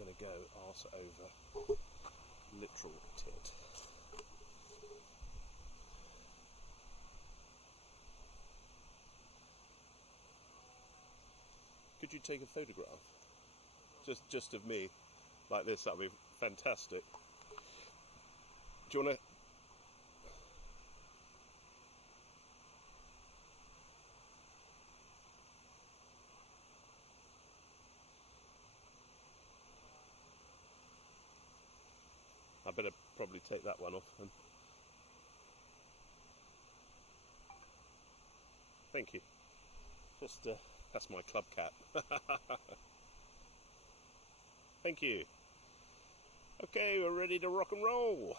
going to go arse over. Literal tit. Could you take a photograph? Just of me, like this, that'd be fantastic. Do you want to? I better probably take that one off then. Thank you. Just that's my club cap. Thank you. Okay, we're ready to rock and roll.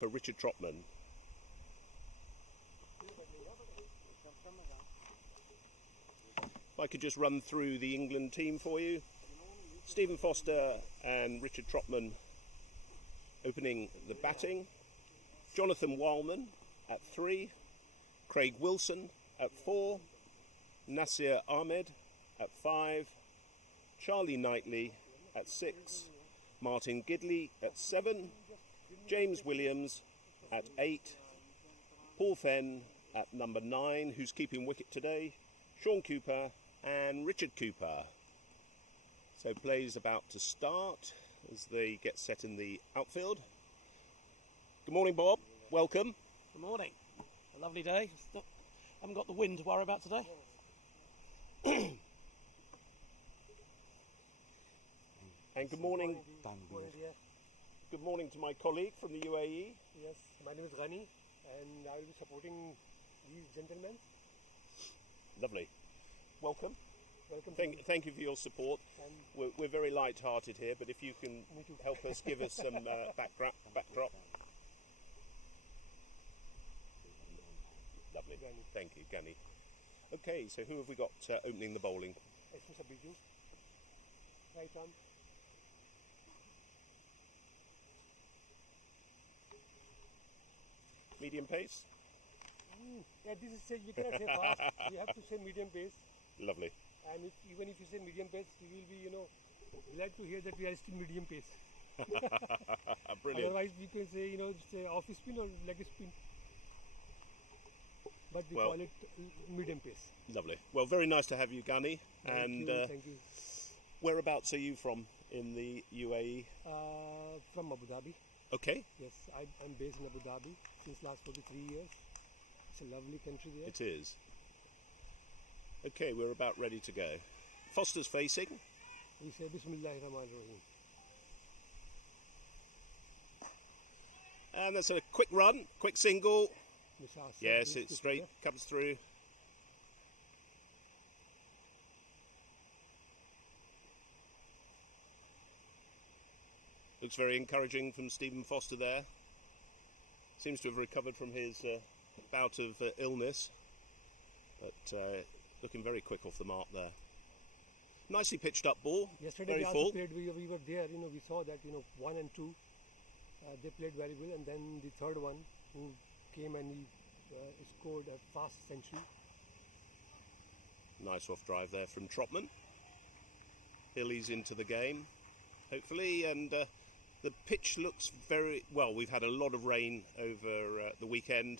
For Richard Trotman. If I could just run through the England team for you. Stephen Foster and Richard Trotman opening the batting. Jonathan Wildman at 3. Craig Wilson at 4. Nasir Ahmed at 5. Charlie Knightley at 6. Martin Gidley at 7. James Williams at 8, Paul Fenn at number 9, who's keeping wicket today, Sean Cooper and Richard Cooper. So play's about to start as they get set in the outfield. Good morning, Bob. Welcome. Good morning. A lovely day. Haven't got the wind to worry about today. And good morning. Good morning to my colleague from the UAE. Yes, my name is Ghani and I will be supporting these gentlemen. Lovely. Welcome. Welcome. Thank you for your support. We're very light-hearted here, but if you can help us, give us some backdrop. Lovely. Ghani. Thank you, Ghani. Okay, so who have we got opening the bowling? Sabiju. Right arm. Medium pace? At this stage we cannot say fast, we have to say medium pace. Lovely. And even if you say medium pace, we will be, glad to hear that we are still medium pace. Brilliant. Otherwise we can say, say off spin or leg spin. But we call it medium pace. Lovely. Well, very nice to have you, Ghani. Thank you. Whereabouts are you from in the UAE? From Abu Dhabi. Okay, Yes, I'm based in Abu Dhabi since last 43 years. It's a lovely country there. it is. Okay, we're about ready to go. Foster's facing. We say Bismillahirrahmanirrahim. And that's a quick run, quick single. Mr. Hassan Yes, is it's the straight, keeper. comes through. Looks very encouraging from Stephen Foster there. Seems to have recovered from his bout of illness, but looking very quick off the mark there. Nicely pitched up ball, Yesterday very we full. also played, we were there, we saw that, 1 and 2, they played very well, and then the third one who came and he scored a fast century. Nice off drive there from Trotman. Billy's into the game, hopefully, and the pitch looks very well. We've had a lot of rain over the weekend,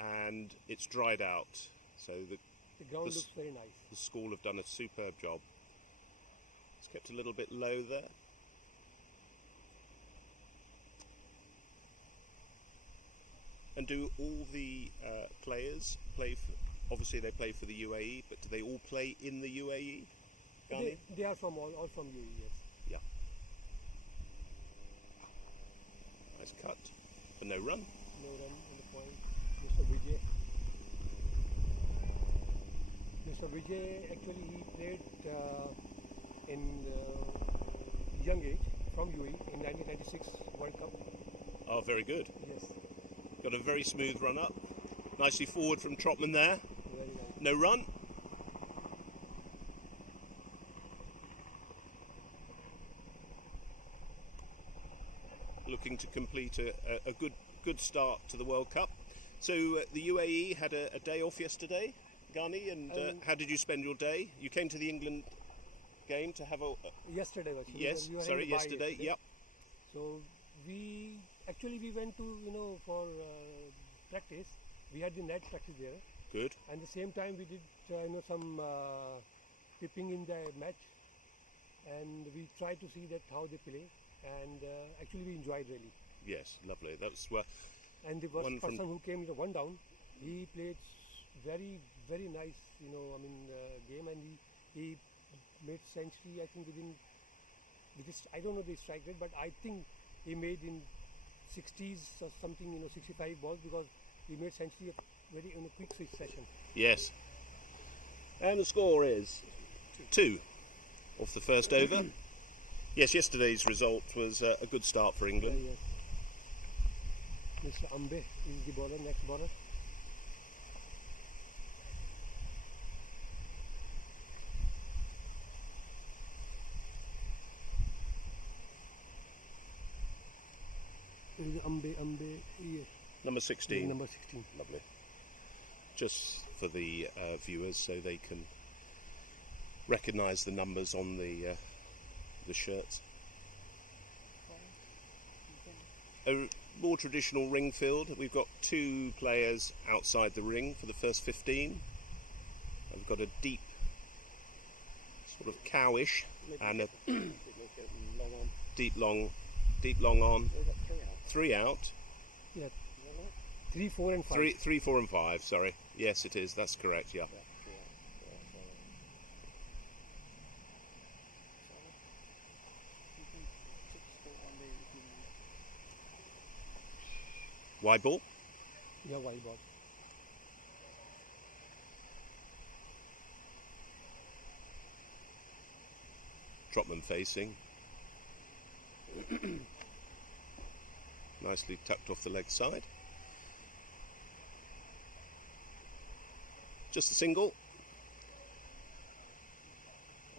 and it's dried out. So The ground The looks very nice. the school have done a superb job. It's kept a little bit low there. And do all the players play for, obviously they play for the UAE, but do they all play in the UAE? Ghani? They are from all from UAE, yes. Yeah. Nice cut, but no run. No run on the point. Mr. Vijay. Mr. Vijay, actually he played in young age from UAE in 1996 World Cup. Oh, very good. Yes, Got a very smooth run up. Nicely forward from Trotman there. very nice. No run. Looking to complete a good start to the World Cup. So the UAE had a day off yesterday, Ghani, and how did you spend your day? You came to the England game to have a Yesterday was. yes, we were sorry, having a bye yesterday. Yep. So we went to for practice. We had the net practice there, Good. and at the same time we did some tipping in the match, and we tried to see that how they play, and actually we enjoyed really. Yes, lovely. That's And the first One from- person who came one down, he played very nice game, and he made century I think within I don't know the strike rate, but I think he made in 60s or something, 65 balls, because he made century very in a quick switch session. yes. And the score is 2 off the first over. Yes, yesterday's result was a good start for England. Yes. Mr. Ambe is the bowler, next bowler. Is Ambe, yes, Number 16. number 16. Lovely. Just for the viewers, so they can recognise the numbers on the shirts. A more traditional ring field. We've got 2 players outside the ring for the first 15. And we've got a deep, sort of cowish, and a deep long on. 3 out. Yeah. 3, 4 and 5. 3, 4 and 5, sorry. Yes, it is. That's correct, yeah. Wide ball. Yeah, wide ball. Trotman facing. Nicely tucked off the leg side. Just a single.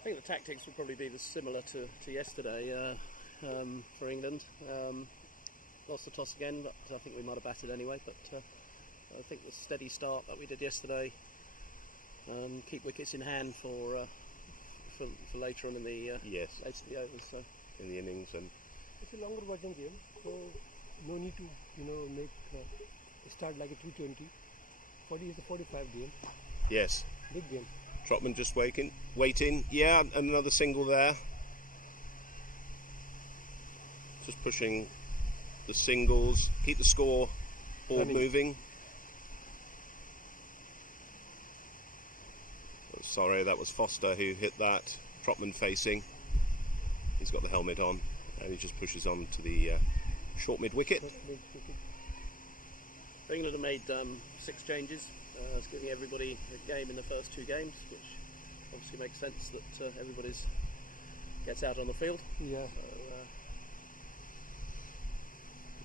I think the tactics will probably be similar to yesterday for England. Lost the toss again, but I think we might have batted anyway. But I think the steady start that we did yesterday, keep wickets in hand for later on in the Yes, later in the overs. So in the innings. And It's a longer version game, so no need to make start like a T20. 40 is a 45 game, yes, big game. Trotman just waiting. Yeah, another single there. Just pushing the singles, keep the score all moving. Oh, sorry, that was Foster who hit that. Trotman facing. He's got the helmet on, and he just pushes on to the short mid-wicket. England have made 6 changes. It's giving everybody a game in the first 2 games, which obviously makes sense that everybody gets out on the field. Yeah.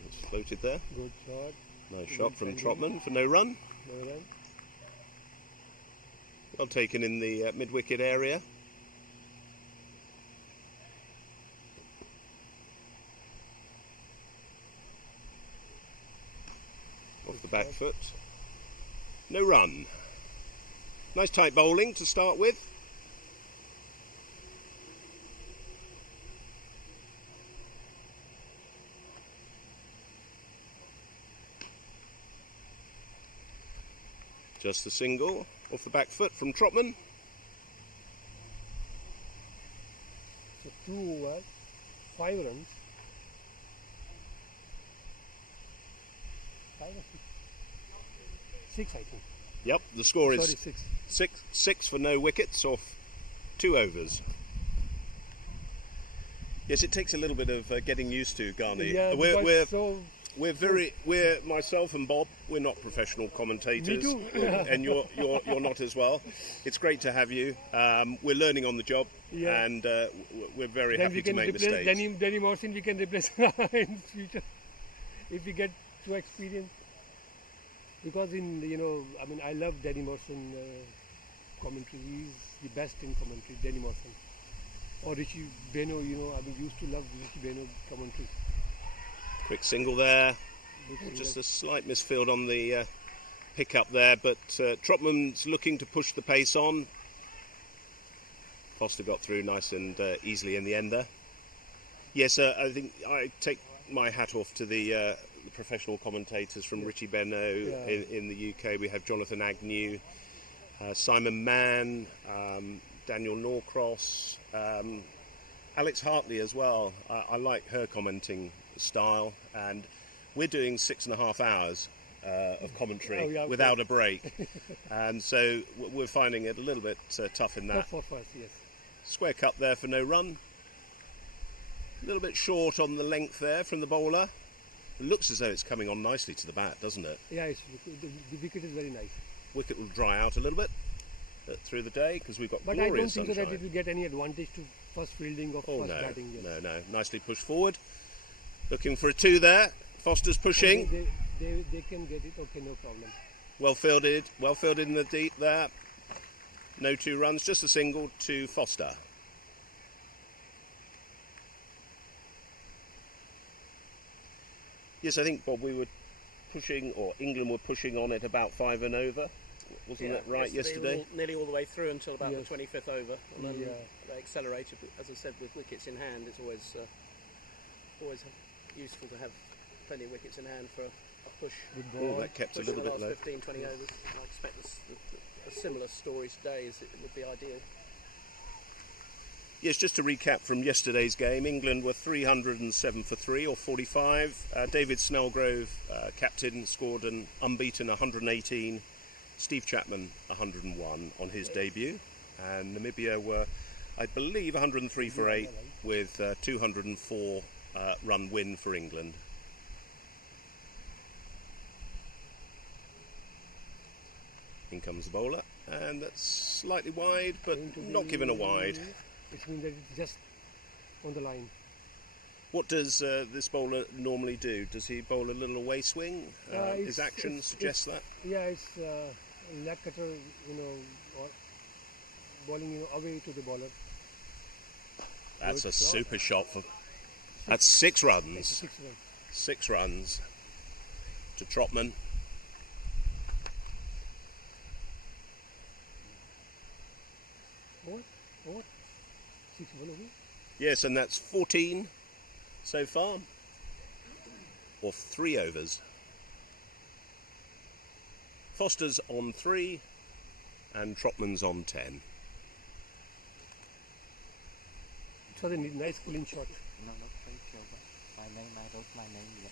It's floated there. Good shot. Nice shot from Trotman for no run. No run. Well taken in the mid-wicket area. Off the back foot. No run. Nice tight bowling to start with. Just a single off the back foot from Trotman. So 2 overs, 5 runs. 5 or 6? 6, I think. Yep, the score is Sorry, 6. six for no wickets off 2 overs. Yes, it takes a little bit of getting used to, Ghani. Yeah, We're myself and Bob. We're not professional commentators. Me too. And you're not as well. It's great to have you. We're learning on the job, and we're very happy to make mistakes. Danny Morrison we can replace in future if we get to experience. Because I love Danny Morrison commentary. He's the best in commentary, Danny Morrison. Or Richie Beno, used to love Richie Beno commentary. Quick single there. Just a slight misfield on the pick-up there, but Trotman's looking to push the pace on. Foster got through nice and easily in the end there. Yes, I think I take my hat off to the professional commentators from Richie Beno in the UK. We have Jonathan Agnew, Simon Mann, Daniel Norcross, Alex Hartley as well. I like her commenting style, and we're doing 6.5 hours of commentary without a break, and so we're finding it a little bit tough in that. For us, yes. Square cut there for no run. A little bit short on the length there from the bowler. It looks as though it's coming on nicely to the bat, doesn't it? Yeah, the wicket is very nice. Wicket will dry out a little bit through the day because we've got glorious sunshine. But I don't think that it will get any advantage to first fielding or first batting. Yes. No. Nicely pushed forward. Looking for a 2 there. Foster's pushing. They can get it. Okay, no problem. Well fielded in the deep there. No 2 runs, just a single to Foster. Yes, I think, Bob, we were pushing, or England were pushing on it about 5 and over. Wasn't that right yesterday? Nearly all the way through until about the 25th over, and then they accelerated. As I said, with wickets in hand, it's always useful to have plenty of wickets in hand for a push. That kept a little bit low. 15, 20 overs. And I expect a similar story today. It would be ideal. Yes, just to recap from yesterday's game, England were 307 for 3, or 45. David Snellgrove, captain, scored an unbeaten 118. Steve Chapman, 101 on his debut. And Namibia were, I believe, 103 for 8 with 204 run win for England. In comes the bowler, and that's slightly wide, but not given a wide. It means that it's just on the line. What does this bowler normally do? Does he bowl a little away swing? His action suggests that? Yeah, it's leg cutter, or bowling away to the bowler. That's a super shot for. That's 6 runs. 6 runs. 6 runs to Trotman. What? 6 1 away? Yes, and that's 14 so far, or 3 overs. Foster's on 3 and Trotman's on 10. It was a nice clean shot. No, thank you. My name, I wrote my name here.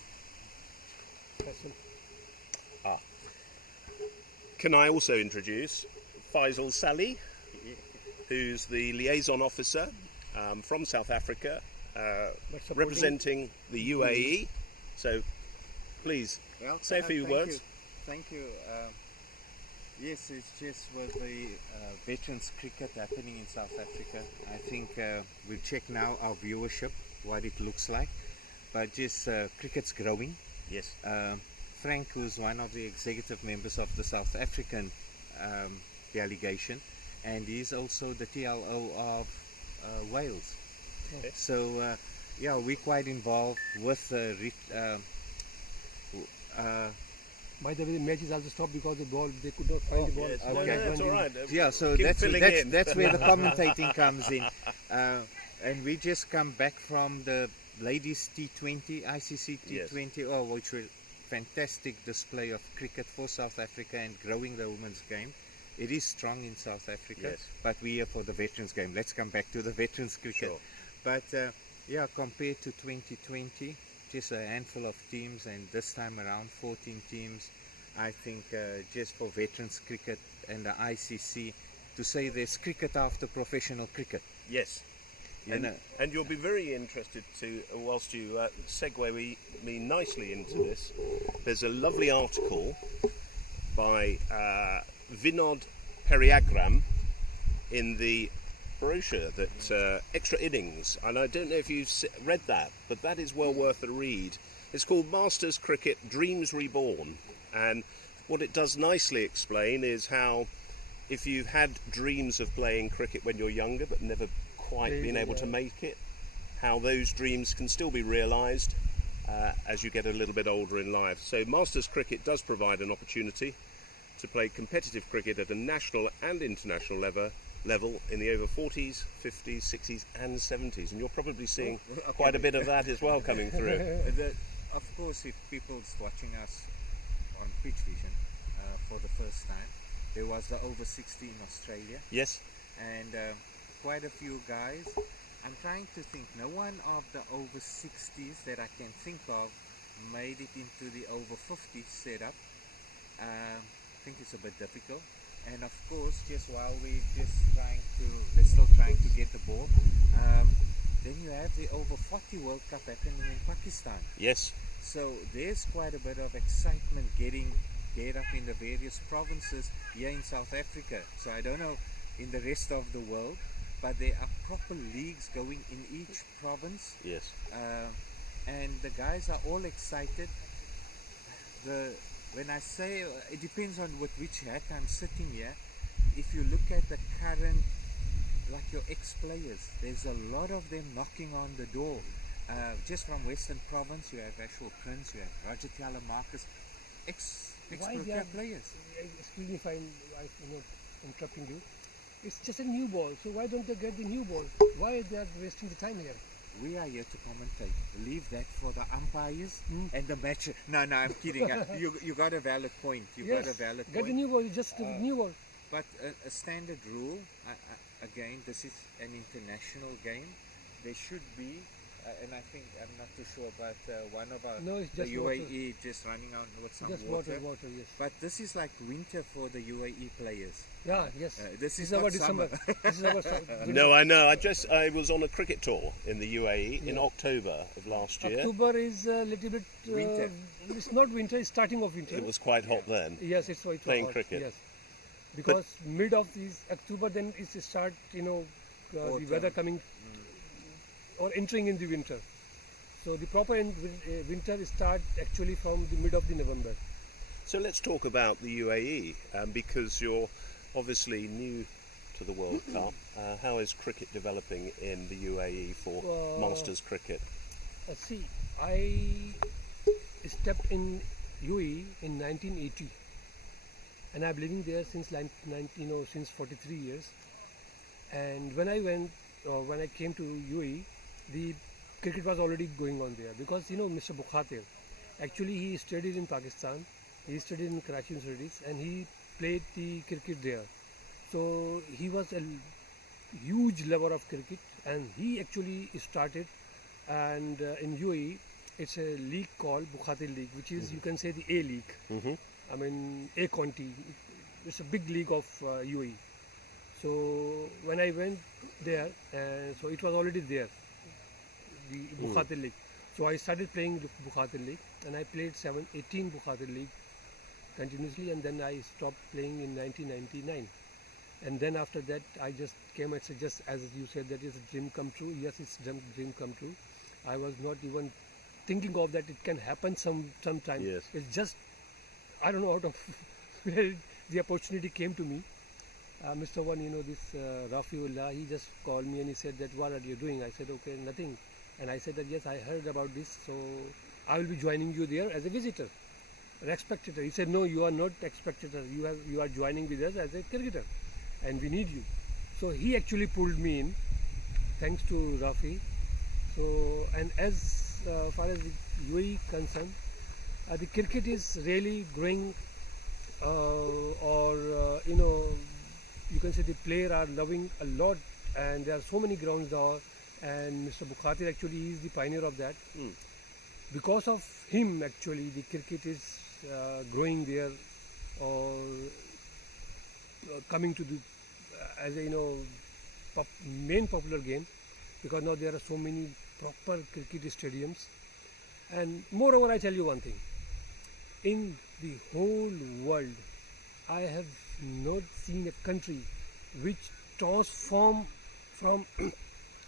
fashion. Can I also introduce Faisal Salih, who's the liaison officer from South Africa, representing the UAE. So please say a few words. Thank you. Yes, it's just with the veterans cricket happening in South Africa. I think we'll check now our viewership, what it looks like. But just cricket's growing. Yes. Frank, who's one of the executive members of the South African delegation, and he's also the TLO of Wales. Okay. So, yeah, we're quite involved with By the way, the match is also stopped because the ball, they could not find the ball. Yes. Okay. No, that's all right. Yeah, so Keep filling in. that's where the commentating comes in. And we just come back from the ladies T20, ICC T20, which was fantastic display of cricket for South Africa and growing the women's game. It is strong in South Africa, Yes. but we are for the veterans game. Let's come back to the veterans cricket. Sure. But yeah, compared to 2020, just a handful of teams, and this time around 14 teams. I think just for veterans cricket and the ICC to say there's cricket after professional cricket. Yes. You know. And you'll be very interested to, whilst you segue me nicely into this, there's a lovely article by Vinod Periagram in the brochure that Extra Innings, and I don't know if you've read that, but that is well worth a read. It's called Masters Cricket Dreams Reborn, and what it does nicely explain is how if you've had dreams of playing cricket when you're younger but never quite been able to make it, how those dreams can still be realised as you get a little bit older in life. So Masters Cricket does provide an opportunity to play competitive cricket at a national and international level in the over 40s, 50s, 60s and 70s, and you're probably seeing quite a bit of that as well coming through. Of course, if people's watching us on Pitch Vision for the first time, there was the over 60 in Australia. Yes. And quite a few guys. I'm trying to think, no one of the over 60s that I can think of made it into the over 50s setup. I think it's a bit difficult. And of course, just while they're still trying to get the ball, then you have the over 40 World Cup happening in Pakistan. Yes. So there's quite a bit of excitement getting up in the various provinces here in South Africa. So I don't know in the rest of the world, but there are proper leagues going in each province. Yes. And the guys are all excited. When I say, it depends on with which hat I'm sitting here. If you look at the current, like your ex-players, there's a lot of them knocking on the door. Just from Western Province, you have Ashwell Prince, you have Roger Telemarcus, ex-Protea players. Excuse me if I'm interrupting you. It's just a new ball, so why don't they get the new ball? Why they are wasting the time here? We are here to commentate. Leave that for the umpires and the match. No, I'm kidding. You got a valid point. Got a valid point. Get the new ball, just the new ball. But a standard rule, again, this is an international game. There should be, and I think, I'm not too sure, but one of our, the UAE water. Just running out with some just water. Water, yes. But this is like winter for the UAE players. Yeah, yes. This is our not December. This is our summer. No, I know. I was on a cricket tour in the UAE in October of last year. October is a little bit winter. It's not winter. It's starting of winter. It was quite hot then. Yes, it's quite playing hot. cricket. Yes, because mid of this October, then it's start. The weather coming or entering in the winter. So the proper winter start actually from the mid of the November. So let's talk about the UAE because you're obviously new to the World Cup. How is cricket developing in the UAE for Masters cricket? See, I stepped in UAE in 1980, and I'm living there since since 43 years. And when I came to UAE, the cricket was already going on there because Mr. Bukhatir, actually he studied in Pakistan. He studied in Karachi Universities and he played the cricket there. So he was a huge lover of cricket and he actually started and in UAE it's a league called Bukhatir League, which is you can say the A League. Mhm. I mean A County. It's a big league of UAE. So when I went there, so it was already there, the Bukhatir League. So I started playing the Bukhatir League, and I played 18 Bukhatir League continuously, and then I stopped playing in 1999. And then after that, I just came. It's just as you said, that is a dream come true. Yes, it's dream come true. I was not even thinking of that. It can happen sometime. Yes. It's just, I don't know out of where the opportunity came to me. Mr. One, this Rafiullah, he just called me and he said that, what are you doing? I said, okay, nothing. And I said that, yes, I heard about this, so I will be joining you there as a visitor, an spectator. He said, no, you are not a spectator. You are joining with us as a cricketer, and we need you. So he actually pulled me in, thanks to Rafi. So, and as far as the UAE concerned, the cricket is really growing, you can say the player are loving a lot, and there are so many grounds now, and Mr. Bukhatir actually is the pioneer of that. Because of him, actually, the cricket is growing there, or coming to the as a main popular game, because now there are so many proper cricket stadiums. And moreover, I tell you one thing, in the whole world, I have not seen a country which transform from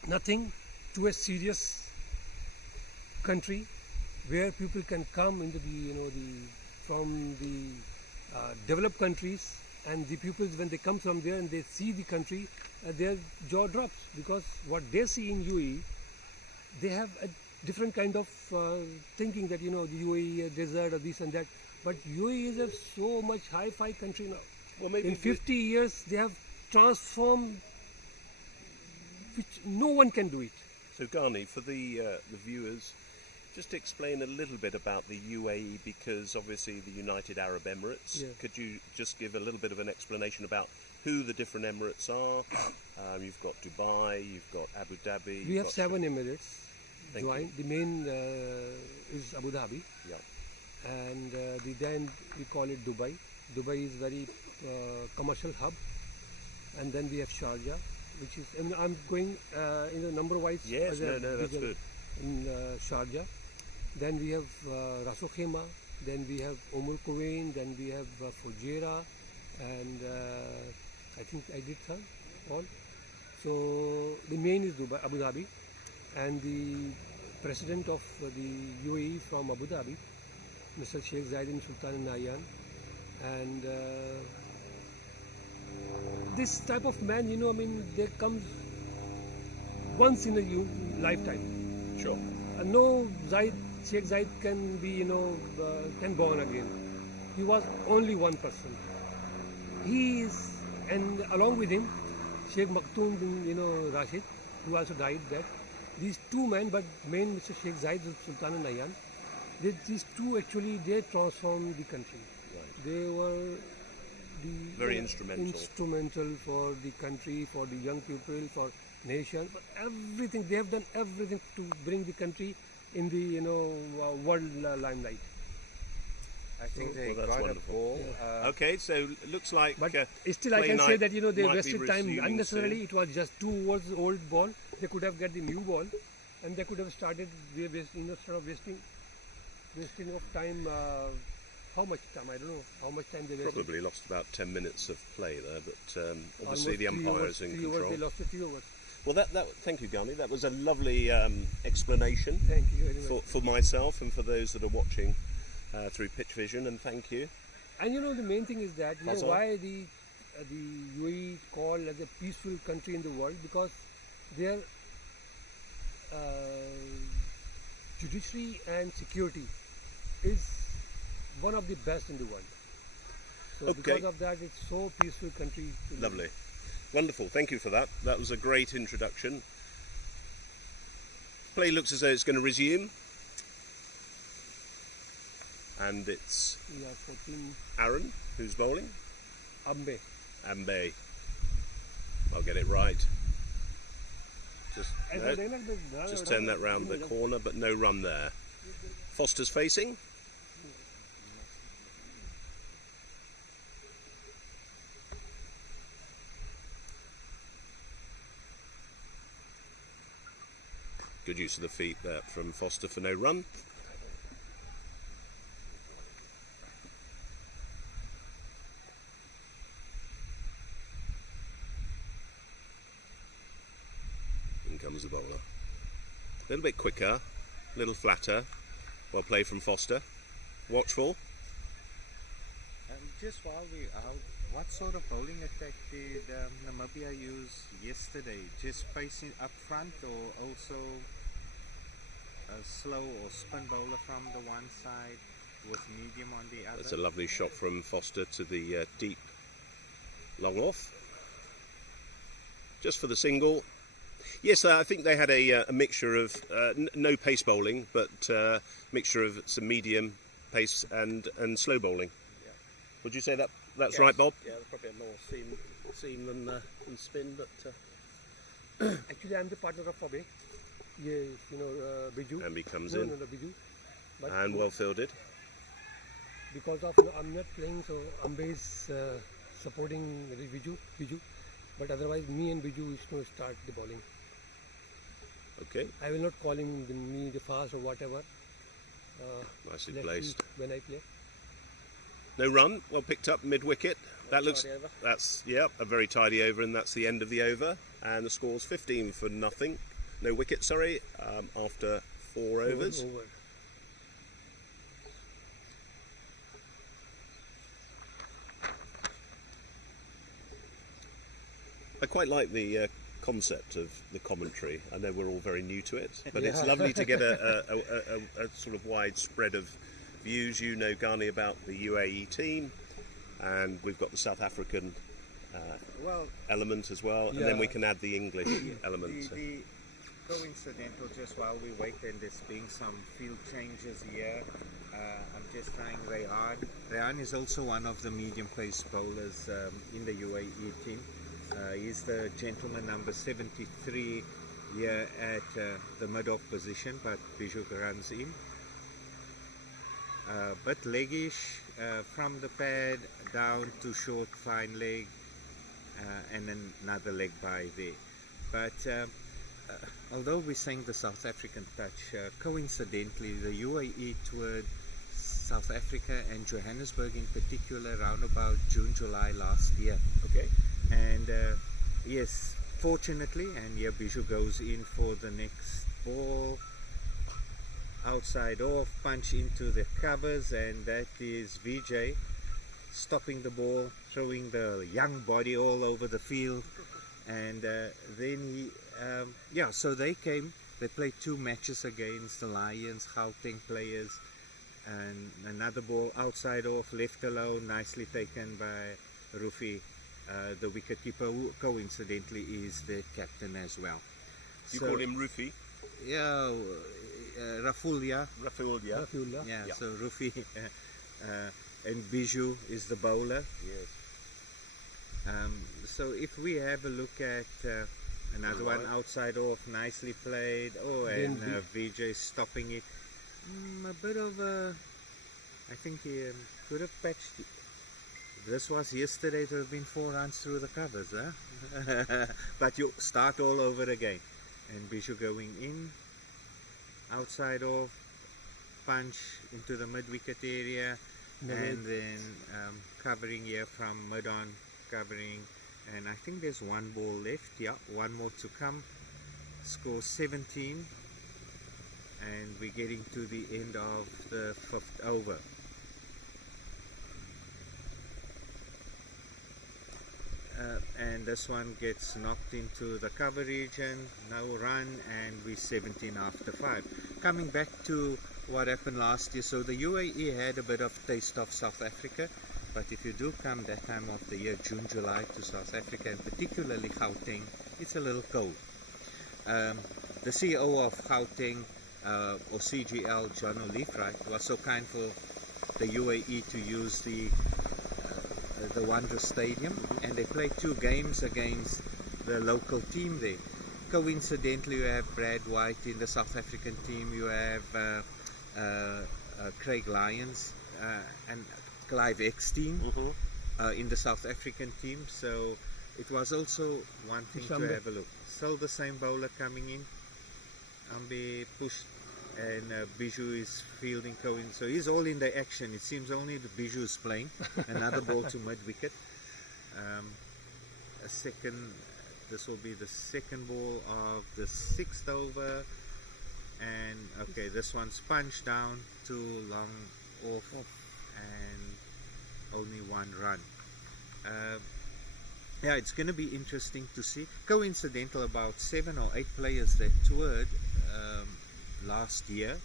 nothing to a serious country, where people can come into from the developed countries, and the people, when they come from there and they see the country, their jaw drops, because what they see in UAE, they have a different kind of thinking that the UAE desert or this and that, but UAE is a so much hi-fi country now. Well, maybe in 50 years they have transformed, which no one can do it. So Ghani, for the viewers, just explain a little bit about the UAE, because obviously the United Arab Emirates. Yeah. Could you just give a little bit of an explanation about who the different Emirates are? You've got Dubai, you've got Abu Dhabi. We have 7 Emirates Thank joined. The main is Abu Dhabi, Yeah. and then we call it Dubai. Dubai is very commercial hub, and then we have Sharjah, which is, I'm going number wise. Yes, no, that's good. In Sharjah. Then we have Ras Al Khaimah, then we have Kuwain, then we have Fujairah, and I think I did all. So the main is Dubai, Abu Dhabi, and the president of the UAE from Abu Dhabi, Mr. Sheikh Zayed bin Sultan Al Nahyan, and this type of man, they come once in a lifetime. Sure. No Sheikh Zayed can be, can born again. He was only one person. He is, and along with him, Sheikh Maktoum bin, Rashid, who also died there. These two men, but main Mr. Sheikh Zayed Sultan Al Nahyan, these two actually, they transformed the country. Right. They were Very instrumental. Instrumental for the country, for the young people, for nation, for everything. They have done everything to bring the country in the world limelight. I think they Well, that's got wonderful. a ball. Okay, so it looks like. But still, I play can say night that they might be wasted time resuming unnecessarily. soon. It was just 2 overs old ball. They could have got the new ball, and they could have started instead of wasting of time. How much time? I don't know how much time they wasted. Probably lost about 10 minutes of play there, but obviously Almost the 3 umpire overs, is in 3 control. overs, they lost 3 overs. Well, thank you, Ghani. That was a lovely explanation Thank you very much. for myself and for those that are watching through Pitch Vision, and thank you. And the main thing is that Faisal? why the UAE called as a peaceful country in the world, because their judiciary and security is one of the best in the world. So Okay. because of that, it's so peaceful country. to live in. Lovely. Wonderful. Thank you for that. That was a great introduction. Play looks as though it's going to resume. And it's Yeah, so team Aaron who's bowling. Ambe. Ambe. I'll get it right. Just turn that round the corner, but no run there. Foster's facing. Good use of the feet there from Foster for no run. In comes the bowler. A little bit quicker, a little flatter. Well played from Foster. Watchful. Just while we're out, what sort of bowling attack did Namibia use yesterday? Just pacing up front, or also a slow or spin bowler from the one side with medium on the other? That's a lovely shot from Foster to the deep long off. Just for the single. Yes, I think they had a mixture of no pace bowling, but mixture of some medium pace and slow bowling. Yeah. Would you say that's Yes. right, Bob? Yeah, probably more seam than spin, but Actually, I'm the partner of Fabe. Yes, Biju. And he comes no, in. No, Biju. But And well fielded. because of I'm not playing, so Ambe is supporting Biju. But otherwise, me and Biju is to start the bowling. Okay, I will not call him the fast or whatever. nicely Let's placed. see when I play. No run, well picked up mid-wicket. That looks, tidy over. that's, yeah, a very tidy over, and that's the end of the over. And the score's 15 for nothing. No wicket, sorry, after 4 overs. Over. I quite like the concept of the commentary. I know we're all very new to it, but it's Yeah. lovely to get a sort of wide spread of views. You know, Ghani, about the UAE team, and we've got the South African Well, element as well, and then we Yeah. can add the English element. the coincidental, just while we wait, and there's been some field changes here. I'm just trying Rehan. Rehan is also one of the medium pace bowlers in the UAE team. He's the gentleman number 73 here at the mid-off position, but Bijou runs in. But leggish from the pad down to short fine leg, and then another leg by there. But although we're saying the South African touch, coincidentally the UAE toured South Africa and Johannesburg in particular around about June, July last year. Okay. And yes, fortunately, and here Bijou goes in for the next ball. Outside off, punch into the covers, and that is VJ stopping the ball, throwing the young body all over the field. And then he, so they played 2 matches against the Lions, Gauteng players, and another ball outside off, left alone, nicely taken by Rufi, the wicketkeeper, who coincidentally is the captain as well. You So- call him Rufi? Yeah, Raful, yeah. Raful, yeah. Rafiullah. Yeah, Yeah. so Rufi and Bijou is the bowler. Yes. So if we have a look at another one Right. outside off, nicely played. Oh, and VJ stopping it. A bit of I think he could have patched it. This was yesterday, it would have been 4 runs through the covers, huh? But you start all over again. And Bijou going in, outside off, punch into the mid-wicket area, and then covering here from mid-on, covering, and I think there's 1 ball left, yeah, 1 more to come. Score 17, and we're getting to the end of the 5th over. And this one gets knocked into the cover region, no run, and we're 17 after 5. Coming back to what happened last year, so the UAE had a bit of taste of South Africa, but if you do come that time of the year, June, July, to South Africa, and particularly Gauteng, it's a little cold. The CEO of Gauteng, or CGL, John Oliefright, was so kind for the UAE to use the Wanderers Stadium, and they played 2 games against the local team there. Coincidentally, you have Brad White in the South African team, you have Craig Lyons and Clive Eckstein in the South African team. So it was also one thing to have a look. Still the same bowler coming in. Ambe pushed and Bijou is fielding Cohen. So he's all in the action. It seems only the Bijou is playing. Another ball to mid-wicket. This will be the second ball of the 6th over. And okay, this one's punched down, too long off, and only 1 run. Yeah, it's going to be interesting to see. Coincidental, about 7 or 8 players that toured last year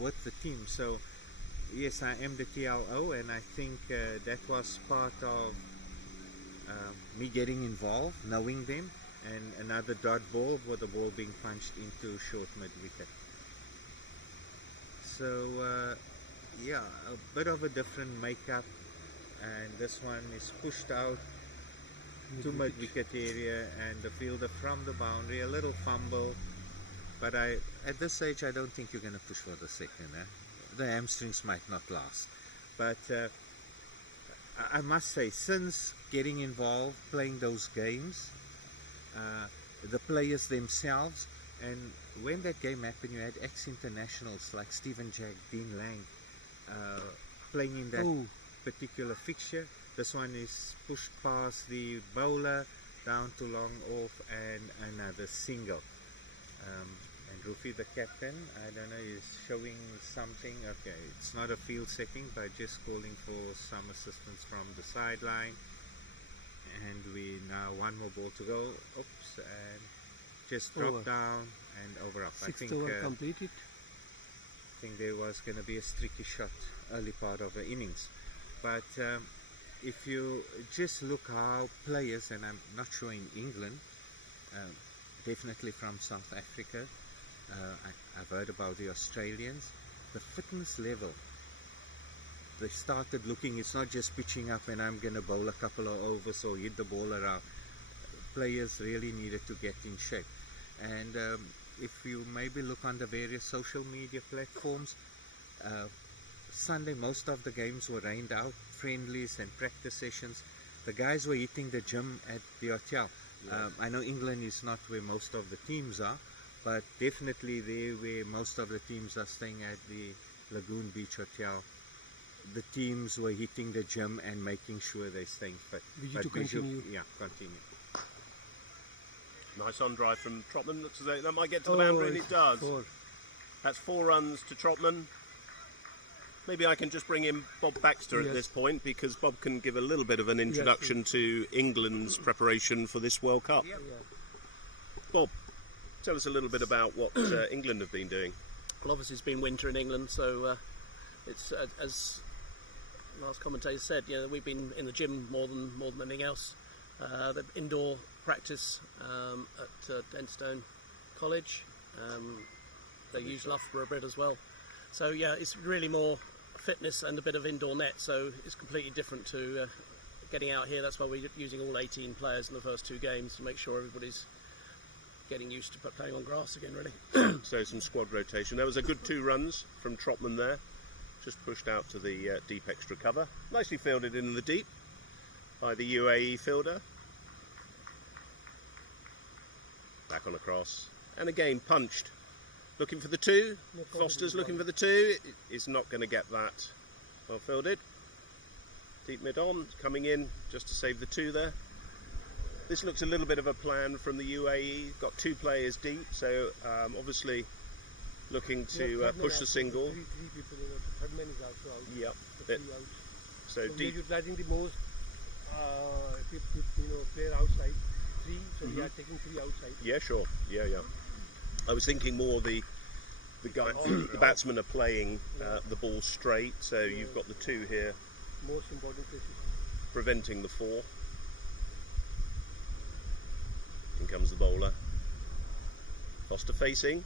with the team. So yes, I am the TLO, and I think that was part of me getting involved, knowing them, and another dot ball with the ball being punched into short mid-wicket. So yeah, a bit of a different makeup, and this one is pushed out to mid-wicket area, and the fielder from the boundary, a little fumble, but at this stage I don't think you're going to push for the second. The hamstrings might not last, but I must say, since getting involved, playing those games, the players themselves, and when that game happened, you had ex-internationals like Stephen Jack, Dean Lang, playing in that particular fixture. This one is pushed past the bowler, down to long off, and another single. And Rufi, the captain, I don't know, is showing something. Okay, it's not a field setting, but just calling for some assistance from the sideline. And we now 1 more ball to go. Oops, and just drop down and over up. 6th over completed. I think there was going to be a streaky shot early part of the innings. But if you just look how players, and I'm not sure in England, definitely from South Africa, I've heard about the Australians, the fitness level, they started looking, it's not just pitching up and I'm going to bowl a couple of overs or hit the ball around. Players really needed to get in shape. And if you maybe look on the various social media platforms, Sunday most of the games were rained out, friendlies and practice sessions. The guys were hitting the gym at the hotel. I know England is not where most of the teams are, but definitely there where most of the teams are staying at the Lagoon Beach Hotel. The teams were hitting the gym and making sure they're staying fit. Continue. Yeah, continue. Nice on drive from Trotman. Looks as though that might get to the boundary, and it does. 4. That's 4 runs to Trotman. Maybe I can just bring in Bob Baxter at this point, because Bob can give a little bit of an introduction to England's preparation for this World Cup. Bob, tell us a little bit about what England have been doing. Well, obviously it's been winter in England, so it's as last commentator said, you know, we've been in the gym more than anything else. The indoor practice at Denstone College. They use Loughborough a bit as well. So yeah, it's really more fitness and a bit of indoor net. So it's completely different to getting out here. That's why we're using all 18 players in the first 2 games to make sure everybody's getting used to playing on grass again, really. So some squad rotation. There was a good 2 runs from Trotman there. Just pushed out to the deep extra cover. Nicely fielded in the deep by the UAE fielder. Back on across. And again punched. Looking for the 2. Foster's looking for the 2. Is not going to get that. Well fielded. Deep mid on. Coming in just to save the 2 there. This looks a little bit of a plan from the UAE. Got 2 players deep. So obviously looking to push the single. 3 people, the third man is also out. Yep. So deep. We're utilizing the most player outside. 3, so we are taking 3 outside. Yeah, sure. Yeah. I was thinking more the batsmen are playing the ball straight, so you've got the 2 here. Most important places. Preventing the 4. In comes the bowler. Foster facing.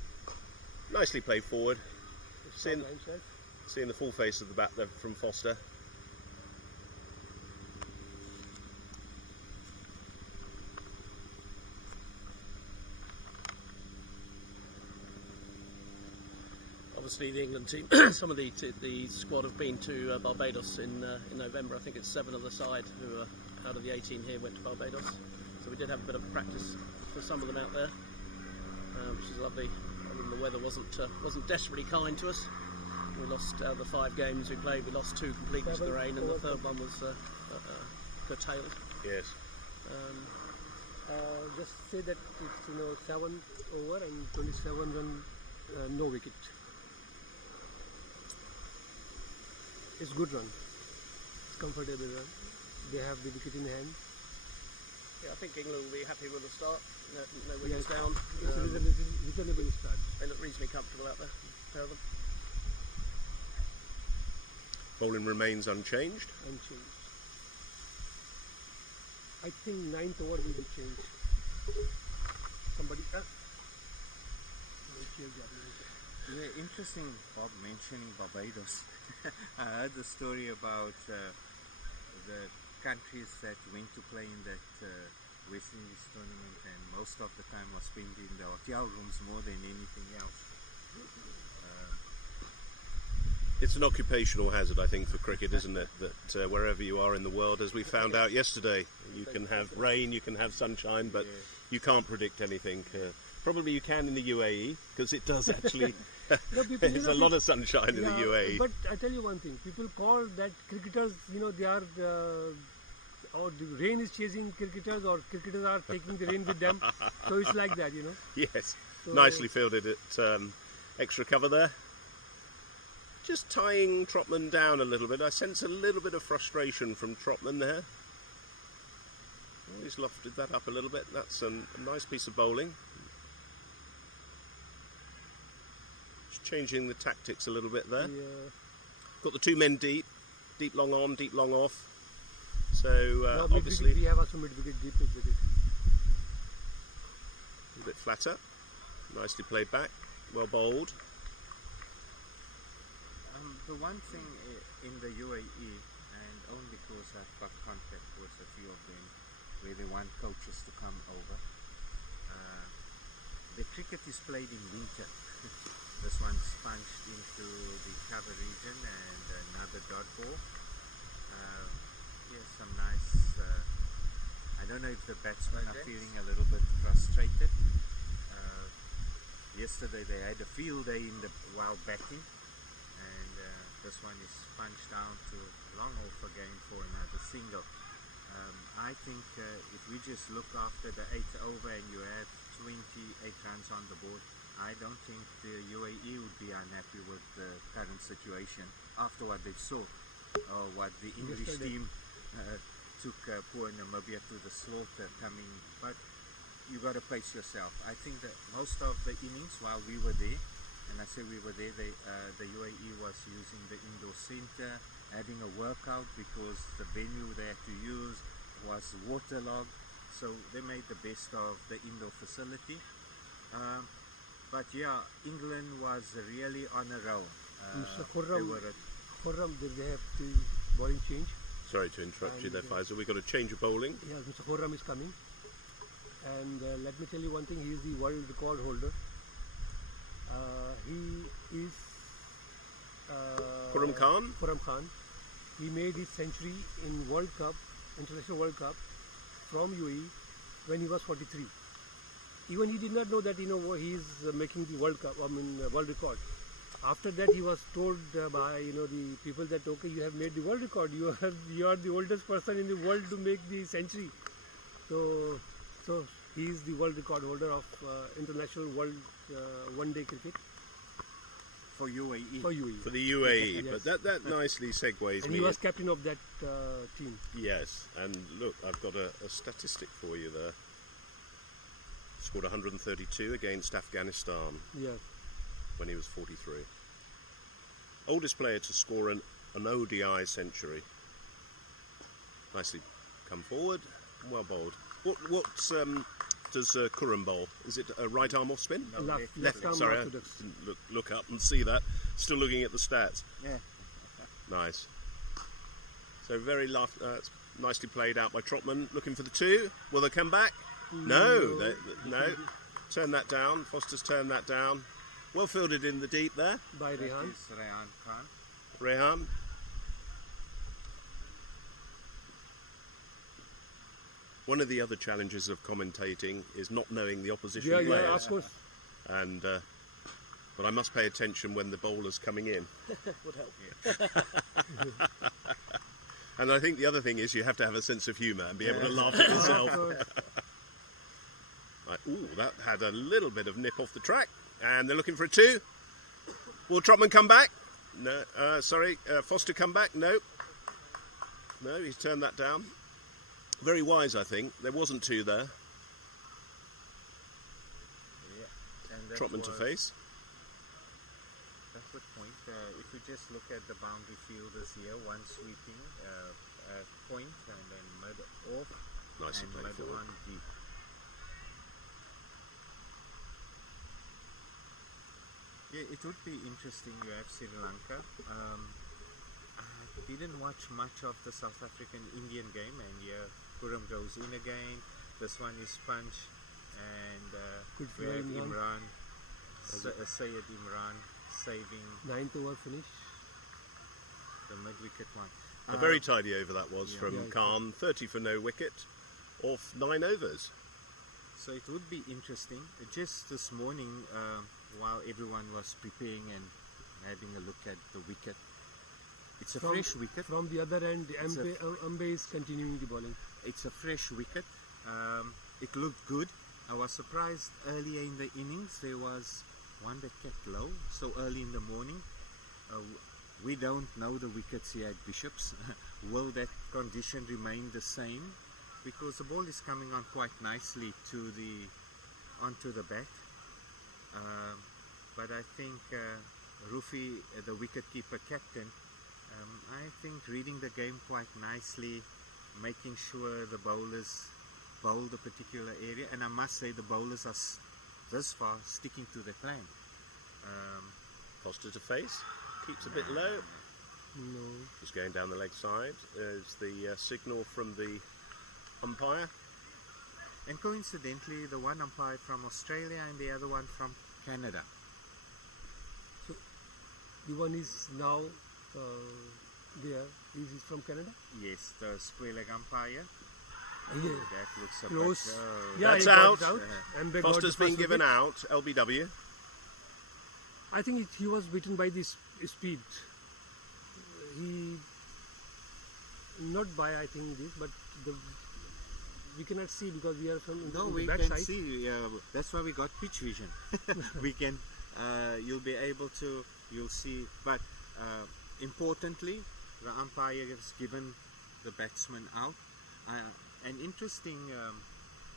Nicely played forward. Seeing the full face of the bat there from Foster. obviously the England team, some of the squad have been to Barbados in November. I think it's 7 of the side who are out of the 18 here went to Barbados. So we did have a bit of practice for some of them out there, which is lovely. I mean, the weather wasn't desperately kind to us. We lost out of the 5 games we played. We lost 2 completely to the rain, and the third one was curtailed. Yes. Just say that it's 7 over and 27 run, no wicket. It's good run. It's comfortable run. They have the wicket in hand. Yeah, I think England will be happy with the start. No wickets down. It's a reasonable start. They look reasonably comfortable out there. Pair of them. Bowling remains unchanged. I think 9th over will be changed. Somebody else. Yeah, interesting, Bob mentioning Barbados. I heard the story about the countries that went to play in that West Indies tournament, and most of the time was spent in the hotel rooms more than anything else. It's an occupational hazard, I think, for cricket, isn't it? That wherever you are in the world, as we found out yesterday, you can have rain, you can have sunshine, but you can't predict anything. Probably you can in the UAE, because it does actually. There's a lot of sunshine in the UAE. But I tell you one thing: people call that cricketers, they are, or the rain is chasing cricketers, or cricketers are taking the rain with them. So it's like that, Yes, So, nicely fielded at extra cover there. Just tying Trotman down a little bit. I sense a little bit of frustration from Trotman there. Oh, he's lofted that up a little bit. That's a nice piece of bowling. Just changing the tactics a little bit there. Yeah. Got the 2 men deep long on, deep long off. So No, obviously we have also mid-wicket, deep mid-wicket. a bit flatter. Nicely played back. Well bowled. The one thing in the UAE, and only because I've got contact with a few of them, where they want coaches to come over, the cricket is played in winter. This one's punched into the cover region and another dot ball. Yes, some nice. I don't know if the batsmen are feeling a little bit frustrated. Yesterday they had a field day while batting. This one is punched down to long off again for another single. I think if we just look after the 8th over and you have 28 runs on the board, I don't think the UAE would be unhappy with the current situation after what they saw, or what the English team took poor Namibia to the slaughter coming. But you got to pace yourself. I think that most of the innings while we were there, and I say we were there, the UAE was using the indoor center, having a workout because the venue they had to use was waterlogged. So they made the best of the indoor facility. But yeah, England was really on a roll. Mr. They were Khurram, did they have the bowling change? Sorry to interrupt you there, Faisal. We've got a change of bowling. Yes, Mr. Khurram is coming. And let me tell you one thing, he is the world record holder. He is Khurram Khan. Khurram Khan. He made his century in World Cup, International World Cup, from UAE when he was 43. Even he did not know that he is making the World Cup. World record. After that, he was told by the people that okay, you have made the world record. You are the oldest person in the world to make the century. So he is the world record holder of international world one-day cricket. for UAE. For the UAE, Yes. but that nicely segues And me. he was captain of that team. Yes, and look, I've got a statistic for you there. Scored 132 against Afghanistan Yeah. when he was 43. Oldest player to score an ODI century. Nicely come forward, well bowled. What does Khurram bowl? Is it a right arm off spin? No, Left arm Sorry, I orthodox. didn't look up and see that. Still looking at the stats. Yeah. Nice. So very it's nicely played out by Trotman. Looking for the 2. Will they come back? No. No. Turn that down. Foster's turned that down. Well fielded in the deep there, by That Rehan. is Rehan Khan. Rehan. One of the other challenges of commentating is not knowing the opposition Yeah, players. yeah, of course. And but I must pay attention when the bowler's coming in. Would help. And I think the other thing is you have to have a sense of humour and be able to laugh at yourself. Right, ooh, that had a little bit of nip off the track, and they're looking for a 2. Will Trotman come back? No, sorry, Foster come back? No. No, he's turned that down. Very wise, I think. There wasn't 2 there. Yeah. And that Trotman to was- face. That's the point. If you just look at the boundary fielders here, one sweeping, point, and then mid off, Nicely and played mid forward. on deep. Yeah, it would be interesting. You have Sri Lanka. I didn't watch much of the South African-Indian game, and yeah, Puram goes in again. This one is punch, and Good we for have Imran. Imran, Syed Imran saving 9th over finish. the mid-wicket one. A very tidy over that was yeah. from Yeah, Khan. 30 for no wicket, off 9 overs. So it would be interesting. Just this morning, while everyone was preparing and having a look at the wicket, it's a fresh wicket. From the other end, It's a- Ambe is continuing the bowling. It's a fresh wicket. It looked good. I was surprised earlier in the innings there was one that kept low so early in the morning. We don't know the wickets here at Bishops. Will that condition remain the same? Because the ball is coming on quite nicely onto the bat. But I think Rufi, the wicket-keeper captain, I think reading the game quite nicely, making sure the bowlers bowl the particular area, and I must say the bowlers are thus far sticking to their plan. Foster to face, keeps a bit low. No. Just going down the leg side is the signal from the umpire. And coincidentally, the one umpire from Australia and the other one from Canada. The one is now there. Is he from Canada? Yes, the square leg umpire. Yeah. That looks a Close. bit, Yeah, That's he got out. it out. Ambe got Foster's the been first given wicket. out, LBW. I think he was beaten by this speed. He not by I think this, but we cannot see because we are from No, the we back can side. see. That's why we got pitch vision. We can. You'll be able to. You'll see. But importantly, the umpire has given the batsman out. An interesting,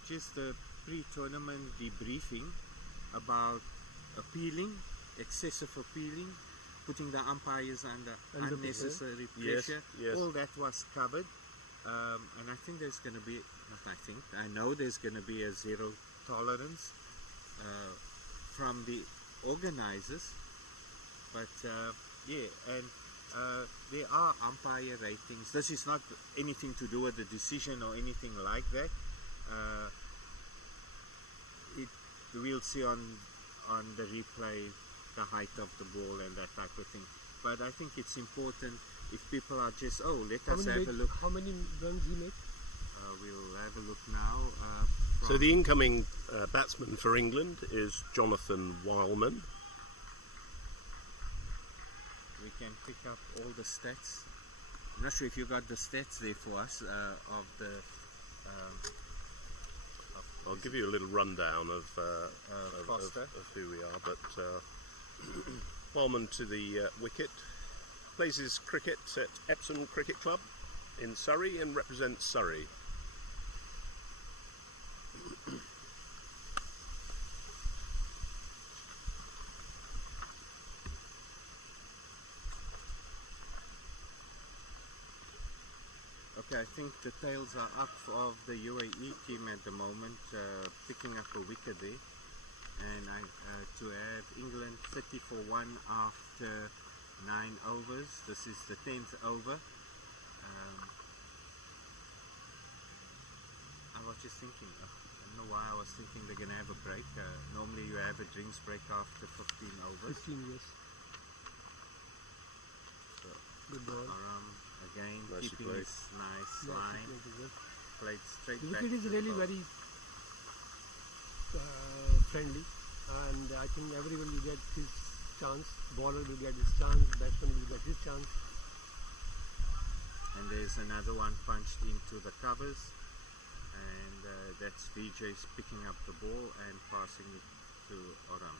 just the pre-tournament debriefing about appealing, excessive appealing, putting the umpires under Under unnecessary Yes, pressure. yes. All that was covered. And I think there's going to be, not I think, I know there's going to be a zero tolerance from the organizers. But yeah, and there are umpire ratings. This is not anything to do with the decision or anything like that. We'll see on the replay the height of the ball and that type of thing. But I think it's important if people are just, let us have a look. How many runs he made? We'll have a look now. So the incoming batsman for England is Jonathan Wildman. We can pick up all the stats. I'm not sure if you got the stats there for us of the. I'll give you a little rundown of Foster. of who we are. But Wildman to the wicket. Plays his cricket at Epsom Cricket Club in Surrey and represents Surrey. Okay, I think the tails are up of the UAE team at the moment, picking up a wicket there. And to have England 30 for 1 after 9 overs. This is the 10th over. I was just thinking, know why I was thinking they're going to have a break. Normally you have a drinks break after 15 overs. 15 years. So, Good ball. Aram again Nicely keeping played. his nice Yeah, line. Played straight The back wicket is to really the very friendly, and I think everyone will get his chance. Bowler will get his chance, batsman will get his chance. And there's another one punched into the covers, and that's VJ's picking up the ball and passing it to Aram.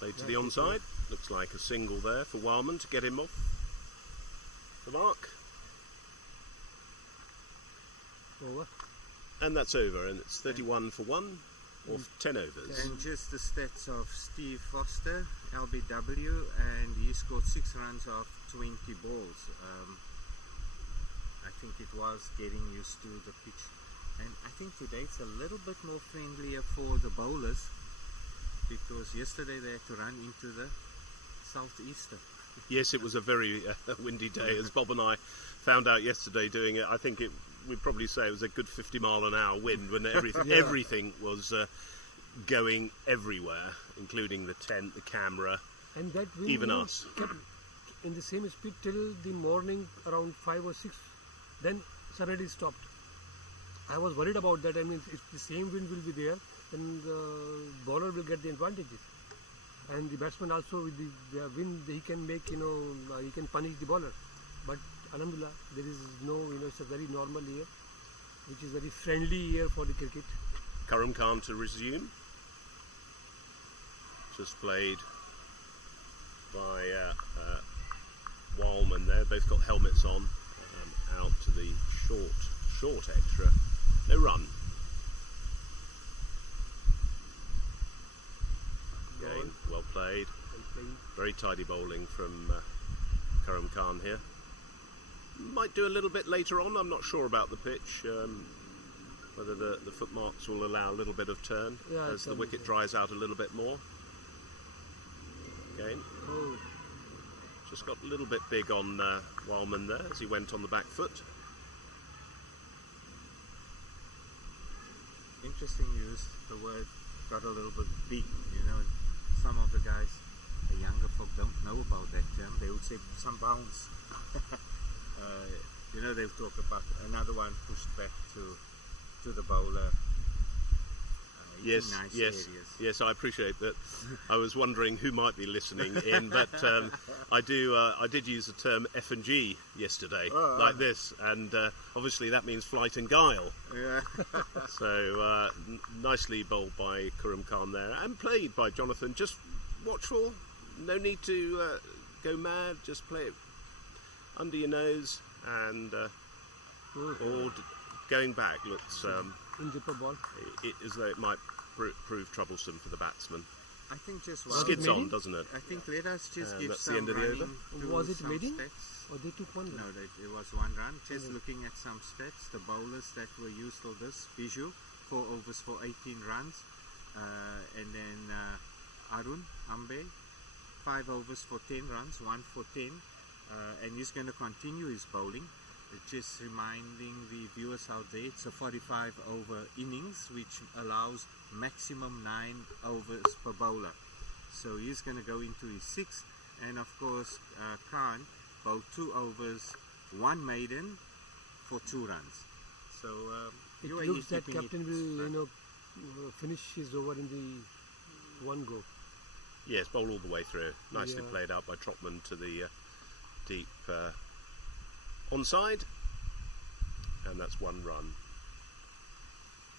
Played to the onside. Looks like a single there for Wildman to get him off the mark. Over. And that's over, and it's 31 for 1 or 10 overs. And just the stats of Steve Foster, LBW, and he scored 6 runs off 20 balls. I think it was getting used to the pitch. And I think today it's a little bit more friendlier for the bowlers, because yesterday they had to run into the southeaster. Yes, it was a very windy day, as Bob and I found out yesterday doing it. I think we'd probably say it was a good 50 mile an hour wind when everything was going everywhere, including the tent, the camera, And that wind even will us. kept in the same speed till the morning around 5 or 6. Then suddenly it stopped. I was worried about that. I mean, if the same wind will be there, then the bowler will get the advantages. And the batsman also with the wind, he can make, he can punish the bowler. But alhamdulillah, there is no, it's a very normal year, which is very friendly year for the cricket. Karam Khan to resume. Just played by Wildman there. Both got helmets on. Out to the short extra. No run. Again, well played. Very tidy bowling from Karam Khan here. Might do a little bit later on. I'm not sure about the pitch. Whether the footmarks will allow a little bit of turn as the wicket dries out a little bit more. Again. Oh, Just got a little bit big on Wildman there as he went on the back foot. Interesting use, the word got a little bit big, some of the guys, the younger folk don't know about that term. They would say some bounce. They would talk about another one pushed back to the bowler. Yes, nice yes, areas. yes. I appreciate that. I was wondering who might be listening in, but I did use the term F and G yesterday, like this, and obviously that means flight and guile. Yeah. So nicely bowled by Karam Khan there, and played by Jonathan. Just watchful. No need to go mad. Just play it under your nose, and all going back looks. in zipper ball. As though it might prove troublesome for the batsman. I think just Skids on, doesn't it? I think let us just give that's the some end of the running over. to Was it some maiden? stats. Or they took one No, run? it was 1 run. Just looking at some stats, the bowlers that were used for this, Biju, 4 overs for 18 runs. And then Arun Ambe, 5 overs for 10 runs, 1 for 10. And he's going to continue his bowling. Just reminding the viewers out there, it's a 45 over innings, which allows maximum 9 overs per bowler. So he's going to go into his 6th. And of course, Khan bowled 2 overs, 1 maiden for 2 runs. So It UAE looks that keeping captain it, will, finish his over in the one go. Yes, bowl all the way through. Nicely Yeah. played out by Trotman to the deep onside, and that's 1 run.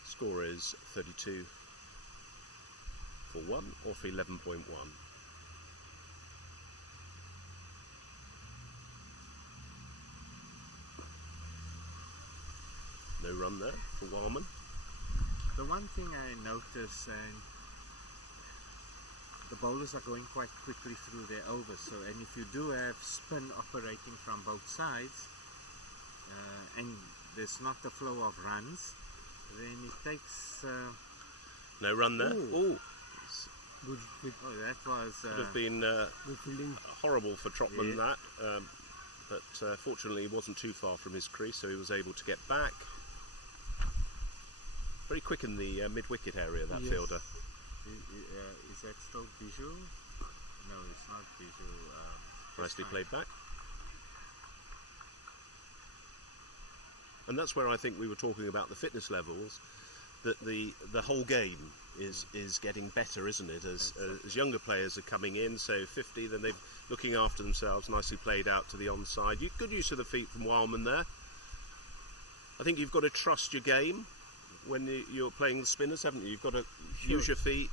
Score is 32 for 1 or for 11.1. No run there for Wildman. The one thing I notice, and the bowlers are going quite quickly through their overs. So, and if you do have spin operating from both sides, and there's not the flow of runs, then it takes. No run there. Ooh. Good, Oh, that was. Could have been good fielding. horrible for Trotman. Yeah. That but fortunately he wasn't too far from his crease, so he was able to get back. Very quick in the mid-wicket area, that Yes. fielder. Is that still visual? No, it's not visual. Nicely played back. And that's where I think we were talking about the fitness levels, that the whole game is getting better, isn't it? As younger players are coming in, so 50, then they're looking after themselves, nicely played out to the onside. Good use of the feet from Wildman there. I think you've got to trust your game when you're playing the spinners, haven't you? You've got to use your feet,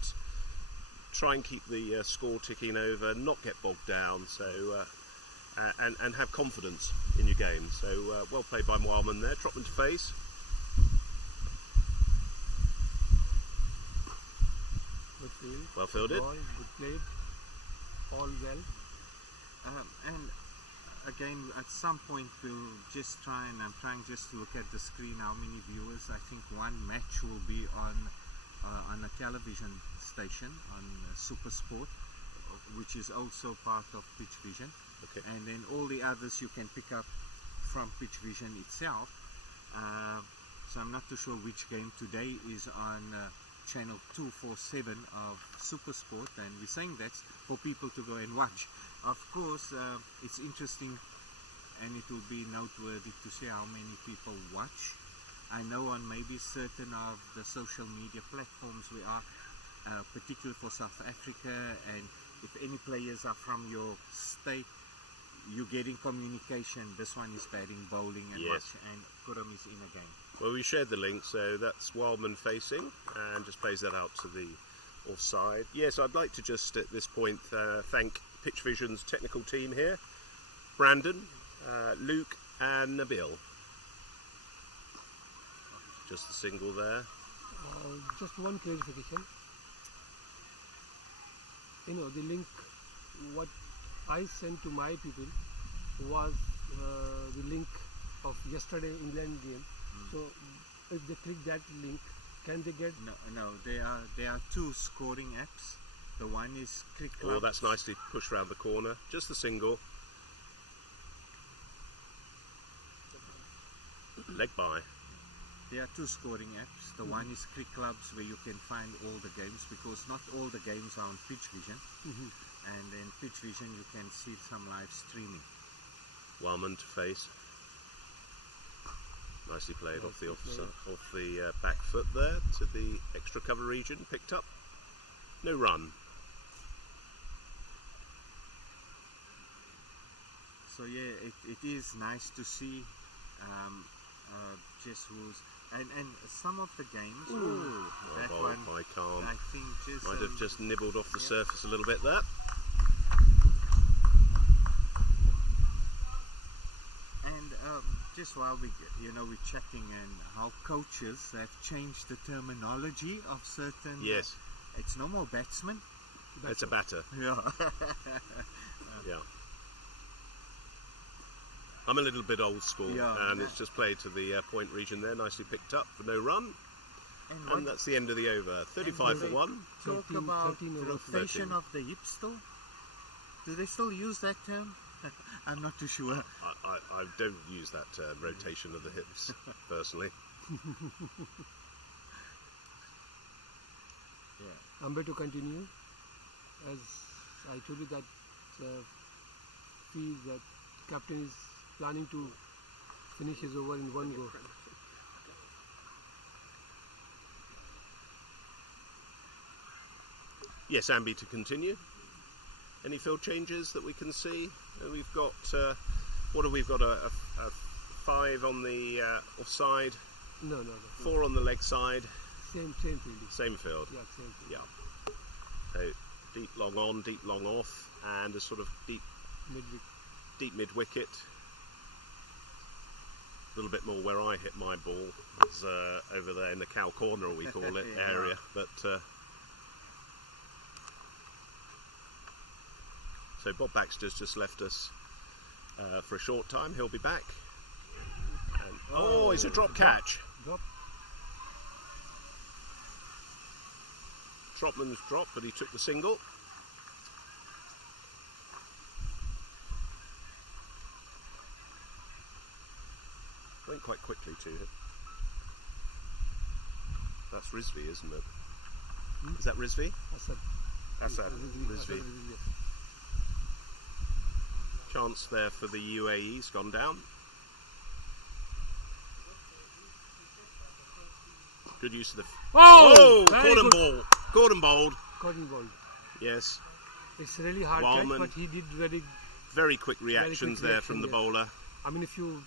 try and keep the score ticking over, not get bogged down, so and have confidence in your game. So well played by Wildman there. Trotman to face. Good field. Well fielded. Ball, good played. All well. And again, at some point we'll just try, and I'm trying just to look at the screen how many viewers. I think one match will be on a television station on Super Sport, which is also part of Pitch Vision. Okay. And then all the others you can pick up from Pitch Vision itself. So I'm not too sure which game today is on channel 247 of Super Sport, and we're saying that's for people to go and watch. Of course, it's interesting, and it will be noteworthy to see how many people watch. I know on maybe certain of the social media platforms we are, particularly for South Africa, and if any players are from your state, you're getting communication. This one is batting, bowling, and Yes. watch, and Kuram is in a game. Well, we shared the link, so that's Wildman facing, and just plays that out to the offside. Yes, I'd like to just at this point thank Pitch Vision's technical team here, Brandon, Luke and Nabil. Just the single there. Just one clarification. You know, the link what I sent to my people was the link of yesterday England game. So if they click that link, can they get? No, there are two scoring apps. The one is Crick Oh, Club. that's nicely pushed round the corner. Just the single. Leg by. There are two scoring apps. The one is Crick Clubs, where you can find all the games, because not all the games are on Pitch Vision. And then Pitch Vision you can see some live streaming. Wildman to face. Nicely played off the Nicely off the back foot there to the extra cover region. Picked up. No run. So yeah, it is nice to see just rules. And some of the games, that Oh, one, by Khan. I think just Might have just nibbled off the surface a little bit there. And just while we're chatting, and how coaches have changed the terminology of certain. Yes, It's no more batsman. it's a batter. Yeah. Yeah. I'm a little bit old school, Yeah, and yeah. it's just played to the point region there. Nicely picked up for no run, And and that's the end of the over. 35 for one. talk 13 about 13 over rotation 13. of the hip still. Do they still use that term? I'm not too sure. I don't use that rotation of the hips personally. I'm going to continue. As I told you that that captain is planning to finish his over in one go. Yes, Ambi to continue. Any field changes that we can see? We've got what have we got? A 5 on the offside, No. 4 on the leg side. Same fielding. Same field. Yeah, same field. Yeah. So deep long on, deep long off, and a sort of deep mid wicket. A little bit more where I hit my ball, is over there in the cow corner, we call it, area. But so Bob Baxter's just left us for a short time. He'll be back. And, it's a drop catch. Drop. Trotman's dropped, but he took the single. quite quickly to him. That's Rizvi, isn't it? Is that Rizvi? Asad. Asad. Rizvi. Yes. Chance there for the UAE's gone down. Good use of the... Gordon ball. Gordon bowled. Cotton ball. Yes. It's really hard Wildman. catch, but he did Very quick reactions there from the yes. bowler. I mean, if you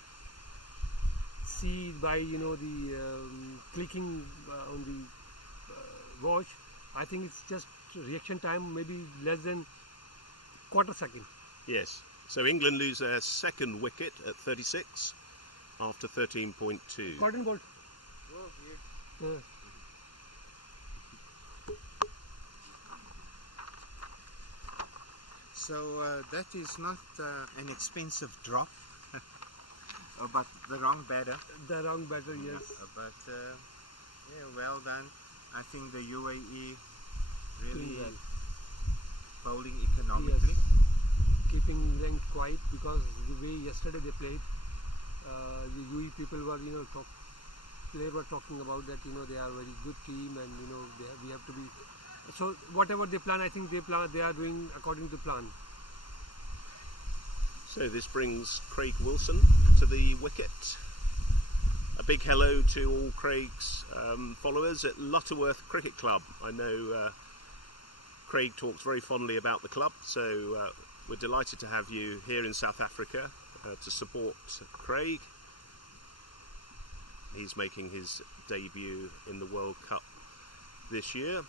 see by the clicking on the watch, I think it's just reaction time, maybe less than quarter second. Yes. So England lose their second wicket at 36 after 13.2. Cotton ball. So that is not an expensive drop, but the wrong batter. The wrong batter, yes. But yeah, well done. I think the UAE really Doing well. bowling economically. Yes. Keeping length quiet, because the way yesterday they played, the UAE people were, players were talking about that, they are a very good team, and we have to be. So whatever they plan, I think they are doing according to plan. So this brings Craig Wilson to the wicket. A big hello to all Craig's followers at Lutterworth Cricket Club. I know Craig talks very fondly about the club, so we're delighted to have you here in South Africa to support Craig. He's making his debut in the World Cup this year.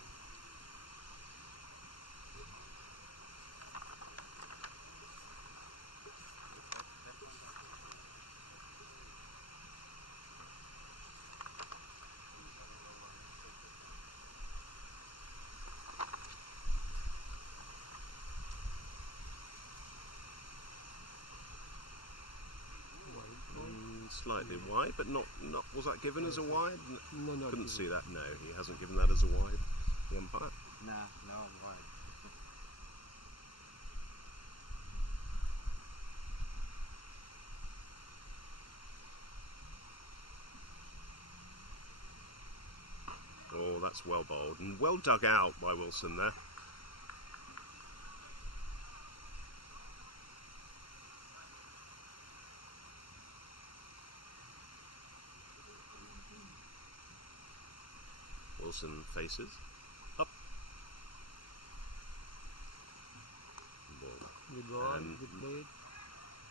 Slightly wide, but not was that given as a wide? No, not Couldn't given. see that. No, he hasn't given that as a wide. The umpire. No, wide. Oh, that's well bowled and well dug out by Wilson there. Wilson faces up. Ball. Good ball, And- good play.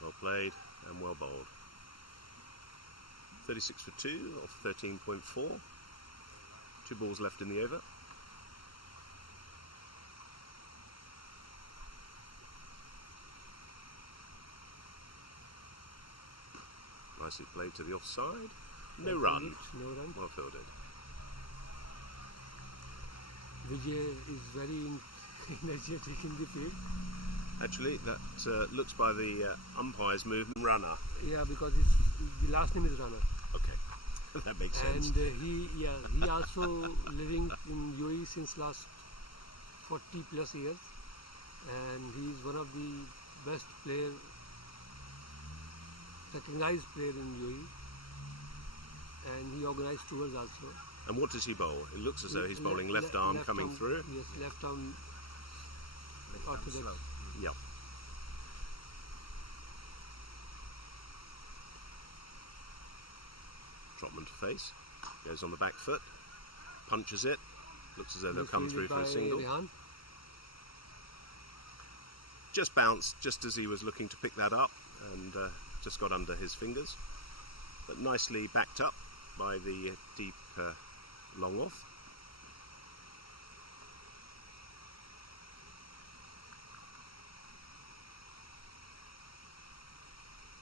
Well played and well bowled. 36 for 2 off 13.4. 2 balls left in the over. Nicely played to the offside. No run. No run. Well fielded. Vijay is very energetic in the field. Actually, that looks by the umpire's movement. Runner. Yeah, because the last name is Rana. Okay, that makes sense. And he also living in UAE since last 40 plus years, and he is one of the best player, recognized player in UAE, and he organized tours also. And what does he bowl? It looks as though he's bowling left arm coming through. Yes, left arm orthodox. Slow. Yep. Trotman to face. Goes on the back foot. Punches it. Looks as though they'll come through for a single. Rehan. Just bounced just as he was looking to pick that up, and just got under his fingers. But nicely backed up by the deep long off.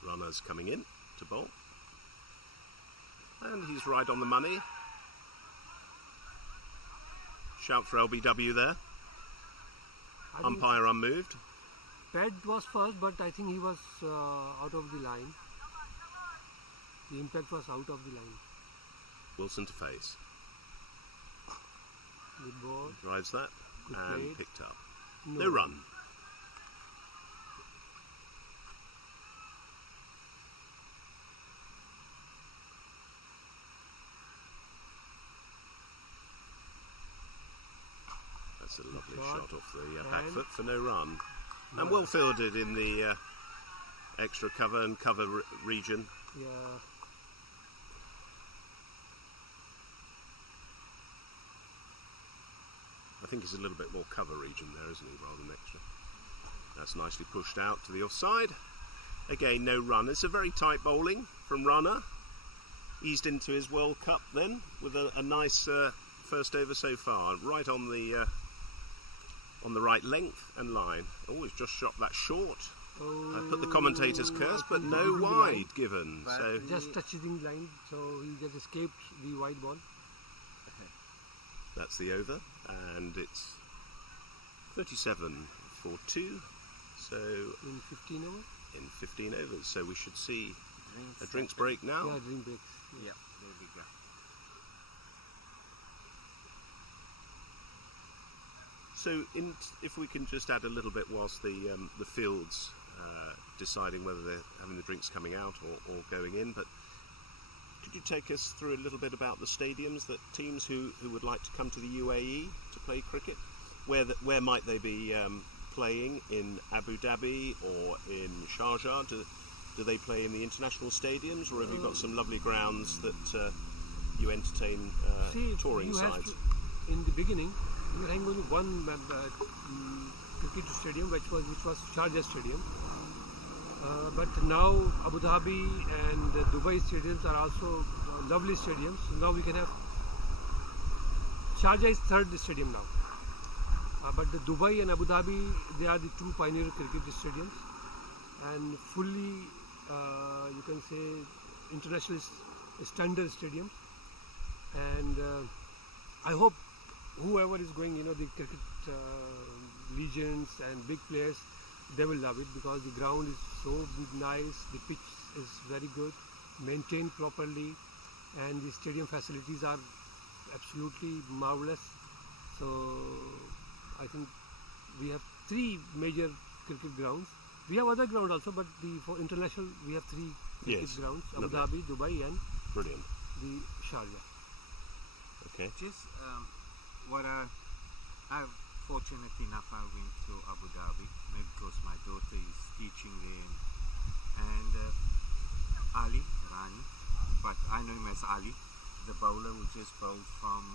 Runners coming in to bowl. And he's right on the money. Shout for LBW there. I think Umpire unmoved. Ped was first, but I think he was out of the line. The impact was out of the line. Wilson to face. Good ball. Drives that Good and play. picked up. No run. That's a lovely Shot. shot off the back And- foot for no run. And well fielded in the extra cover and cover region. Yeah. I think he's a little bit more cover region there, isn't he, rather than extra. That's nicely pushed out to the offside. Again, no run. It's a very tight bowling from Rana. Eased into his World Cup then with a nice first over so far, right on the right length and line. Oh, he's just shot that short. I put the commentator's curse, but no wide given. So Just touching the line, so he just escaped the wide ball. that's the over, and it's 37 for 2. So In 15 overs? in 15 overs, so we should see Drinks a drinks happen. break now. Yeah, drink breaks. Yeah, there we go. So, if we can just add a little bit whilst the fields deciding whether they're having the drinks coming out or going in, but could you take us through a little bit about the stadiums that teams who would like to come to the UAE to play cricket, where might they be playing, in Abu Dhabi or in Sharjah? Do they play in the international stadiums, or have you got some lovely grounds that you entertain See, touring you have sides? to, in the beginning, we were having only one cricket stadium, which was Sharjah Stadium. But now Abu Dhabi and Dubai stadiums are also lovely stadiums. So now we can have Sharjah is third stadium now. But the Dubai and Abu Dhabi, they are the two pioneer cricket stadiums, and fully you can say international standard stadiums. And I hope whoever is going, the cricket legends and big players, they will love it, because the ground is so nice, the pitch is very good, maintained properly, and the stadium facilities are absolutely marvelous. So I think we have 3 major cricket grounds. We have other grounds also, but for international we have 3 cricket Yes, grounds: Abu lovely. Dhabi, Dubai, and Brilliant. the Sharjah. Okay. Just what I've fortunate enough I went to Abu Dhabi, maybe because my daughter is teaching there, and Ali Rani, but I know him as Ali, the bowler who just bowled from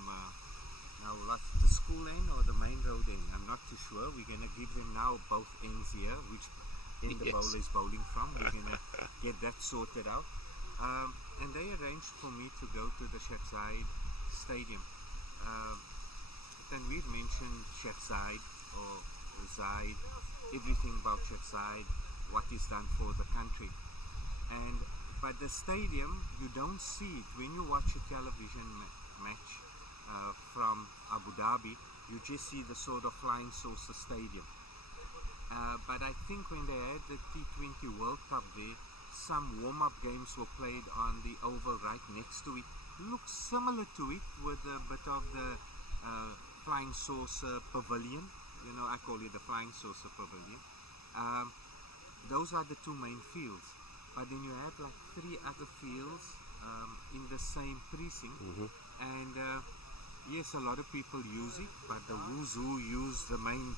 now the school end or the main road end. I'm not too sure. We're gonna give them now both ends here, which end the Yes. bowler is bowling from. We're gonna get that sorted out. And they arranged for me to go to the Sheikh Zayed Stadium. Then we've mentioned Sheikh Zayed or Zayed, everything about Sheikh Zayed, what is done for the country. But the stadium, you don't see it. When you watch a television match from Abu Dhabi, you just see the sort of flying saucer stadium. But I think when they had the T20 World Cup there, some warm-up games were played on the oval right next to it. Looks similar to it, with a bit of the flying saucer pavilion. I call it the flying saucer pavilion. Those are the 2 main fields. But then you have like 3 other fields in the same precinct. And yes, a lot of people use it, but the who's who use the main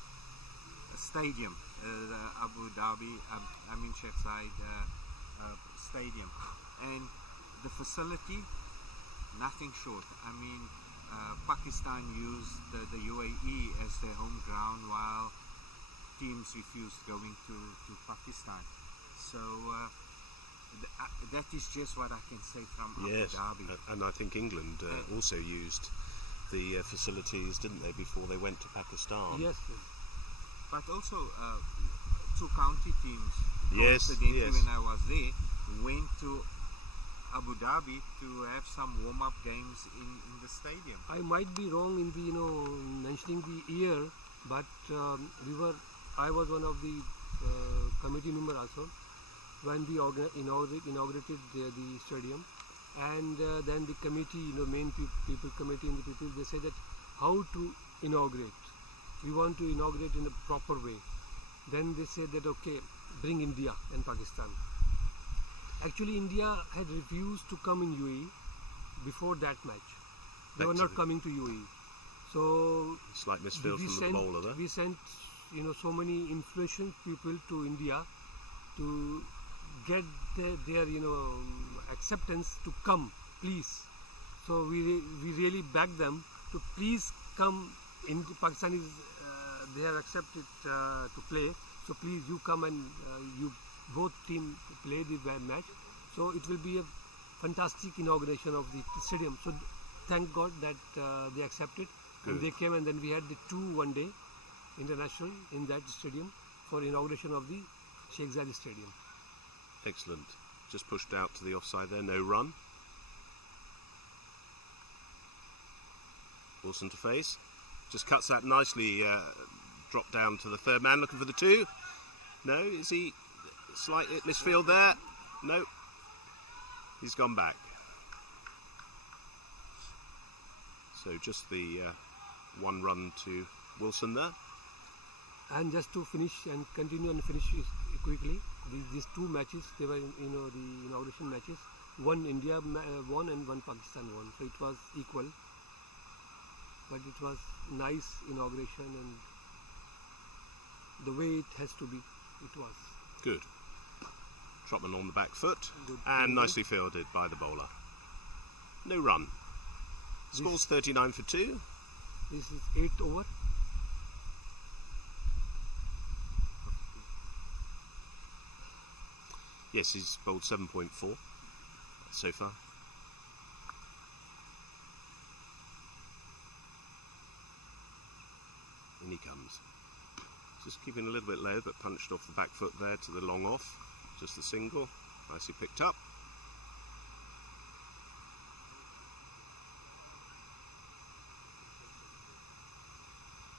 stadium, the Abu Dhabi, Sheikh Zayed Stadium, and the facility, nothing short. Pakistan used the UAE as their home ground, while teams refused going to Pakistan. So that is just what I can say from Yes, Abu Dhabi. and I think England also used the facilities, didn't they, before they went to Pakistan? Yes. But also 2 county teams, Yes, coincidentally, yes. when I was there, went to Abu Dhabi to have some warm-up games in the stadium. I might be wrong in the mentioning the year, but I was one of the committee member also when we inaugurated the stadium, and then the committee, main people committee and the people, they said that how to inaugurate. We want to inaugurate in a proper way. Then they said that okay, bring India and Pakistan. Actually, India had refused to come in UAE before that match. They were not Actually. coming to UAE. So Slight misfield from the bowler there. We sent, so many influential people to India to get their acceptance to come, please. So we really beg them to please come. In Pakistan is they have accepted to play. So please you come and you both team play the match. So it will be a fantastic inauguration of the stadium. So thank God that they accepted. And they came, and then we had the 2 one-day international in that stadium for inauguration of the Sheikh Zayed Stadium. Excellent. Just pushed out to the offside there, no run. Wilson to face. Just cuts that nicely, dropped down to the third man, looking for the 2. No, is he slight misfield there? No. He's gone back. So just the 1 run to Wilson there. And just to finish and continue and finish quickly, these 2 matches, they were the inauguration matches. 1 India won and 1 Pakistan won. So it was equal. But it was nice inauguration, and the way it has to be, it was. Good. Trotman on the back foot. Good. And nicely fielded by the bowler. No run. Scores 39 for 2. This is 8th over. Yes, he's bowled 7.4 so far. In he comes. Just keeping a little bit low, but punched off the back foot there to the long off. Just the single. Nicely picked up.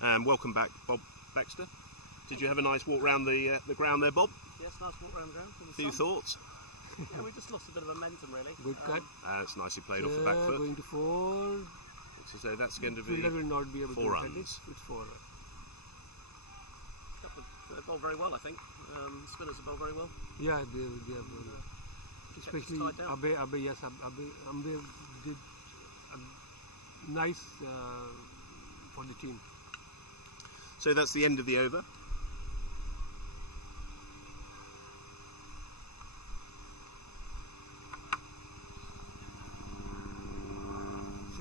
And welcome back, Bob Baxter. Did you have a nice walk around the ground there, Bob? Yes, nice walk around the ground. Few thoughts? Yeah, we just lost a bit of momentum, really. Good cut. It's nicely played off the back foot. Going to 4. So that's going to be Fielder will not be able 4 to runs. defend it. It's 4. They bowl very well, I think. Spinners have bowled very well. Yeah, they have. Especially tied down. Abe, yes, Abe did nice for the team. So that's the end of the over.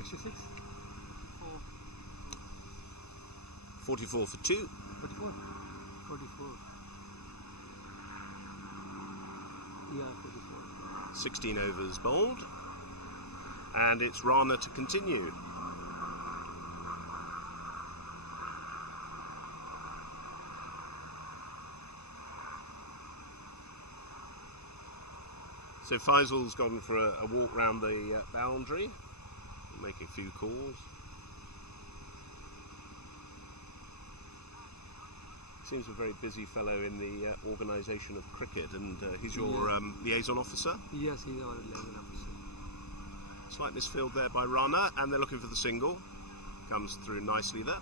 Six. 44 for 2. 44. Yeah, 44. 16 overs bowled. And it's Rana to continue. So Faisal's gone for a walk round the boundary, making a few calls. Seems a very busy fellow in the organisation of cricket, and he's your liaison officer. Yes, he's our liaison officer. Slight misfield there by Rana, and they're looking for the single. Comes through nicely there.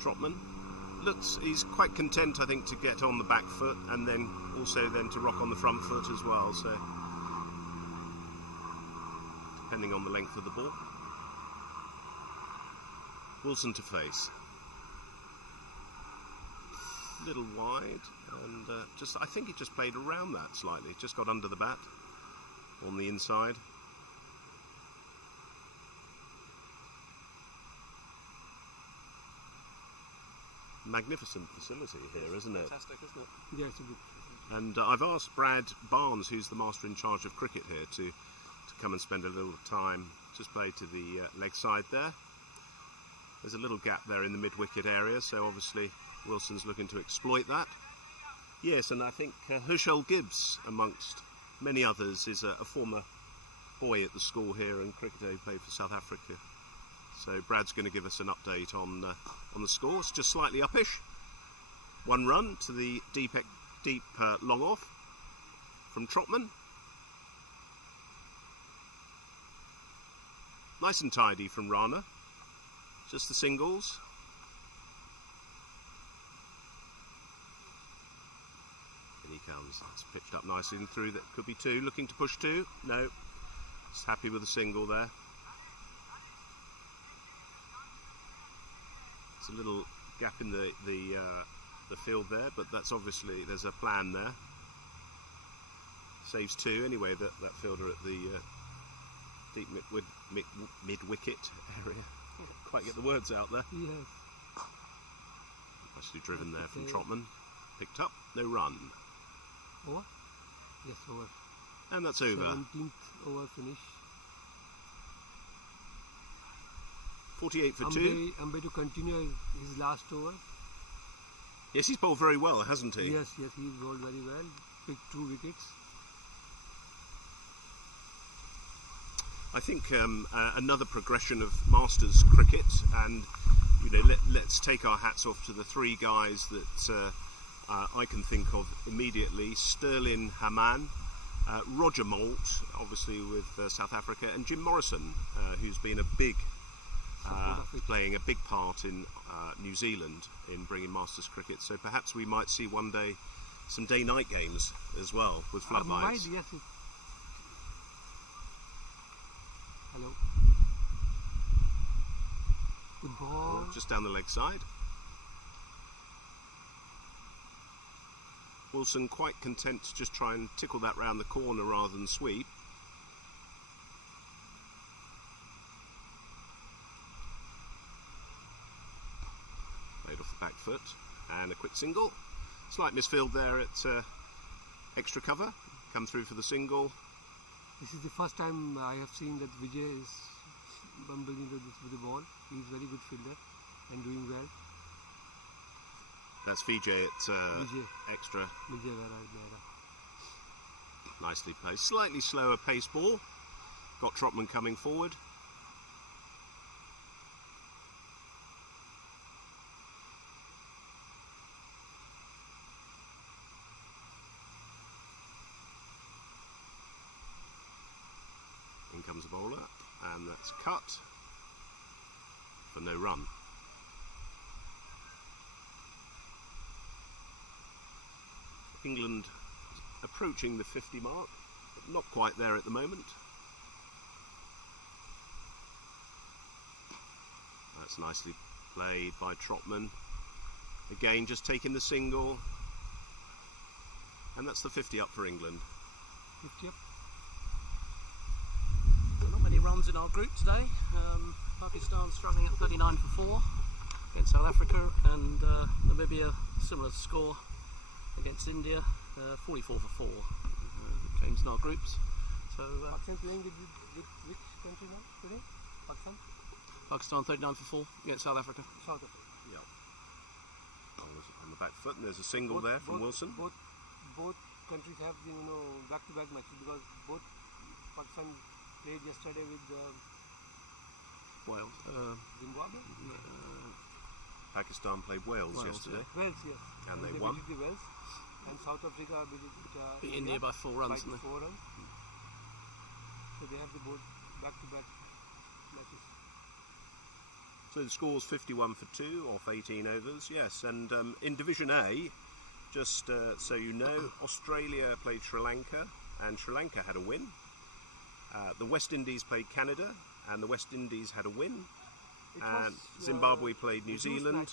Trotman looks, he's quite content, I think, to get on the back foot and then also to rock on the front foot as well. So depending on the length of the ball. Wilson to face. Little wide, and I think he just played around that slightly. Just got under the bat on the inside. Magnificent facility here, isn't it? Fantastic, isn't it? Yeah, it's a good. And I've asked Brad Barnes, who's the master in charge of cricket here, to come and spend a little time. Just play to the leg side there. There's a little gap there in the mid-wicket area, so obviously Wilson's looking to exploit that. Yes, and I think Herschel Gibbs, amongst many others, is a former boy at the school here and cricketer who played for South Africa. So Brad's going to give us an update on the score. It's just slightly uppish. 1 run to the deep long off from Trotman. Nice and tidy from Rana. Just the singles. And he comes. It's pitched up nicely and through. That could be 2. Looking to push 2. No. Just happy with the single there. It's a little gap in the field there, but that's obviously, there's a plan there. Saves 2 anyway, that fielder at the deep mid-wicket area. Can't quite get the words out there. Yes. Nicely driven there from Trotman. Picked up, no run. Over? Yes, over. And that's over. 17th over finish. 48 for 2. Ambe to continue his last over. Yes, he's bowled very well, hasn't he? Yes, he bowled very well. Picked 2 wickets. I think another progression of Masters cricket, and let's take our hats off to the 3 guys that I can think of immediately: Sterling Hamann, Roger Moult, obviously with South Africa, and Jim Morrison, who's been playing a big part in New Zealand in bringing Masters cricket. So perhaps we might see one day some day-night games as well with floodlights. Yes. Hello. Good ball. Just down the leg side. Wilson quite content to just try and tickle that round the corner rather than sweep. Played off the back foot and a quick single. Slight misfield there at extra cover. Come through for the single. This is the first time I have seen that Vijay is bumbling into this with the ball. He's very good fielder and doing well. That's Vijay at extra. Vijay, Nicely played. Slightly slower pace ball. Got Trotman coming forward. In comes the bowler, and that's cut for no run. England approaching the 50 mark, but not quite there at the moment. That's nicely played by Trotman. Again, just taking the single, and that's the 50 up for England. 50 up. Not many runs in our group today. Pakistan struggling at 39 for 4 against South Africa, and Namibia similar score against India, 44 for 4. Games in our groups. So Pakistan playing with which country now today? Pakistan? Pakistan 39 for 4 against South Africa. South Africa. Yeah. On the back foot, and there's a single there from Wilson. Both countries have back-to-back matches, because both Pakistan played yesterday with Wales. Zimbabwe. Pakistan played Wales yesterday. Yeah. Wales, yes. And they won. Beat Wales. And South Africa beat India by 4 runs. By 4 runs. So they have the both back-to-back matches. So the score's 51 for 2 off 18 overs. Yes, and in Division A, just so you know, Australia played Sri Lanka, and Sri Lanka had a win. The West Indies played Canada, and the West Indies had a win. And Zimbabwe played New Zealand,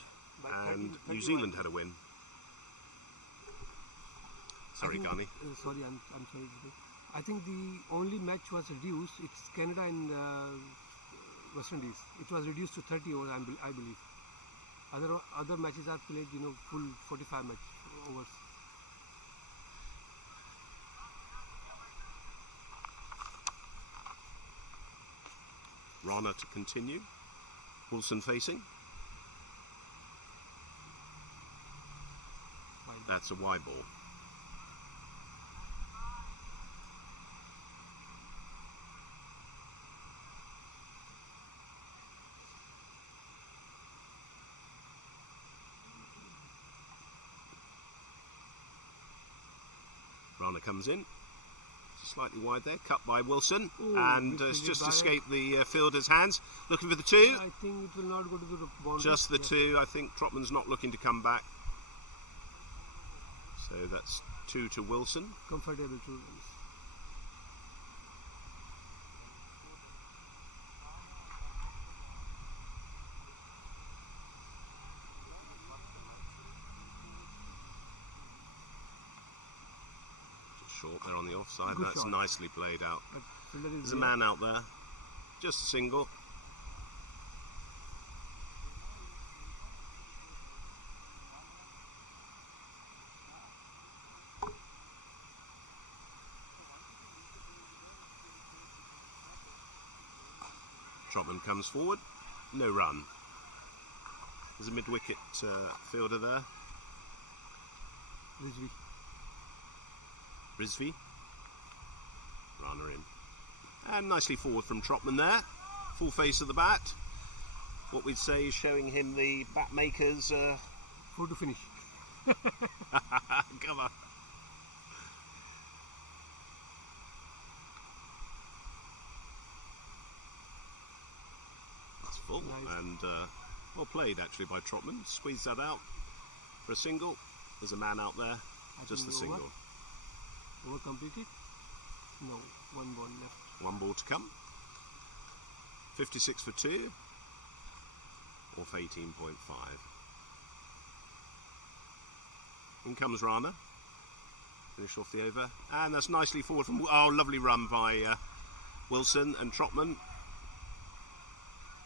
and New Zealand had a win. Sorry, Ghani. Sorry, I'm sorry. I think the only match was reduced. It's Canada and West Indies. It was reduced to 30 overs, I believe. Other matches are played, full 45 overs. Rana to continue. Wilson facing. That's a wide ball. Rana comes in. Slightly wide there, cut by Wilson. Ooh, and it's just escaped the fielder's hands. Looking for the 2. I think it will not go to the boundary. Just the 2. I think Trotman's not looking to come back. So that's 2 to Wilson. Comfortable 2 runs. on the offside. Good That's shot. nicely played out. But fielder is There's a there. man out there. Just a single. Trotman comes forward. No run. There's a mid-wicket fielder there. Rizvi. Rizvi. Runner in. And nicely forward from Trotman there. Full face of the bat. What we'd say is showing him the bat maker's Photo finish. cover. That's full. Nice. And well played actually by Trotman. Squeezed that out for a single. There's a man out there. Just a think single. Over completed? No, one ball left. One ball to come. 56 for 2. Off 18.5. In comes Rana. Finish off the over. And that's nicely forward from... Oh, lovely run by Wilson and Trotman.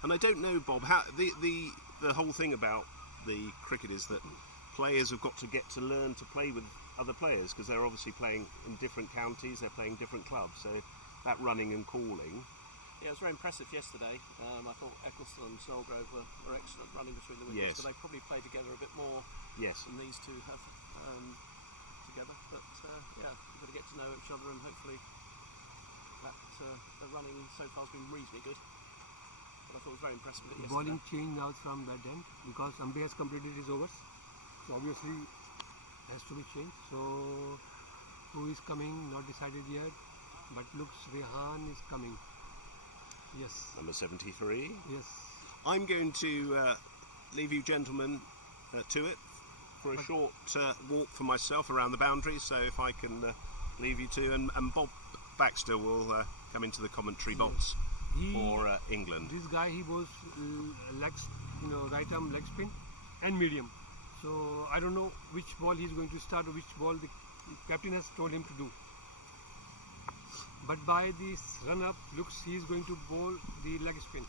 And I don't know, Bob, how the whole thing about the cricket is that players have got to get to learn to play with other players because they're obviously playing in different counties, they're playing different clubs, so that running and calling. Yeah, it was very impressive yesterday. I thought Eccleston and Solgrove were excellent running between the wickets, Yes. but they probably played together a bit more Yes. than these two have together. But yeah, you've got to get to know each other, and hopefully that the running so far has been reasonably good. But I thought it was very impressive with it yesterday. Bowling change now from that end because umpire has completed his overs. So obviously has to be changed. So who is coming? Not decided yet. But looks Rehan is coming. Yes. Number 73. Yes. I'm going to leave you gentlemen to it for a short walk for myself around the boundaries, so if I can leave you two, and Bob Baxter will come into the commentary box for England. This guy, he was legs, right arm leg spin and medium. So I don't know which ball he's going to start or which ball the captain has told him to do. But by this run up, looks he is going to bowl the leg spin.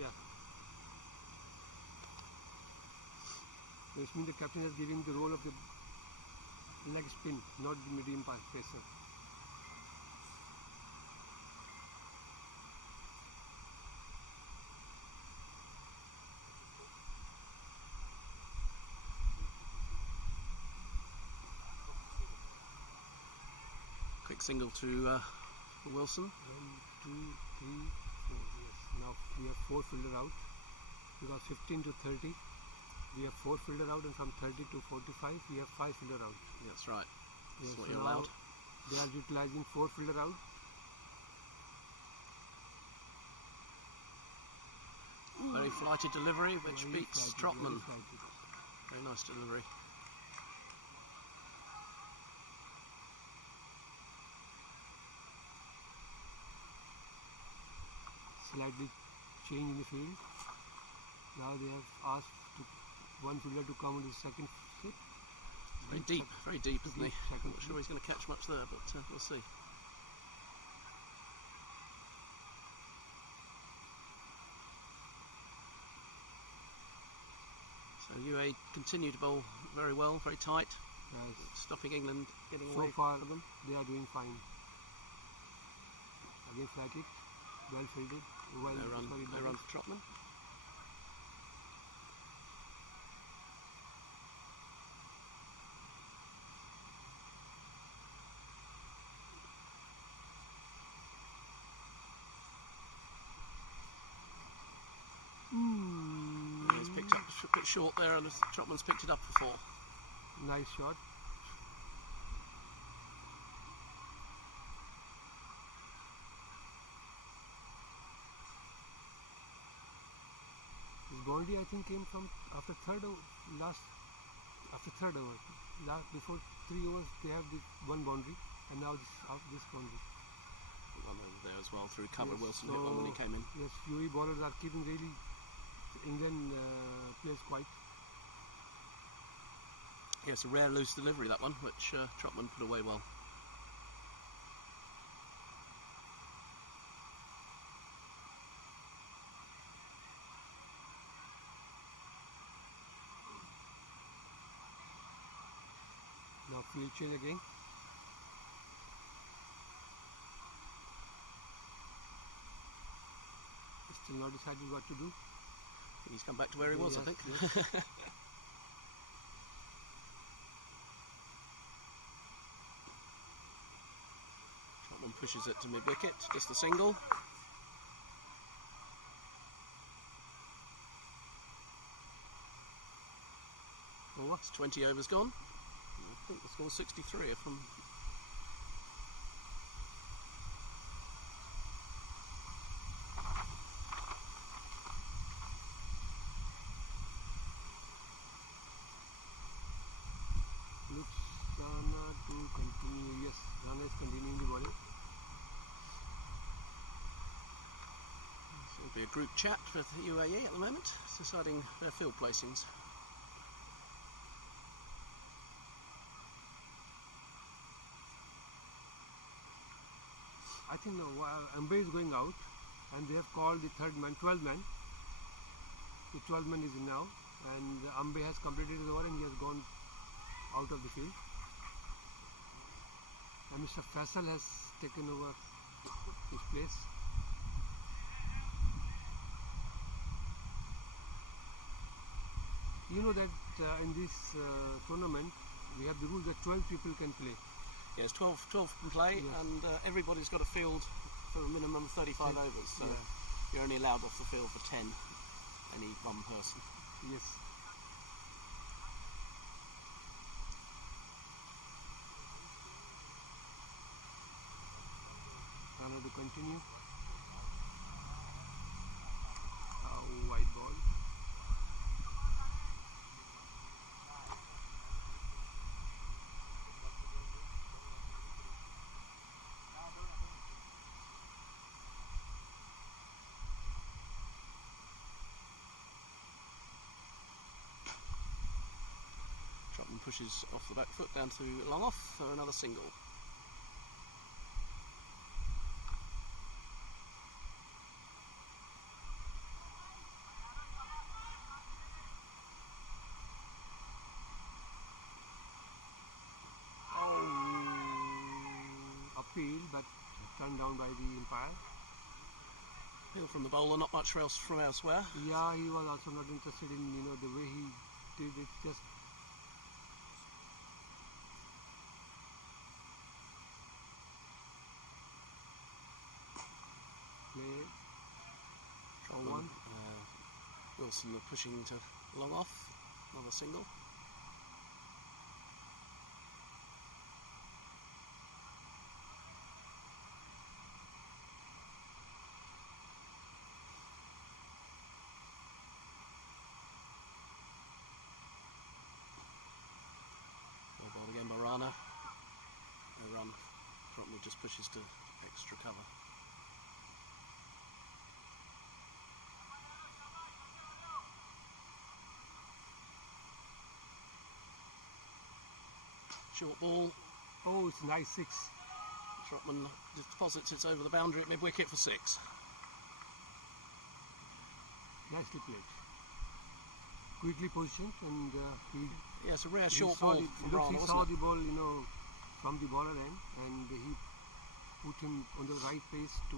Yeah. Which means the captain has given him the role of the leg spin, not the medium pacer. Quick single to Wilson. 1, 2, 3, 4. Yes. Now we have 4 fielder out because 15 to 30 we have 4 fielder out, and from 30 to 45 we have 5 fielder out. Yeah, that's right. That's Yes, what so you're now allowed. they are utilizing 4 fielder out. Very flighted delivery, which Very beats flighted, Trotman. very flighted. Very nice delivery. Slightly change in the field. Now they have asked one fielder to come on the second slip. Very deep, isn't he? Deep second I'm not sure he's going to catch much there, but we'll see. So UAE continue to bowl very well, very tight, stopping England getting So away far from them. they are doing fine. Again flat hit, well fielded. Well, No run for Trotman. He's picked up a bit short there, and Trotman's picked it up for 4. Nice shot. His boundary, I think, came from after third over. Before 3 overs, they have the one boundary, and now this boundary. One over there as well through cover. Yes, Wilson hit one when he came in. Yes, UAE bowlers are keeping really England players quiet. Yes, a rare loose delivery, that one, which Trotman put away well. Now field change again. Still not decided what to do. He's come back to where he was, Yes, I think. yes. Trotman pushes it to mid-wicket, just a single. Over. It's 20 overs gone. I think the score's 63 if I'm... Looks Rana to continue. Yes, Rana is continuing the bowling. So it'll be a group chat with the UAE at the moment, deciding their field placings. I think no, umpire is going out and they have called the third man, 12th man. The 12th man is in now and the umpire has completed his over and he has gone out of the field. And Mr. Faisal has taken over his place. You know that in this tournament we have the rule that 12 people can play. Yes, 12 can play, Yes. and everybody's got a field for a minimum of 35 overs, so Yeah. you're only allowed off the field for 10, any one person. Yes. Rana to continue. White ball. Trotman pushes off the back foot down to long off for another single. Appeal, but turned down by the umpire. Appeal from the bowler, not much else from elsewhere. Yeah, he was also not interested in the way he did it. Just play. Trotman, one. Wilson pushing to long off, another single. Well ball again by Rana. No run. Trotman just pushes to extra cover. Short ball. Oh, it's nice 6. Trotman just deposits it over the boundary at mid-wicket for 6. Nicely played. Quickly positioned and he Yes, a rare he short saw ball the, from look, Rana, he saw wasn't it? the ball, from the bowler end, and he put him on the right place to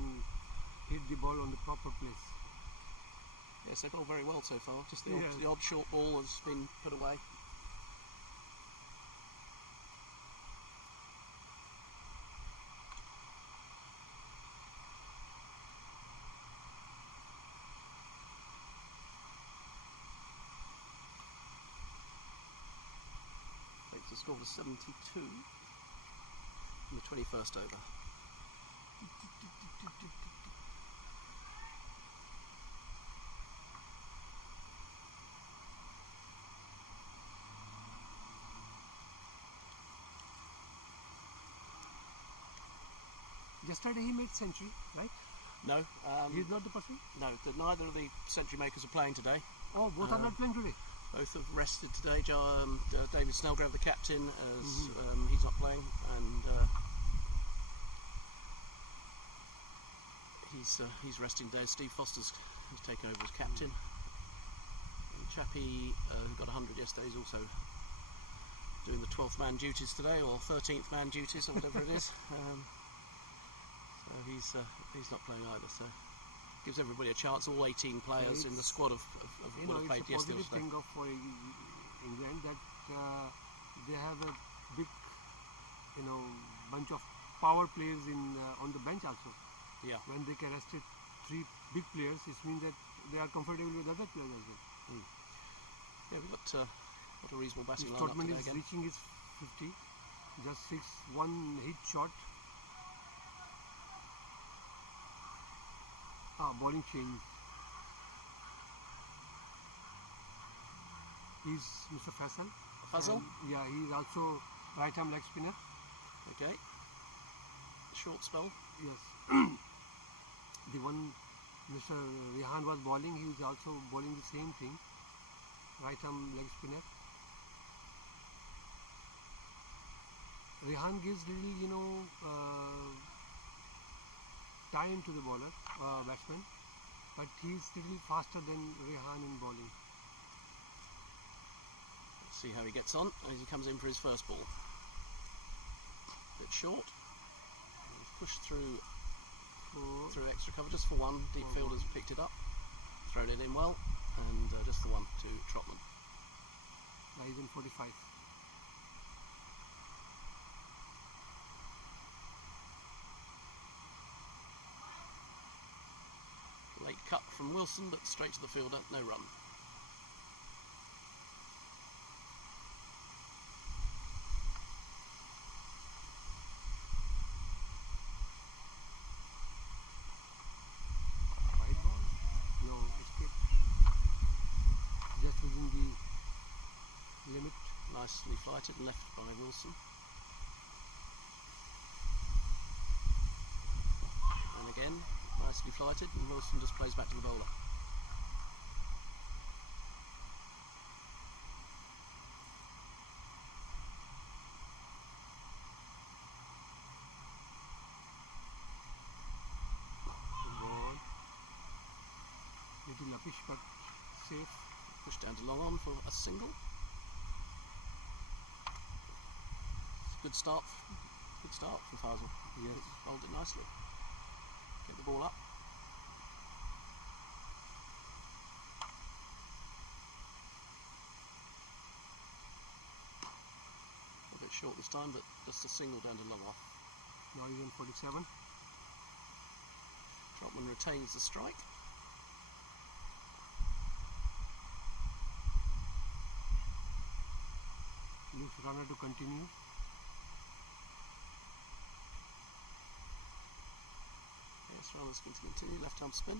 hit the ball on the proper place. Yes, they've bowled very well so far. Just the, Yeah. the odd short ball has been put away. Takes the score to 72 in the 21st over. Yesterday he made century, right? No, He's not the person? no, neither of the century makers are playing today. Oh, both are not playing today. Both have rested today. David Snellgrove, the captain, as he's not playing, and he's resting today. Steve Foster's taken over as captain. And Chappie, who got 100 yesterday, is also doing the 12th man duties today, or 13th man duties, or whatever it is. So he's not playing either. So gives everybody a chance. All 18 players in the squad have played yesterday. It's a positive thing for England that they have a big, bunch of power players on the bench also. Yeah. When they can rest 3 big players, it means that they are comfortable with other players as well. Yeah, we've got a reasonable batting lineup Trotman today is again. reaching his 50, just 1 hit shot. Bowling change. He's Mr. Faisal. Faisal? Yeah, he's also right arm leg spinner. Okay. Short spell. Yes. The one Mr. Rehan was bowling, he is also bowling the same thing. Right arm leg spinner. Rehan gives little, time to the bowler, batsman, but he is little faster than Rehan in bowling. Let's see how he gets on as he comes in for his first ball. Bit short. He's pushed through extra cover just for one. Deep fielders picked it up, thrown it in well, and just the one to Trotman. He's in 45. Late cut from Wilson, but straight to the fielder, no run. Wide ball? No, escape. Just within the limit. Nicely flighted and left by Wilson. And again, nicely flighted, and Wilson just plays back to the bowler. Good ball. Little uppish but safe. Pushed down to long on for a single. Good start from Faisal. Yes. Bowled it nicely. Get the ball up. A bit short this time, but just a single down to long off. Now he's in 47. Trotman retains the strike. Looks runner to continue. Yes, runners going to continue. Left arm spin.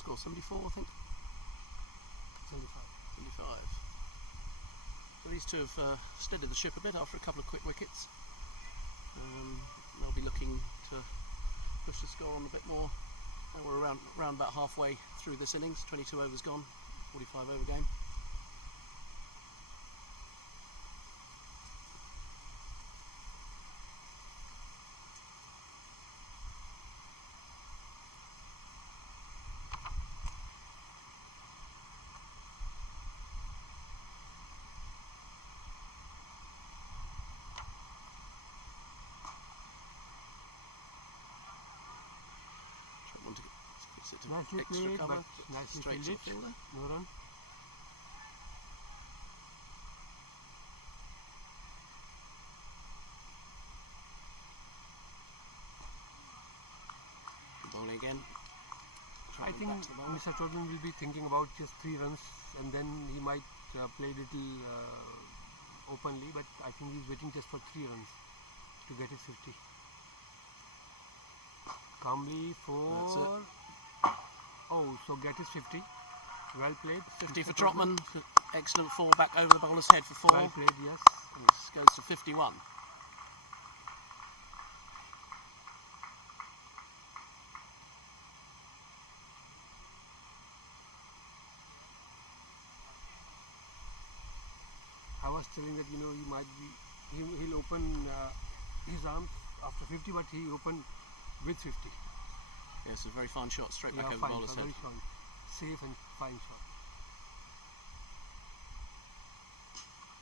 Score 74, I think. 75. So these two have steadied the ship a bit after a couple of quick wickets. They'll be looking to push the score on a bit more. We're around about halfway through this innings. 22 overs gone, 45 over game. Nicely Extra played, cover, but nicely straight to fielded. the fielder. No run. Bowling again. I think Mr. Trotman will be thinking about just 3 runs, and then he might play little openly, but I think he's waiting just for 3 runs to get his 50. Calmly for... Oh, so get his 50. Well played. 50 for Trotman. Excellent 4 back over the bowler's head for 4. Well played, yes. This goes to 51. telling that he might be he'll open his arms after 50, but he opened with 50. Yes, a very fine shot straight back over fine, the bowler's head. very fine, safe and fine shot.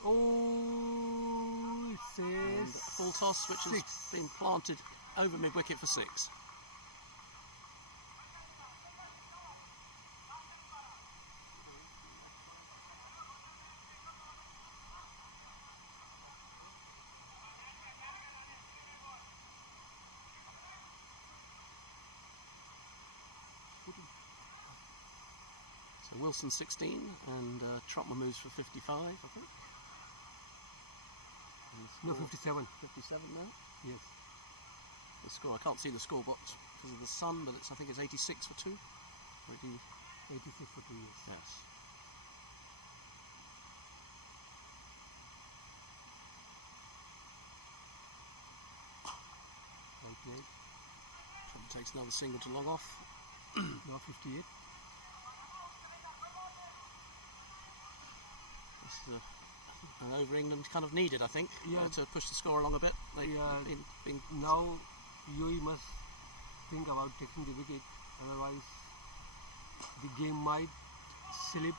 Oh, it And says full toss, which has six. been planted over mid-wicket for 6. So Wilson 16 and Trotman moves for 55, I think. No, 57. 57 now. Yes. The score, I can't see the scorebox because of the sun, but I think it's 86 for 2. 86 for 2 years. Yes. Well played. Trotman takes another single to long off. Now 58. This is an over England kind of needed, I think, to push the score along a bit. Now UAE must think about taking the wicket, otherwise the game might slip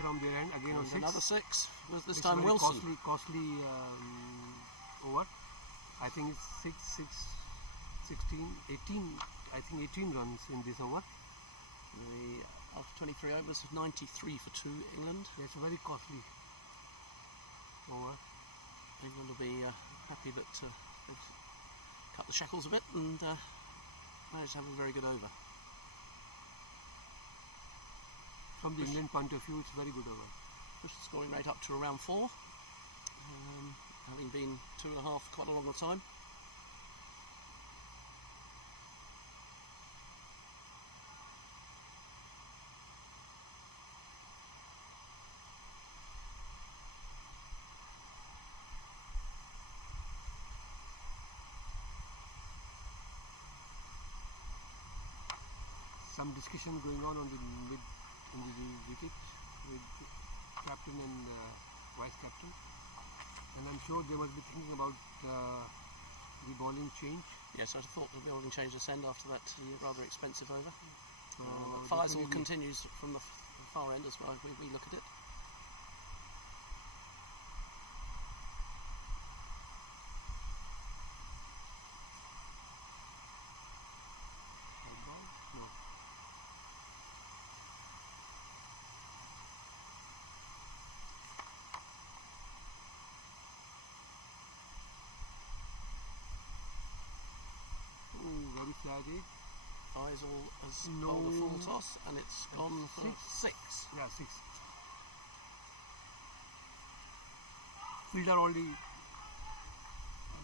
from their end again on 6. Another 6. Was this It's time very Wilson? Costly over. I think it's 6, 16, 18. I think 18 runs in this over. After 23 overs, 93 for 2 England. It's a very costly over. England will be happy that they've cut the shackles a bit and managed to have a very good over. From the England point of view, it's very good over. Pushed the scoring rate up to around 4, having been 2.5 for quite a long time. Some discussion going on the wicket with captain and vice captain, and I'm sure they must be thinking about the bowling change. Yes, I thought the bowling change to send after that rather expensive over. So Faisal continues from the far end as well. We look at it. No. Very flaggy. Faisal has No. bowled a full toss and it's gone for 6. Yeah, 6. Fielder only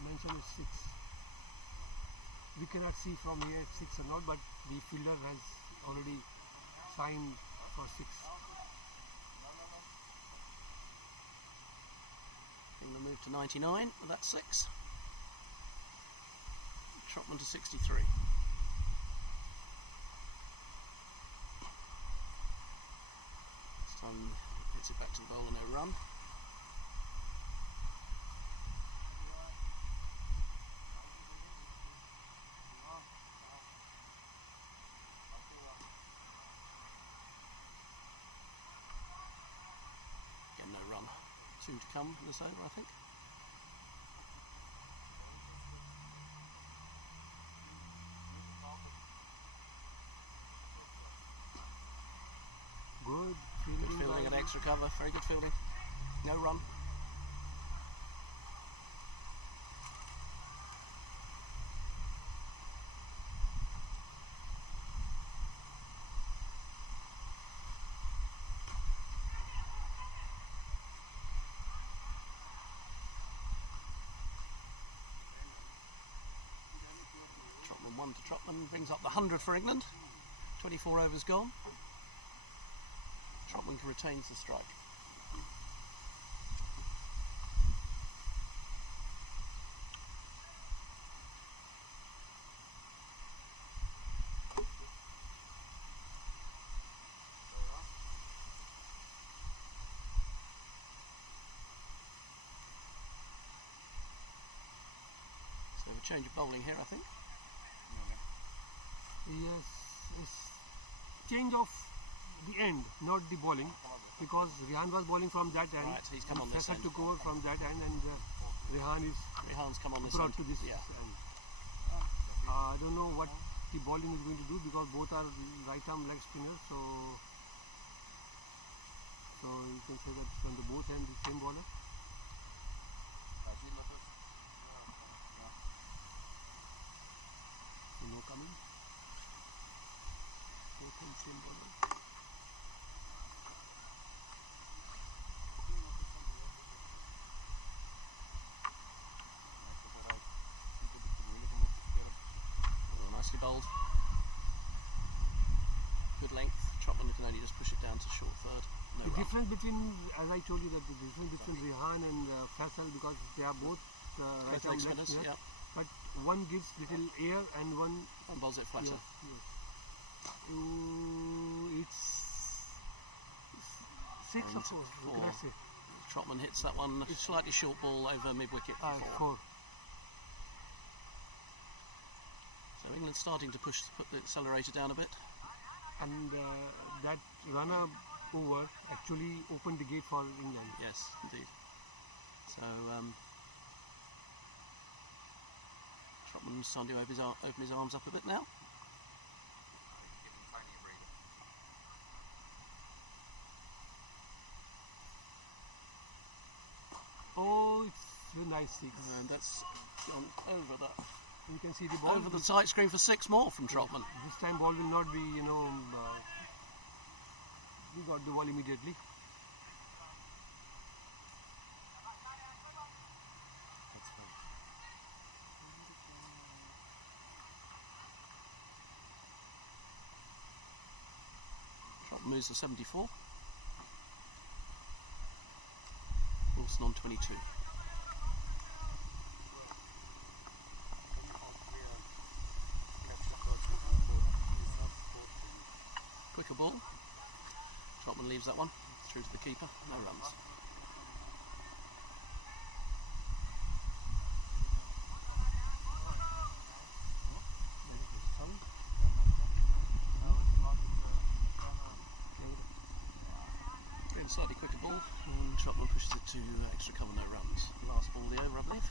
mentioned is 6. We cannot see from here 6 or not, but the fielder has already signed for 6. England move to 99 with that 6. Trotman to 63. This time hits it back to the bowler, no run. Again, no run. 2 to come for this over, I think. Good Good fielding and extra cover, very good fielding. No run. Trotman 1 to Trotman brings up the 100 for England. 24 overs gone. Trotman retains the strike. a change of bowling here, I think. Yes, it's change of the end, not the bowling, because Rehan was bowling from that end. Right, he's come on this Faisal end. took over from that end, and Rehan's come on this brought end. to this Yeah. end. I don't know what the bowling is going to do, because both are right arm leg spinners, so you can say that from the both ends the same bowler. So no comment. Both ends same bowler. Nicely bowled. Good length. Trotman can only just push it down to short third. No The run. difference between, as I told you, that the difference between Rehan and Faisal, because they are both right Both arm leg leg spinners, spinners, yeah. but one gives little air and one One bowls it flatter. yes. It's 6 or And 4. four. What can I say? Trotman hits that one slightly short ball over mid-wicket for 4. 4. So England's starting to put the accelerator down a bit. And that runner over actually opened the gate for England. Yes, indeed. So Trotman's starting to open his arms up a bit now. Oh, it's a nice 6. And that's gone over that. You can see the ball. Over the tight screen for 6 more from Trotman. This time ball will not be, we got the ball immediately. Trotman moves to 74. Wilson on 22. Quicker ball. Trotman leaves that one through to the keeper. No runs. Again, slightly quicker ball, and Trotman pushes it to extra cover, no runs. Last ball of the over, I believe.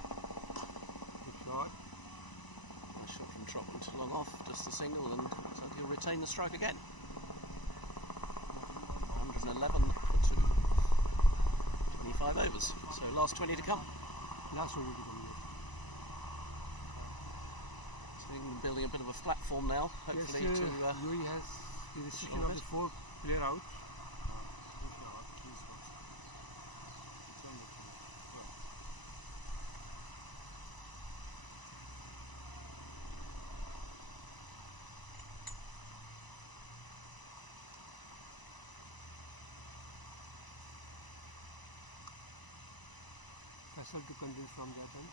Good shot. Nice shot from Trotman to long off, just a single, and so he'll retain the strike again. 111 for 2. 25 overs, so last 20 to come. Last over to come. So England building a bit of a platform now, hopefully Yes, to... UAE has the restriction Sure. of the 4 player out. Faisal to convince from that end.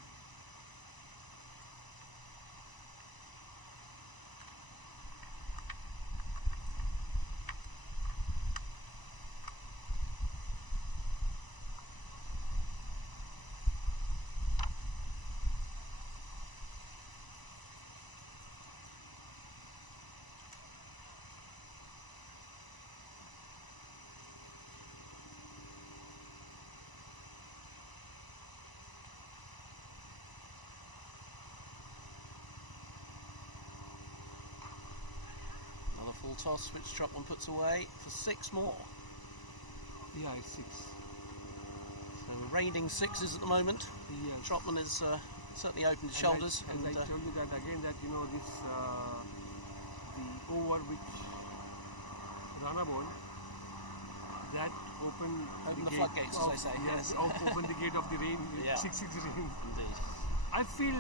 Another full toss, which Trotman puts away for 6 more. Yeah, it's 6. So reigning 6s at the moment. Yes. Trotman is certainly opened his And shoulders. I told you that again, that this the over which Rana ball, that opened Open the gate floodgates, as of- they say, Yes, yes. opened the gate of the rain. Yeah. 6-6 rain. Indeed. I feel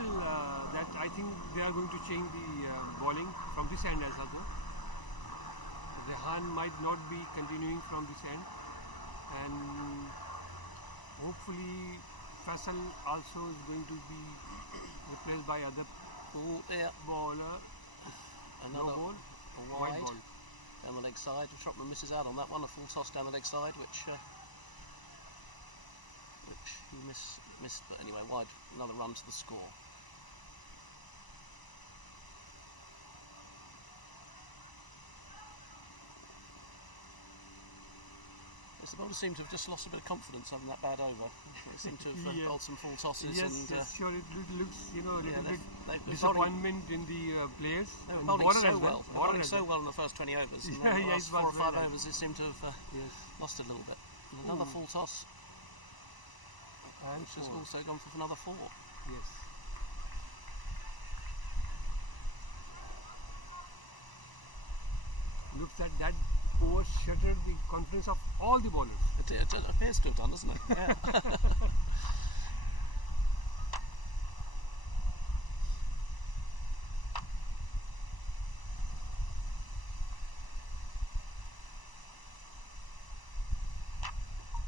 that I think they are going to change the bowling from this end as also. Rehan might not be continuing from this end, and hopefully Faisal also is going to be replaced by other Ball there, bowler. another No ball, a white wide ball. down the leg leg side. Trotman misses out on that one. A full toss down the leg side, which he missed. But anyway, wide. Another run to the score. The bowlers seem to have just lost a bit of confidence having that bad over. They seem to have bowled some full tosses. Yes, and sure. It looks, a little bit they've disappointment in the players. They were and bowling bowler so as well. They were bowling so well in the first 20 overs. And then the last 4 or 5 overs, they seem to have lost a little bit. And another full toss, And which has four. also gone for another 4. Yes. Looks at that over shattered the confidence of all the bowlers. It appears to have done, doesn't it? Yeah.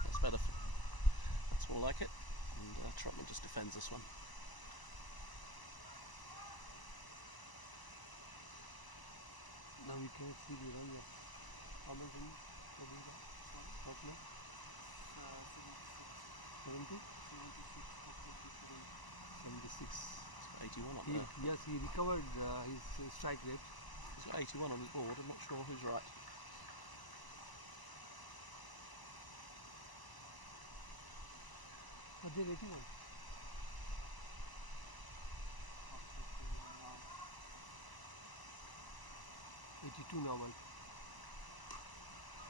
That's better. That's more like it. And Trotman just defends this one. Now you can see the run of how much in Trotman? 70? 76. 81 up there. Yes, he recovered his strike rate. He's got 81 on his board. I'm not sure who's right. Oh, they're 81. Now,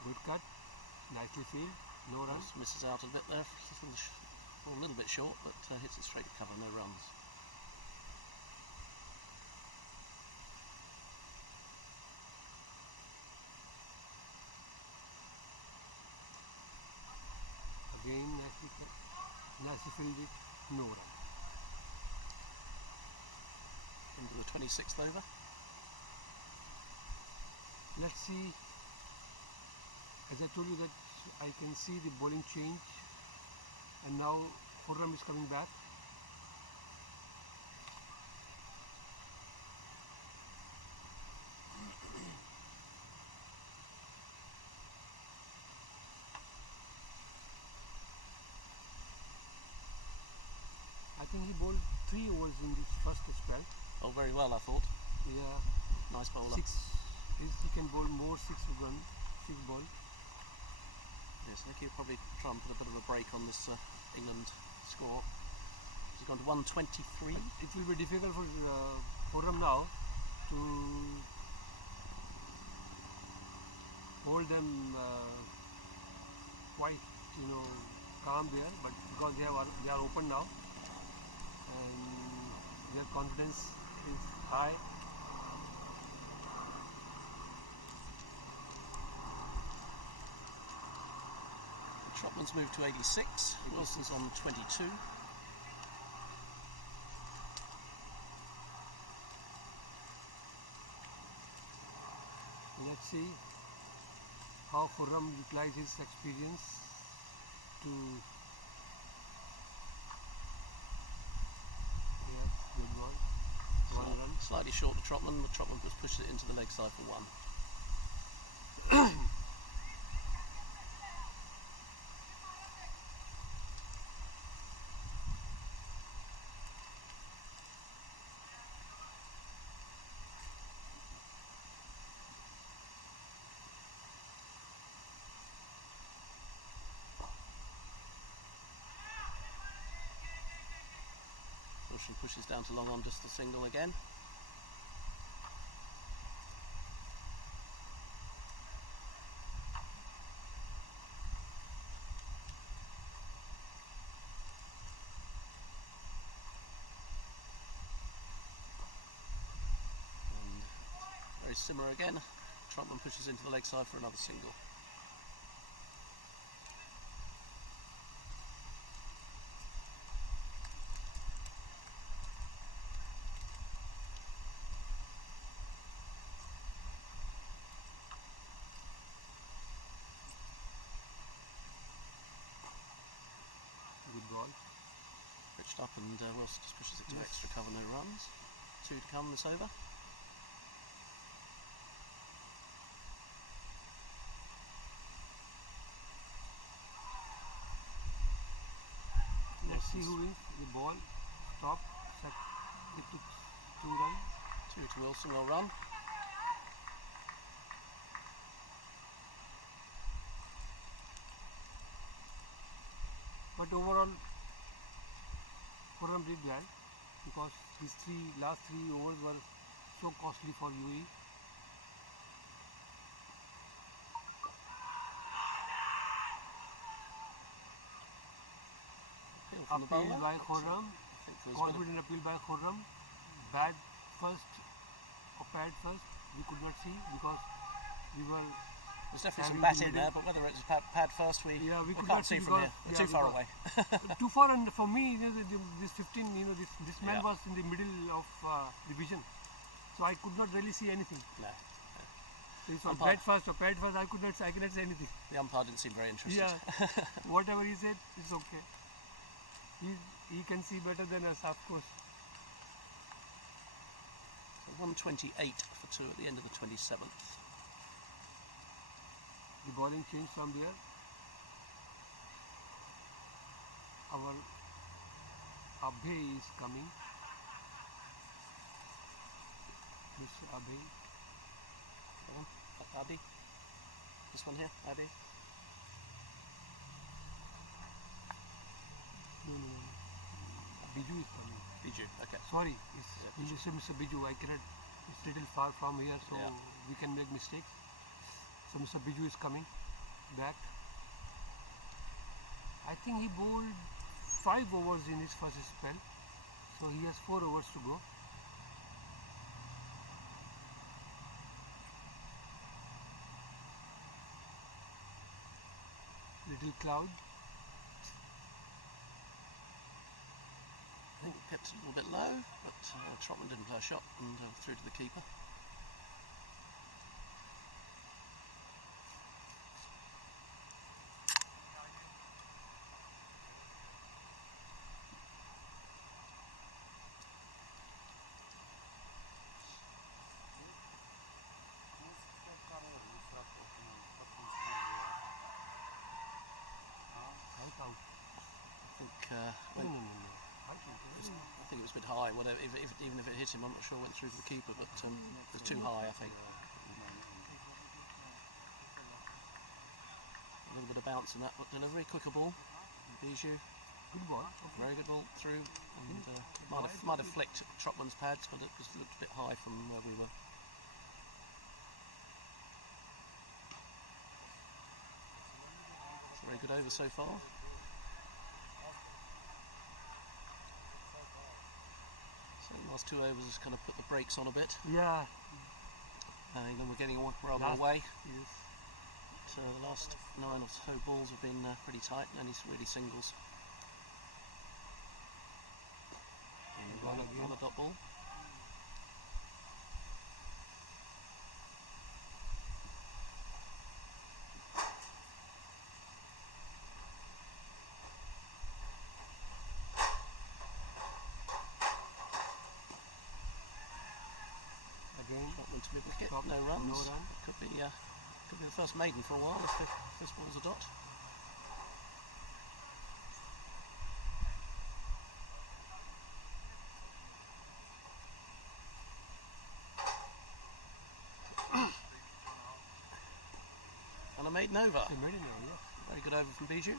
good cut, nicely field, no runs. Just misses out a bit there, a little bit short, but hits it straight to cover, no runs. Again, nicely fielded, no run. Into the 26th over. Let's see, as I told you that I can see the bowling change, and now Khurram is coming back. I think he bowled 3 overs in this first spell. Oh, very well, I thought. Yeah, Nice bowler. 6. He can bowl more 6 ball. Yes, I think he'll probably try and put a bit of a break on this England score. He's gone to 123. It will be difficult for Khurram now to hold them quite, calm there, but because they are open now and their confidence is high. Trotman's moved to 86. Wilson's on 22. Let's see how Khurram utilizes his experience to good one. 1 run. Slightly short to Trotman, but Trotman just pushes it into the leg side for 1. Pushes down to long on, just a single again. And very similar again. Trotman pushes into the leg side for another single. Pitched up, and Wilson just pushes it to extra cover, no runs. 2 to come this over. see who wins. The ball, stop, set, it took 2 runs. 2 to Wilson, well run. But overall, Khurram did well because his last 3 overs were so costly for UAE. From the Appeal bowler. by Khurram, I think there was a bit of- confident appeal by Khurram. Bad first or pad first, we could not see because we were There's definitely some having bat the in middle. there, but whether it's pad first, we we could can't not see see from here. because- We're too far because- away. too far, and for me, this 15, this man Yeah. was in the middle of the vision, so I could not really see anything. No, So it was Umpire. bad first or pad first, I cannot say anything. the umpire didn't seem very interested. Yeah, whatever he said, it's okay. He can see better than us, of course. So 128 for 2 at the end of the 27th. The bowling changed from there. Our Abhay is coming. Mr. Abhay. Hold on. Adi. This one here, Adi. No. Biju is coming. Biju, okay. Sorry, it's Mr. Biju. I cannot. It's little far from here, so Yeah. we can make mistakes. So Mr. Biju is coming back. I think he bowled 5 overs in his first spell, so he has 4 overs to go. Little cloud. I think we kept it a little bit low, but Trotman didn't play a shot and through to the keeper. I think it was a bit high. Whatever, even if it hit him, I'm not sure it went through to the keeper, but it was too high, I think. A little bit of bounce in that delivery. Quicker ball. Bijou. Good ball. Very good ball through, and might have flicked Trotman's pads, but it just looked a bit high from where we were. Very good over so far. So the last 2 overs has kind of put the brakes on a bit. Yeah. And then we're getting rather Last- away. Yes. So the last 9 or so balls have been pretty tight, and only really singles. Ball again. On the dot ball. Again. Trotman to mid-wicket, Top, no runs. no run. Could be the first maiden for a while if this ball's a dot. And a maiden over. They made it now, yes. Very good over from Bijou.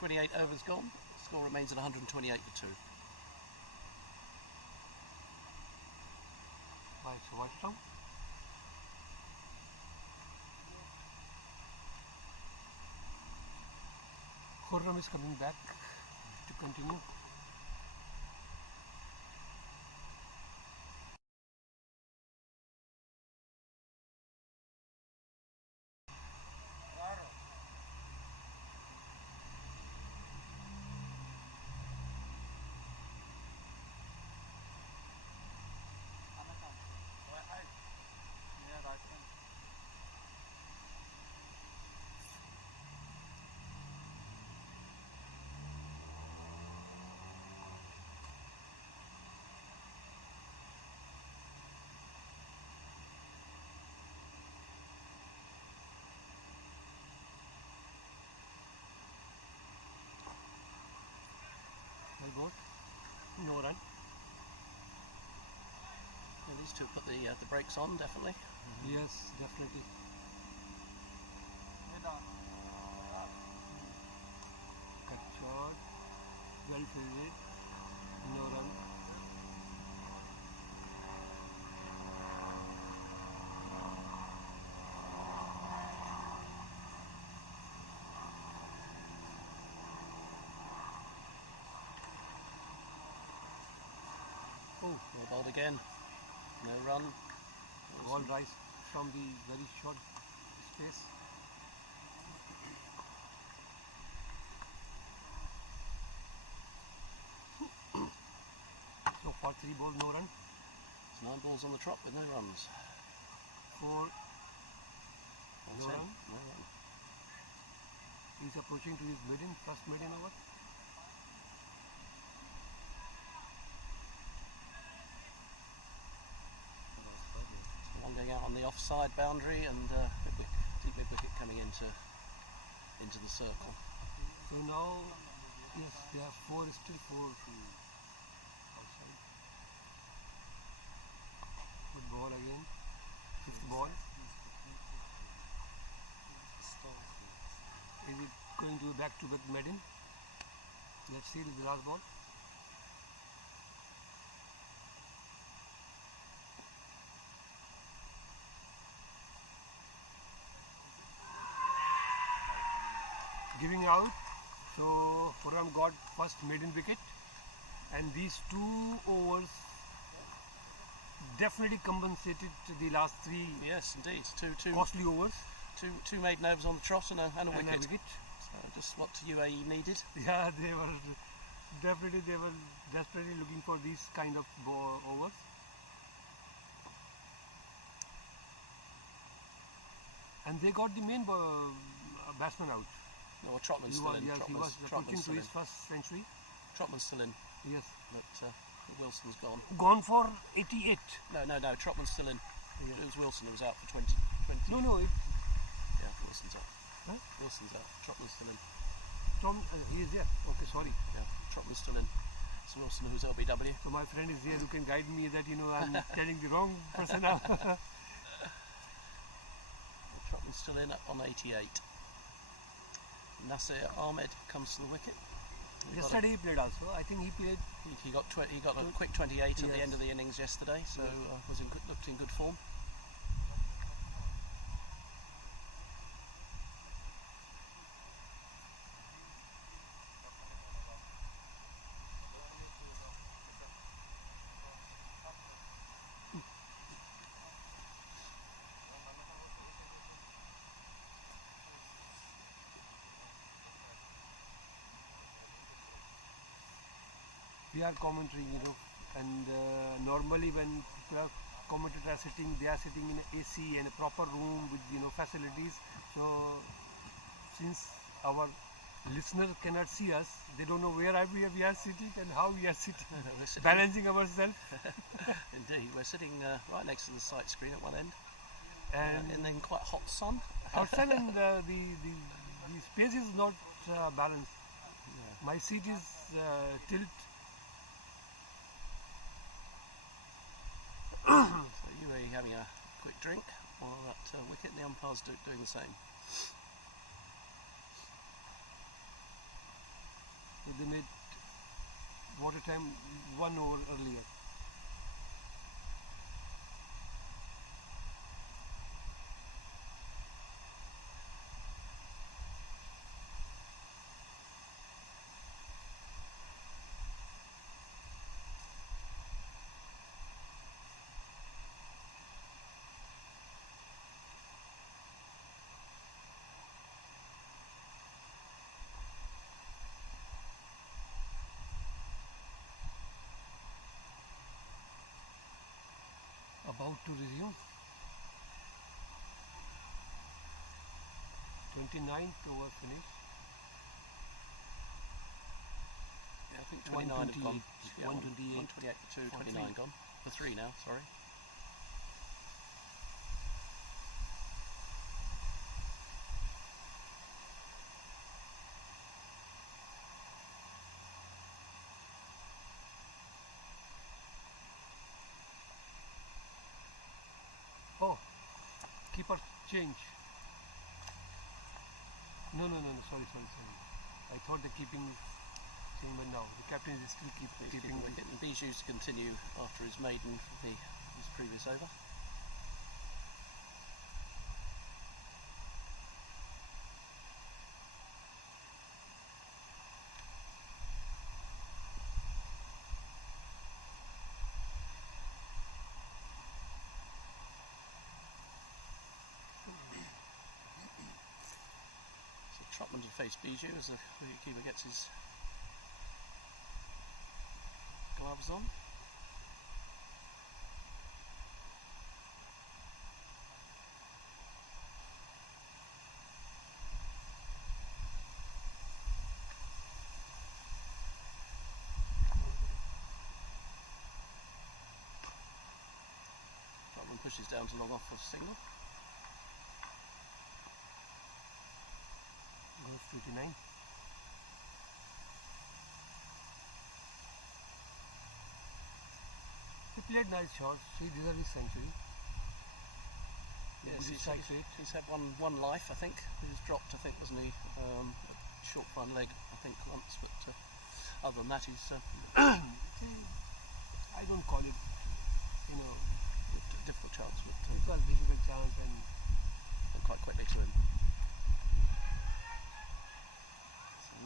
.28 overs gone. Score remains at 128 for 2. Right, so what's wrong? Khurram is coming back to continue. to put the brakes on, definitely. Yes, definitely. Cut short, well fielded, no run. Oh, Well bowled again. No run. ball rise from the very short space. So for 3 balls, no run. It's 9 balls on the trot with no runs. 4, All no 10, run. no run. He's approaching to his first maiden over. One going out on the offside boundary and deep mid wicket coming into the circle. So now, yes, there are still 4 to outside. Good ball again. 5th ball. Is it going to be back to back maiden? Let's see the last ball. Giving out. So Khurram got first maiden wicket, and these 2 overs definitely compensated the last 3 Yes, indeed. Two costly overs two maiden overs on the trot and a and wicket. a wicket. So just what UAE needed. Yeah, they were desperately looking for these kind of overs. And they got the main batsman out. No, well, Trotman's He still was, in. yes, he was Trotman's approaching to still his in. first century. Trotman's still in, Yes. but Wilson's gone. Gone for 88. No, Trotman's still in. Yeah. It was Wilson who was out for 20. No, Yeah, Wilson's out. Huh? Wilson's out. Trotman's still in. he is there. Okay, sorry. Yeah, Trotman's still in. So Wilson, who's LBW. So my friend is here who can guide me that, I'm telling the wrong person now. Trotman's still in on 88. Nasir Ahmed comes to the wicket. Yesterday he played also. I think he played. He got a quick 28 at the Yes. end of the innings yesterday, so looked in good form. We are commentary, and normally when commentators are sitting, they are sitting in AC and a proper room with facilities. So since our listener cannot see us, they don't know where we are sitting and how we are sitting, We're sitting- balancing ourselves. Indeed, we're sitting right next to the sight screen at one end, And and then quite hot sun. outside, and the space is not balanced. My seat is tilt. So UAE having a quick drink while that wicket, and the umpires doing the same. They made water time 1 over earlier. About to resume. 29th over finish. Yeah, I think 29 have gone. 128. 128 for 2, For 29 three. gone. For 3 now, sorry. keeper change. No, sorry. I thought the keeping thing, but now the captain is still keeping wicket. And Bijou's to continue after his maiden for his previous over. Trotman to face Bijou as the wicketkeeper gets his gloves on. Trotman pushes down to long off for a single. Goes 29. He played nice shots. He deserved his century. Yes, he's had one life, I think. He was dropped, I think, wasn't he? A short front leg, I think, once. But other than that, he's I don't call it, a difficult chance. But it was a difficult chance and quite quickly to him.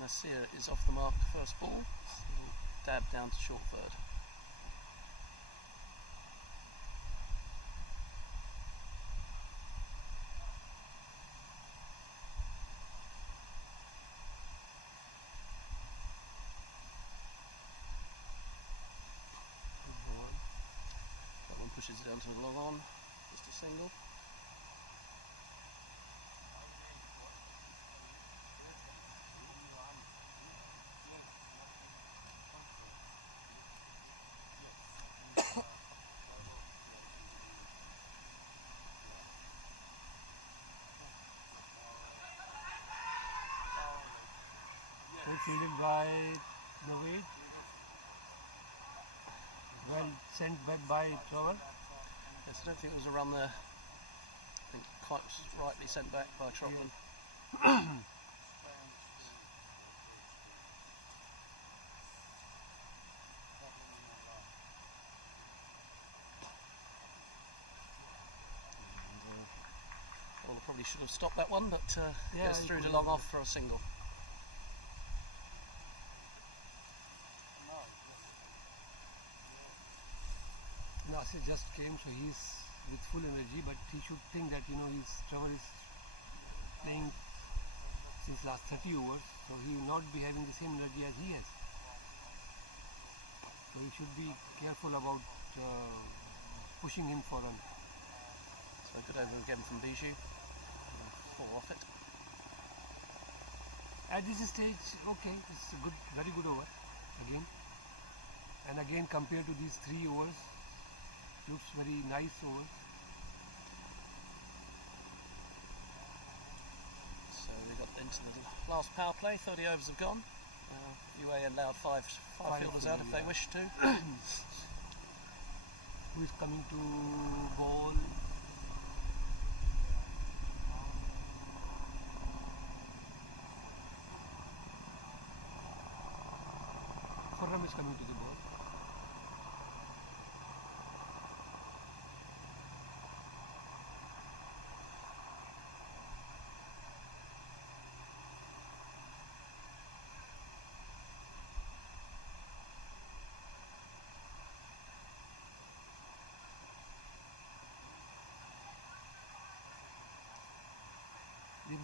Nasir is off the mark first ball, dab down to short third. That one pushes it down to the long on, just a single. well fielded by Naveed. Well sent back by Trevor. Yes, I don't think there was a run there. I think quite rightly sent back by Trotman. Well, probably should have stopped that one, but gets through to long off for a single. Nasir just came, so he's with full energy, but he should think that Trevor is playing since last 30 overs, so he will not be having the same energy as he has. So he should be careful about pushing him for run. So good over again from Bijou. 4 off it. At this stage, okay, it's a good, very good over again. And again, compared to these 3 overs, looks very nice overs. So we got into the last power play. 30 overs have gone. UAE allowed five fielders out if they wish to. Who is coming to ball? Khurram is coming to the ball.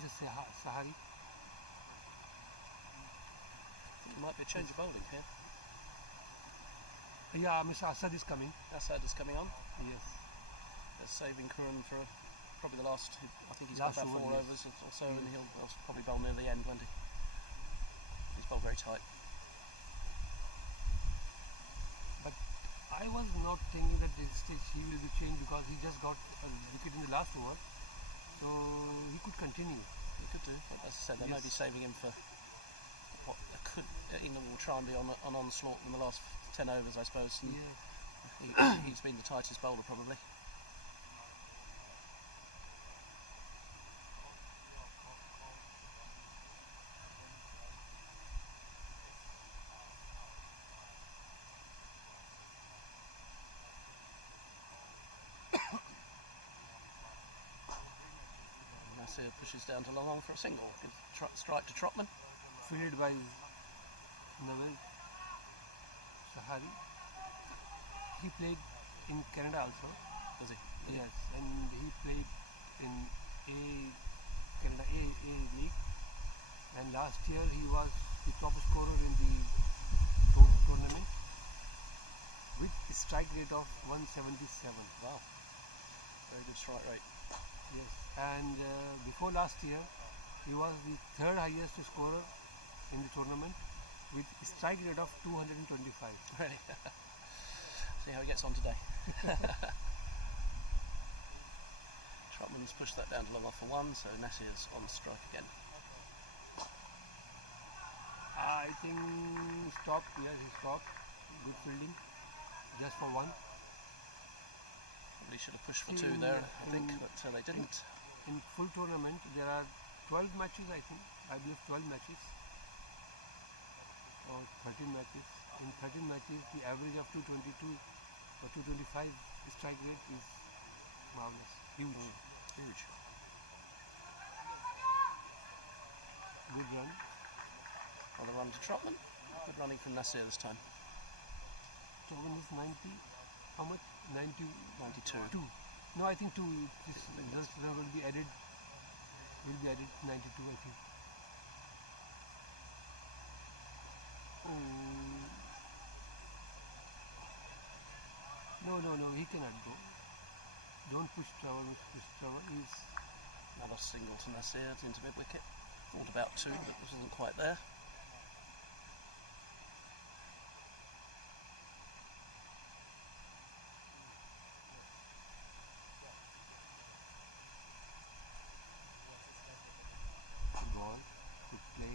This is Sahari. There might be a change of bowling here. Yeah, Mr. Asad is coming. Asad is coming on. Yes. They're saving Khurram for probably the last. I think he's Last got about 4 over, yes. overs or so, and he'll probably bowl near the end, won't he? He's bowled very tight. But I was not thinking that this stage he will be changed because he just got a wicket in the last over. So he could continue. He could do, but as I said, they may be saving him for what could. England will try and be on onslaught in the last 10 overs, I suppose. And he's been the tightest bowler probably. Nasir pushes down to long on for a single. Good strike to Trotman. Fielded by Nawal Sahari. He played in Canada also. Does he? Yes, and he played in Canada A League. And last year he was the top scorer in the tournament with a strike rate of 177. Wow. Very good strike rate. Yes, and before last year he was the third highest scorer in the tournament with a strike rate of 225. Really? See how he gets on today. Trotman's pushed that down to long off for one, so Nasir's on strike again. I think stop, yes, he stopped. Good fielding, just for one. Probably should have pushed for two there, I think, but they didn't. In full tournament, there are 12 matches, I think. I believe 12 matches or 13 matches. In 13 matches, the average of 222 or 225 strike rate is marvelous, huge. Huge. Good run. Another run to Trotman. Good running from Nasir this time. Trotman is 90. How much? 92. 92. No, I think 2. This will be added. Will be added 92, I think. No, he cannot go. Don't push Trevor. He's Another single to Nasir into mid wicket. Thought about 2, but this wasn't quite there. ball. Good play.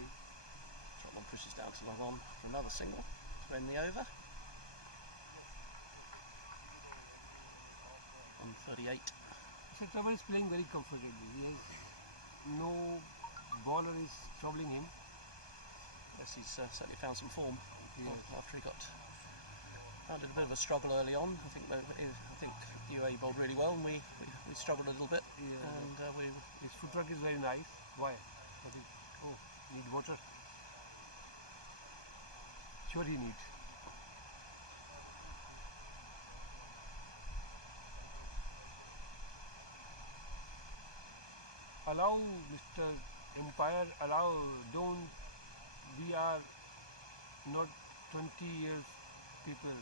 Trotman pushes down to long on for another single to end the over. 138. So Trevor is playing very comfortably. He has no bowler is troubling him. Yes, he's certainly found some form. Yes. After he found a bit of a struggle early on. I think UAE bowled really well, and we struggled a little bit. Yeah. And His footwork is very nice. Why? Need water. Sure he needs. Allow Mr. Umpire, don't, we are not 20 years people,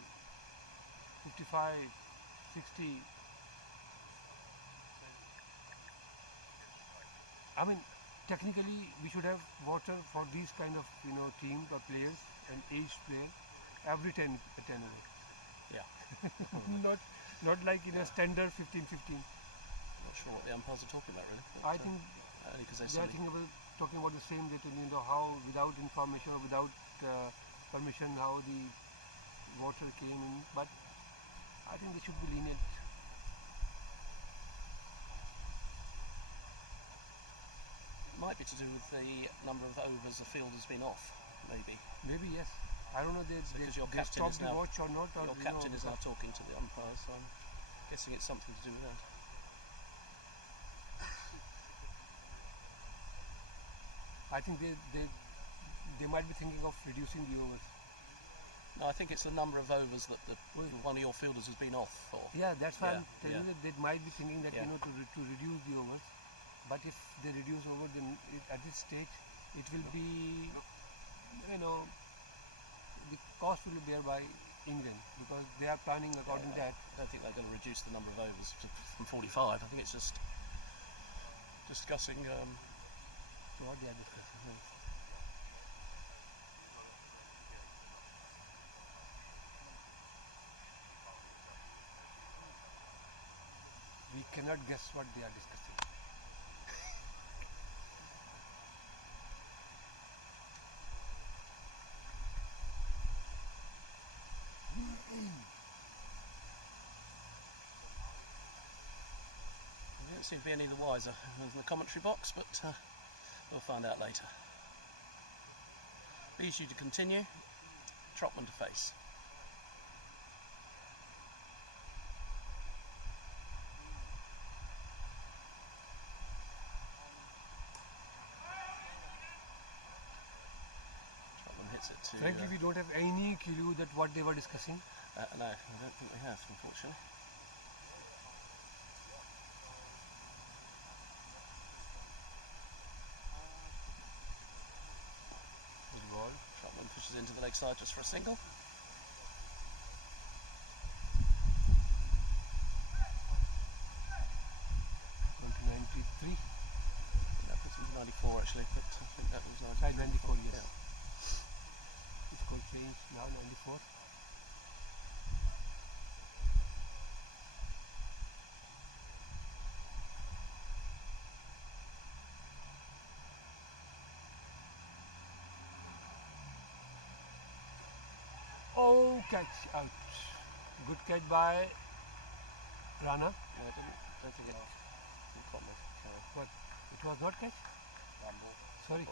55, 60. I mean, technically we should have water for these kind of, teams or players and aged player every 10 overs. yeah, Not like in a standard 15-15. not sure what the umpires are talking about really. But, I think only because they are talking about the same, that how without information or without permission how the water came in, but I think they should be lenient. might be to do with the number of overs the field has been off, maybe. Maybe yes. I don't know Because your they captain stopped is the now watch or not. Or, your captain is now talking to the umpires, so I'm guessing it's something to do with that. I think they might be thinking of reducing the overs. No, I think it's the number of overs that one of your fielders has been off for. Yeah, that's why I'm Yeah, telling you that they might be thinking that Yeah. To reduce the overs. But if they reduce over, then at this stage it will be, the cost will be bear by England, because they are planning according to that. I don't think they're going to reduce the number of overs from 45. I think it's just discussing. So what they are discussing. We cannot guess what they are discussing. We don't seem to be any the wiser in the commentary box, but we'll find out later. Leaves you to continue. Trotman to face. to... Frankly, we don't have any clue that what they were discussing. no, I don't think we have, unfortunately. Good ball. Trotman pushes into the leg side just for a single. 93. That puts him to 94 actually, but I think that was... Side 94, yes. Yeah. It's called change now, 94. Oh, catch out. Good catch by Rana. No, I don't think it didn't quite make it carry. But it was not catch? Sorry.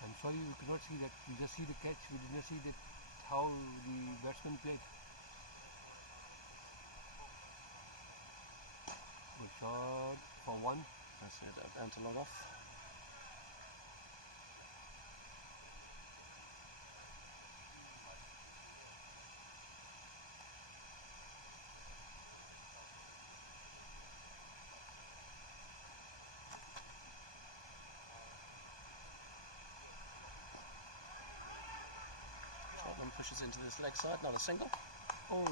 I'm sorry you could not see that. You just see the catch. We did not see that how the batsman played. Good shot for one. That's it, down to long off. Trotman pushes into this leg side, not a single. Oh.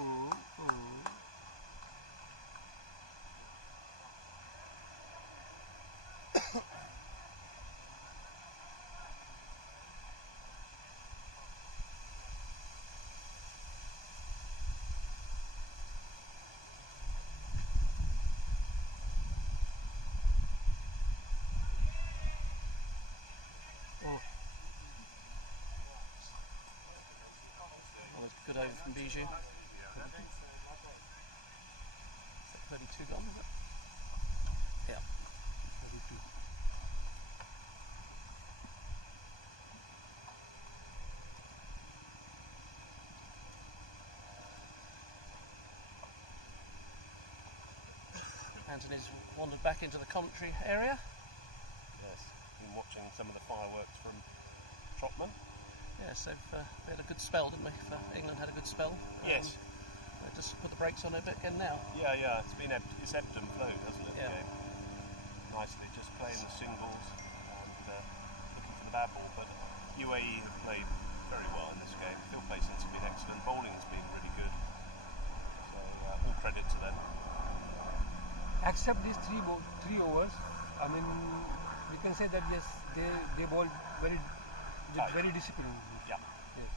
Well, good over from Bijou. 32 gone, is it? Yeah. 32. Anthony's wandered back into the commentary area. Yes, been watching some of the fireworks from Trotman. Yes, we had a good spell, didn't we? England had a good spell. Yes. Just put the brakes on a bit again now. Yeah, it's ebbed and flowed, hasn't it? Yeah. The game? Nicely, just playing the singles and looking for the bad ball. But UAE have played very well in this game. Field placings have been excellent. Bowling's been really good. So all credit to them. Except these three overs, I mean, we can say that yes, they bowled very disciplined. Yeah. Yes.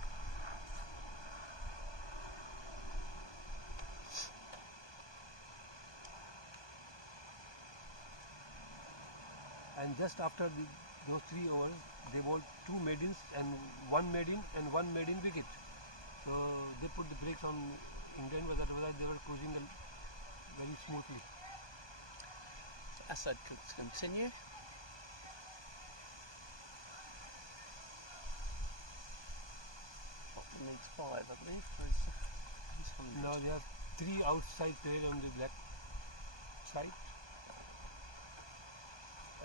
And just after those 3 overs, they bowled 2 maidens and 1 maiden and 1 maiden wicket. So they put the brakes on England, otherwise they were cruising them very smoothly. Assad could continue. Trotman needs 5, I believe, for his 100. Now they have 3 outside players on the black side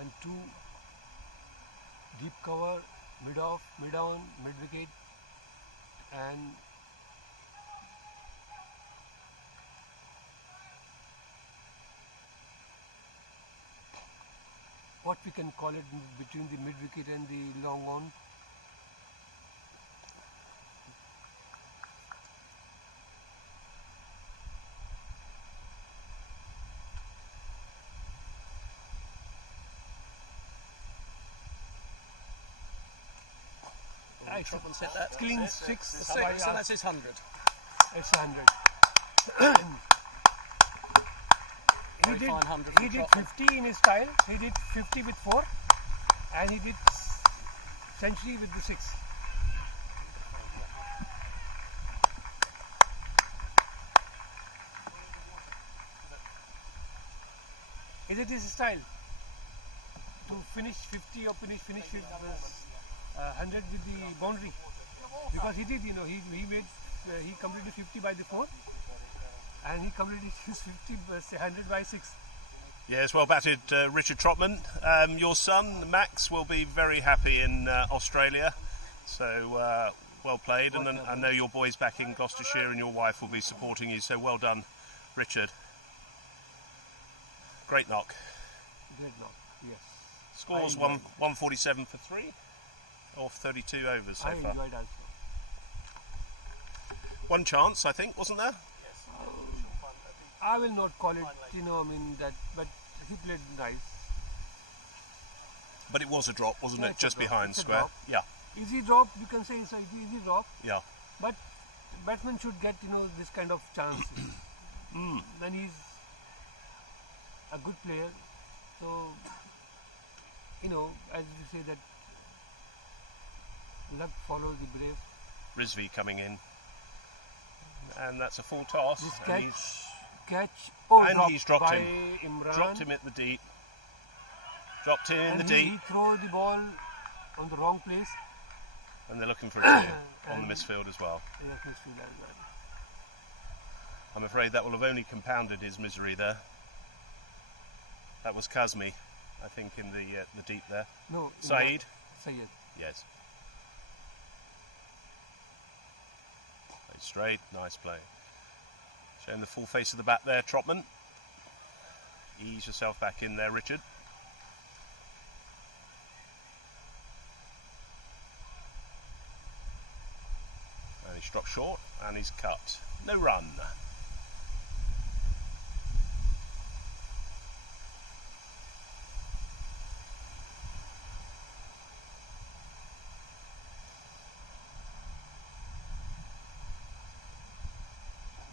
and 2 deep cover, mid off, mid on, mid wicket, and what we can call it between the mid wicket and the long on. Trotman's hit that. Clean 6. So that's his 100. It's 100. Very fine 100 he from did Trotman. 50 in his style. He did 50 with 4, and he did century with the 6. Is it his style to finish 50 or finish with 100 with the boundary? Because he did, he made he completed 50 by the 4, and he completed his 50 100 by 6. Yes, well batted, Richard Trotman. Your son, Max, will be very happy in Australia. So, well played. And then I know your boy's back in Gloucestershire and your wife will be supporting you. So, well done, Richard. Great knock. Great knock, yes. Scores 147 for 3 off 32 overs so I far. enjoyed also. One chance, I think, wasn't there? I will not call it, that, but he played nice. But it was a drop, wasn't Yeah, it? it's a Just drop. behind It's a square. drop. Yeah, Easy drop, you can say it's an easy drop, yeah. but batsman should get, this kind of chances. Then he's a good player, so, as we say that luck follows the brave. Rizvi coming in. And that's a full toss. This And catch, he's dropped by him. Imran. Dropped him at the deep. Dropped him in and the he deep. throw the ball on the wrong place. And they're looking for a two on the misfield as well. Yes, misfield as well. I'm afraid that will have only compounded his misery there. That was Kazmi, I think, in the deep there. No, Saeed? Saeed. Yes. Played straight, nice play. Showing the full face of the bat there, Trotman. Ease yourself back in there, Richard. And he struck short, and he's cut. No run.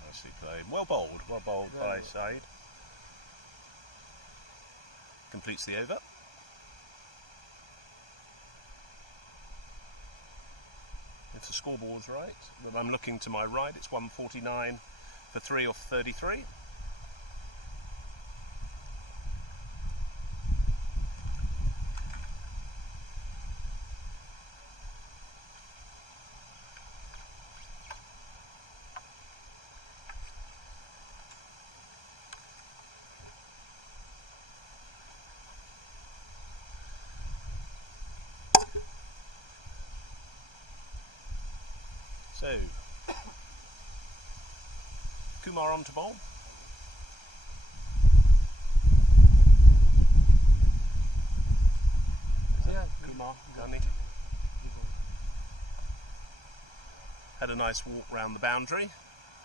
Nicely played. Well bowled by Saeed. Completes the over. If the scoreboard's right, but I'm looking to my right, it's 149 for 3 off 33. So, Kumar on to bowl. Yeah, Kumar, Gunny. Had a nice walk round the boundary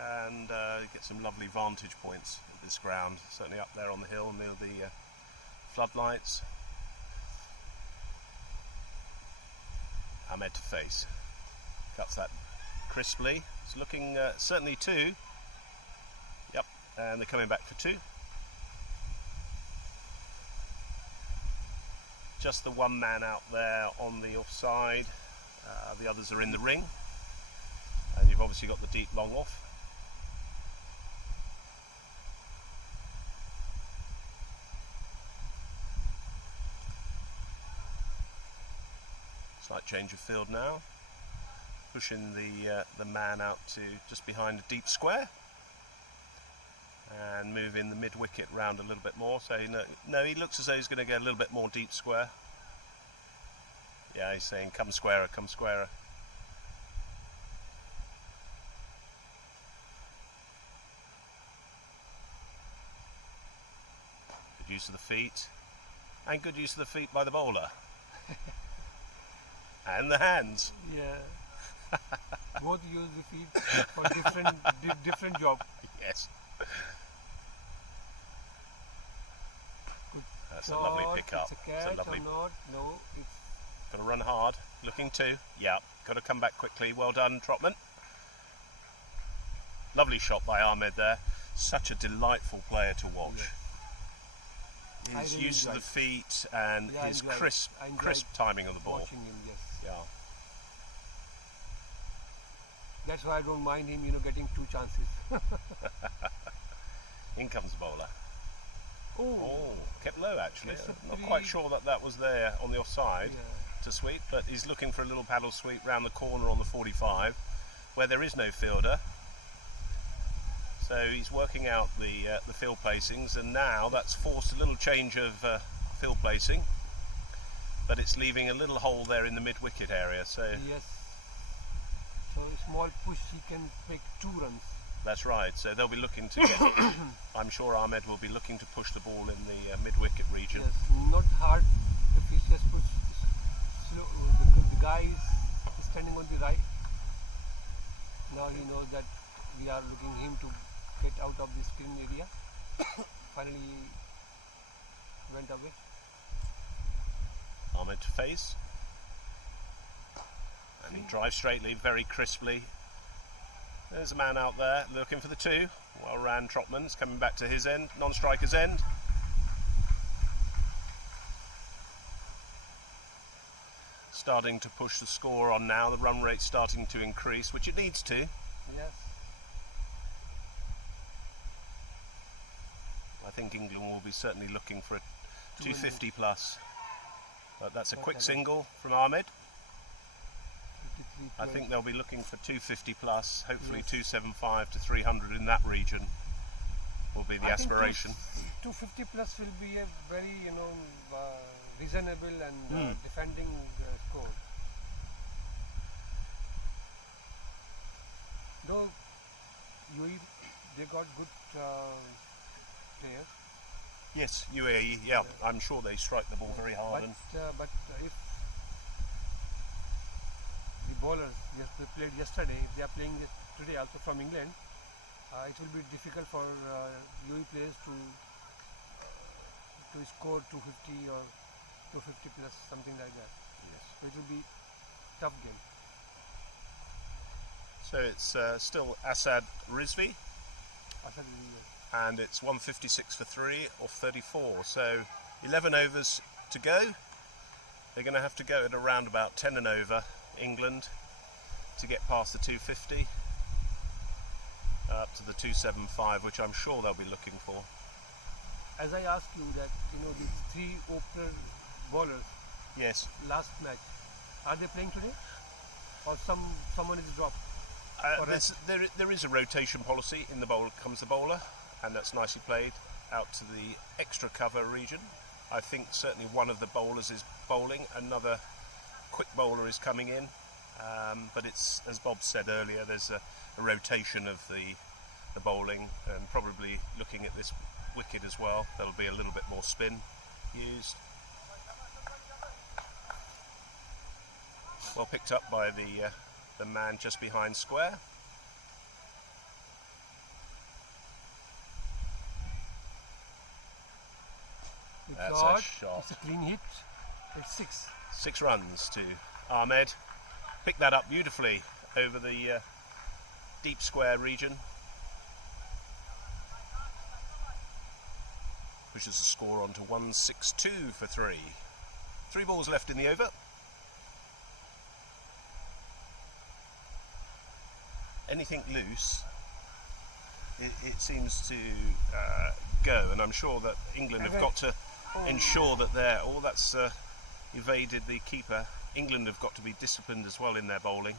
and get some lovely vantage points at this ground. Certainly up there on the hill near the floodlights. Ahmed to face. Cuts that crisply. It's looking certainly 2. Yep, and they're coming back for 2. Just the one man out there on the offside. The others are in the ring. And you've obviously got the deep long off. Slight change of field now. Pushing the man out to just behind a deep square and moving the mid wicket round a little bit more. So no, he looks as though he's going to get a little bit more deep square. Yeah, he's saying come squarer, come squarer. Good use of the feet and good use of the feet by the bowler and the hands. Yeah. Both use the feet for different job. Yes. Good. That's a lovely pick-up. It's a catch It's a lovely. or not? No, it's Got to run hard. Looking 2. Yeah. Got to come back quickly. Well done, Trotman. Lovely shot by Ahmed there. Such a delightful player to watch. I His really use of the enjoyed feet and Yeah, I his enjoyed- crisp I enjoyed crisp timing of the ball. watching him. Yes. Yeah. That's why I don't mind him, getting 2 chances. In comes the bowler. Oh. Oh, kept low actually. That's a Not pretty- quite sure that was there on the offside Yeah. to sweep, but he's looking for a little paddle sweep round the corner on the 45 where there is no fielder. So So he's working out the field placings, and now that's forced a little change of field placing, but it's leaving a little hole there in the mid-wicket area. So Yes. So a small push, he can make 2 runs. that's right. So they'll be looking to get. I'm sure Ahmed will be looking to push the ball in the mid-wicket region. Yes, not hard if he just puts slow. The guy is standing on the right. Now he knows that we are looking him to get out of the screen area. Finally went away. Ahmed to face, and he drives straightly, very crisply. There's a man out there looking for the 2. Well ran Trotman's coming back to his end, non-striker's end. Starting to push the score on now. The run rate's starting to increase, which it needs to. Yes. I think England will be certainly looking for a 250 plus. But that's a quick single from Ahmed. 53, I think they'll be looking for 250 plus, hopefully 275 to 300 in that region will be the aspiration. 250 plus will be a very, reasonable and defending score. Though UAE, they got good players. Yes, UAE, yeah, I'm sure they strike the ball very hard. But if the bowlers they played yesterday, if they are playing today also from England, it will be difficult for UAE players to score 250 or 250 plus, something like that. Yes. So it will be tough game. So it's still Asad Rizvi, Asad will, and it's 156 for 3 or 34. So 11 overs to go. They're going to have to go at around about 10 and over, England, to get past the 250 up to the 275, which I'm sure they'll be looking for. as I asked you that, these 3 opener bowlers Yes. last match, are they playing today? Or someone is dropped? There is a rotation policy. In the bowl comes the bowler, and that's nicely played out to the extra cover region. I think certainly one of the bowlers is bowling, another quick bowler is coming in, but it's, as Bob said earlier, there's a rotation of the bowling, and probably looking at this wicket as well, there'll be a little bit more spin used. Well picked up by the man just behind square. It's That's odd. a shot. It's a clean hit. It's 6. 6 runs to Ahmed. Picked that up beautifully over the deep square region. Pushes the score on to 162 for 3. 3 balls left in the over. Anything loose, it seems to go, and I'm sure that England have got to ensure that that's evaded the keeper. England have got to be disciplined as well in their bowling.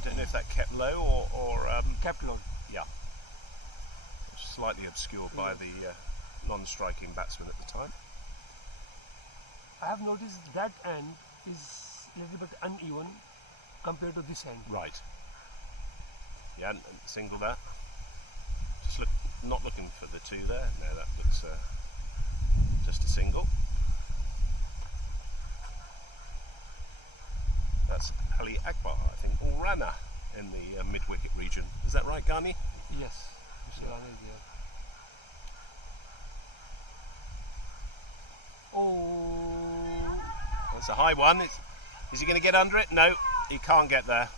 I don't know if that kept low or Kept low. yeah, slightly obscured by the non-striking batsman at the time. I have noticed that end is a little bit uneven compared to this end. Right. Yeah, and single that. Just not looking for the 2 there. No, that looks just a single. That's Ali Akbar, I think, all-runner in the mid-wicket region. Is that right, Ghani? Yes, Mr. Rana is there. Oh, That's a high one. Is he going to get under it? No, he can't get there.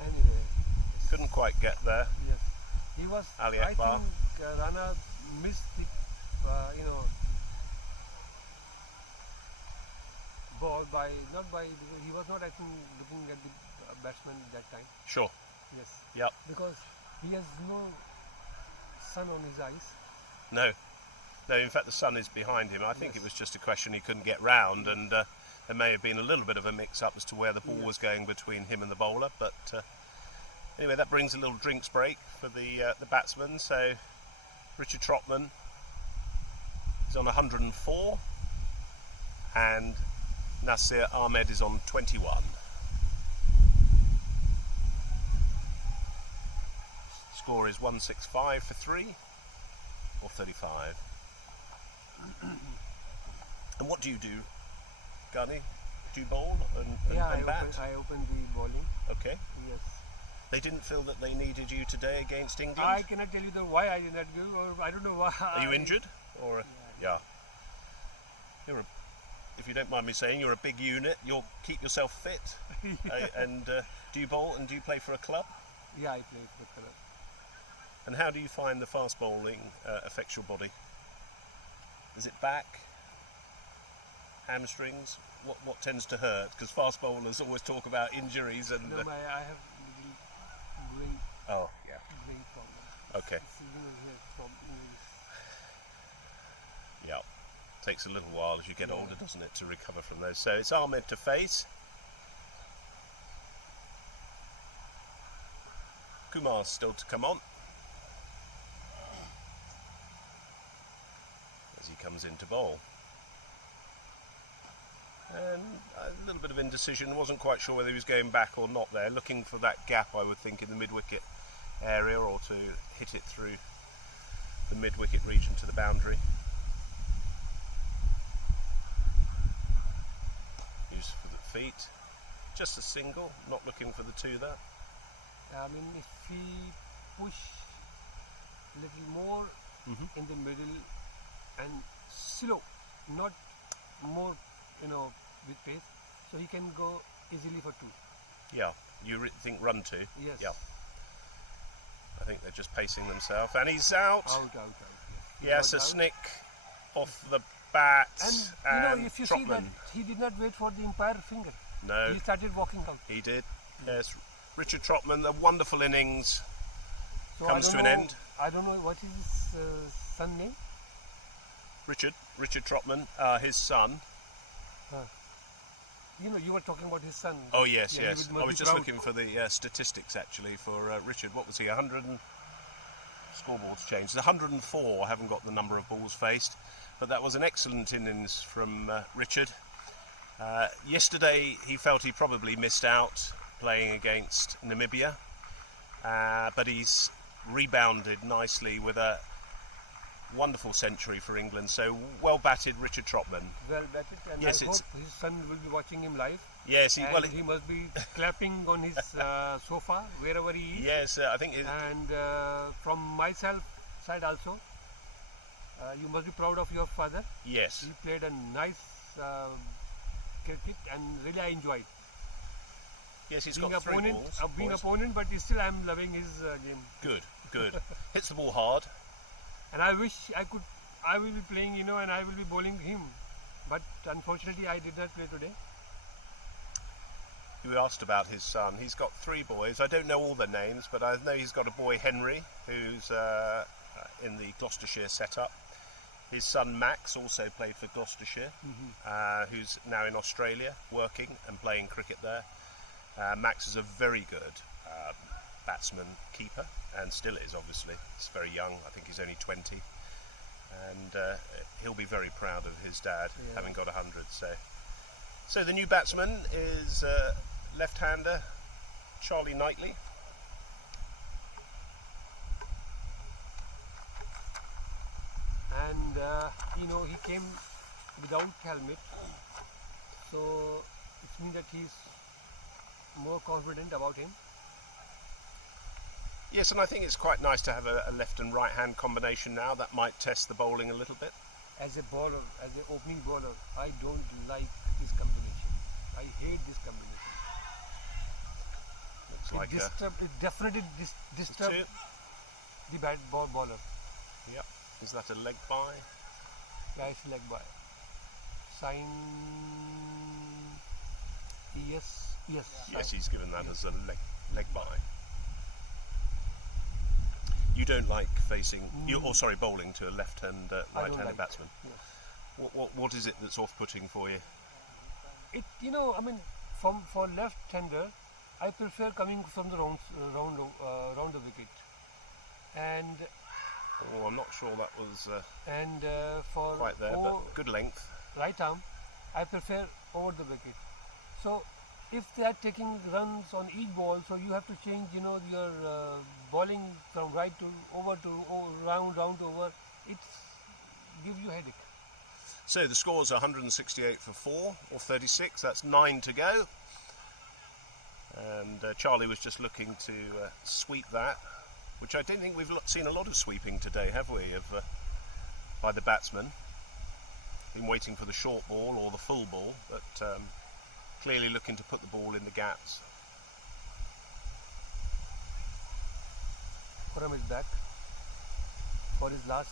anyway. Couldn't quite get there. Yes. He was, Ali I Akbar. think Rana missed the, ball he was not, I think, looking at the batsman at that time. Sure. Yes. Yep. Because he has no sun on his eyes. No. No, in fact the sun is behind him. I think it was just a question he couldn't get round, and there may have been a little bit of a mix-up as to where the ball was going between him and the bowler. But anyway, that brings a little drinks break for the batsman. So Richard Trotman is on 104, and Nasir Ahmed is on 21. Score is 165 for 3 or 35. And what do you do, Gunny? Do you bowl and bat? I open the bowling. Okay. Yes. They didn't feel that they needed you today against England? I cannot tell you why I did not go, or I don't know why. Are you injured? Or yeah. If you don't mind me saying, you're a big unit. You'll keep yourself fit. And do you bowl and do you play for a club? Yeah, I play for a club. And how do you find the fast bowling affects your body? Is it back, hamstrings? What tends to hurt? Because fast bowlers always talk about injuries and. No, I have brain. Oh, yeah. Brain problem. Okay. From Yeah. Takes a little while as you get older, doesn't it, to recover from those. So it's Ahmed to face. Kumar's still to come on. As he comes into bowl. And a little bit of indecision, wasn't quite sure whether he was going back or not there, looking for that gap, I would think, in the mid-wicket area, or to hit it through the mid-wicket region to the boundary. Use for the feet, just a single, not looking for the two there. I mean, if we push a little more in the middle and slow, not more, with pace, so he can go easily for 2. Yeah, you think run 2? Yes. Yeah. I think they're just pacing themselves, and he's out. Out. Yes, a snick off the bat. And if you see that, he did not wait for the umpire finger. No. He started walking out. He did. Yes, Richard Trotman, the wonderful innings So comes to an end. I don't know what is his son name. Richard Trotman, his son. You were talking about his son. Oh yes, Yeah, yes. I was just looking for the statistics actually for Richard. What was he? 100 and scoreboard's changed. 104. I haven't got the number of balls faced, but that was an excellent innings from Richard. Yesterday he felt he probably missed out playing against Namibia, but he's rebounded nicely with a wonderful century for England. So well batted, Richard Trotman. Well batted, and yes, I hope his son will be watching him live. Yes, he must be clapping on his sofa wherever he is. Yes, I think. And from myself side also, you must be proud of your father. Yes. He played a nice cricket, and really I enjoyed. Yes, he's being got 3 balls. I've been opponent, but still I'm loving his game. Good. Hits the ball hard. And I wish I will be playing, and I will be bowling him. But unfortunately, I did not play today. You asked about his son. He's got 3 boys. I don't know all their names, but I know he's got a boy, Henry, who's in the Gloucestershire setup. His son, Max, also played for Gloucestershire, who's now in Australia, working and playing cricket there. Max is a very good batsman, keeper, and still is, obviously. He's very young. I think he's only 20. And he'll be very proud of his dad having got 100. So the new batsman is left-hander Charlie Knightley. And he came without helmet, so it means that he's more confident about him. Yes, and I think it's quite nice to have a left and right hand combination now. That might test the bowling a little bit. As a bowler, as an opening bowler, I don't like this combination. I hate this combination. It definitely disturbs the bowler. Yep. Is that a leg by? Nice leg by. Sign. Yes. Yes, he's given that as a leg by. You don't like facing, bowling to a left-hand, I don't right-handed like. batsman. Yes. What is it that's off-putting for you? It, I mean, for left-hander, I prefer coming from the round the wicket, and I'm not sure that was for quite there, but good length. right arm, I prefer over the wicket. So if they are taking runs on each ball, so you have to change, your bowling from right to over to round to over. It gives you headache. So the score's 168 for 4, or 36. That's 9 to go. And Charlie was just looking to sweep that, which I don't think we've seen a lot of sweeping today, have we, by the batsman. Been waiting for the short ball or the full ball, but clearly looking to put the ball in the gaps. Khurram is back for his last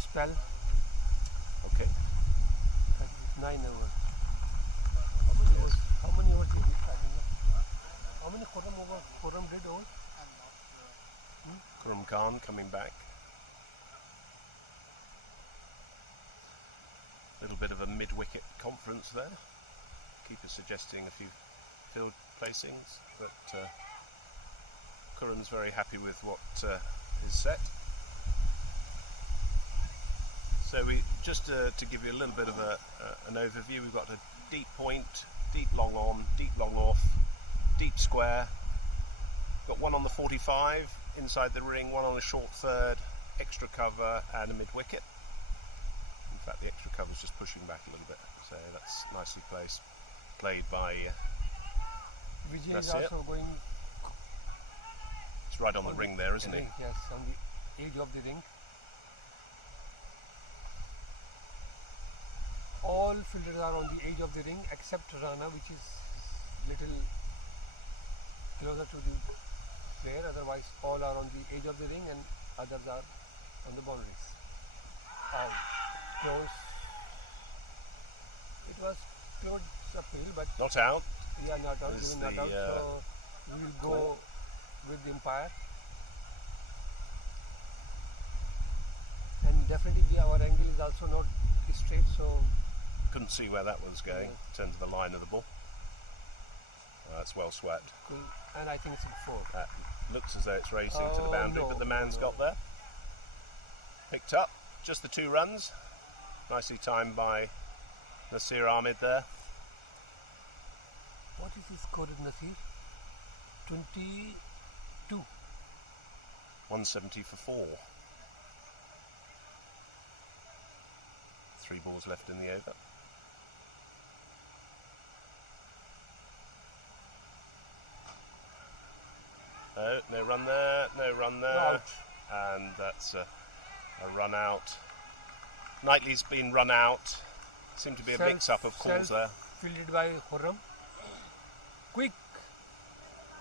spell. Okay. 9 overs. Yes. How many overs did he start? How many Khurram did overs? Khurram Khan coming back. A little bit of a mid-wicket conference there. Keeper suggesting a few field placings, but Khurram's very happy with what is set. So we just to give you a little bit of an overview, we've got a deep point, deep long on, deep long off, deep square. Got one on the 45 inside the ring, one on a short third, extra cover and a mid-wicket. In fact, the extra cover's just pushing back a little bit, so that's nicely played by Vijay is Nasir. also going. It's right on the ring there, isn't he? Yes, on the edge of the ring. All fielders are on the edge of the ring except Rana, which is little closer to the player. Otherwise, all are on the edge of the ring and others are on the boundaries. Out. Close. It was close uphill, but Not out. yeah, not out. Is Given not the, out. So we will go with the umpire. And definitely our angle is also not straight, so Couldn't see where that was going in terms of the line of the ball. That's well swept. cool. And I think it's a 4. That looks as though it's racing to the Oh, boundary, no, but the man's no. got there. Picked up. Just the 2 runs. Nicely timed by Nasir Ahmed there. What is his score at Nasir? 22. 170 for 4. 3 balls left in the over. No run there, no run there. Out. And that's a run out. Knightley's been run out. Seemed to be a mix-up of calls there. Fielded by Khurram. Quick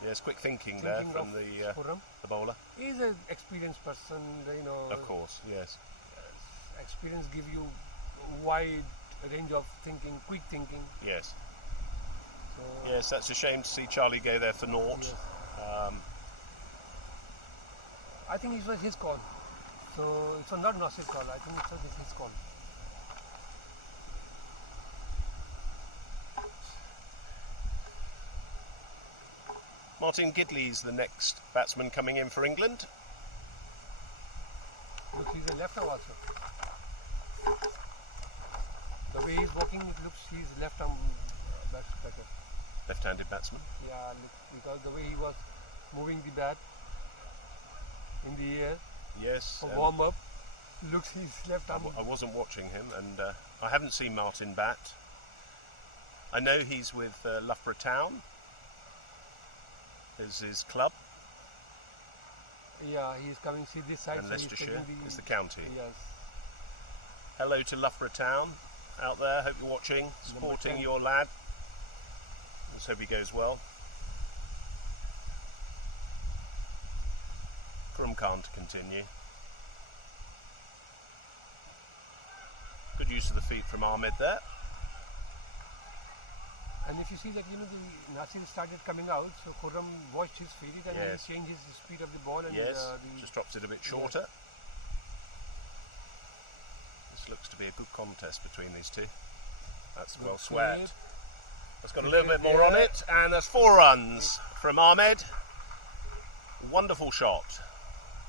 Yes, quick thinking there thinking from of the Khurram. bowler. He's an experienced person, Of course, yes. experience give you wide range of thinking, quick thinking. Yes. So Yes, that's a shame to see Charlie go there for naught. Yes. Um, I think it was his call. So it's not Nasir's call. I think it was his call. Martin Gidley's the next batsman coming in for England. Look, he's a left arm also. The way he's walking, it looks he's left arm better. Left-handed batsman. Yeah, because the way he was moving the bat in the air Yes. for warm up, looks his left arm. I wasn't watching him, and I haven't seen Martin bat. I know he's with Loughborough Town. Is his club, Yeah, he's coming. See this side. and so he's Leicestershire taking is the county. Yes. Hello to Loughborough Town out there. Hope you're watching, supporting 10. your lad. Let's hope he goes well. Khurram Khan to continue. Good use of the feet from Ahmed there. And if you see that, the Nasir started coming out, so Khurram watched his field and Yes. he changed his speed of the ball and Yes, the just drops it a bit shorter. This looks to be a good contest between these two. That's well Good swept. save. It's got a little bit more on it, and there's 4 runs from Ahmed. Wonderful shot.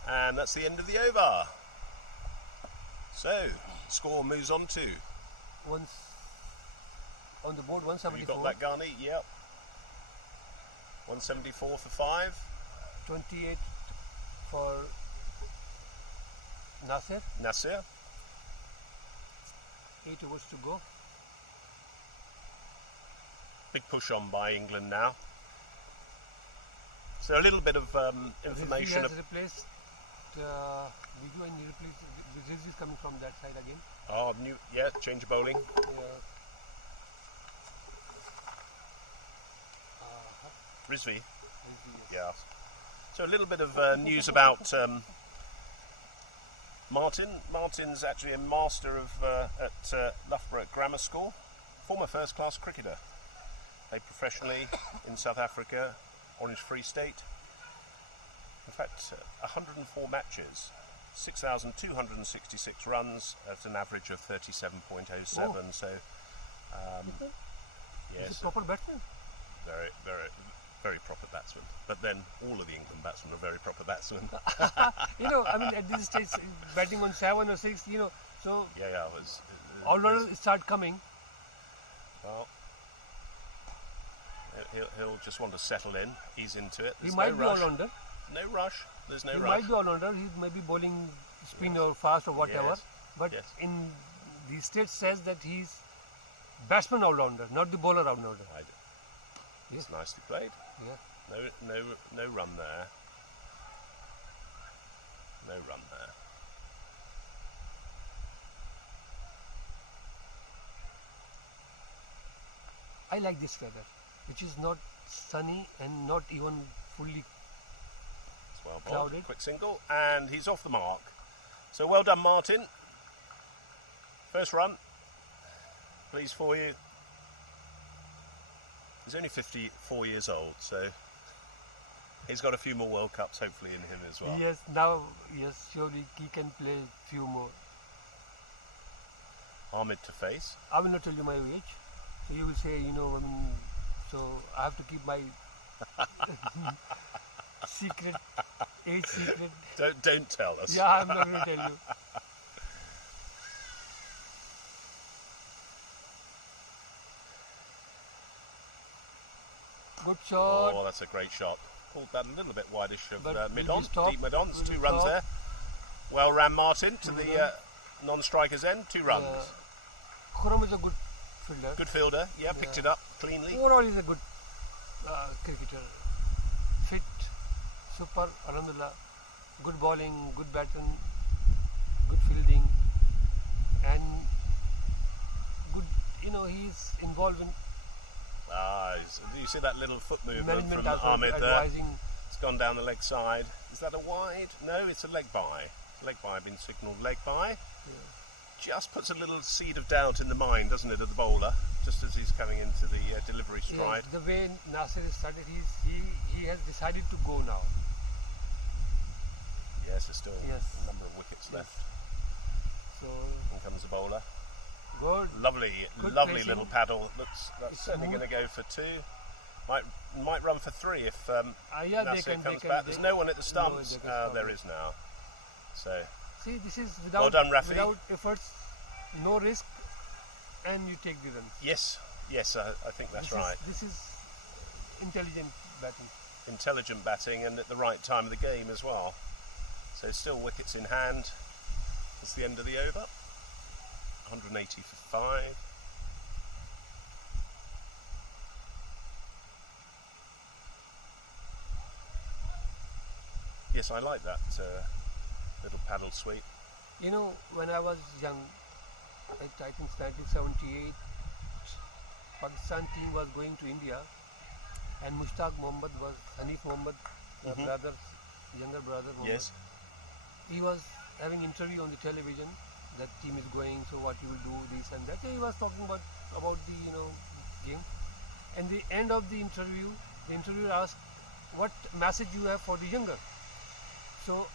And that's the end of the over. So, score moves on to. once on the board Have you 174. got that, Ghani? Yep. 174 for 5. 28 for Nasir. Nasir. 8 overs to go. Big push on by England now. So a little bit of information. Rizvi has replaced Vigo and he replaced Rizvi is coming from that side again. Change of bowling. Yeah. Rizvi. Rizvi, yes. Yeah. So a little bit of news about Martin. Martin's actually a master of at Loughborough Grammar School. Former first-class cricketer. Played professionally in South Africa, Orange Free State. In fact, 104 matches, 6,266 runs at an average of 37.07. Oh. So, He's yes, a proper batsman. very, very, very proper batsman. But then all of the England batsmen are very proper batsmen. At this stage, batting on 7 or 6, so Yeah, all-rounders start coming. Well, he'll just want to settle in. He's into it. He There's might no be rush. all-rounder. No rush. There's no He rush. might be all-rounder. He may be bowling spin or fast or whatever. Yes. But Yes. in the state says that he's batsman all-rounder, not the bowler all-rounder. It's nicely played. Yeah. No run there. No run there. I like this weather, which is not sunny and not even fully. It's well bowled. Clouded. Quick single, and he's off the mark. So well done, Martin. First run. Pleased for you. He's only 54 years old, so he's got a few more World Cups hopefully in him as well. Yes, surely he can play few more. Ahmed to face. I will not tell you my age, so you will say, so I have to keep my secret, age secret. Don't tell us. Yeah, I'm not going to tell you. Good shot. Oh, that's a great shot. Pulled that a little bit wideish of But will mid-on, he stop? deep mid-on. There's Will 2 he runs stop? there. Well ran Martin to Well the done. non-striker's end. 2 runs. Khurram is a good fielder. Good fielder. Yeah, picked it up cleanly. Overall, he's a good cricketer. Fit, super, alhamdulillah. Good bowling, good batting, good fielding, and good. He's involved in You see that little foot movement management from also Ahmed there? advising. It's gone down the leg side. Is that a wide? No, it's a leg by. Leg by, been signalled leg by. Just puts a little seed of doubt in the mind, doesn't it, of the bowler, just as he's coming into the delivery stride. Yes, the way Nasir has started, he has decided to go now. Yes, there's still Yes. a number of wickets Yes. left. So In comes the bowler. good. Lovely Good lovely placing. little paddle. That's It's certainly going smooth. to go for 2. Might run for 3 if Yeah, Nasir comes back. There's no one at the stumps. they can stop There it. is now. So See, this is Well without done, Rafi. without efforts, no risk, and you take the runs. yes, I think that's This right. This is intelligent batting. Intelligent batting and at the right time of the game as well. So still wickets in hand. It's the end of the over. 180 for 5. Yes, I like that little paddle sweep. When I was young, I think 1978, Pakistan team was going to India, and Mushtaq Mohammed was Hanif Mohammed, the brother, younger brother. Mohammed. Yes. He was having interview on the television. That team is going, so what he will do, this and that. So he was talking about the game, And the end of the interviewer asked, "What message you have for the younger?" So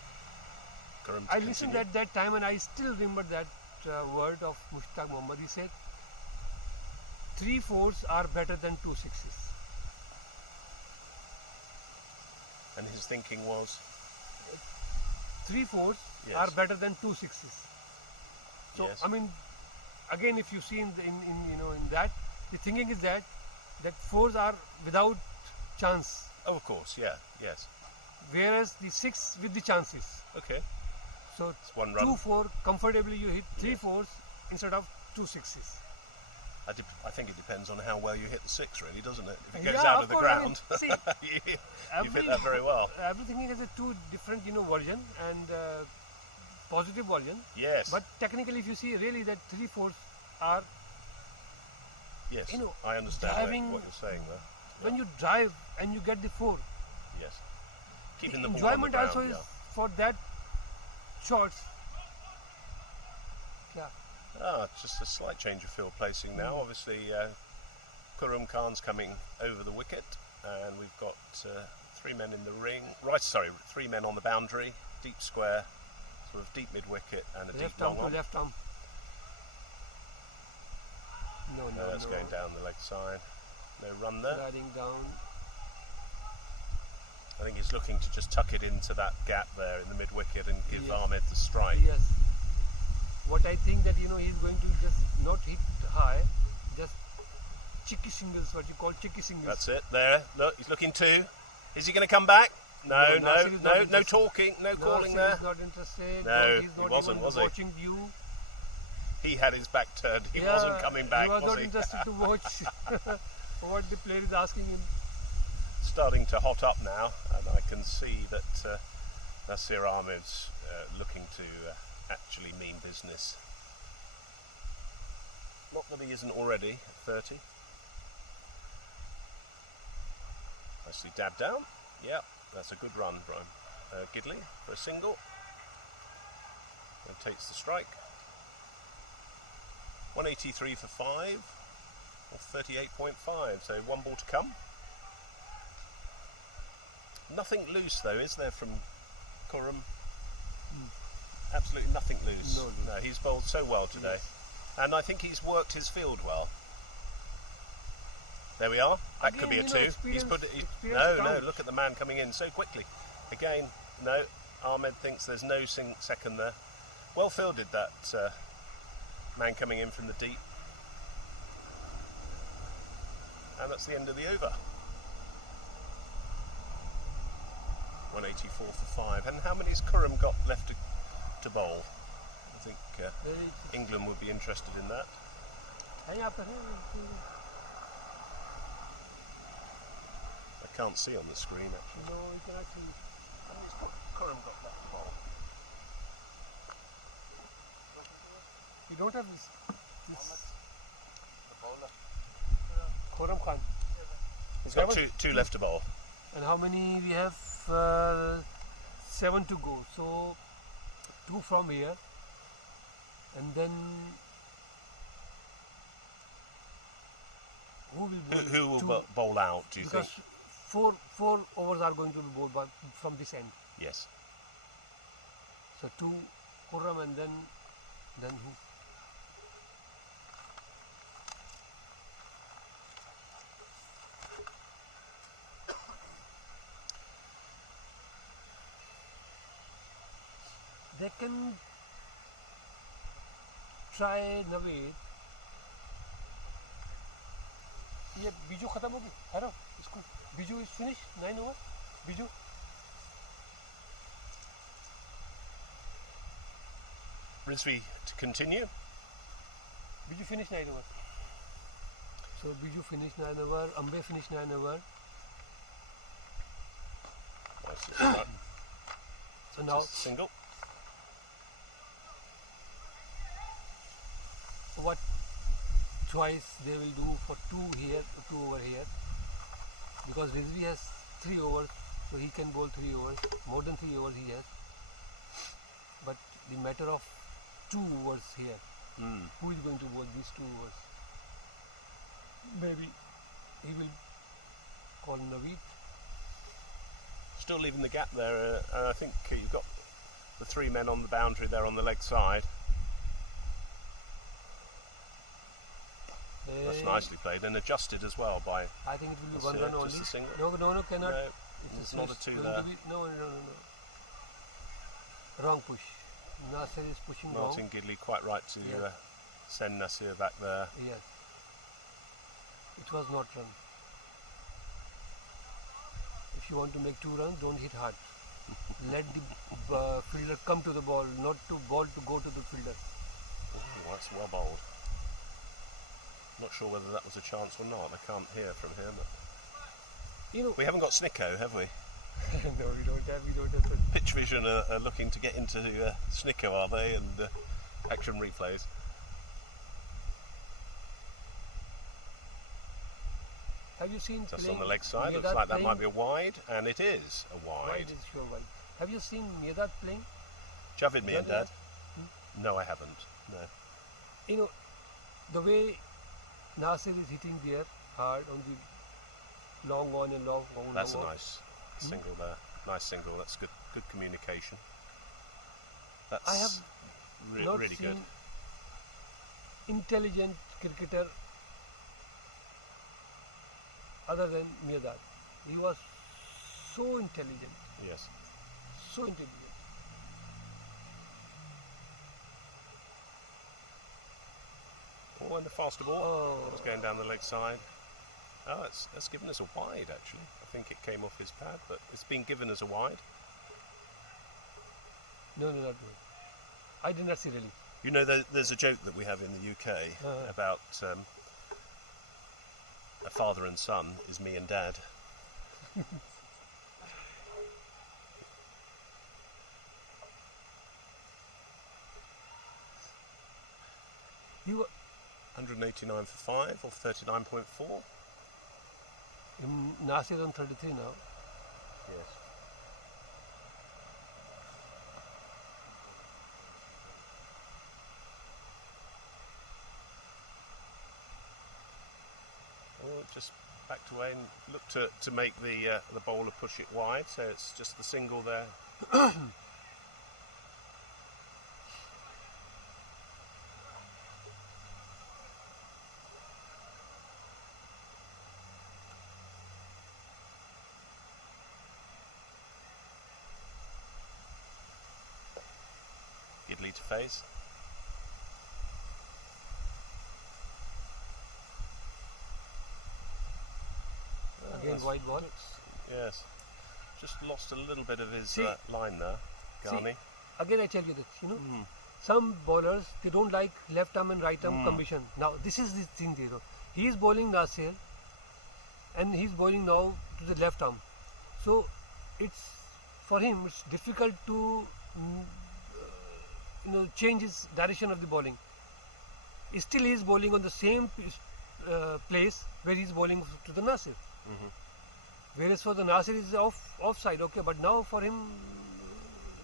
Karam to I listened continue. at that time, and I still remember that word of Mushtaq Mohammed. He said, 3 fours are better than 2 sixes. And his thinking was, 3 fours Yes. are better than 2 sixes. So Yes. I mean, again, if you see in that, the thinking is that fours are without chance, oh, of course, yeah, yes. whereas the 6 with the chances. Okay, So it's one run. 2-4 comfortably you hit 3 Yes. fours instead of 2 sixes. I think it depends on how well you hit the 6, really, doesn't it? If it Yeah, goes out of of the course, I mean, ground, see, you've hit that very well. Everything has a 2 different version and positive version. Yes, But technically, if you see really that 3 fours are, yes, you know, I understand driving- what you're saying there. when you drive and you get the 4, Yes, the keeping the ball on the enjoyment ground, also is yeah. for that shots. Yeah. Just a slight change of field placing now. Obviously, Khurram Khan's coming over the wicket, and we've got 3 men in the ring. Right, sorry, 3 men on the boundary, deep square, sort of deep mid wicket, and a Left deep arm long to on. left arm. No, No, that's going down the leg side. No run there. Sliding down. I think he's looking to just tuck it into that gap there in the mid wicket and give Yes. Ahmed the strike. Yes. What I think that he's going to just not hit high, just cheeky singles, what you call cheeky singles. That's it. There. Look, he's looking 2. Is he going to come back? No, No, no, Nasir is not no, no interested. talking, no calling Nasir there. is not interested. No, he's he not wasn't, even was he? watching you. He had his back turned. He Yeah, wasn't coming back, He was not he? interested to watch what the player is asking him. Starting to hot up now, and I can see that Nasir Ahmed's looking to actually mean business. Not that he isn't already at 30. Nicely dabbed down. Yeah, that's a good run, Brian Gidley for a single. And takes the strike. 183 for 5, or 38.5, so 1 ball to come. Nothing loose though, is there, from Khurram? Absolutely nothing loose. No. No, he's bowled so well today. Yes. And I think he's worked his field well. There we are. That could be a Again, 2. He's experience- put it. experience No, counts. look at the man coming in so quickly. Again, no. Ahmed thinks there's no second there. Well fielded, that man coming in from the deep. And that's the end of the over. 184 for 5. And how many has Khurram got left to bowl? I think England would be interested in that. I can't see on the screen actually. No, you can actually. How many's Khurram got left to bowl? You don't have this The bowler. Khurram Khan. He's got Seven. two left to bowl. And how many we have? 7 to go. So 2 from here, and then who will bowl? Who will Two. bowl out, do you think? Because four overs are going to be bowled from this end. Yes. So 2 Khurram, and then who? They can try Naveed. ये बीजू खत्म हो गई हरो इसको Biju is finished 9 over Biju Rizvi to continue. Biju finish 9 over so Biju finish 9 over Ambe finish 9 over Nice little run. so now Just single. what choice they will do for 2 here 2 over here because Rizvi has 3 overs so he can bowl 3 overs more than 3 overs he has but the matter of 2 overs here who is going to bowl these 2 overs maybe he will call Naveed. Still leaving the gap there, and I think you've got the 3 men on the boundary there on the leg side. That's nicely played and adjusted as well by. I think it will be That's one it, run just only. a single. No, cannot. No, it's not a 2 going there. to be- no. Wrong push. Nasir is pushing Martin wrong. Gidley quite right to Yeah. send Nasir back there. Yes. It was not run. If you want to make 2 runs, don't hit hard. Let the fielder come to the ball, not to ball to go to the fielder. Oh, that's well bowled. Not sure whether that was a chance or not. I can't hear from here. But You know, we haven't got Snicko, have we? no, we don't have such. Pitch Vision are looking to get into Snicko, are they? And action replays. Have you seen Just playing on the leg side. Looks Miedat like that playing? might be a wide, and it is a wide. Wide is sure wide. Have you seen Miedat playing? Javid me and Javid? Dad? No, I haven't. No. You know, the way Nasir is hitting there hard on the long on and long on. That's a long nice single there. Nice single. That's good. Good communication. That's I have not really seen good. intelligent cricketer other than Miedat. He was so intelligent, Yes. so intelligent. Oh, and the faster ball. Oh. That was going down the leg side. Oh, that's given us a wide actually. I think it came off his pad, but it's been given as a wide. No, not good. I did not see really. You know, there's a joke that we have in the UK about a father and son is me and Dad. He was 189 for 5 or 39.4. Nasir on 33 now. Yes. Oh, just backed away and looked to make the bowler push it wide, so it's just the single there. Gidley to face. Again That's- wide ball. Yes. Just lost a little bit of his See- line there, Ghani. Again I tell you this, some bowlers, they don't like left arm and right arm combination. Now this is the thing they do. He is bowling Nasir and he is bowling now to the left arm. So it's for him it's difficult to change his direction of the bowling. Still he is bowling on the same place where he is bowling to the Nasir. Whereas for the Nasir is offside, okay, but now for him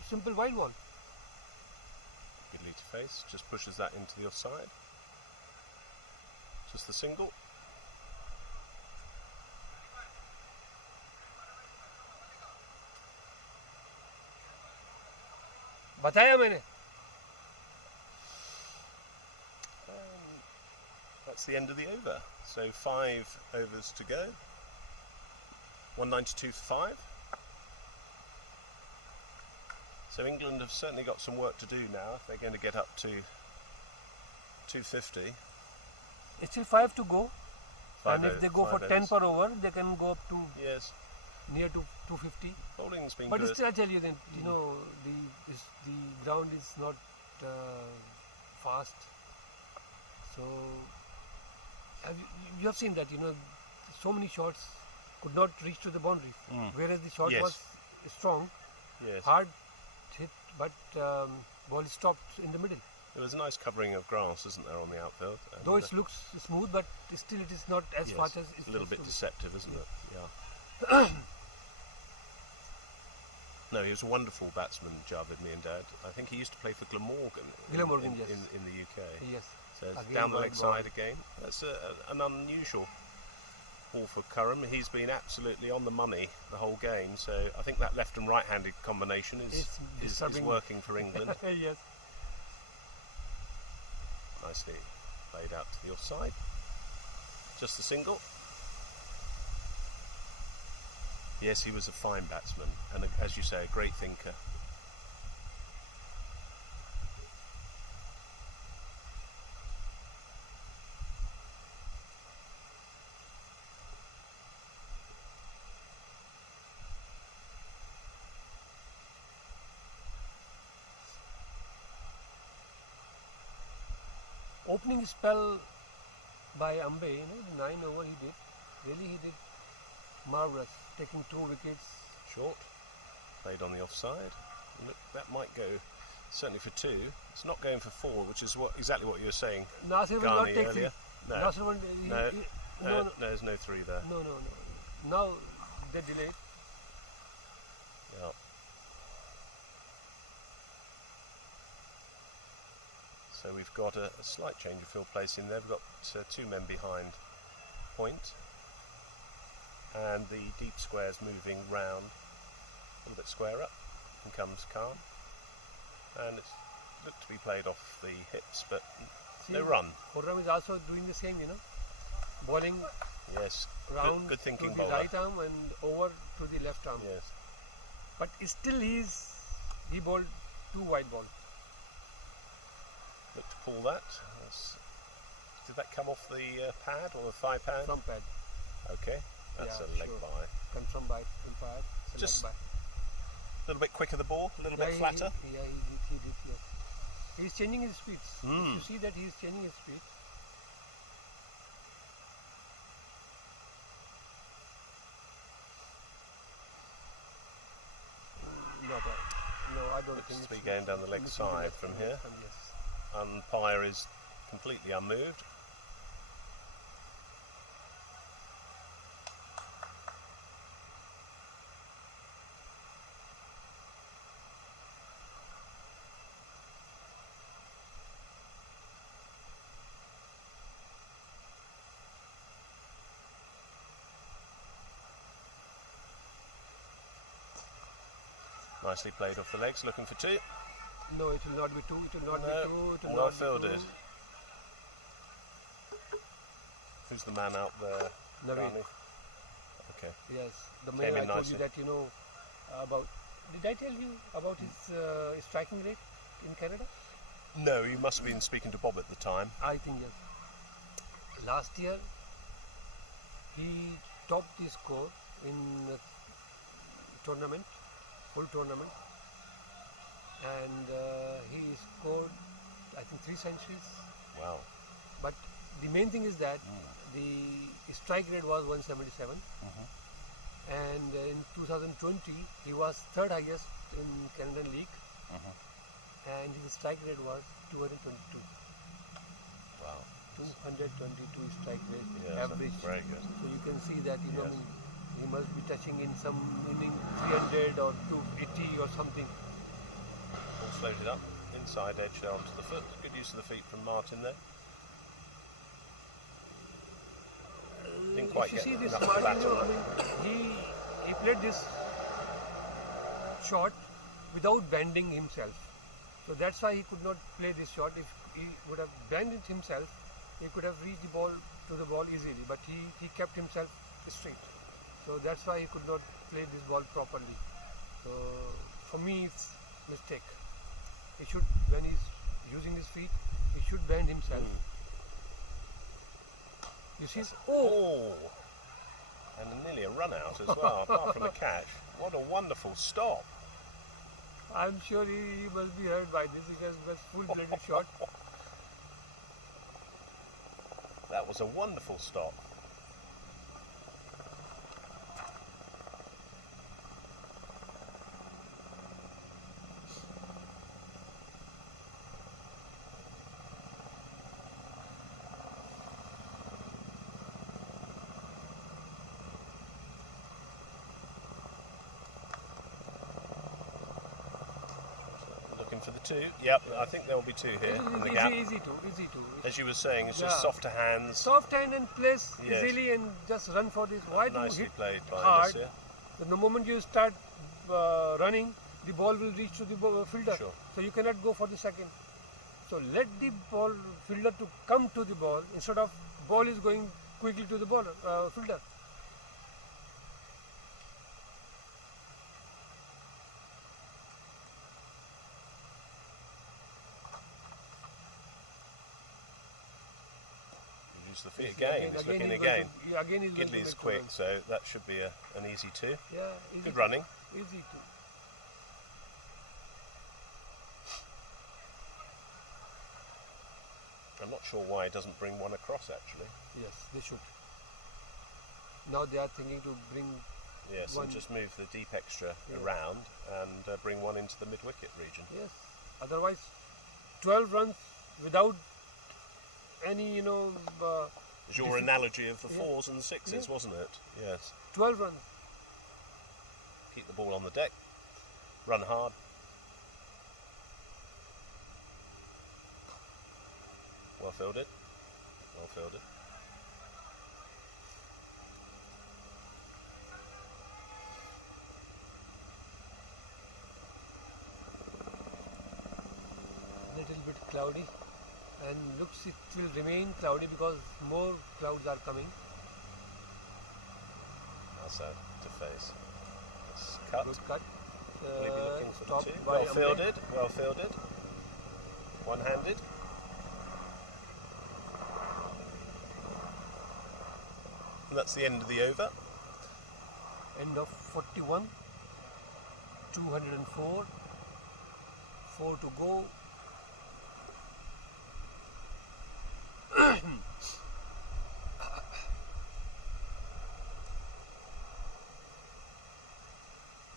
simple wide ball. Gidley to face, just pushes that into the offside. Just the single. बताया मैंने. That's the end of the over. So 5 overs to go. 192 for 5. So England have certainly got some work to do now if they're going to get up to 250. It's still 5 to go. Five And if o- they go for five 10 overs. per over, they can go up to Yes, near to 250. bowling's been But good. still, I tell you that the ground is not fast. So you have seen that so many shots could not reach to the boundary, whereas the shot Yes. was strong, Yes. hard hit, but ball stopped in the middle. There was a nice covering of grass, isn't there, on the outfield? And, Though it looks smooth, but still it is not as yes, fast as it's a little bit used to be. deceptive, isn't it? Yeah. No, he was a wonderful batsman, Javid Miandad. I think he used to play for Glamorgan Glamorgan, yes. in the UK. Yes. So it's Again, down the leg wide ball. side again. That's an unusual ball for Curran. He's been absolutely on the money the whole game, so I think that left and right-handed combination is working for England. Yes. Nicely played out to the offside. Just the single. Yes, he was a fine batsman, and as you say, a great thinker. Opening spell by Ambe, the 9 over he did. Really, he did marvellous, taking 2 wickets. Short, played on the offside. Look, that might go certainly for 2. It's not going for 4, which is exactly what you were saying, Nasir will not Ghani, take earlier. 3. No, Nasir will, no, no, there's no 3 there. no. Now they delayed. Yeah. So we've got a slight change of field placing there. We've got 2 men behind point, and the deep square's moving round a little bit squarer. In comes Khan, and it's looked to be played off the hips, but no run. Khurram is also doing the same, bowling Yes, round good thinking to the bowler. right arm and over to the left arm. Yes, But still he bowled 2 wide balls. look to pull that. Did that come off the pad or the thigh pad? From pad. Okay, that's Yeah, a leg sure. by. Confirmed by umpire. It's a Just leg by. A little bit quicker the ball, a little bit Yeah, flatter. He did, yes. He's changing his speeds. If you see that he's changing his speed. No, I don't Looks think to be it's going down the leg looking side left from hand, here. left hand, yes. Umpire is completely unmoved. Nicely played off the legs, looking for 2. No, it will not be 2. It will not No, be 2. It will well not be fielded. 2. Who's the man out there? Naveed. Ghani? Okay. Yes, the Came man in I told nicely. you that about. Did I tell you about his striking rate in Canada? No, you must have been speaking to Bob at the time. I think yes. Last year he topped the score in the tournament, full tournament, and he scored I think 3 centuries. Wow. But the main thing is that the strike rate was 177, and in 2020 he was 3rd highest in Canadian League, and his strike rate was 222. Wow. 222 strike rate Yeah, average. that's very good. So you can see that Yes. he must be touching in some inning 300 or 280 or something. All floated up, inside edge there onto the foot. Good use of the feet from Martin there. Didn't quite If you get see this enough Martin, flat on it. he played this shot without bending himself. So that's why he could not play this shot. If he would have bent it himself, he could have reached the ball to the ball easily. But he kept himself straight. So that's why he could not play this ball properly. So for me, it's mistake. He should, when he's using his feet, he should bend himself. You see? Oh! And nearly a run out as well, apart from a catch. What a wonderful stop. I'm sure he must be hurt by this. It was full-blooded shot. That was a wonderful stop. for the two. Yep, I think there will be two here in the gap. Easy to. As you were saying, it's just Yeah. softer hands. Soft hand and place Yes. easily and just run for this. Why do you Nicely hit played by hard? Nasir. The moment you start running, the ball will reach to the fielder. Sure. So you cannot go for the second. So let the ball fielder to come to the ball instead of ball is going quickly to the ball fielder. Use the feet again. He's looking again. Again he's going to Gidley is make two quick, runs. so that should be an easy two. Yeah, easy Good to- running. Easy to. I'm not sure why he doesn't bring one across, actually. Yes, they should. Now they are thinking to bring Yes, one. and just move the deep extra Yeah. around and bring one into the mid-wicket region. Yes. Otherwise, 12 runs without any, It was your analogy of the Yeah. fours and sixes, Yeah. wasn't it? Yes. 12 runs. Keep the ball on the deck. Run hard. Well fielded. Well fielded. Little bit cloudy, and looks it will remain cloudy because more clouds are coming. That's out to face. It's cut. Good cut. Will he be looking for the Stopped two? by Well umpire. fielded. Well fielded. One-handed. And that's the end of the over. End of 41. 204. 4 to go.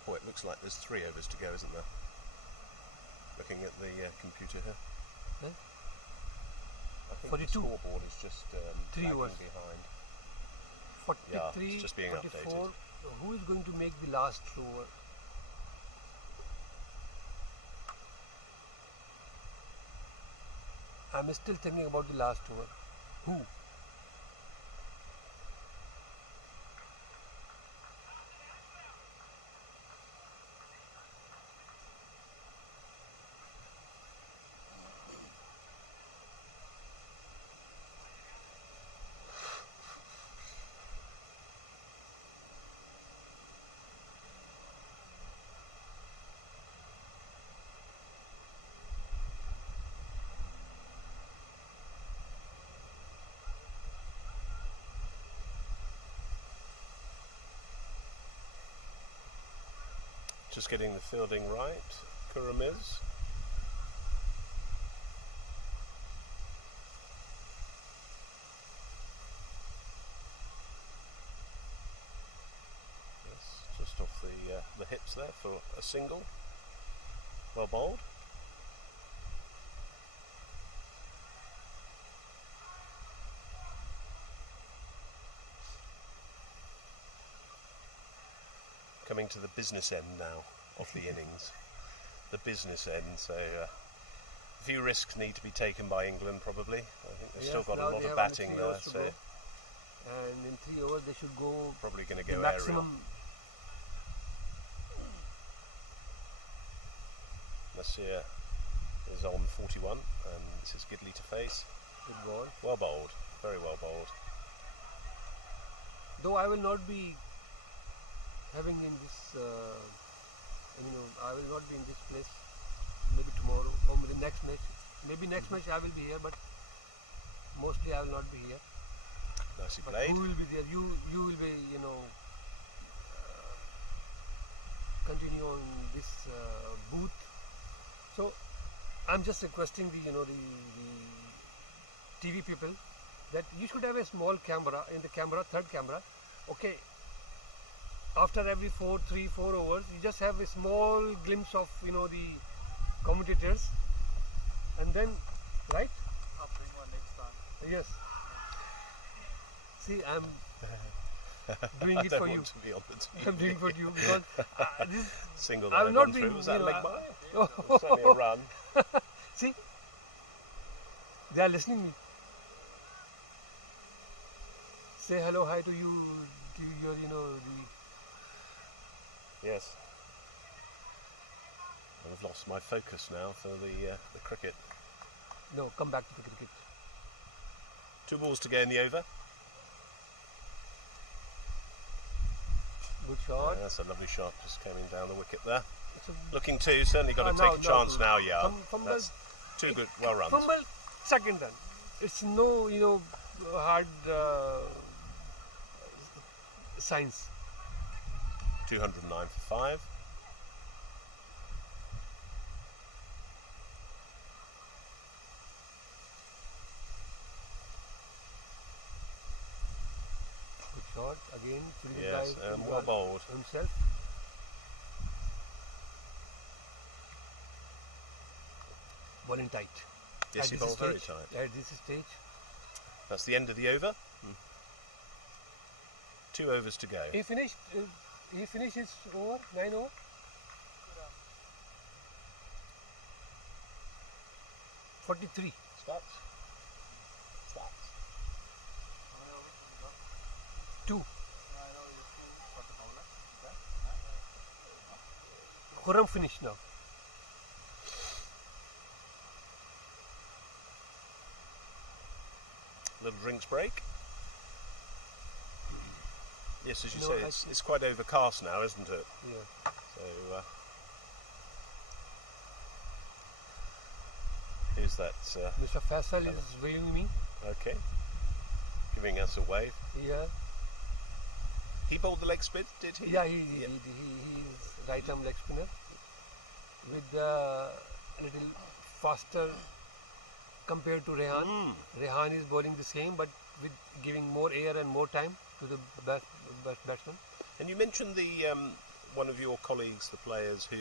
Oh, it looks like there's 3 overs to go, isn't there? Looking at the computer here. Huh? I think 42. the scoreboard is just 3 lagging overs. behind. 43, it's just being 44. updated. Who is going to make the last over? I'm still thinking about the last over. Who? Just getting the fielding right. Kuramiz. Yes, just off the hips there for a single. Well bowled. Coming to the business end now of the innings. The business end, so a few risks need to be taken by England probably. I think they've still Yes, got a now lot they of have only batting 3 there, overs to so go. And in 3 overs they should go probably going to the go maximum. aerial. Nasir is on 41 and this is Gidley to face. Good ball. Well bowled, very well bowled. Though I will not be having in this, I will not be in this place maybe tomorrow or maybe next match. Maybe next match I will be here, but mostly I will not be here. Nicely But played. who will be there? You will be, continue on this booth. So I'm just requesting the TV people that you should have a small camera in the camera, third camera. Okay. After every 4 overs, you just have a small glimpse of the commentators, and then, right? I'll bring one next time. Yes. See, doing it I don't for you. want to be on the team. I'm doing it for you because this. Single that I'm I've not gone through. being, Was that you leg know, by? It's certainly a run. See, they are listening me. Say hello, hi to you, to your, Yes. I've lost my focus now for the cricket. no, come back to the cricket. 2 balls to go in the over. Good shot. That's a lovely shot, just coming down the wicket there. It's a Looking to, certainly got to now- take a chance now, yeah. Fumble, That's 2 good, well runs. fumble, second run. It's no, hard science. 209 for 5. Good shot again. Fielding Yes, guy well bowled. himself. Bowling tight. Yes, At he this bowled very stage- tight. At this stage, That's the end of the over. 2 overs to go. he finished. He finished his over, 9 over. $43. Stats. 2. Khurram finished now. Little drinks break. Yes, as you No, say, I it's quite overcast now, isn't it? Yeah. So here's that. Mr. Faisal is waving me. Okay, giving us a wave. Yeah. He bowled the leg spin, did he? Yeah, he is right arm leg spinner with a little faster compared to Rehan. Rehan is bowling the same, but with giving more air and more time to the batsman. And you mentioned the one of your colleagues, the players who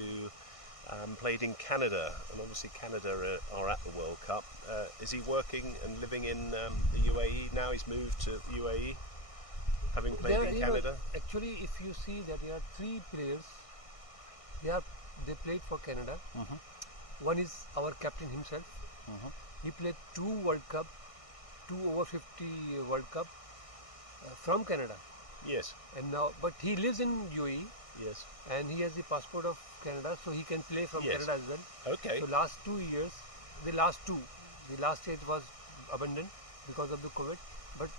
played in Canada, and obviously Canada are at the World Cup. Is he working and living in the UAE now? He's moved to UAE, having played in Canada. Actually, if you see that there are 3 players, they played for Canada. One is our captain himself. He played 2 World Cup, 2 over-50 World Cup from Canada. Yes. And now, but he lives in UAE Yes. and he has the passport of Canada, so he can play from Yes. Canada as well. Okay. So last 2 years, the last year it was abandoned because of the COVID. But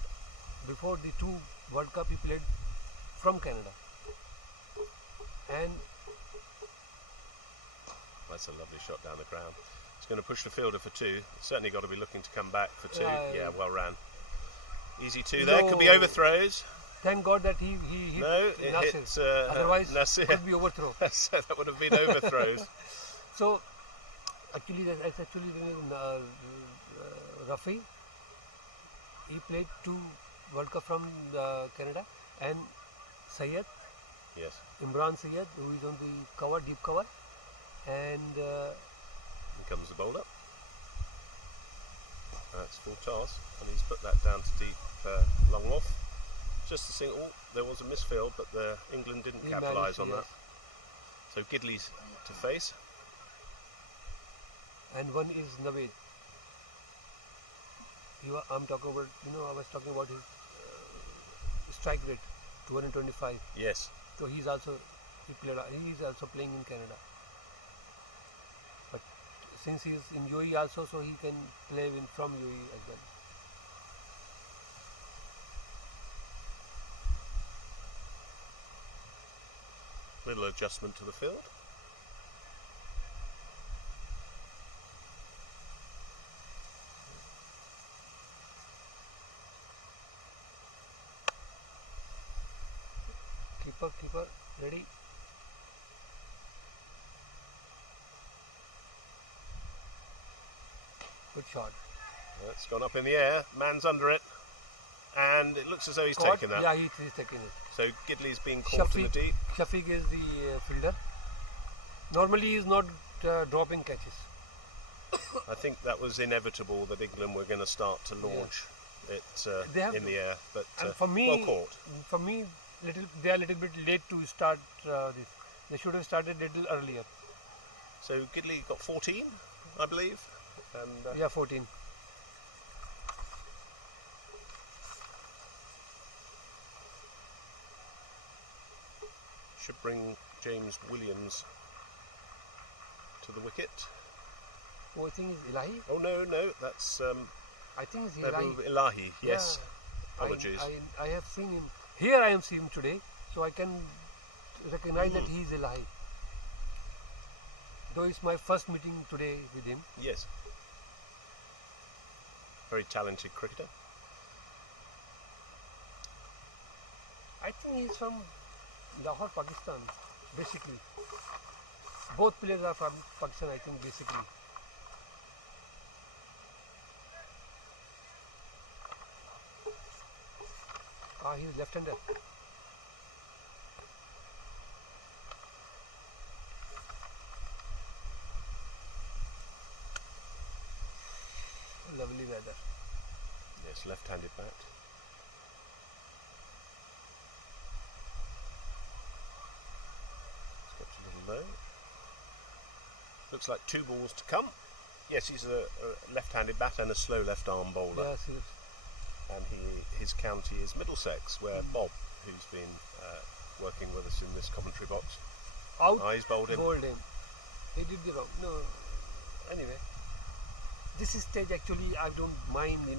before the 2 World Cup, he played from Canada. And That's a lovely shot down the ground. He's going to push the fielder for 2. Certainly got to be looking to come back for 2. Yeah, well ran. Easy 2 there. Could be No. overthrows. thank God that he hit No, it Nasir. hit Otherwise, Nasir. it could be overthrow. So that would have been overthrows. So, actually, that's actually Rafi. He played 2 World Cup from Canada, and Syed, Yes. Imran Syed, who is on the cover, deep cover, and Here comes the bowler. That's full toss, and he's put that down to deep long off. Just a single. Oh, there was a misfield, but England didn't he capitalise managed, on yes. that. So Gidley's to face. And one is Naveed. I'm talking about, I was talking about his strike rate, 225. Yes. So he's also playing in Canada. But since he is in UAE also, so he can play from UAE as well. Little adjustment to the field. Keeper, ready. Good shot. It's gone up in the air. Man's under it. And it looks as though he's Caught. taken that. Yeah, he's taking it. So Gidley's being caught in the deep. Shafiq is the fielder. Normally he is not dropping catches. I think that was inevitable that England were going to start to launch it They have in the air, but And for me, well caught. they are a little bit late to start this. They should have started a little earlier. So Gidley got 14, I believe. And Yeah, 14. should bring James Williams to the wicket. Oh, I think it's Ilahi. Oh no, that's I think it's Ilahi. Mehboob Ilahi. Yes, Yeah. apologies. I have seen him. Here I am seeing him today, so I can recognize that he is Ilahi. Though it's my first meeting today with him. Yes, very talented cricketer. I think he's from Lahore, Pakistan, basically. Both players are from Pakistan, I think, basically. He's left-hander. Lovely weather. Yes, left-handed bat. Steps a little low. Looks like 2 balls to come. Yes, he's a left-handed batter and a slow left-arm bowler. Yes, yes. And his county is Middlesex, where Bob, who's been working with us in this commentary box, Out. he's bowled him. Bowled him. He did the wrong. No. Anyway, this is stage actually I don't mind. You've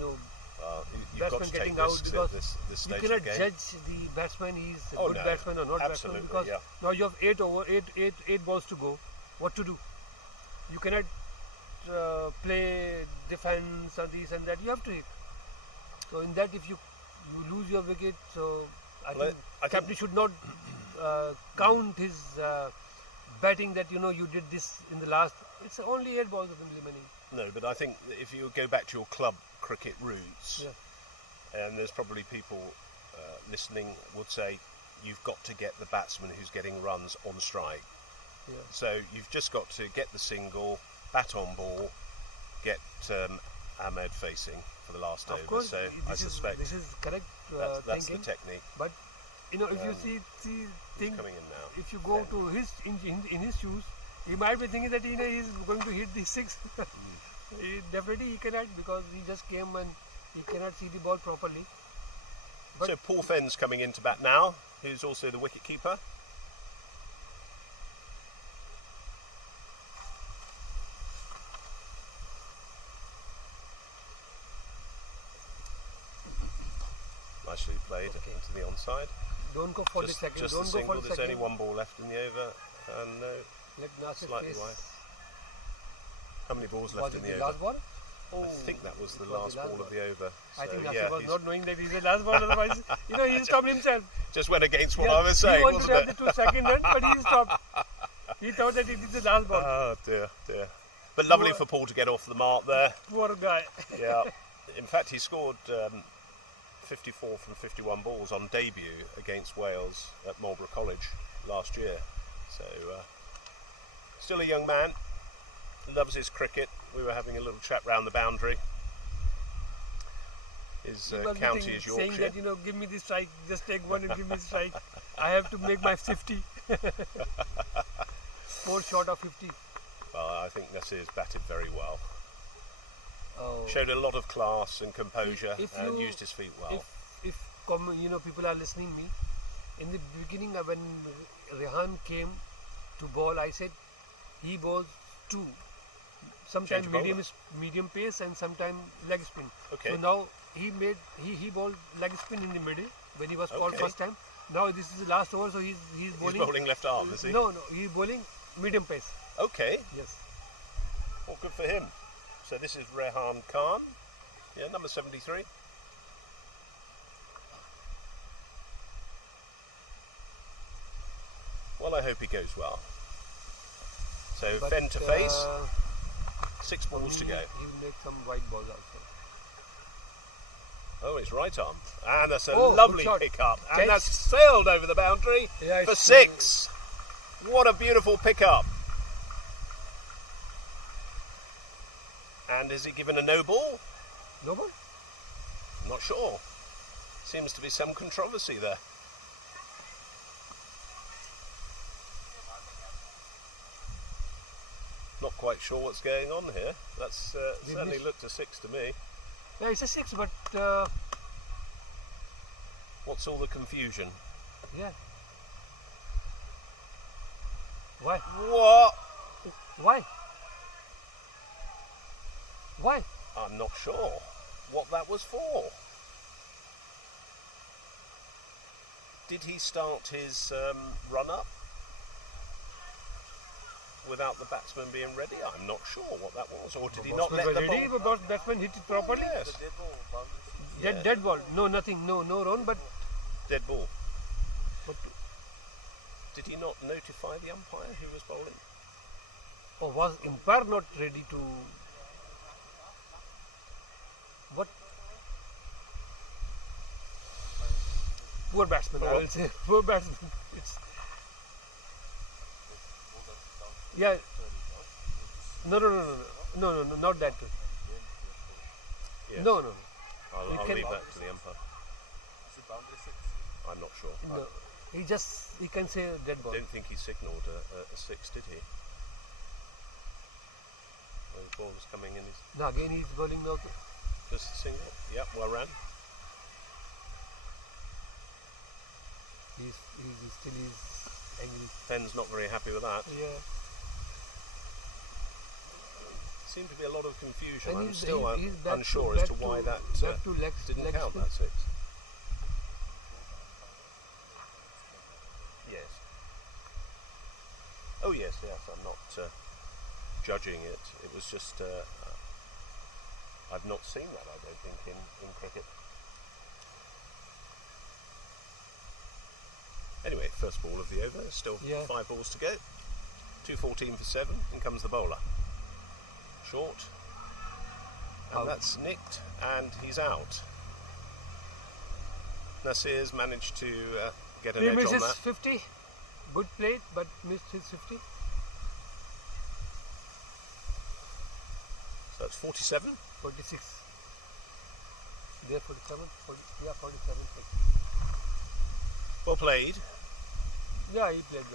got batsman to take getting out risks because at this you stage of cannot the game. judge the batsman. He's a Oh, good no. batsman or not Absolutely, batsman because yeah. now you have 8 balls to go. What to do? You cannot play defense or this and that. You have to hit. So in that, if you lose your wicket, so I think captain should not count his batting that you did this in the last. It's only 8 balls of him remaining. No, but I think that if you go back to your club cricket roots, and there's probably people listening would say you've got to get the batsman who's getting runs on strike. Yeah. So you've just got to get the single, bat on ball, get Ahmed facing for the last over. Of course, so I suspect this is correct that's the thinking. technique. But if you see things, Coming in now. if you go to his in his shoes, he might be thinking that he's going to hit the 6. Definitely he cannot because he just came and he cannot see the ball properly. But So Paul Fenn's coming into bat now, who's also the wicket keeper. Nicely played into the onside. don't go for the second. Just Don't the go single. for the There's only second. 1 ball left in the over, and no, Let Nasir slightly face. wide. How many balls Was left it in the the over? last ball? Oh, I think that was the it was last the last ball ball. of the over. I So, think Nasir yeah, was he's not knowing that he's the last ball. Otherwise, he stopped himself. just went against what Yes, I was saying, he wanted wasn't to have it? the 2 second run, but he stopped. He thought that it is the last ball. Oh dear. But lovely Poor- for Paul to get off the mark there. Poor guy. Yeah. In fact, he scored 54 from 51 balls on debut against Wales at Marlborough College last year. So, still a young man, loves his cricket. We were having a little chat round the boundary. His He must be county is Yorkshire. saying that, give me the strike, just take one and give me the strike. I have to make my 50. 4 short of 50. Well, I think Nasir's batted very well. Oh. Showed a lot of class and composure If and you- used his feet well. If people are listening me, in the beginning when Rehan came to bowl, I said he bowls 2. Sometimes Change of medium pace and sometimes leg spin. Okay. So now he bowled leg spin in the middle when he was called Okay. first time. Now this is the last over, so he's He's bowling. bowling left arm, is he? No, he's bowling medium pace. Okay. Yes. Well, good for him. So this is Rehan Khan. Yeah, number 73. Well, I hope he goes well. So But, Fenn to face, 6 balls to go. He will make some white balls also. Oh, it's right arm. And that's a Oh, good lovely shot. pick up. And Catch. that's sailed over the boundary Yeah, for it's 6. What a beautiful pick up. And is he given a no ball? No ball? I'm not sure. Seems to be some controversy there. Not quite sure what's going on here. That's certainly looked a 6 to me. Yeah, it's a 6, but What's all the confusion? yeah. Why? What? Why? Why? I'm not sure what that was for. Did he start his run-up without the batsman being ready? I'm not sure what that was. Or did he not let the ready? ball... The batsman hit it properly. Yes. Dead ball. No, nothing. No run, but Dead ball. but Did he not notify the umpire who was bowling? or was umpire not ready to? What? Poor batsman, I will say. Poor batsman. It's yeah. No, not that. Yes. No. I'll can- leave that to the umpire. I'm not sure. No. He can say dead I ball. don't think he signalled a 6, did he? Well, the ball was coming in. Now again he's bowling now. Just a single. Yep, well ran. He's still angry. Penn's not very happy with that. Yeah. Seemed to be a lot of confusion. And I'm he's- still he's back unsure to- as to back why to- that back to legs- didn't leg count, spin. that 6. Yes. Oh yes. I'm not judging it. It was just I've not seen that, I don't think, in cricket. Anyway, first ball of the over. Still Yeah. 5 balls to go. 2:14 for 7. In comes the bowler. Short. And Out. that's nicked, and he's out. Nasir's managed to get an He edge on misses that. 50. Good plate, but missed his 50. So that's 47. 46. There 47. 47. Well played. Yeah, he played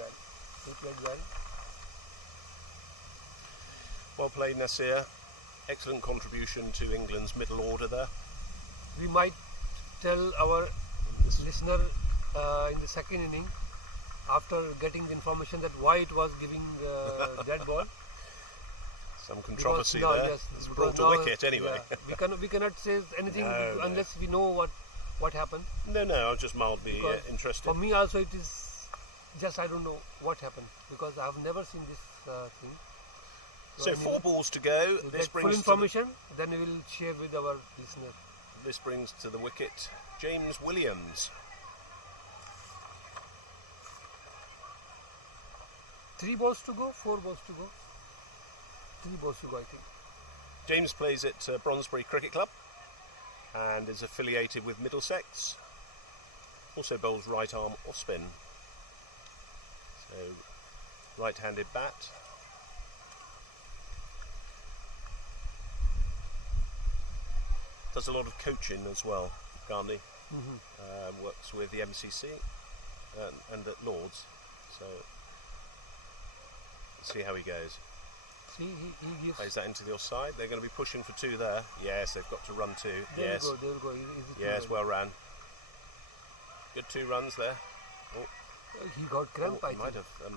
well. Well played, Nasir. Excellent contribution to England's middle order there. We might tell our listener in the second inning, after getting the information that why it was giving the dead ball. Some controversy Because now, there. yes, It's because brought a now, wicket anyway. yeah, we cannot say anything No. unless we know what happened. No, I was just mildly Because interested. For me also it is just I don't know what happened because I have never seen this thing. So 4 balls to go. We'll This get full brings information, then we will share with our listener. this brings to the wicket James Williams. 3 balls to go, 4 balls to go. 3 balls to go, I think. James plays at Brondesbury Cricket Club and is affiliated with Middlesex. Also bowls right arm off spin. So right-handed bat. Does a lot of coaching as well, Gandhi. Works with the MCC and at Lords. So let's see how he goes. See, he gives. Plays that into the offside. They're going to be pushing for 2 there. Yes, they've got to run 2. There Yes, we go. Is it yes, too well ran. Good 2 runs there. early? He got cramp, I He might think. have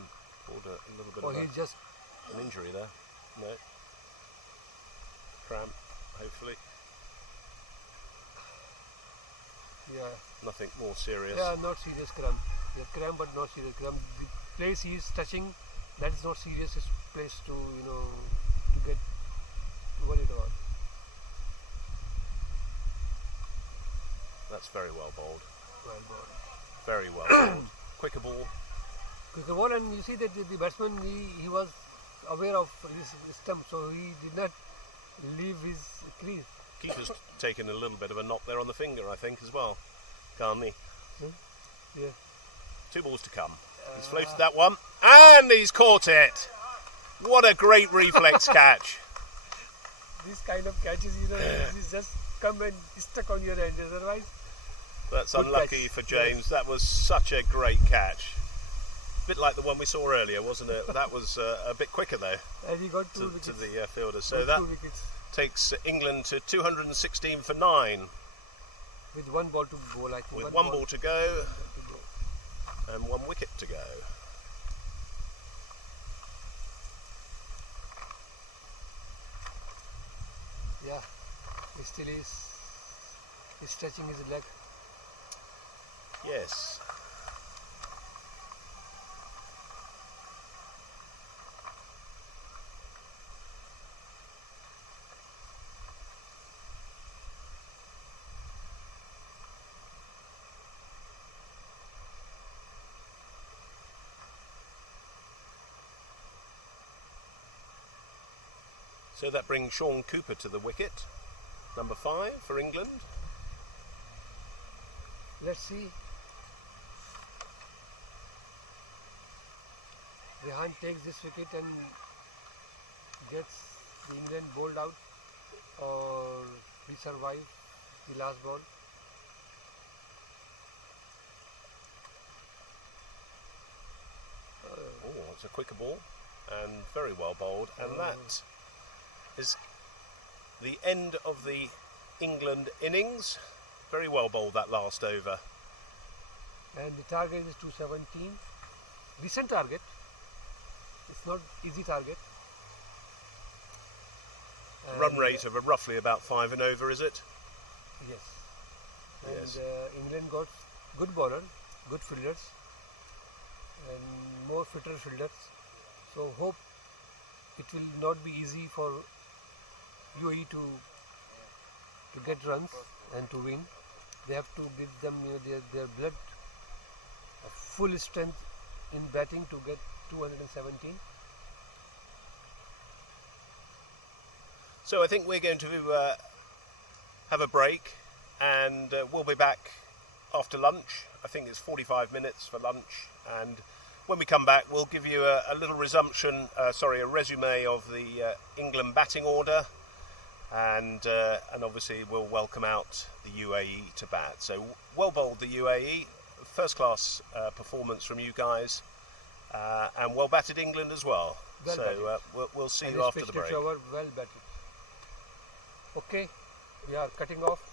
pulled a little bit Or of he's just. an injury there. No. Cramp, hopefully. Yeah. Nothing more serious. Yeah, not serious cramp. Yeah, cramp, but not serious cramp. The place he is touching, that is not serious. It's place to to get worried about. That's very well bowled. Well ball. Very well bowled. Quicker ball. Quicker ball, and you see that the batsman he was aware of his stump, so he did not leave his crease. Keeper's taken a little bit of a knock there on the finger, I think, as well. Carney. Yeah. 2 balls to come. He's floated that one, and he's caught it. What a great reflex catch. This kind of catches, this is just come and stuck on your hand. Otherwise, That's Good unlucky catch. for James. That was such a great catch. A bit like the one we saw earlier, wasn't it? That was a bit quicker though and he got two to wickets. the fielder. So Got that 2 wickets takes England to 216 for 9 with 1 ball to bowl. I think with one ball to go to go. and 1 wicket to go. Yeah, he still is. He's stretching his leg. Yes. So that brings Sean Cooper to the wicket, number 5 for England. Let's see. Rehan takes this wicket and gets the England bowled out, or we survive the last ball. Oh, it's a quicker ball and very well bowled, and that is the end of the England innings. Very well bowled that last over. And the target is 217. Decent target. It's not easy target. And Run rate of roughly about 5 and over, is it? Yes. And Yes. England got good bowler, good fielders, and more fitter fielders. So hope it will not be easy for UAE to get runs and to win. They have to give them their blood, a full strength in batting to get 217. So I think we're going to have a break, and we'll be back after lunch. I think it's 45 minutes for lunch, and when we come back we'll give you a little a resume of the England batting order, and obviously we'll welcome out the UAE to bat. So well bowled the UAE, first class performance from you guys, and well batted England as well. Well so we'll see you after the break. Well batted. Okay, we are cutting off.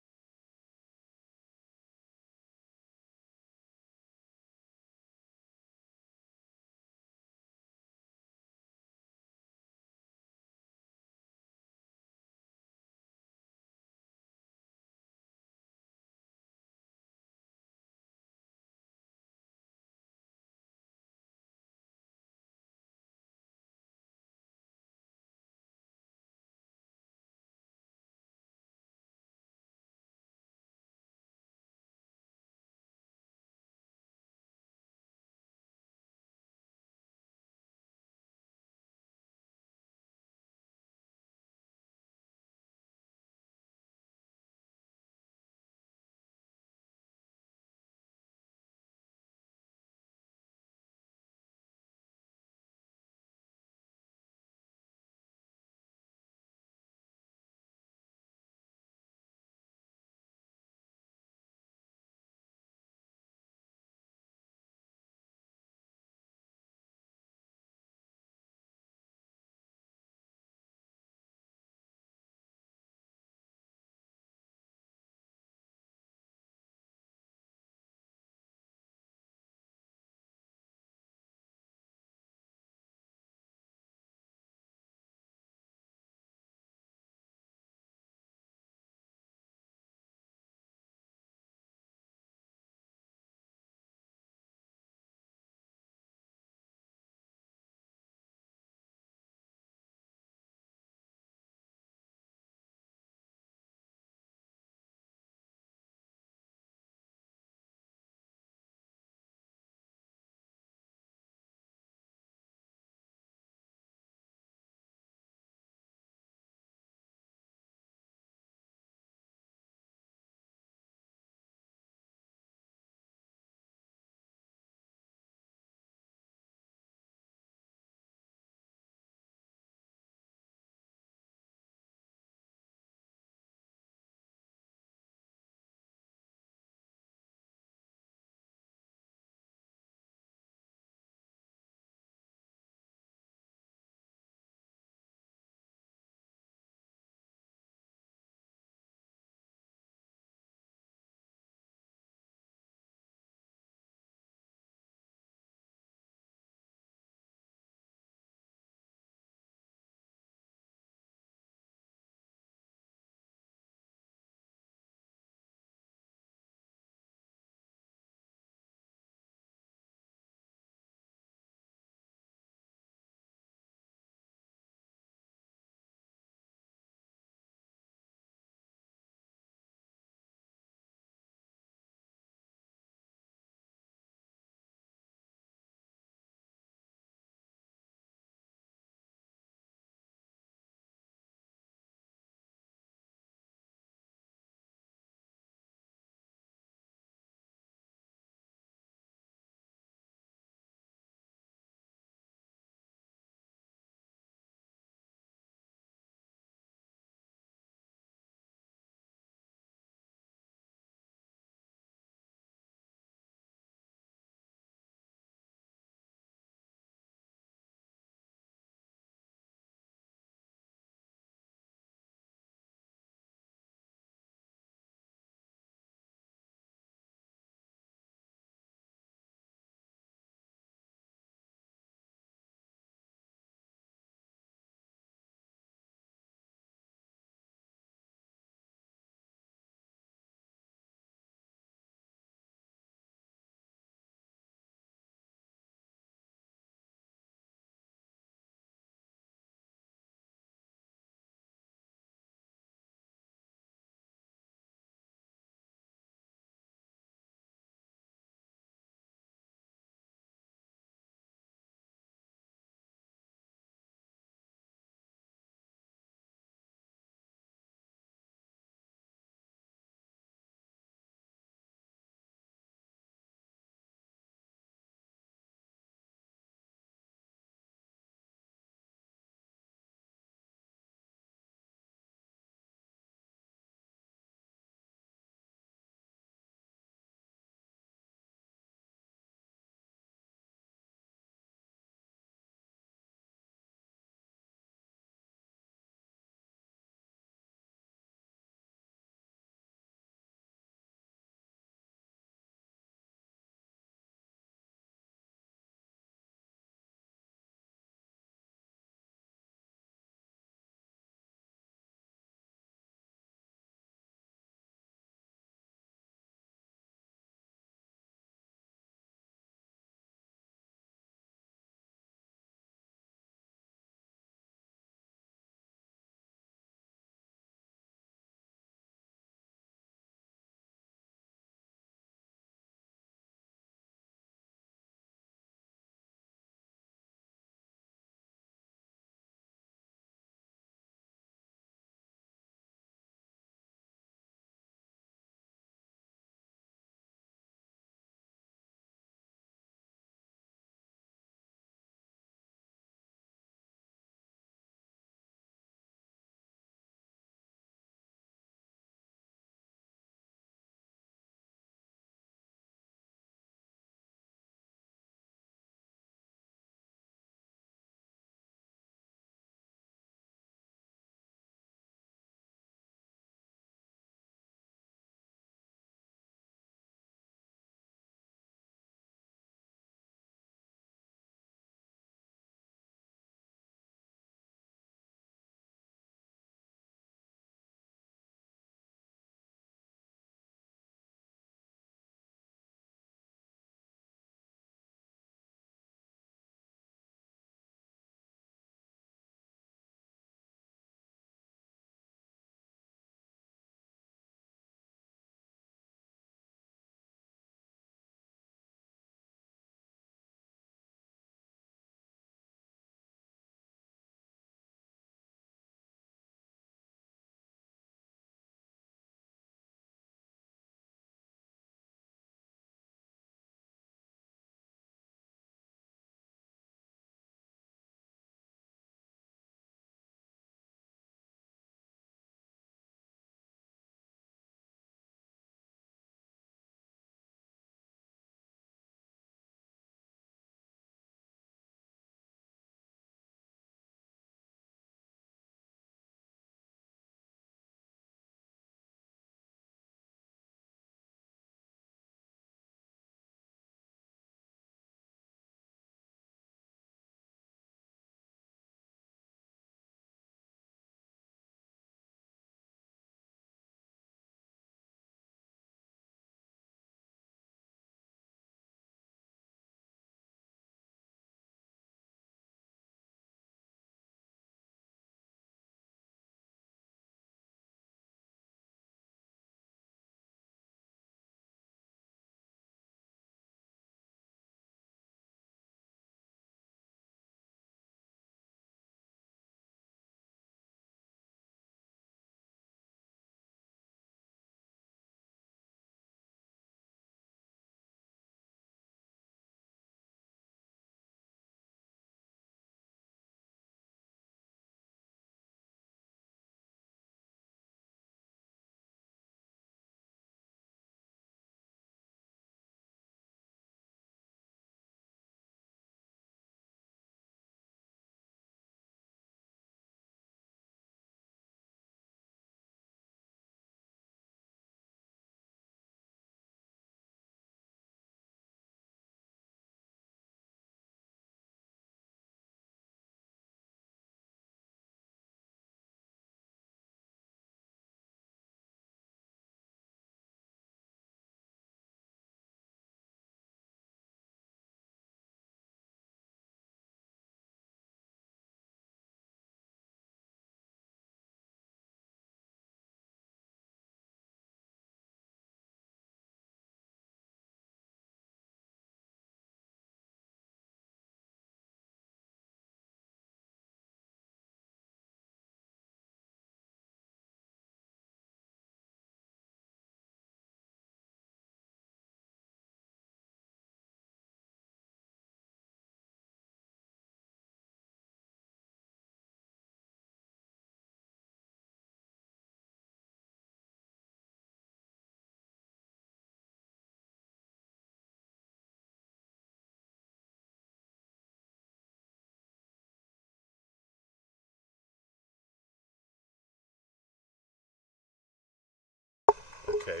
Okay.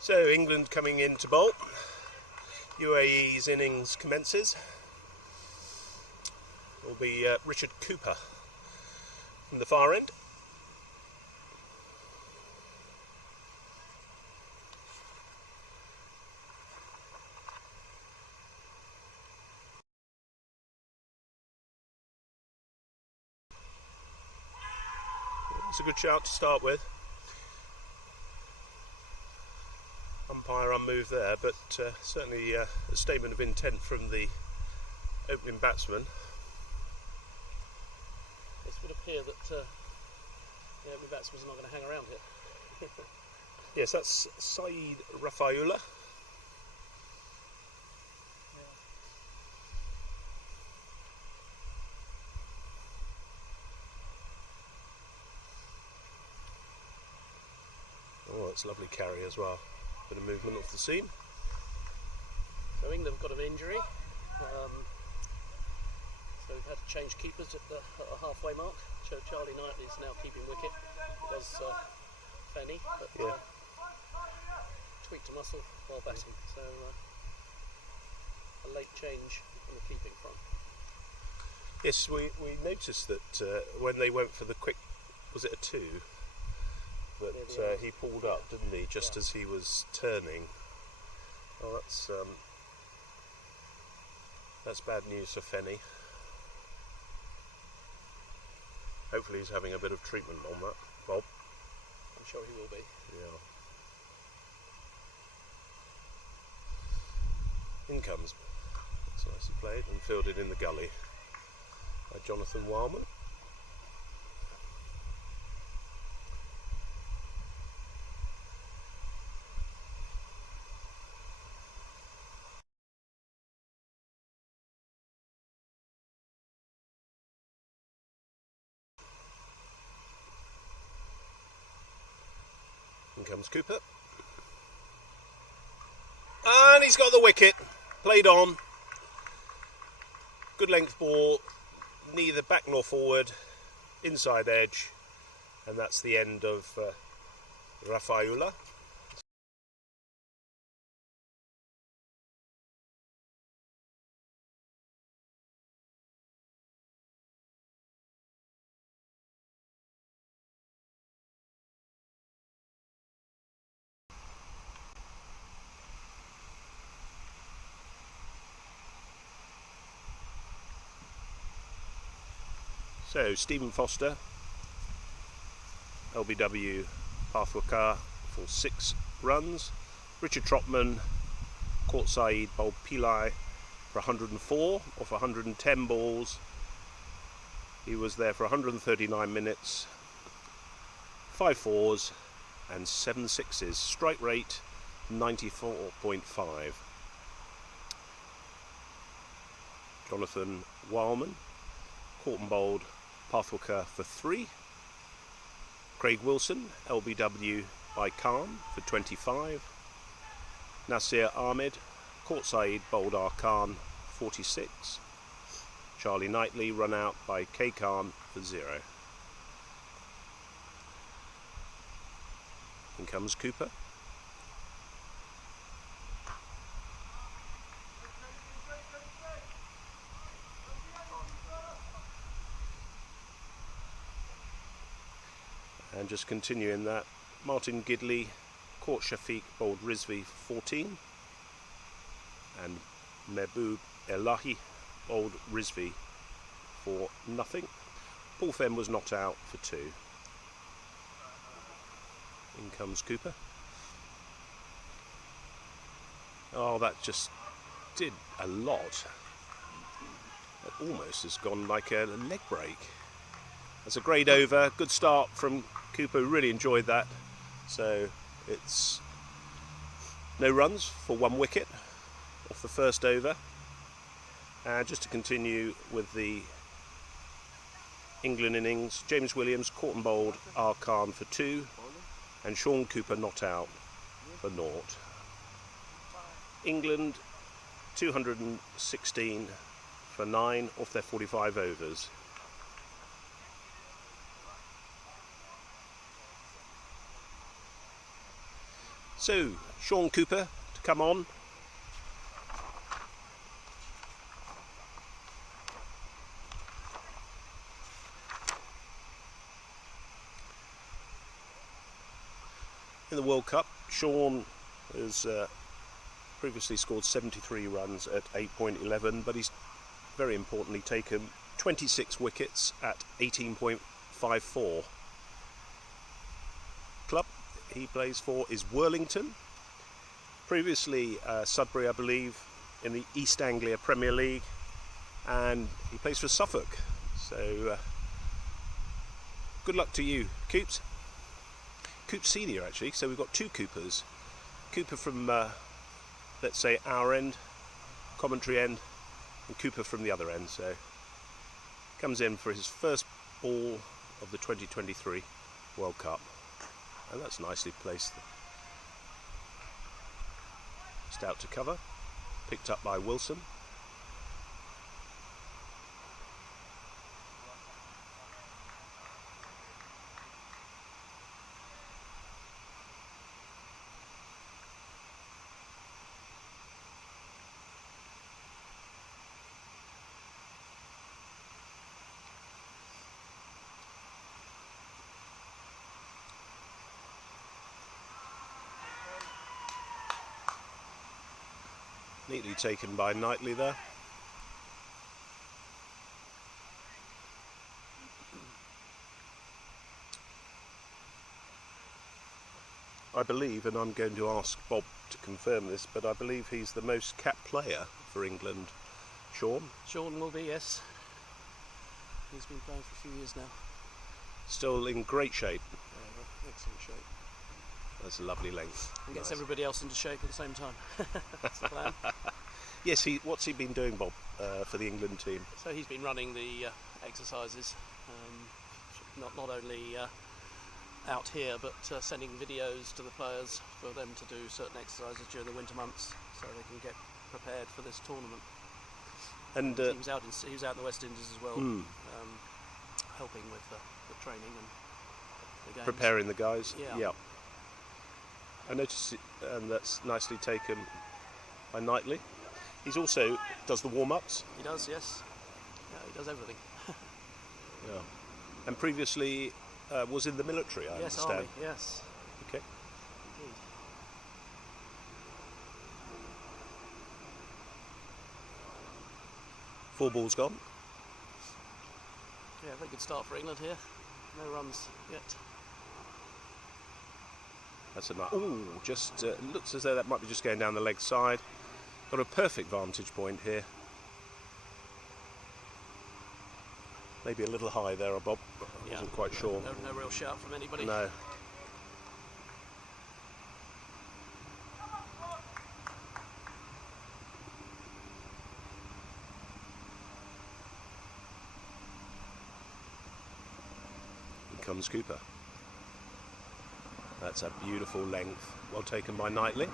So England coming in to bowl. UAE's innings commences. It will be Richard Cooper from the far end. It's a good shout to start with. Umpire unmoved there, but certainly a statement of intent from the opening batsman. It would appear that the opening batsman's not going to hang around here. Yes, that's Saeed Rafaula. Oh, that's a lovely carry as well. Bit of movement off the seam. So England have got an injury. So we've had to change keepers at the halfway mark. So Charlie Knightley is now keeping wicket. It was Fenny, but tweaked a muscle while batting. So a late change on the keeping front. Yes, we noticed that when they went for the quick, was it a 2? That he pulled up, didn't he, just as he was turning. Oh, that's bad news for Fenny. Hopefully he's having a bit of treatment on that, Bob. I'm sure he will be. Yeah. In comes. That's nicely played and fielded in the gully by Jonathan Wildman. In comes Cooper. And he's got the wicket. Played on. Good length ball. Neither back nor forward. Inside edge. And that's the end of Rafaula. So Stephen Foster, LBW Pathwakar for 6 runs. Richard Trotman caught Saeed bowled Pillai for 104 off 110 balls. He was there for 139 minutes, 5 fours and 7 sixes. Strike rate 94.5. Jonathan Wildman caught and bowled Pathwakar for 3. Craig Wilson, LBW by Khan for 25. Nasir Ahmed caught Saeed bowled R Khan 46. Charlie Knightley run out by K Khan for 0. In comes Cooper. And just continuing that, Martin Gidley caught Shafiq bowled Rizvi for 14. And Mehboob Elahi bowled Rizvi for nothing. Paul Fenn was not out for 2. In comes Cooper. Oh, that just did a lot. It almost has gone like a leg break. That's a great over. Good start from Cooper. Really enjoyed that. So it's no runs for 1 wicket off the first over. And just to continue with the England innings, James Williams caught and bowled R Khan for 2 and Sean Cooper not out for 0. England 216 for 9 off their 45 overs. So, Sean Cooper to come on. In the World Cup, Sean has previously scored 73 runs at 8.11, but he's very importantly taken 26 wickets at 18.54. Club he plays for is Worlington. Previously Sudbury, I believe, in the East Anglia Premier League, and he plays for Suffolk. So good luck to you, Coops. Coops Senior, actually, so we've got two Coopers. Cooper from, let's say, our end, commentary end, and Cooper from the other end. So comes in for his first ball of the 2023 World Cup, and that's nicely placed. Just out to cover, picked up by Wilson. Neatly taken by Knightley there. I believe, and I'm going to ask Bob to confirm this, but I believe he's the most capped player for England. Sean? Sean will be, yes. He's been playing for a few years now. Still in great shape. Excellent shape. That's a lovely length. And gets Nice. everybody else into shape at the same time. That's the plan. Yes, what's he been doing, Bob, for the England team? So he's been running the exercises, not only out here, but sending videos to the players for them to do certain exercises during the winter months, so they can get prepared for this tournament. And he was out in the West Indies as well, helping with the training and the games. preparing the guys. Yeah. I noticed, and that's nicely taken by Knightley. He's also does the warm-ups. He does, yes. Yeah, he does everything. Yeah. And previously was in the military, I Yes, understand. Army, yes. Okay. Indeed. Four balls gone. Yeah, very good start for England here. No runs yet. That's a nice. Ooh, just looks as though that might be just going down the leg side. Got a perfect vantage point here. Maybe a little high there, Bob. I wasn't quite sure. No real shout from anybody. No. Here comes Cooper. That's a beautiful length. Well taken by Knightley.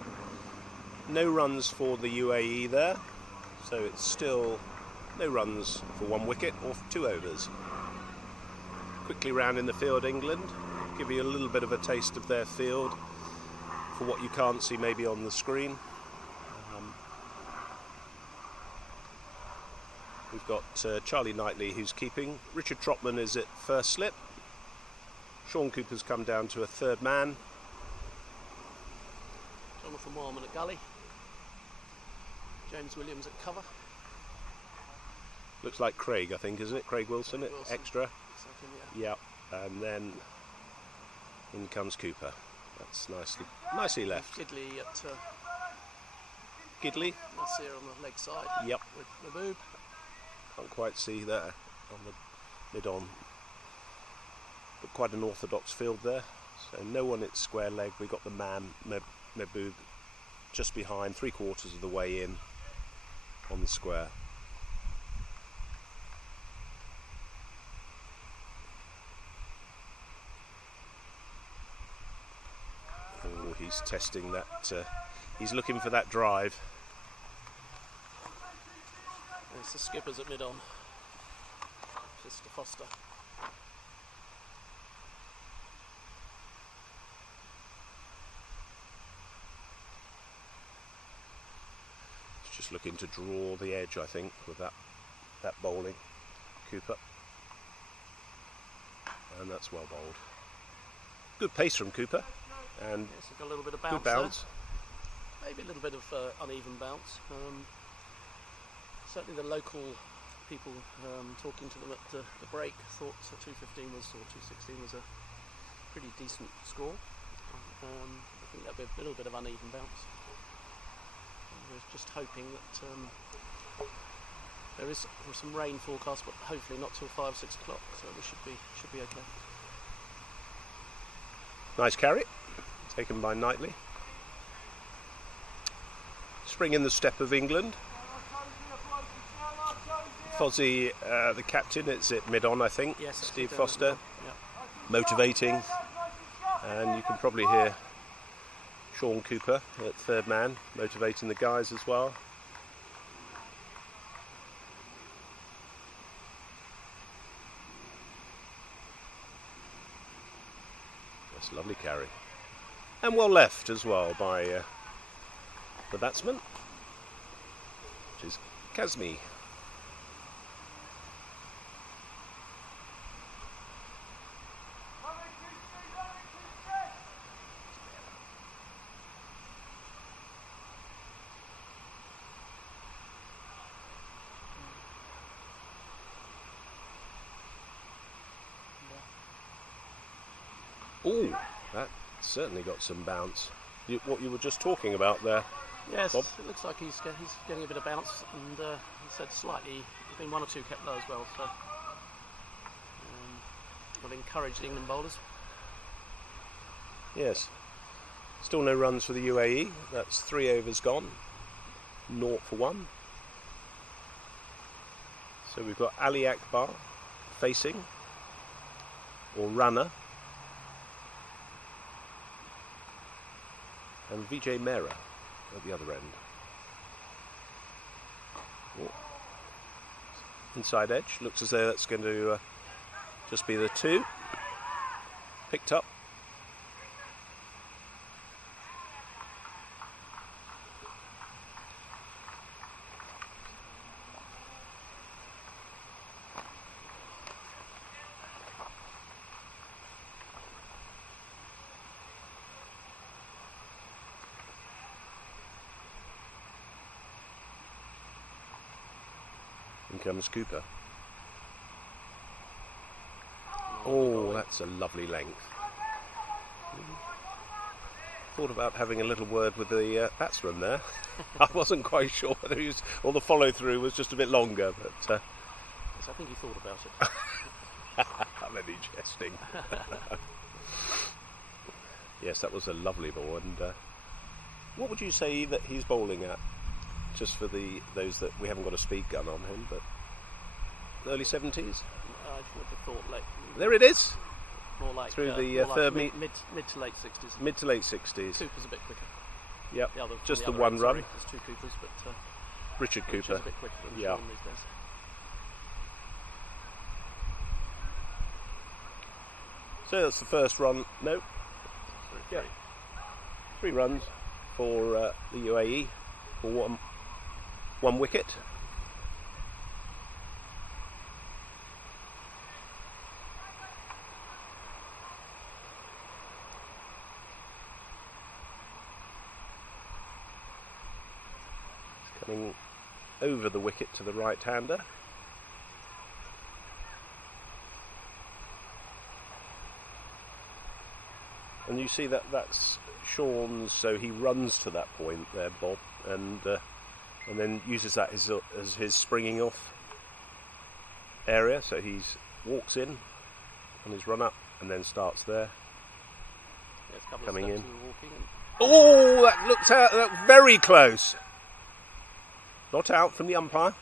No runs for the UAE there. So it's still no runs for 1 wicket or 2 overs. Quickly round in the field, England. Give you a little bit of a taste of their field for what you can't see maybe on the screen. We've got Charlie Knightley who's keeping. Richard Trotman is at first slip. Sean Cooper's come down to a third man. Jonathan Warman at gully. James Williams at cover. Looks like Craig, I think, isn't it? Craig Wilson at Wilson. extra. Second, Yeah, and then in comes Cooper. That's nicely left. Gidley at Gidley. Nasir on the leg side. Yep. With Mahbub. Can't quite see there on the mid-on. But quite an orthodox field there. So no one at square leg. We got the man, Mahbub, just behind, 3/4 of the way in on the square. Oh, he's testing that. He's looking for that drive. And it's the skippers at mid-on. Mr. Foster. just looking to draw the edge, I think, with that bowling, Cooper. And that's well bowled. Good pace from Cooper, and Yes, got a little bit of bounce good bounce. there. Maybe a little bit of uneven bounce. Certainly the local people talking to them at the break thought 215 or 216 was a pretty decent score. I think that'd be a little bit of uneven bounce. We're just hoping that there is some rain forecast, but hopefully not till 5-6 o'clock, so we should be okay. Nice carry, taken by Knightley. Spring in the step of England. Fozzie, the captain, it's at mid-on, I think. Yes, Steve down Foster, yeah. motivating, and you can probably hear Sean Cooper at third man, motivating the guys as well. That's a lovely carry. And well left as well by the batsman, which is Kazmi. Oh, that certainly got some bounce. What you were just talking about there. Yes, Bob? it looks like he's getting a bit of bounce, and he said slightly, there's been one or two kept low as well, so I've encouraged the England bowlers. Yes. Still no runs for the UAE. That's 3 overs gone. 0 for 1. So we've got Ali Akbar facing, or runner, and Vijay Mehra at the other end. Oh. Inside edge, looks as though that's going to just be the 2. Picked up. In comes Cooper. Oh, that's a lovely length. Thought about having a little word with the batsman there. I wasn't quite sure whether he was, or the follow through was just a bit longer, but Yes, I think he thought about it. I'm only jesting. Yes, that was a lovely ball. And what would you say that he's bowling at? Just for those that we haven't got a speed gun on him, but early 70s. I would have thought late. There it is. More like Through the more like third mid to late 60s. Mid to late 60s. Cooper's a bit quicker. Yep. The other, Just the other one end, run. sorry. There's 2 Coopers, but Richard Richard's Cooper. a bit quicker than Yeah. Sean these days. So that's the first run. No, Yeah. 3 runs for the UAE for one wicket. Coming over the wicket to the right-hander. And you see that's Sean's, so he runs to that point there, Bob, and then uses that as his springing off area. So he walks in on his run up and then starts there. Yeah, a couple Coming of in. steps and walking and Oh, that looked out, that very close. Not out from the umpire.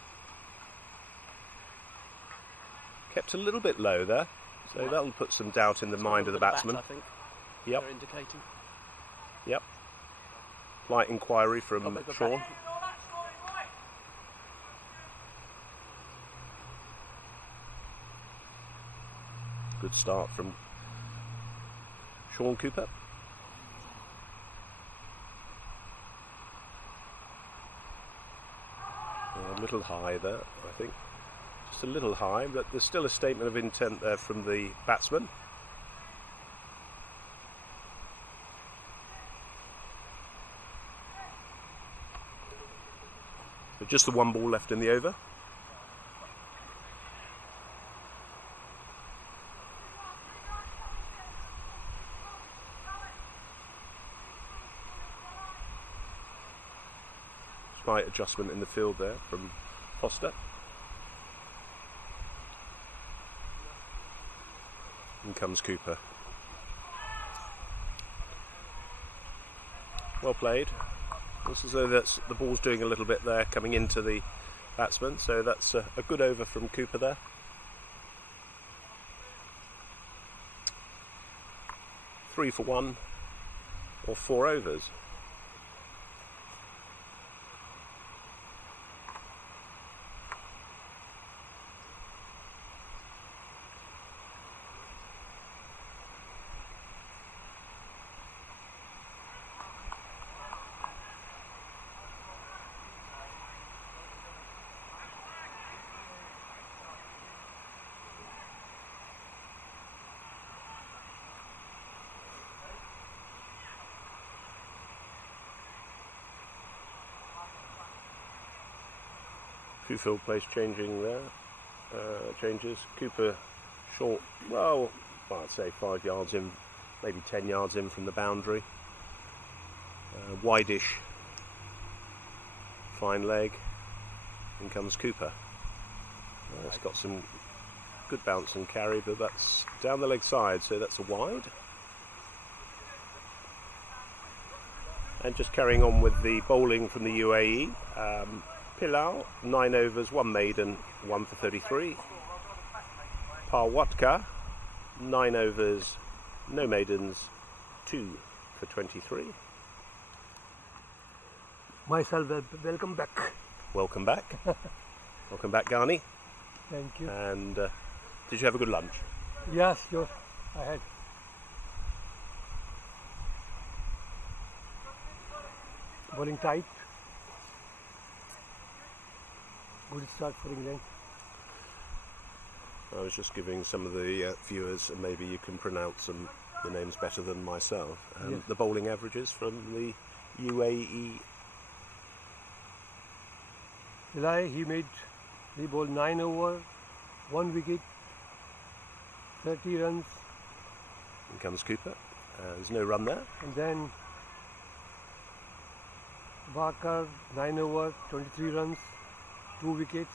Kept a little bit low there, so Right. that'll put some doubt in the mind of the bat, batsman. I think. Yep, They're indicating. yep. Light inquiry from Oh, big Sean. bat. Good start from Sean Cooper. little high there, I think. Just a little high, but there's still a statement of intent there from the batsman. But just the one ball left in the over. Slight adjustment in the field there from Foster. In comes Cooper. Well played. Looks as though that's, the ball's doing a little bit there coming into the batsman, so that's a good over from Cooper there. Three for one, or 4 overs. Field place changing there, changes. Cooper short, well, I'd say 5 yards in, maybe 10 yards in from the boundary. Wide-ish, fine leg. In comes Cooper. It's got some good bounce and carry, but that's down the leg side, so that's a wide. And just carrying on with the bowling from the UAE. Pilau, 9 overs, 1 maiden, 1 for 33. Parwatka, 9 overs, no maidens, 2 for 23. Myself, welcome back. Welcome back. Welcome back, Ghani. Thank you. And did you have a good lunch? Yes, sure, I had. Bowling tight. Good start for England. I was just giving some of the viewers, and maybe you can pronounce the names better than myself, Yes. the bowling averages from the UAE. Eli, he bowled 9 over, 1 wicket, 30 runs, In comes Cooper. There's no run there. and then Bakar, 9 over, 23 runs, 2 wickets.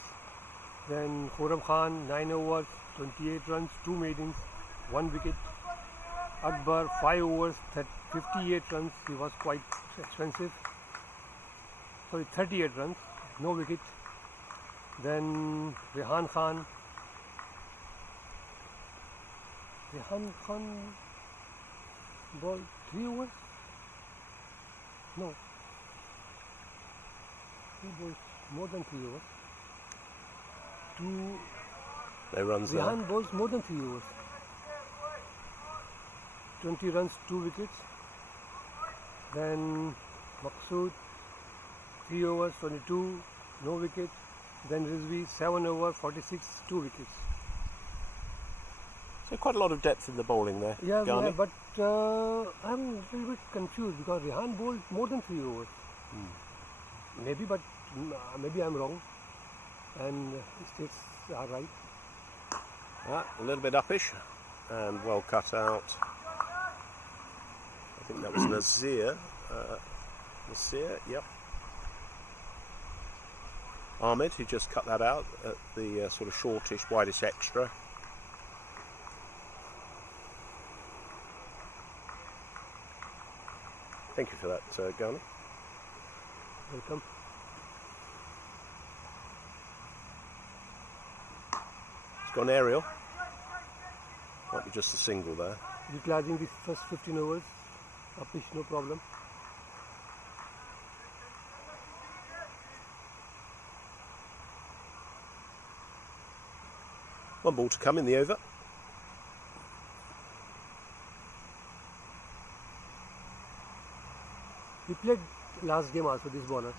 Then Khurram Khan, 9 overs, 28 runs, 2 maidens, 1 wicket. Akbar, 5 overs, 58 runs. He was quite expensive. Sorry, 38 runs, no wicket. Then Rehan Khan bowled 3 overs. No, he bowled more than 3 overs. No runs there. Rehan bowls more than 3 overs. 20 runs, 2 wickets. Then Maqsood, 3 overs, 22, no wicket. Then Rizvi, 7 over, 46, 2 wickets. So quite a lot of depth in the bowling there, Yeah, Ghani. but I'm a little bit confused because Rehan bowled more than 3 overs. Maybe, but maybe I'm wrong. And stakes are right. A little bit uppish and well cut out. I think that was Nazir. Nasir, yep. Ahmed, who just cut that out at the sort of shortish, widest extra. Thank you for that, Ghani. Welcome. It's gone aerial. Might be just a single there. Utilizing the first 15 overs, uppish, no problem. One ball to come in the over. He played last game also, this bowler.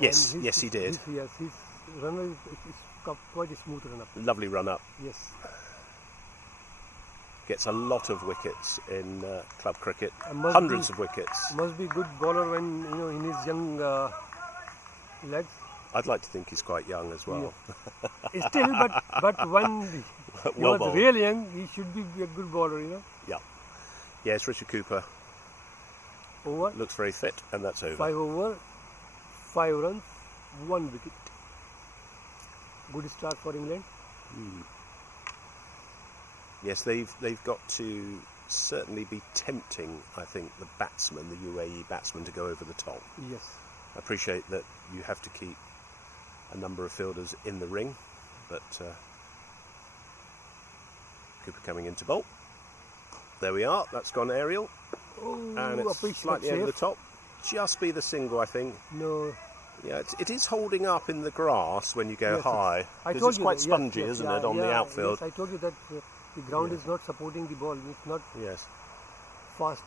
Yes, And yes he did. He's runner is quite a smooth run up. Lovely run up. Yes. Gets a lot of wickets in club cricket. Must Hundreds be- of wickets. Must be good bowler when in his young legs. I'd like to think he's quite young as well. Still, but when he Well was bowled. really young, he should be a good bowler. Yeah. Yes, Richard Cooper Over looks very fit, and that's over. 5 over, 5 runs, 1 wicket. Good start for England. Yes, they've got to certainly be tempting, I think, the batsman, the UAE batsman, to go over the top. Yes. I appreciate that you have to keep a number of fielders in the ring, but Cooper coming into bowl. There we are, that's gone aerial, Oh, and a it's pitch slightly not over the safe. top. Just be the single, I think. No. Yeah, it is holding up in the grass when you go Yes, high, I because told it's you quite that, spongy, yes, isn't yeah, it, on the yeah, outfield? Yes, I told you that the ground Yeah. is not supporting the ball. It's not Yes, fast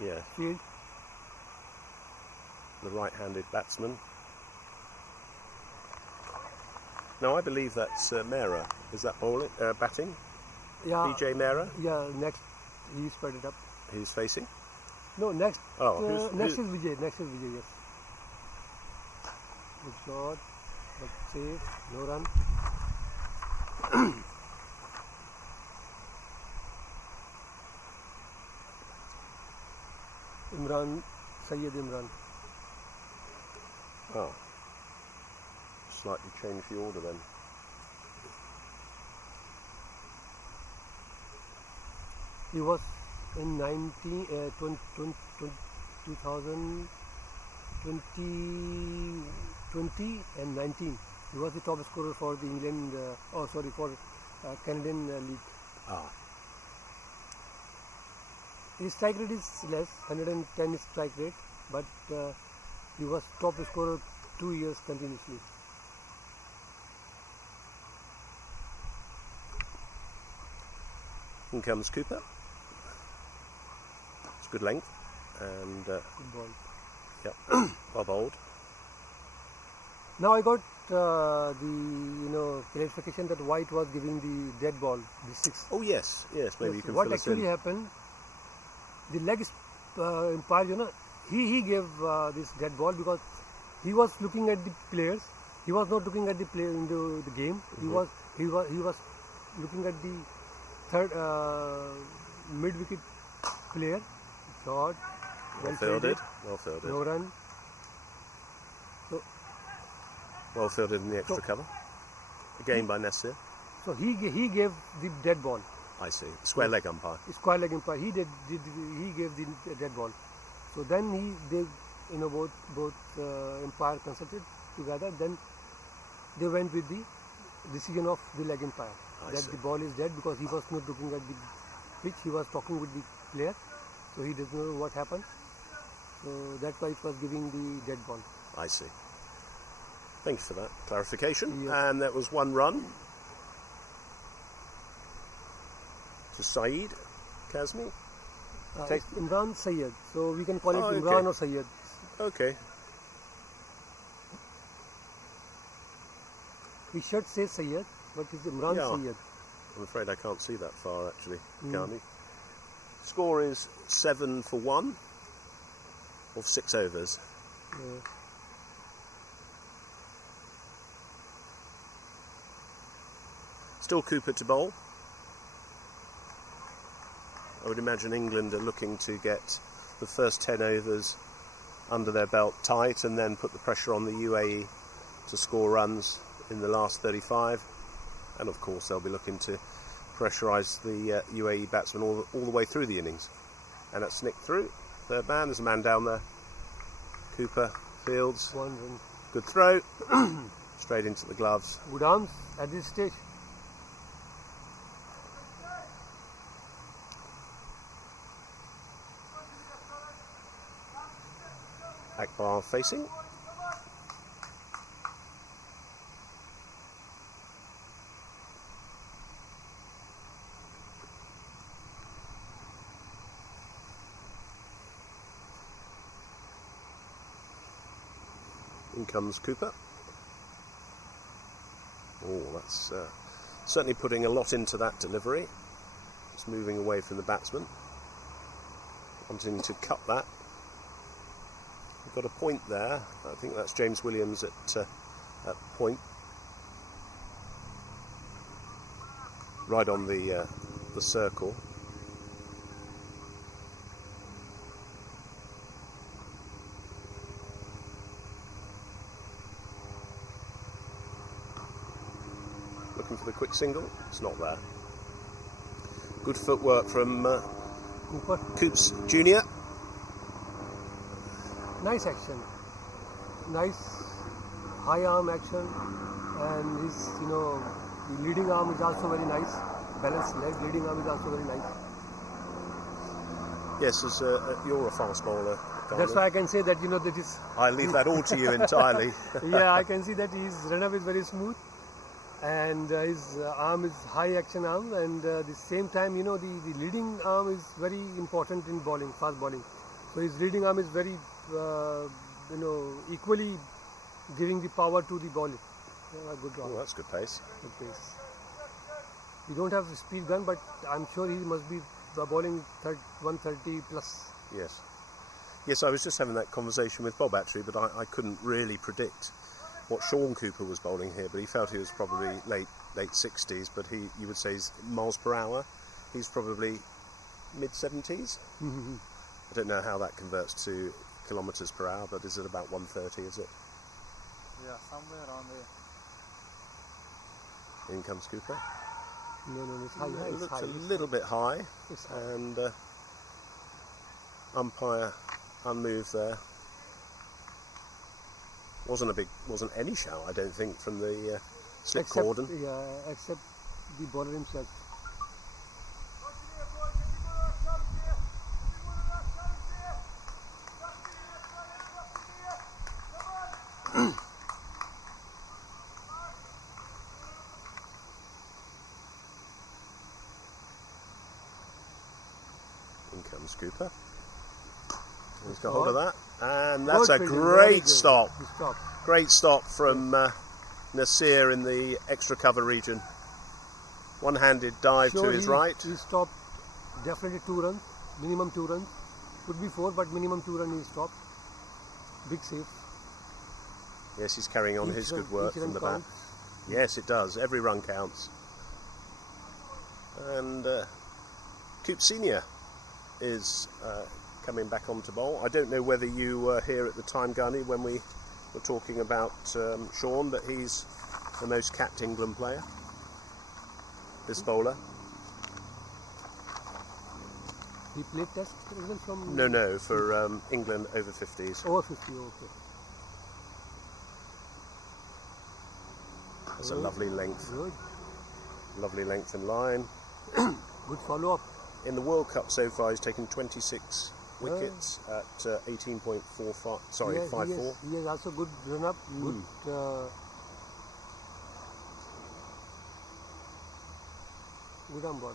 yeah, field. the right-handed batsman. No, I believe that's Mehra. Is that bowling, batting? Yeah. BJ Mehra, Yeah. Next, he spread it up. he's facing. No, next. Oh, Next is Vijay. Next is Vijay. Yes. Good shot, but safe. No run. Imran, Syed Imran. Oh, slightly changed the order then. He was in 2020 and 19. He was the top scorer for the England, for Canadian league. Ah, His strike rate is less, 110 strike rate, but he was top scorer 2 years continuously. in comes Cooper. It's good length, and Good ball. yep, well bowled. Now I got the clarification that White was giving the dead ball, the 6. Oh yes, yes. Maybe you can What fill us actually in. happened? The leg umpire, he gave this dead ball because he was looking at the players. He was not looking at the player in the game. He was looking at the third mid wicket player. Shot, Well fielded, fielded. Well fielded. no run. Well fielded in the extra So- cover. Again by Nasir. So he gave the dead ball. I see. Square leg umpire. Square leg umpire. He gave the dead ball. So then both umpire consulted together. Then they went with the decision of the leg umpire I that see. the ball is dead because he was not looking at the pitch. He was talking with the player, so he doesn't know what happened. So that's why it was giving the dead ball. I see. Thank you for that clarification. Yes. And that was one run to Saeed Kazmi. Take- It's Imran Syed, so we can call it Oh, okay. Imran or Syed. Okay. We should say Syed, but it's Imran Yeah. Syed. I'm afraid I can't see that far actually, Mm. Carney. Score is 7 for 1 of 6 overs. Still Cooper to bowl. I would imagine England are looking to get the first 10 overs under their belt tight and then put the pressure on the UAE to score runs in the last 35. And of course they'll be looking to pressurise the UAE batsmen all the way through the innings. And that's nicked through. Third man, there's a man down there. Cooper, Fields, 1 run. good throw. Straight into the gloves. Good arms at this stage. Akbar facing. In comes Cooper. Oh, that's certainly putting a lot into that delivery. It's moving away from the batsman, wanting to cut that. We've got a point there. I think that's James Williams at point, right on the circle. Looking for the quick single. It's not there. Good footwork from Coops Jr. Nice action, nice high arm action, and his, the leading arm is also very nice. Balanced leg, leading arm is also very nice. Yes, as you're a fast bowler. That's why I can say that that is. I leave that all to you entirely. Yeah, I can see that his run-up is very smooth, and his arm is high action arm, and at the same time, the leading arm is very important in bowling, fast bowling. So his leading arm is very, equally giving the power to the bowling. Good ball. Oh, that's good pace. Good pace. We don't have a speed gun, but I'm sure he must be bowling 130 plus. Yes. Yes, I was just having that conversation with Bob actually, but I couldn't really predict what Sean Cooper was bowling here, but he felt he was probably late 60s, but you would say he's miles per hour. He's probably mid 70s. Mm-hmm. I don't know how that converts to kilometres per hour, but is it about 130, is it? Yeah, somewhere around there. In comes Cooper. No, it's high. It It's looks high. a little bit high, It's high. and umpire unmoved there. Wasn't any shout, I don't think, from the slip cordon. Yeah, except the bowler himself. In comes Cooper. He's got hold of that, and that's Good a fielding, very great good. stop. Good stop. Great stop from Nasir in the extra cover region. One-handed dive to his right. He stopped definitely 2 runs, minimum 2 runs. Could be 4, but minimum 2 runs he stopped. Big save. Yes, he's carrying on his good work each from run the bat. counts. Yes, it does. Every run counts. And Coop Senior is coming back onto bowl. I don't know whether you were here at the time, Gunny, when we were talking about Sean, but he's the most capped England player, this bowler. He played test even from No, for England over 50s. over 50. Okay. That's a lovely length. Good. Lovely length and line. Good follow up. In the World Cup so far, he's taken 26 wickets at 18.45. Sorry, 5.4. He has also good run up. Good. Good arm bowler.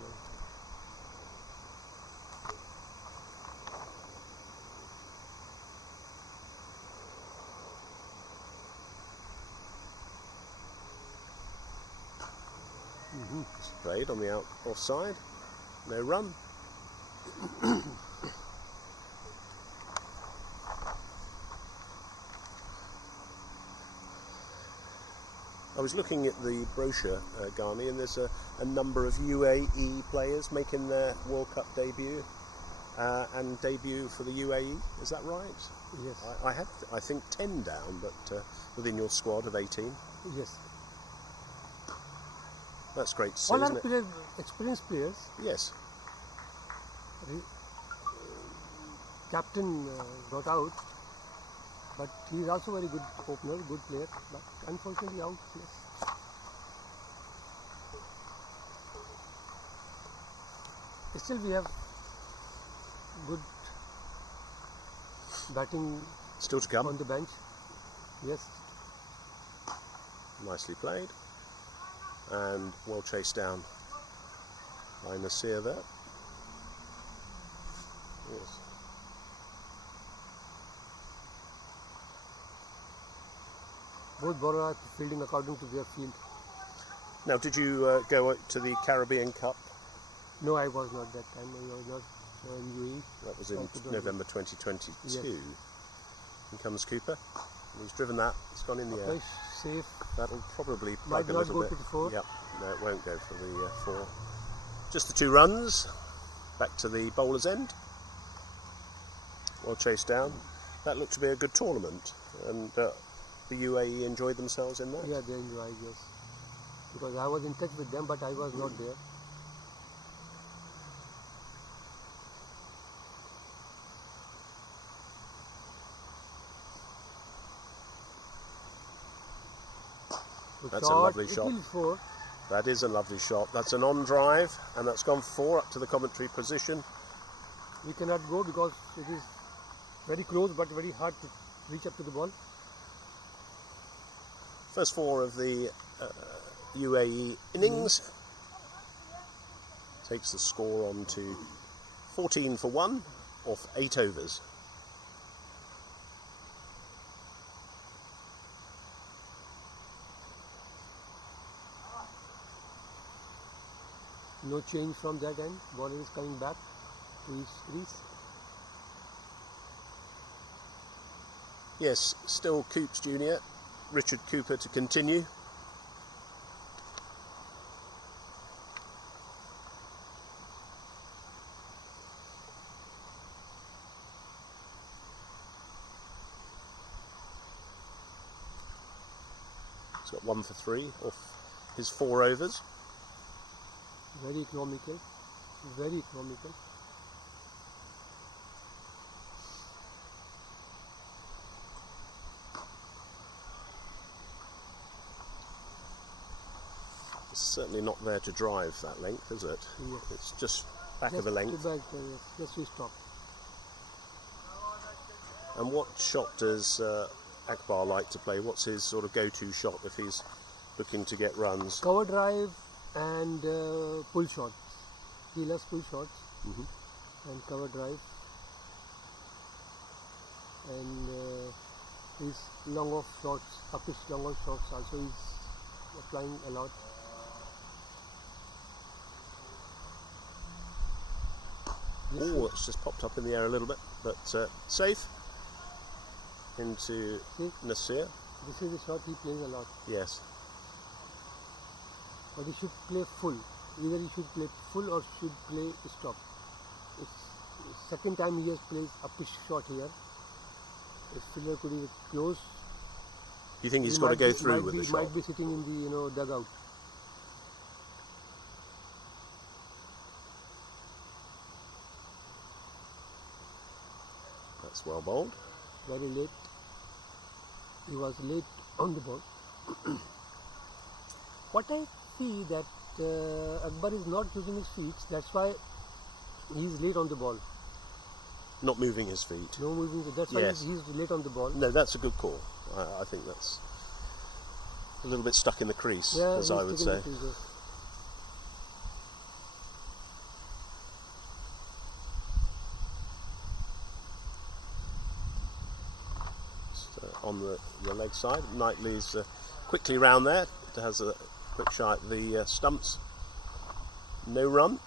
It's played on the offside. No run. I was looking at the brochure, Ghani, and there's a number of UAE players making their World Cup debut and debut for the UAE. Is that right? Yes. I had, I think, 10 down, but within your squad of 18. Yes. That's great to see, All isn't are it? players, experienced players. Yes. Captain got out, but he is also very good opener, good player, but unfortunately out. Yes. Still we have good batting Still to come. on the bench. Yes. Nicely played. And well chased down by Nasir there. Yes. Both bowlers are fielding according to their field. Now, did you go out to the Caribbean Cup? No, I was not that time. I was not in UAE. That was in I could not November 2022. Yes. In comes Cooper. He's driven that. It's gone in the air. Okay, safe. That'll probably Might plug a not little go bit. to the 4. Yep. No, it won't go for the 4. Just the 2 runs. Back to the bowler's end. Well chased down. That looked to be a good tournament, and the UAE enjoyed themselves in that. Yeah, they enjoyed, yes. Because I was in touch with them, but I was not there. The That's a lovely it shot. will 4. That is a lovely shot. That's an on drive, and that's gone 4 up to the commentary position. We cannot go because it is very close, but very hard to reach up to the ball. First 4 of the UAE innings takes the score on to 14 for 1 off 8 overs. No change from that end. Bowler is coming back to his crease. Yes, still Coops Jr., Richard Cooper to continue. He's got 1 for 3 off his 4 overs. Very economical. Very economical. It's certainly not there to drive that length, is it? Yes. It's just back Just of the length. to back, yes. Just we stop. And what shot does Akbar like to play? What's his sort of go-to shot if he's looking to get runs? Cover drive and pull shots. He loves pull shots and cover drive. And his long off shots, uppish long off shots also he's applying a lot. Oh, it's just popped up in the air a little bit, but safe into See? Nasir. This is the shot he plays a lot. Yes. But he should play full. Either he should play full or should play stop. It's second time he has played a push shot here. If fielder could be close, You think he's he got to might go be- through might with be, the shot? Might be sitting in the dugout. That's well bowled. Very late. He was late on the ball. What I see that Akbar is not using his feet. That's why he is late on the ball. Not moving his feet. No moving. That's why Yes. he's late on the ball. No, that's a good call. I think that's a little bit stuck in the crease, as I would he's say. taking the crease, On the leg side, Knightley's quickly round there. It has a quick shot at the stumps. No run.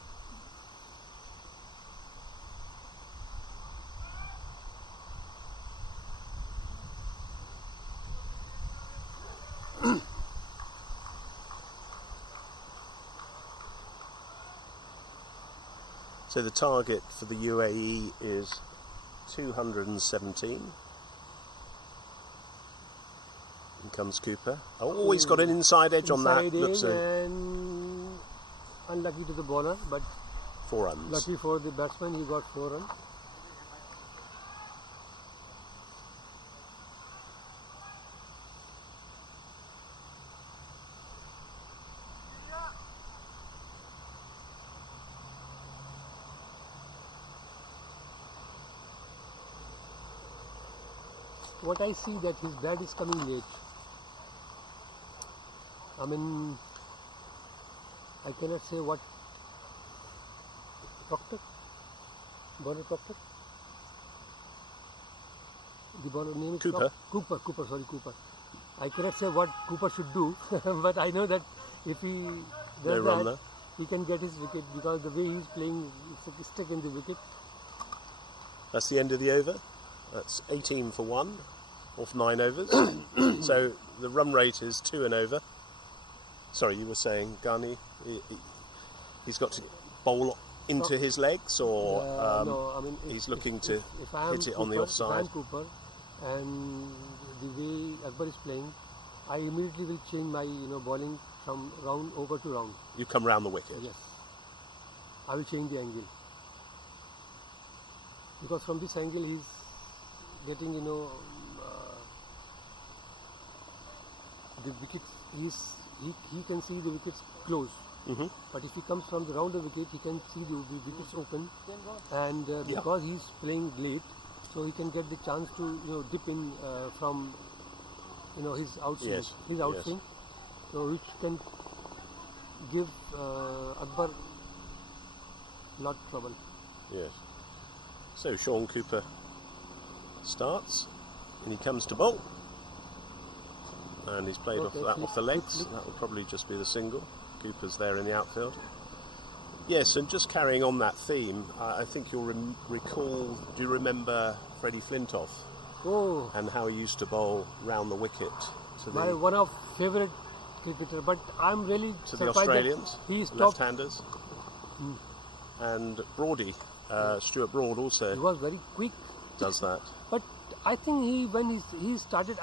So the target for the UAE is 217. In comes Cooper. Oh, he's got an inside edge on that. Inside Looks edge a and unlucky to the bowler, but 4 runs. lucky for the batsman, he got 4 runs. What I see that his bat is coming late. I mean, I cannot say what. Proctor? Bowler Proctor? The bowler name is Cooper. Cooper, sorry, Cooper. I cannot say what Cooper should do, but I know that If he No does run that, there. he can get his wicket because the way he's playing, it's stuck in the wicket. That's the end of the over. That's 18 for 1 off 9 overs. So the run rate is 2 and over. Sorry, you were saying, Ghani, he's got to bowl into his legs, or No, I mean, he's looking to if I am hit it on the Cooper, offside? If I am Cooper, and the way Akbar is playing, I immediately will change my bowling from round over to round. You come round the wicket. Yes, I will change the angle because from this angle he's getting the wickets. He can see the wickets close. Mm-hmm. But if he comes from the rounder wicket, he can see the wickets open, and because he's playing late, so he can get the chance to dip in from his outswing, Yes, his yes. outswing, so which can give Akbar lot trouble. Yes. So Sean Cooper starts, and he comes to bowl, and he's played off the legs. That will probably just be the single. Cooper's there in the outfield. Yes, and just carrying on that theme, I think you'll recall. Do you remember Freddie Flintoff Oh, and how he used to bowl round the wicket to my the one of favorite cricketer, but I'm really to the surprised Australians, that he stopped. left-handers, and Broady, Stuart Broad He also was very quick. does that. But I think when he started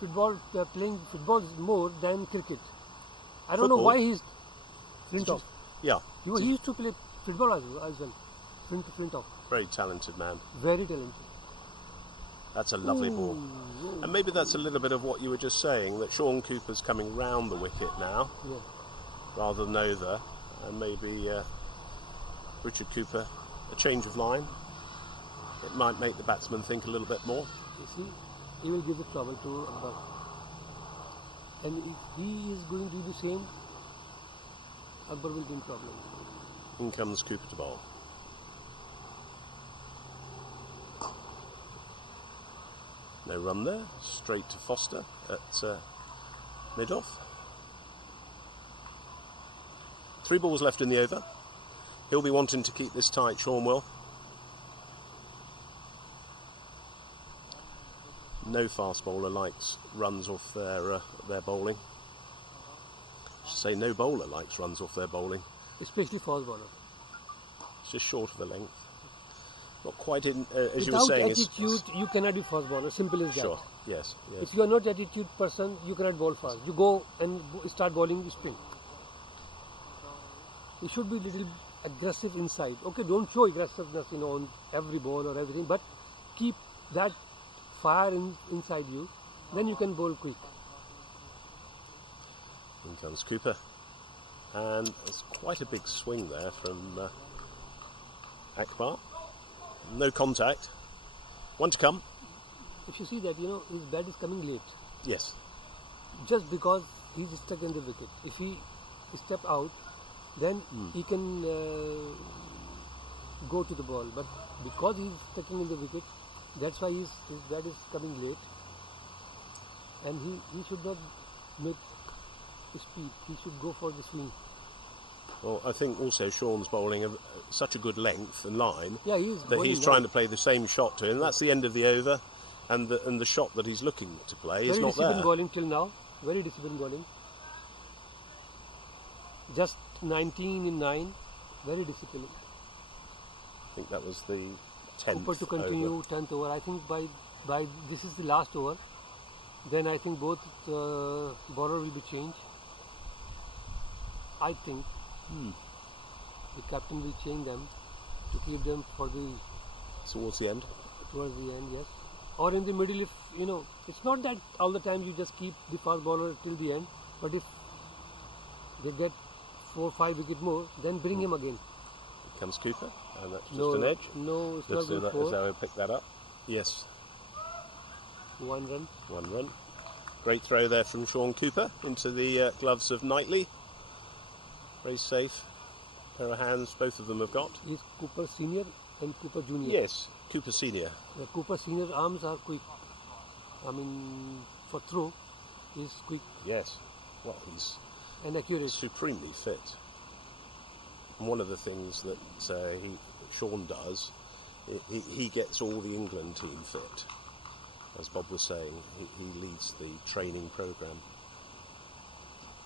football, playing football more than cricket. I don't know Football? why he's Flintoff. Yeah, He used to play football as well. Flintoff, very talented man. very talented. That's a lovely ball. And maybe that's a little bit of what you were just saying, that Sean Cooper's coming round the wicket now, Yeah. rather than over, and maybe Richard Cooper, a change of line. It might make the batsman think a little bit more. You see, he will give the trouble to Akbar. And if he is going to do the same, Akbar will be in problem. In comes Cooper to bowl. No run there, straight to Foster at mid-off. 3 balls left in the over. He'll be wanting to keep this tight, Sean will. No fast bowler likes runs off their bowling. I should say no bowler likes runs off their bowling. Especially fast bowler. It's just short of the length. Not quite in, as you were Without saying. attitude, you cannot be fast bowler. Simple as that. Sure. Yes. Yes. If you are not attitude person, you cannot bowl fast. You go and start bowling spin. You should be little aggressive inside. Okay, don't show aggressiveness, on every ball or everything, but keep that fire inside you. Then you can bowl quick. In comes Cooper, and there's quite a big swing there from Akbar. No contact. One to come. If you see that, his bat is coming late. Yes. Just because he's stuck in the wicket. If he step out, then he can go to the ball. But because he's stuck in the wicket, that's why his bat is coming late. And he should not make speed. He should go for the swing. Well, I think also Sean's bowling such a good length and line Yeah, he's that he's trying to play the same shot to him. That's the end of the over, and the shot that he's looking to play is very not disciplined there. bowling till now. Very disciplined bowling. Just 19 in 9. Very disciplined. I think that was the 10th Cooper to continue over. 10th over. I think by this is the last over. Then I think both bowler will be changed. I think the captain will change them to keep them for the Towards the end. towards the end, yes. Or in the middle, if it's not that all the time you just keep the fast bowler till the end. But if they get 4 or 5 wicket more, then bring him again. Here comes Cooper, and that's just No, an edge. no, it's Let's not do good that as for I pick that up. Yes, 1 run. 1 run. Great throw there from Sean Cooper into the gloves of Knightley. Very safe. Pair of hands, both of them have got. He's Cooper Senior and Cooper Junior. Yes, Cooper Senior. The Cooper Senior arms are quick. I mean, for throw, he's quick. Yes. Well, he's and accurate. Supremely fit. And one of the things that Sean does, he gets all the England team fit. As Bob was saying, he leads the training programme.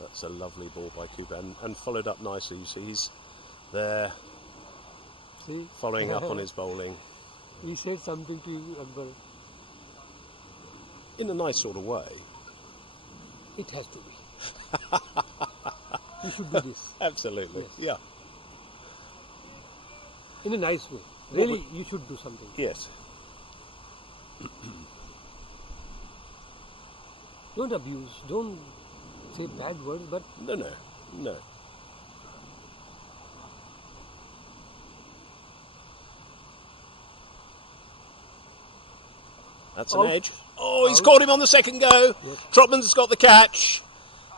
That's a lovely ball by Cooper, and followed up nicely. You see, he's there, following up on his bowling. He said something to you, Akbar. In a nice sort of way. It has to be. You should do this. Absolutely, yes. Yeah. In a nice way. Really, you should do something. Yes. Don't abuse, don't say bad words, but... No. That's an edge. Oh, he's caught him on the second go. Yes. Trotman's got the catch.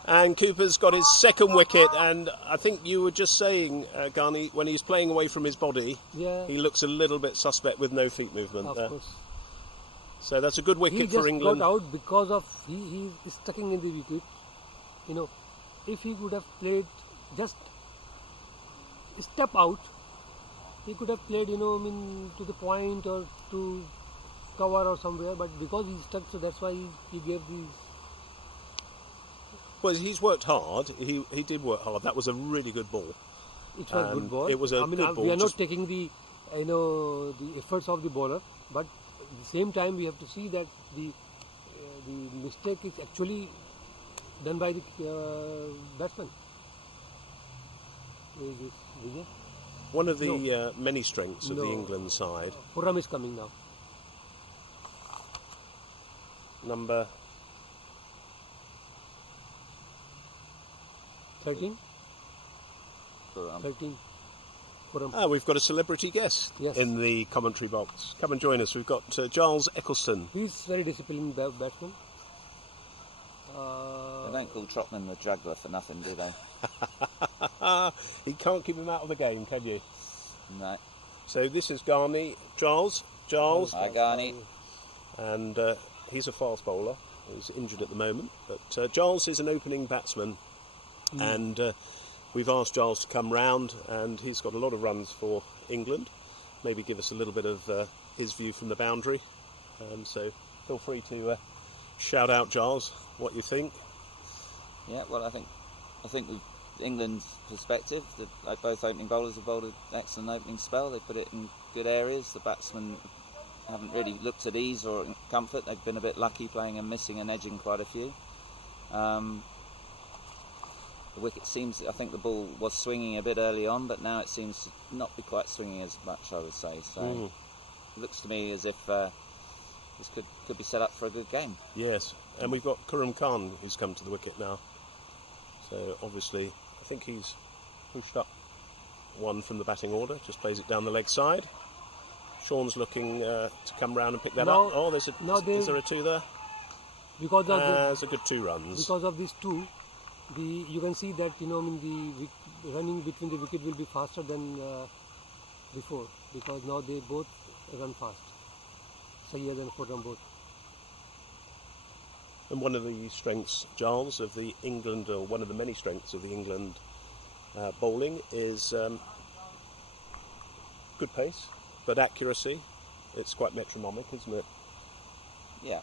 And Cooper's got his second wicket. And I think you were just saying, Ghani, when he's playing away from his body, he looks a little bit suspect with no feet movement there. Of course. So that's a good wicket for England. He just got out because of he is stucking in the wicket. You know, if he would have played just step out, he could have played, to the point or to cover or somewhere. But because he's stuck, so that's why he gave these. Well, he's worked hard. He did work hard. That was a really good ball. It was a good ball. It was a good ball. We are not taking the efforts of the bowler, but at the same time we have to see that the mistake is actually done by the batsman. One of the many strengths of the England side. Khurram is coming now. Number 13? 13. We've got a celebrity guest in the commentary box. Come and join us. We've got Giles Eccleston. He's very disciplined batsman. They don't call Trotman the juggler for nothing, do they? He can't keep him out of the game, can you? No. So this is Ghani. Giles. Hi, Ghani. And he's a fast bowler. He's injured at the moment. But Giles is an opening batsman. And we've asked Giles to come round, and he's got a lot of runs for England. Maybe give us a little bit of his view from the boundary. So feel free to shout out, Giles, what you think. Yeah, well, I think with England's perspective, both opening bowlers have bowled an excellent opening spell. They put it in good areas. The batsmen haven't really looked at ease or comfort. They've been a bit lucky playing and missing and edging quite a few. The wicket seems, I think the ball was swinging a bit early on, but now it seems to not be quite swinging as much, I would say. So it looks to me as if this could be set up for a good game. Yes, and we've got Khurram Khan who's come to the wicket now. So obviously, I think he's pushed up one from the batting order, just plays it down the leg side. Sean's looking to come round and pick that up. Oh, is there a two there? Because of there's a good 2 runs. Because of these two, you can see that the running between the wicket will be faster than before, because now they both run fast. Sayyed and Khurram both. And one of the strengths, Giles, of the England, or one of the many strengths of the England bowling is good pace, but accuracy. It's quite metronomic, isn't it? Yeah.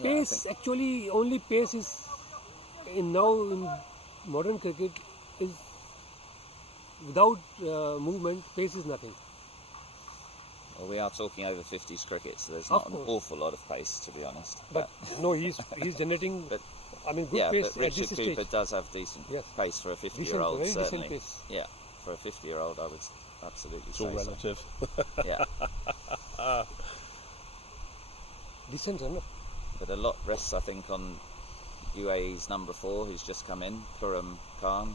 Pace, actually, only pace is now in modern cricket is without movement. Pace is nothing. Well, we are talking over 50s cricket, so there's not an awful lot of pace, to be honest. But no, he's generating. Good pace. But Richard Cooper does have decent pace for a 50-year-old, certainly. Pace. Yeah, for a 50-year-old, I would absolutely say all relative. So. Yeah. Decent runner. But a lot rests, I think, on UAE's number 4, who's just come in, Khurram Khan,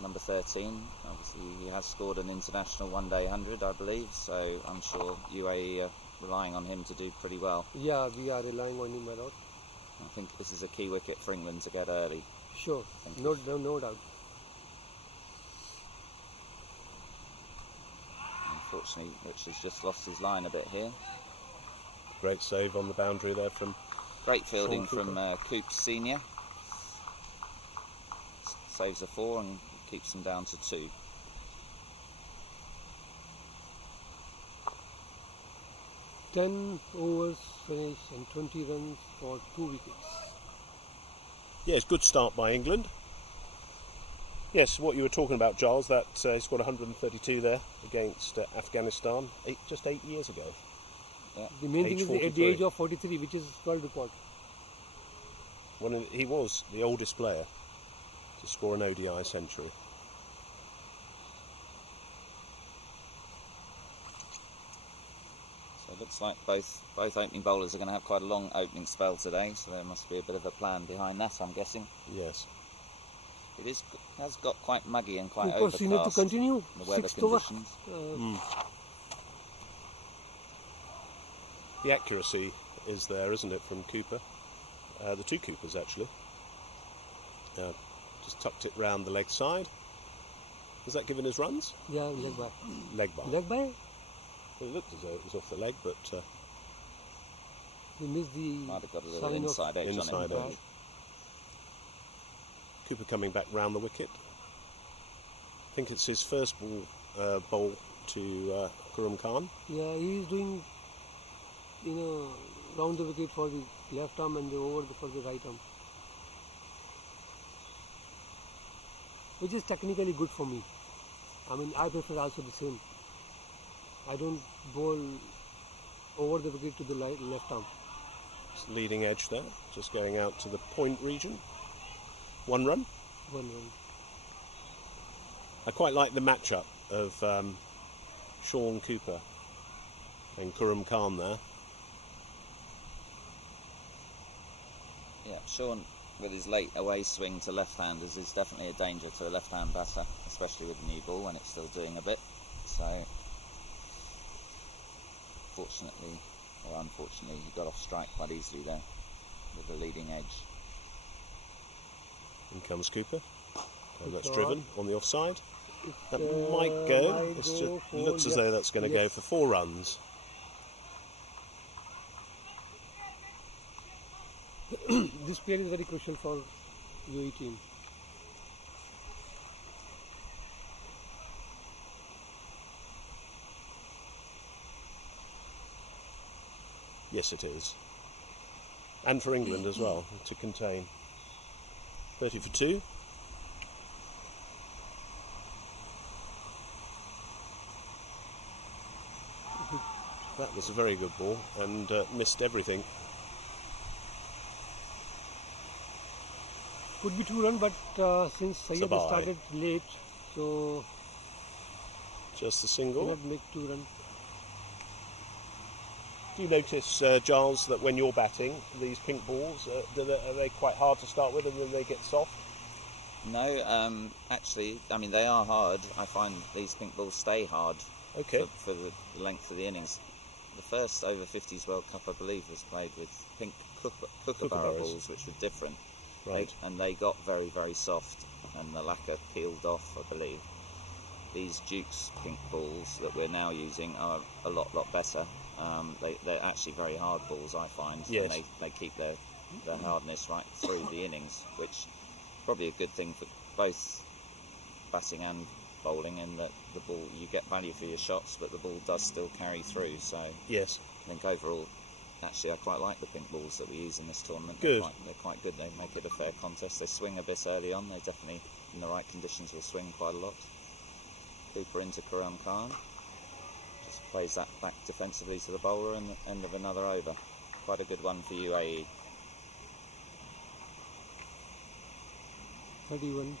number 13. Obviously, he has scored an international one-day 100, I believe, so I'm sure UAE are relying on him to do pretty well. Yeah, we are relying on him a lot. I think this is a key wicket for England to get early. Sure, no doubt. Unfortunately, Rich has just lost his line a bit here. Great save on the boundary there from... Great fielding from Coops Senior. saves a 4 and keeps them down to 2. Ten overs finish and 20 runs for 2 wickets. Yes, good start by England. Yes, what you were talking about, Giles, that he's got 132 there against Afghanistan just 8 years ago. Yeah. The main Age thing is at 43. the age of 43, which is world record. He was the oldest player to score an ODI century. So it looks like both opening bowlers are going to have quite a long opening spell today, so there must be a bit of a plan behind that, I'm guessing. Yes. It has got quite muggy and quite Cooper Senior to overcast. continue. The weather 6th over. conditions. The accuracy is there, isn't it, from Cooper? The 2 Coopers, actually. Just tucked it round the leg side. Has that given his runs? Yeah, leg by. Leg by. Leg by? Well, it looked as though it was off the leg, but He missed the Might have got a little sign of inside edge inside on it. edge. Cooper coming back round the wicket. I think it's his first bowl to Khurram Khan. Yeah, he is doing, round the wicket for the left arm and the over for the right arm, which is technically good for me. I mean, I prefer also the same. I don't bowl over the wicket to the left arm. It's leading edge there, just going out to the point region. 1 run. 1 run. I quite like the matchup of Sean Cooper and Khurram Khan there. Yeah, Sean, with his late away swing to left-handers, is definitely a danger to a left-hand batter, especially with the new ball when it's still doing a bit. So, fortunately, or unfortunately, he got off strike quite easily there with the leading edge. In comes Cooper. And that's Good driven on the offside. That It, might go. might It's go just, for- looks as though that's going to go for 4 runs. This player is very crucial for UAE team. Yes, it is. And for England as well, to contain. 30 for 2. That was a very good ball and missed everything. Could be 2 run, but since Syed has Sabai. started late, so Just a single. cannot make 2 run. Do you notice, Giles, that when you're batting, these pink balls, are they quite hard to start with and then they get soft? No, actually, I mean, they are hard. I find these pink balls stay hard Okay. for the length of the innings. The first Over-50s World Cup, I believe, was played with pink kookaburra Kookaburras. balls, which were different. Right. And they got very, very soft, and the lacquer peeled off, I believe. These Duke's pink balls that we're now using are a lot better. They're actually very hard balls, I find. Yes. And they keep their hardness right through the innings, which is probably a good thing for both batting and bowling, in that the ball, you get value for your shots, but the ball does still carry through. So I Yes. think overall, actually, I quite like the pink balls that we use in this tournament. Good. They're quite good. They make it a fair contest. They swing a bit early on. They definitely, in the right conditions, will swing quite a lot. Cooper into Khurram Khan. Just plays that back defensively to the bowler and the end of another over. Quite a good one for UAE. 31.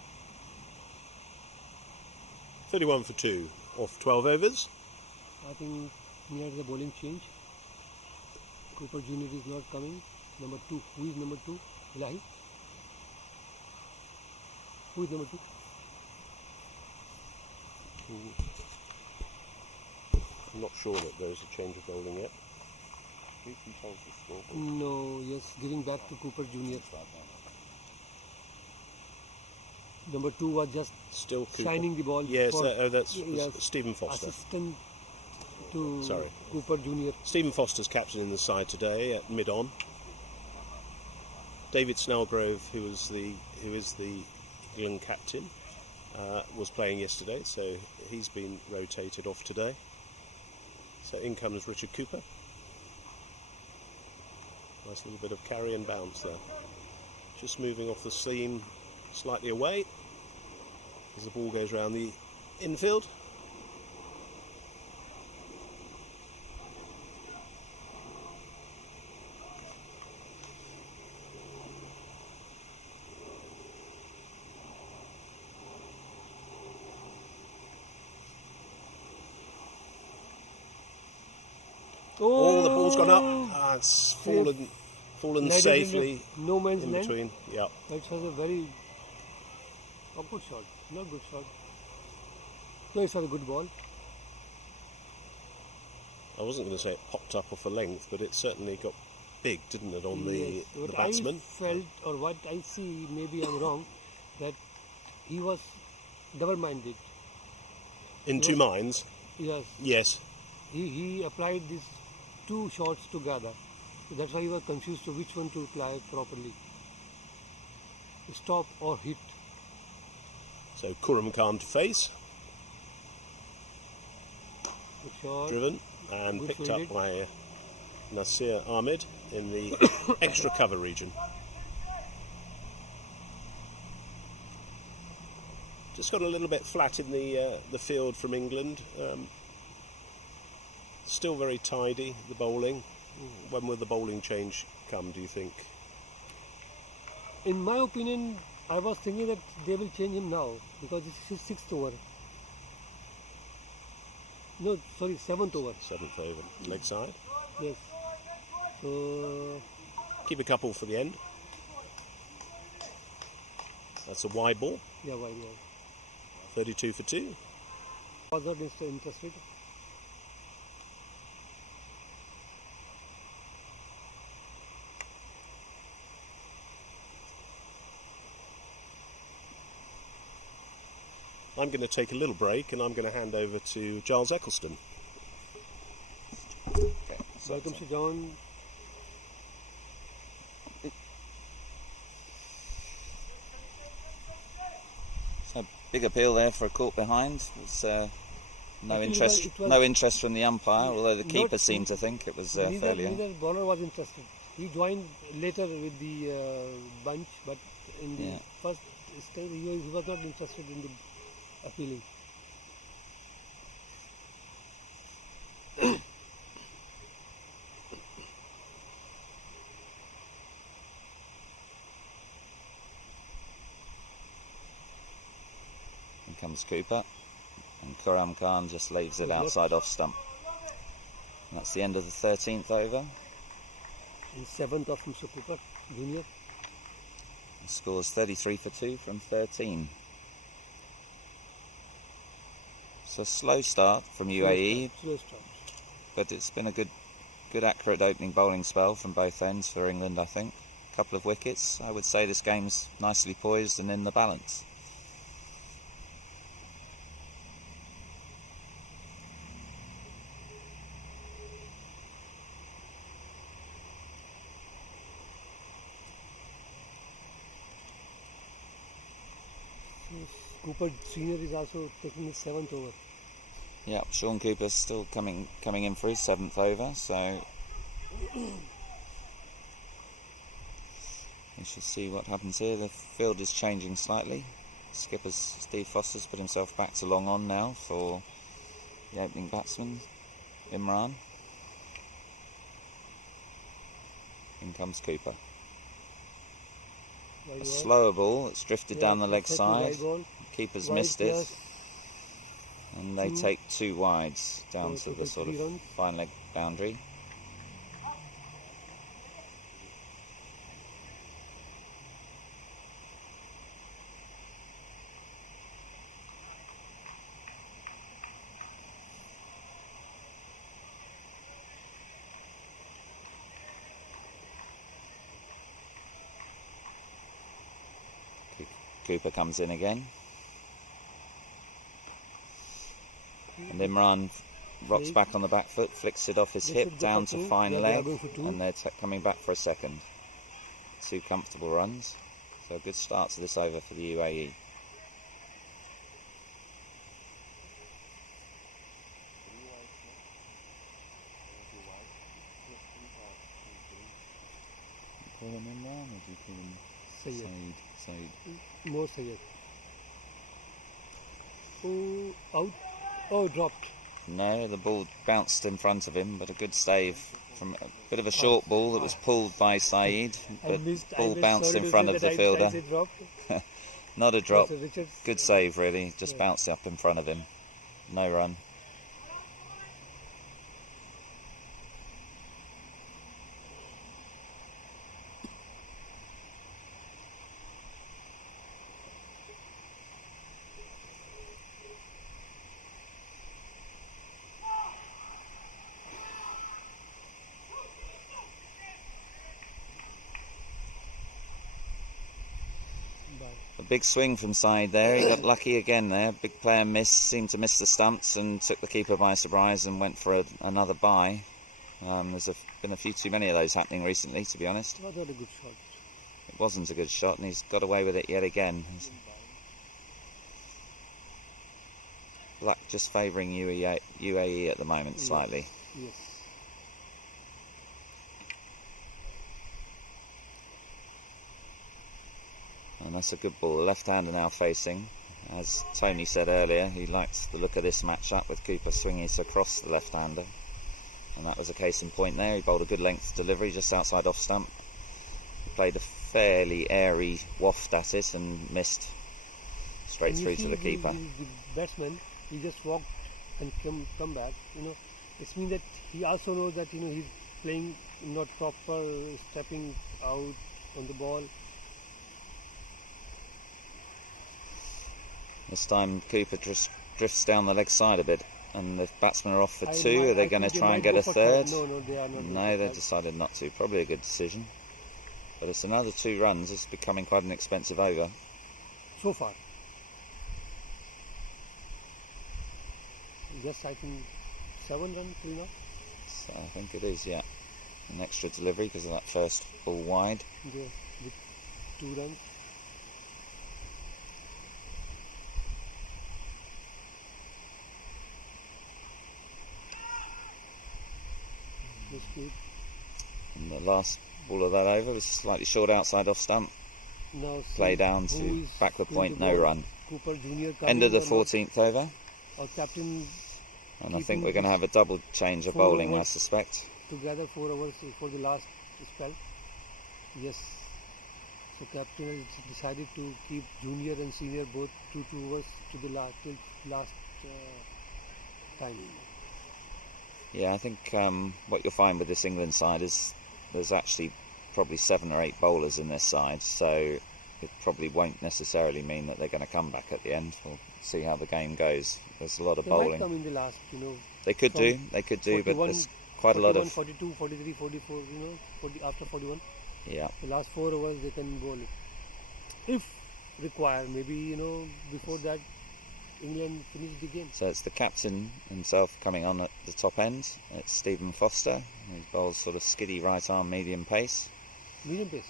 31 for 2 off 12 overs. I think near the bowling change. Cooper Junior is not coming. Number 2. Who is number 2? Ilahi. Who is number 2? I'm not sure that there's a change of bowling yet. Who controls the scoreboard? No, yes, giving back to Cooper Junior. Number 2 was just Still Cooper. shining the ball. Yes, for that's yes, Stephen Foster. assistant to Sorry. Cooper Junior. Stephen Foster's captaining the side today at mid-on. David Snellgrove, who is the England captain, was playing yesterday, so he's been rotated off today. So in comes Richard Cooper. Nice little bit of carry and bounce there. Just moving off the seam slightly away as the ball goes round the infield. Oh, the ball's gone up. It's fallen Landed safely in no man's in land. between. Yeah. That was a very good shot. Not good shot. No, it's not a good ball. I wasn't going to say it popped up off a length, but it certainly got big, didn't it, on Yes, the what batsman? I felt, or what I see, maybe I'm wrong, that he was double-minded. In two minds? Yes, Yes. he applied these two shots together. So that's why he was confused to which one to apply properly. Stop or hit. So Khurram Khan to face, Good shot. driven and Good picked up fielded. by Nasir Ahmed in the extra cover region. Just got a little bit flat in the field from England. Still very tidy, the bowling. When will the bowling change come, do you think? In my opinion, I was thinking that they will change him now because this is his sixth over. No, sorry, seventh over. Seventh over, leg side. Yes. So Keep a couple for the end. That's a wide ball, yeah, why not? 32 for 2. Was not interested. I'm going to take a little break and I'm going to hand over to Giles Eccleston. Welcome to John. So big appeal there for a caught behind. It's I no think interest, it was- no interest from the umpire. Although the Not- keeper seemed to think it was fairly. Neither bowler was interested. He joined later with the bunch, but in the Yeah. first stage he was not interested in the appealing. In comes Cooper, and Khurram Khan just leaves it outside off stump. And that's the end of the 13th over. In seventh of Mr. Cooper, junior. He scores 33 for 2 from 13. So slow start from UAE, Slow start. but it's been a good accurate opening bowling spell from both ends for England, I think. A couple of wickets. I would say this game's nicely poised and in the balance. Cooper senior is also taking his seventh over. Yeah, Sean Cooper's still coming in for his 7th over, so we shall see what happens here. The field is changing slightly. Skipper Steve Foster's put himself back to long on now for the opening batsman, Imran. In comes Cooper. Wide A ball. slower ball that's drifted down the leg Taking side. wide ball. Keeper's Wide missed it, plus. and they two. take 2 wides down So to the take sort of 3 runs. fine leg boundary. Cooper comes in again. And Imran rocks back on the back foot, flicks it off his They hip should go down for to two. fine Yeah, they are leg, going for two. and they're coming back for a second. 2 comfortable runs. So a good start to this over for the UAE. him Imran or do you call him Sayyid. Said? More Sayyid. Oh, out. Oh, dropped. No, the ball bounced in front of him, but a good save from a bit of a short ball that was pulled by Saeed, but ball bounced in front of the fielder. Not a drop. Good save, really. Just bounced up in front of him. No run. A big swing from Saeed there. He got lucky again there. Big player seemed to miss the stumps and took the keeper by surprise and went for another bye. There's been a few too many of those happening recently, to be honest. Not a good shot. It wasn't a good shot, and he's got away with it yet again. Luck just favouring UAE at the moment slightly. Yes. And that's a good ball. The left-hander now facing. As Tony said earlier, he likes the look of this match-up with Cooper swinging it across the left-hander. And that was a case in point there. He bowled a good length delivery just outside off stump. He played a fairly airy waft at it and missed straight through to the keeper. The batsman, he just walked and come back. It means that he also knows that he's playing not proper, stepping out on the ball. This time Cooper just drifts down the leg side a bit, and the batsmen are off for two. Are they going to try and get a third? No, they are not. No, they've decided not to. Probably a good decision. But it's another 2 runs. It's becoming quite an expensive over. So far. Yes, I think 7 runs, 3 not? So I think it is, yeah. An extra delivery because of that first ball wide. Yeah, with 2 runs. And the last ball of that over was slightly short outside off stump. Now Play down to backward point, no run. Cooper Jr. End of the 14th over. Our captain. And I think we're going to have a double change of bowling, I suspect. Together 4 overs for the last spell. Yes. So captain has decided to keep junior and senior both 2 overs to the last time. Yeah, I think what you'll find with this England side is there's actually probably 7 or 8 bowlers in this side, so it probably won't necessarily mean that they're going to come back at the end. We'll see how the game goes. There's a lot of bowling. Might come in the last, They could do, but there's quite a lot of 42, 43, 44, after 41. Yeah. The last 4 overs they can bowl it. If required, maybe, before that England finished the game. So it's the captain himself coming on at the top end. It's Stephen Foster. He bowls sort of skiddy right arm medium pace. Medium pace.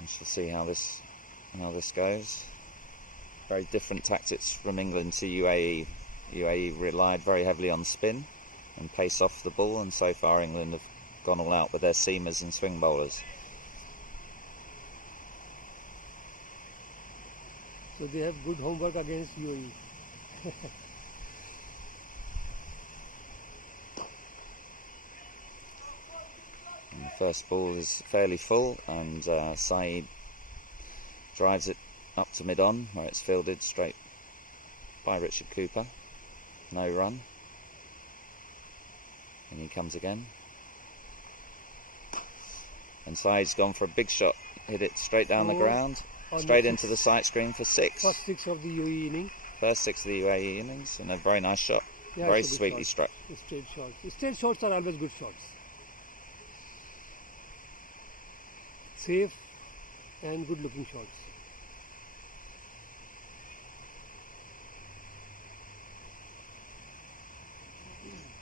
We shall see how this goes. Very different tactics from England to UAE. UAE relied very heavily on spin and pace off the ball, and so far England have gone all out with their seamers and swing bowlers. So they have good homework against UAE. And the first ball is fairly full, and Saeed drives it up to mid-on, where it's fielded straight by Richard Cooper. No run. And he comes again. And Saeed's gone for a big shot. Hit it straight down the ground. Straight into the sight screen for 6. First 6 of the UAE innings. First 6 of the UAE innings, and a very nice shot. Yeah, very sweetly struck. Straight shots. Straight shots are always good shots. Safe and good looking shots.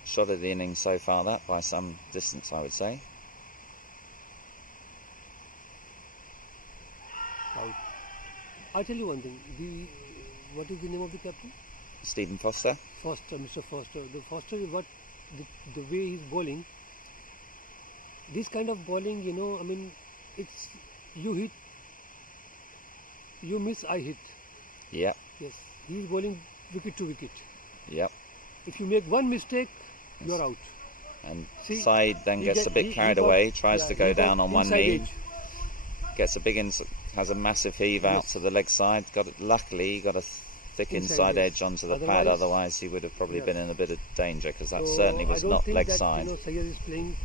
Shot of the innings so far, that by some distance, I would say. Out. I'll tell you one thing. What is the name of the captain? Stephen Foster. Foster, Mr. Foster. The Foster, the way he's bowling, this kind of bowling, you know, I mean, it's you hit, you miss, I hit. Yep, Yes, he is bowling wicket to wicket. yep. If you make one mistake, you are out. And See, Saeed then he gets get- a bit he carried got- away, tries yeah, to he go got down on one inside knee, edge. gets a big has a massive heave out Yes. to the leg side. Luckily, he got a thick Inside inside edge. edge onto the pad. Otherwise- Otherwise, he would have probably Yes. been in a bit of danger because that So certainly I was don't not think leg that, side. You know, Sayyed is playing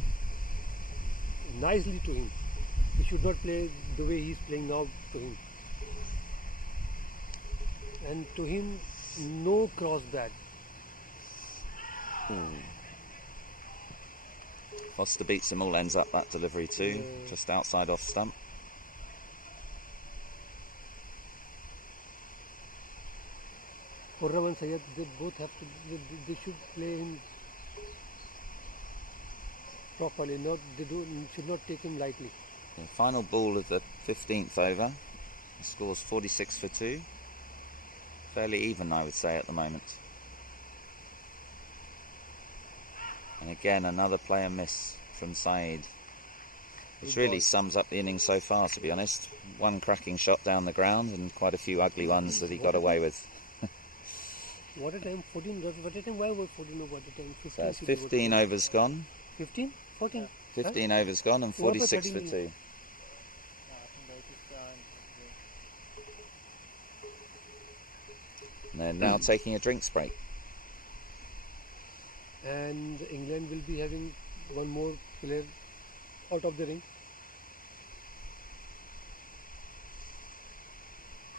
nicely to him. He should not play the way he is playing now to him. And to him, no cross bat. Foster beats him all ends up that delivery too, just outside off stump. Khurram and Sayyed, they both have to, they should play him properly. Not they should not take him lightly. The final ball of the 15th over. He scores 46 for 2. Fairly even, I would say, at the moment. And again, another player miss from Saeed, which really sums up the innings so far, to be honest. One cracking shot down the ground and quite a few ugly ones that he got away with. What a time, 14, what a time, why was 14 over the time? 15, So it's 15 overs gone. 15? 14? 15 overs gone and What about 46 for 13? 2. And they're now taking a drinks break. And England will be having one more player out of the ring.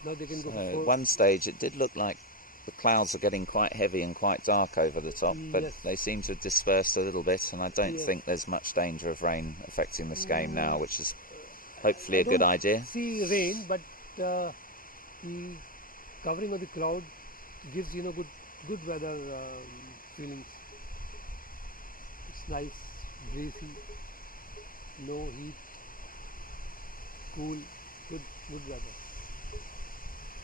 Now they can go for At four. one stage it did look like the clouds are getting quite heavy and quite dark over the top, but Yes. they seem to have dispersed a little bit, and I don't Yes. think there's much danger of rain affecting this game now, which is hopefully I a good don't idea. See rain, but the covering of the cloud gives good weather feelings. It's nice, breezy, no heat, cool, good weather.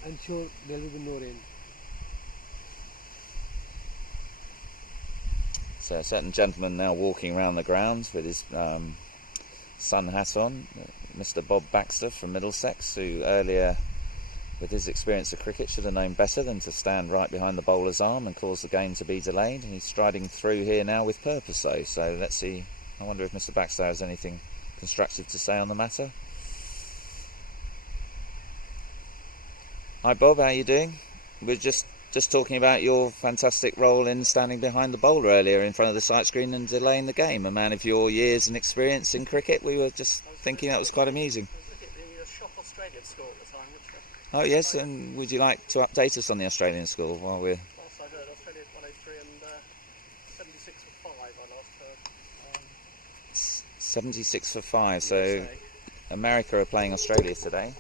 I'm sure there will be no rain. So a certain gentleman now walking around the grounds with his sun hat on, Mr. Bob Baxter from Middlesex, who earlier, with his experience of cricket, should have known better than to stand right behind the bowler's arm and cause the game to be delayed. He's striding through here now with purpose though, so let's see. I wonder if Mr. Baxter has anything constructive to say on the matter. Hi Bob, how are you doing? We're just talking about your fantastic role in standing behind the bowler earlier in front of the sight screen and delaying the game. A man of your years and experience in cricket, we were just thinking that was quite amusing. I was looking at the Shop Australian score at the time, which Oh yes, and would you like to update us on the Australian score while we're... last I heard, Australia 103 and 76 for 5 I last heard. 76 for 5, so USA. America are playing Australia today.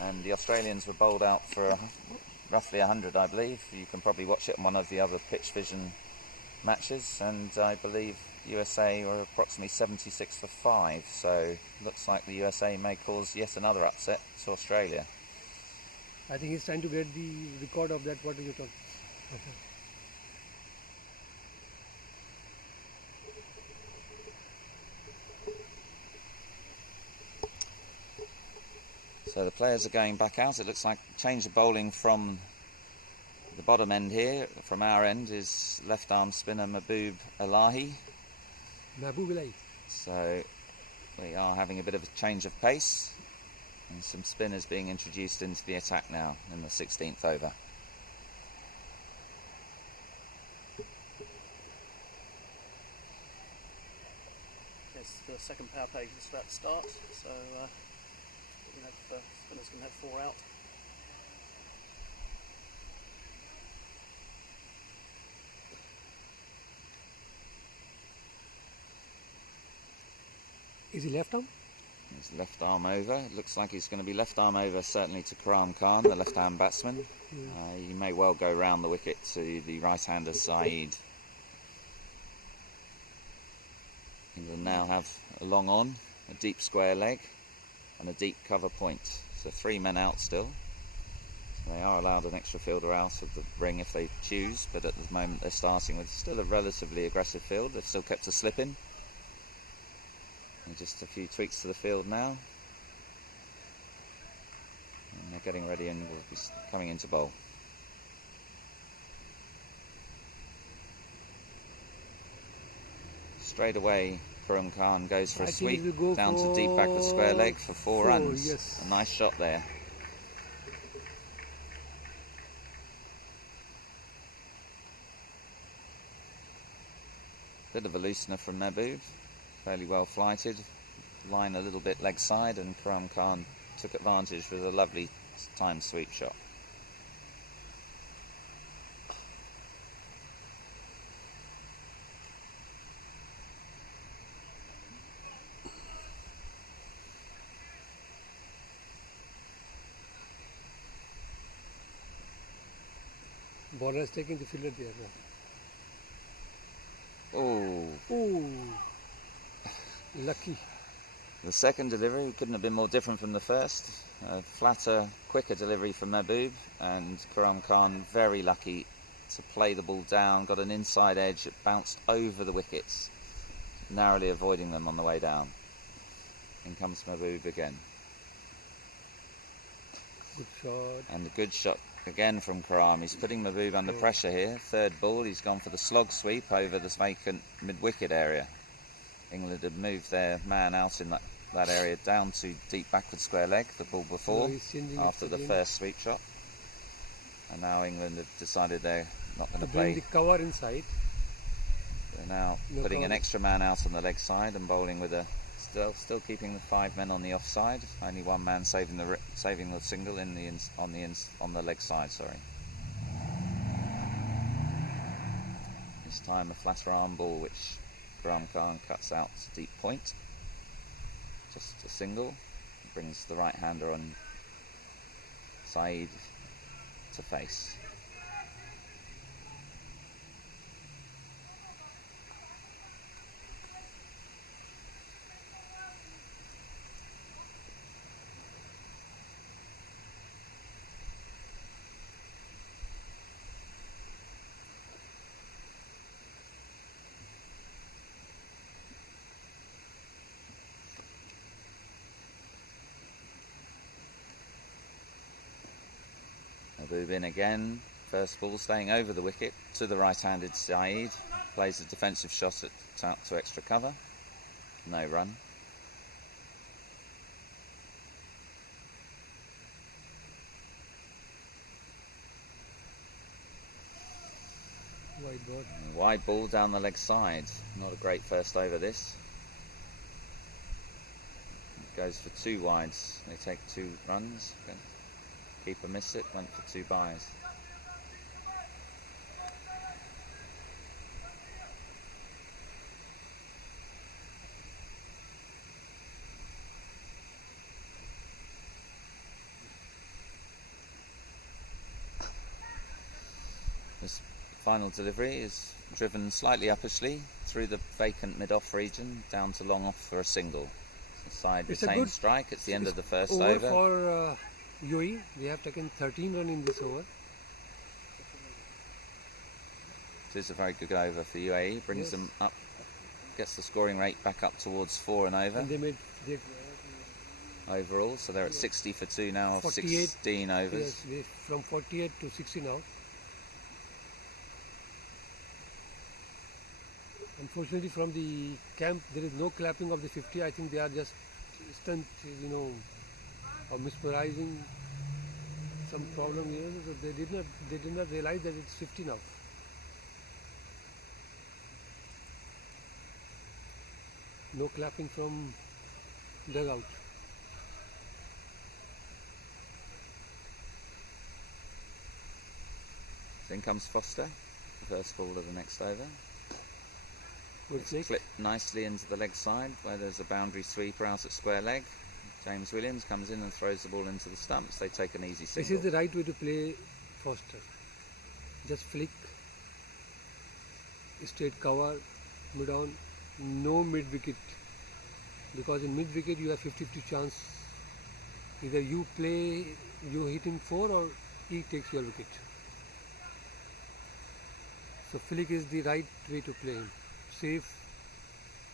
And the Australians were bowled out for roughly 100, I believe. You can probably watch it on one of the other pitch vision matches, and I believe USA were approximately 76 for 5, so looks like the USA may cause yet another upset to Australia. I think he's trying to get the record of that. What are you talking? So the players are going back out. It looks like change of bowling from the bottom end here. From our end is left arm spinner Mahbub Elahi. Mahbub Elahi. So we are having a bit of a change of pace, and some spinners being introduced into the attack now in the 16th over. Yes, the second power play is about to start, so we have, spinners can have 4 out. Is he left arm? His left arm over. It looks like he's going to be left arm over certainly to Karam Khan, the left-hand batsman. He may well go round the wicket to the right-hander Saeed. England now have a long on, a deep square leg and a deep cover point. So 3 men out still. So they are allowed an extra fielder out of the ring if they choose, but at the moment they're starting with still a relatively aggressive field. They've still kept a slip in. And just a few tweaks to the field now. And they're getting ready and will be coming into bowl. Straight away, Karam Khan goes for a sweep down to deep backward square leg for four runs. Yes. A nice shot there. Bit of a loosener from Mehboob, fairly well flighted. Line a little bit leg side, and Karam Khan took advantage with a lovely timed sweep shot. Bowler is taking the fielder there now. Oh, Oh, lucky. the second delivery couldn't have been more different from the first. A flatter, quicker delivery from Mehboob, and Karam Khan very lucky to play the ball down, got an inside edge, it bounced over the wickets, narrowly avoiding them on the way down. In comes Mehboob again. Good shot. And a good shot again from Karam. He's putting Mehboob under pressure here. Third ball, he's gone for the slog sweep over this vacant mid-wicket area. England had moved their man out in that area down to deep backward square leg, the ball before, after the first sweep shot. And now England have decided they're not going to play. The cover inside. They're now putting an extra man out on the leg side and bowling with a still keeping the 5 men on the offside. Only one man saving the single on the leg side. Sorry. This time a flatter arm ball which Karam Khan cuts out to deep point. Just a single. Brings the right hander on Saeed to face. Mehboob in again. First ball staying over the wicket to the right-handed Saeed. Plays a defensive shot out to extra cover. No run. Wide ball. Wide ball down the leg side. Not a great first over this. It goes for 2 wides. They take 2 runs. Keeper missed it, went for 2 byes. This final delivery is driven slightly uppishly through the vacant mid-off region down to long off for a single. The side retained strike. It's the end of the first over. For UAE, they have taken 13 runs in this over. It is a very good over for UAE. Brings them up, gets the scoring rate back up towards 4 and over. And they made overall, so they're at 60 for 2 now, 16 overs. Yes, from 48 to 60 now. Unfortunately, from the camp, there is no clapping of the 50. I think they are just stunt, or mesmerizing some problem here. So they did not realize that it's 50 now. No clapping from dugout. Then comes Foster, the first ball of the next over. It's clipped nicely into the leg side where there's a boundary sweeper out at square leg. James Williams comes in and throws the ball into the stumps. They take an easy single. This is the right way to play Foster. Just flick, straight cover, mid on, no mid wicket. Because in mid wicket you have 50-50 chance. Either you hitting 4 or he takes your wicket. So flick is the right way to play him. Safe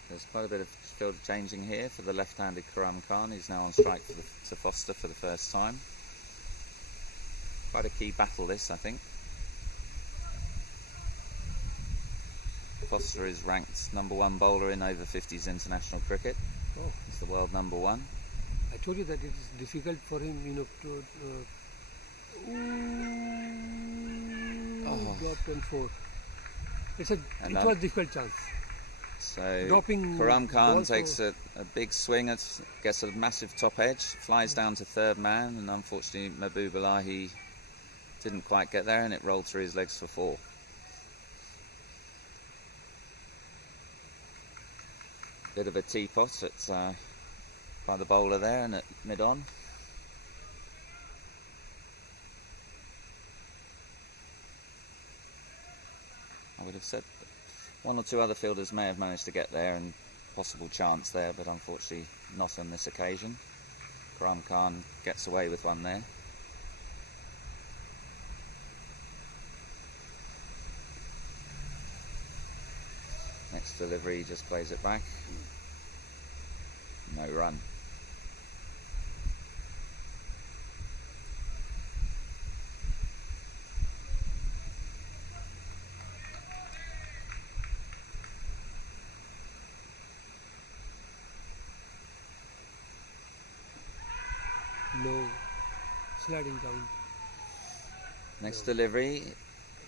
There's quite a bit of field changing here for the left-handed Karam Khan, who's now on strike to Foster for the first time. Quite a key battle this, I think. Foster is ranked #1 bowler in over-50s international cricket. Oh. He's the world #1. I told you that it is difficult for him, to dropped on 4. It was a difficult chance. So Dropping Karam Khan ball takes a big swing, gets a massive top edge, flies down to third man, and unfortunately Mahbub Elahi didn't quite get there, and it rolled through his legs for 4. Bit of a teapot by the bowler there and at mid-on. I would have said that 1 or 2 other fielders may have managed to get there and possible chance there, but unfortunately not on this occasion. Karam Khan gets away with one there. Next delivery, just plays it back. No run. No, sliding down. Next delivery,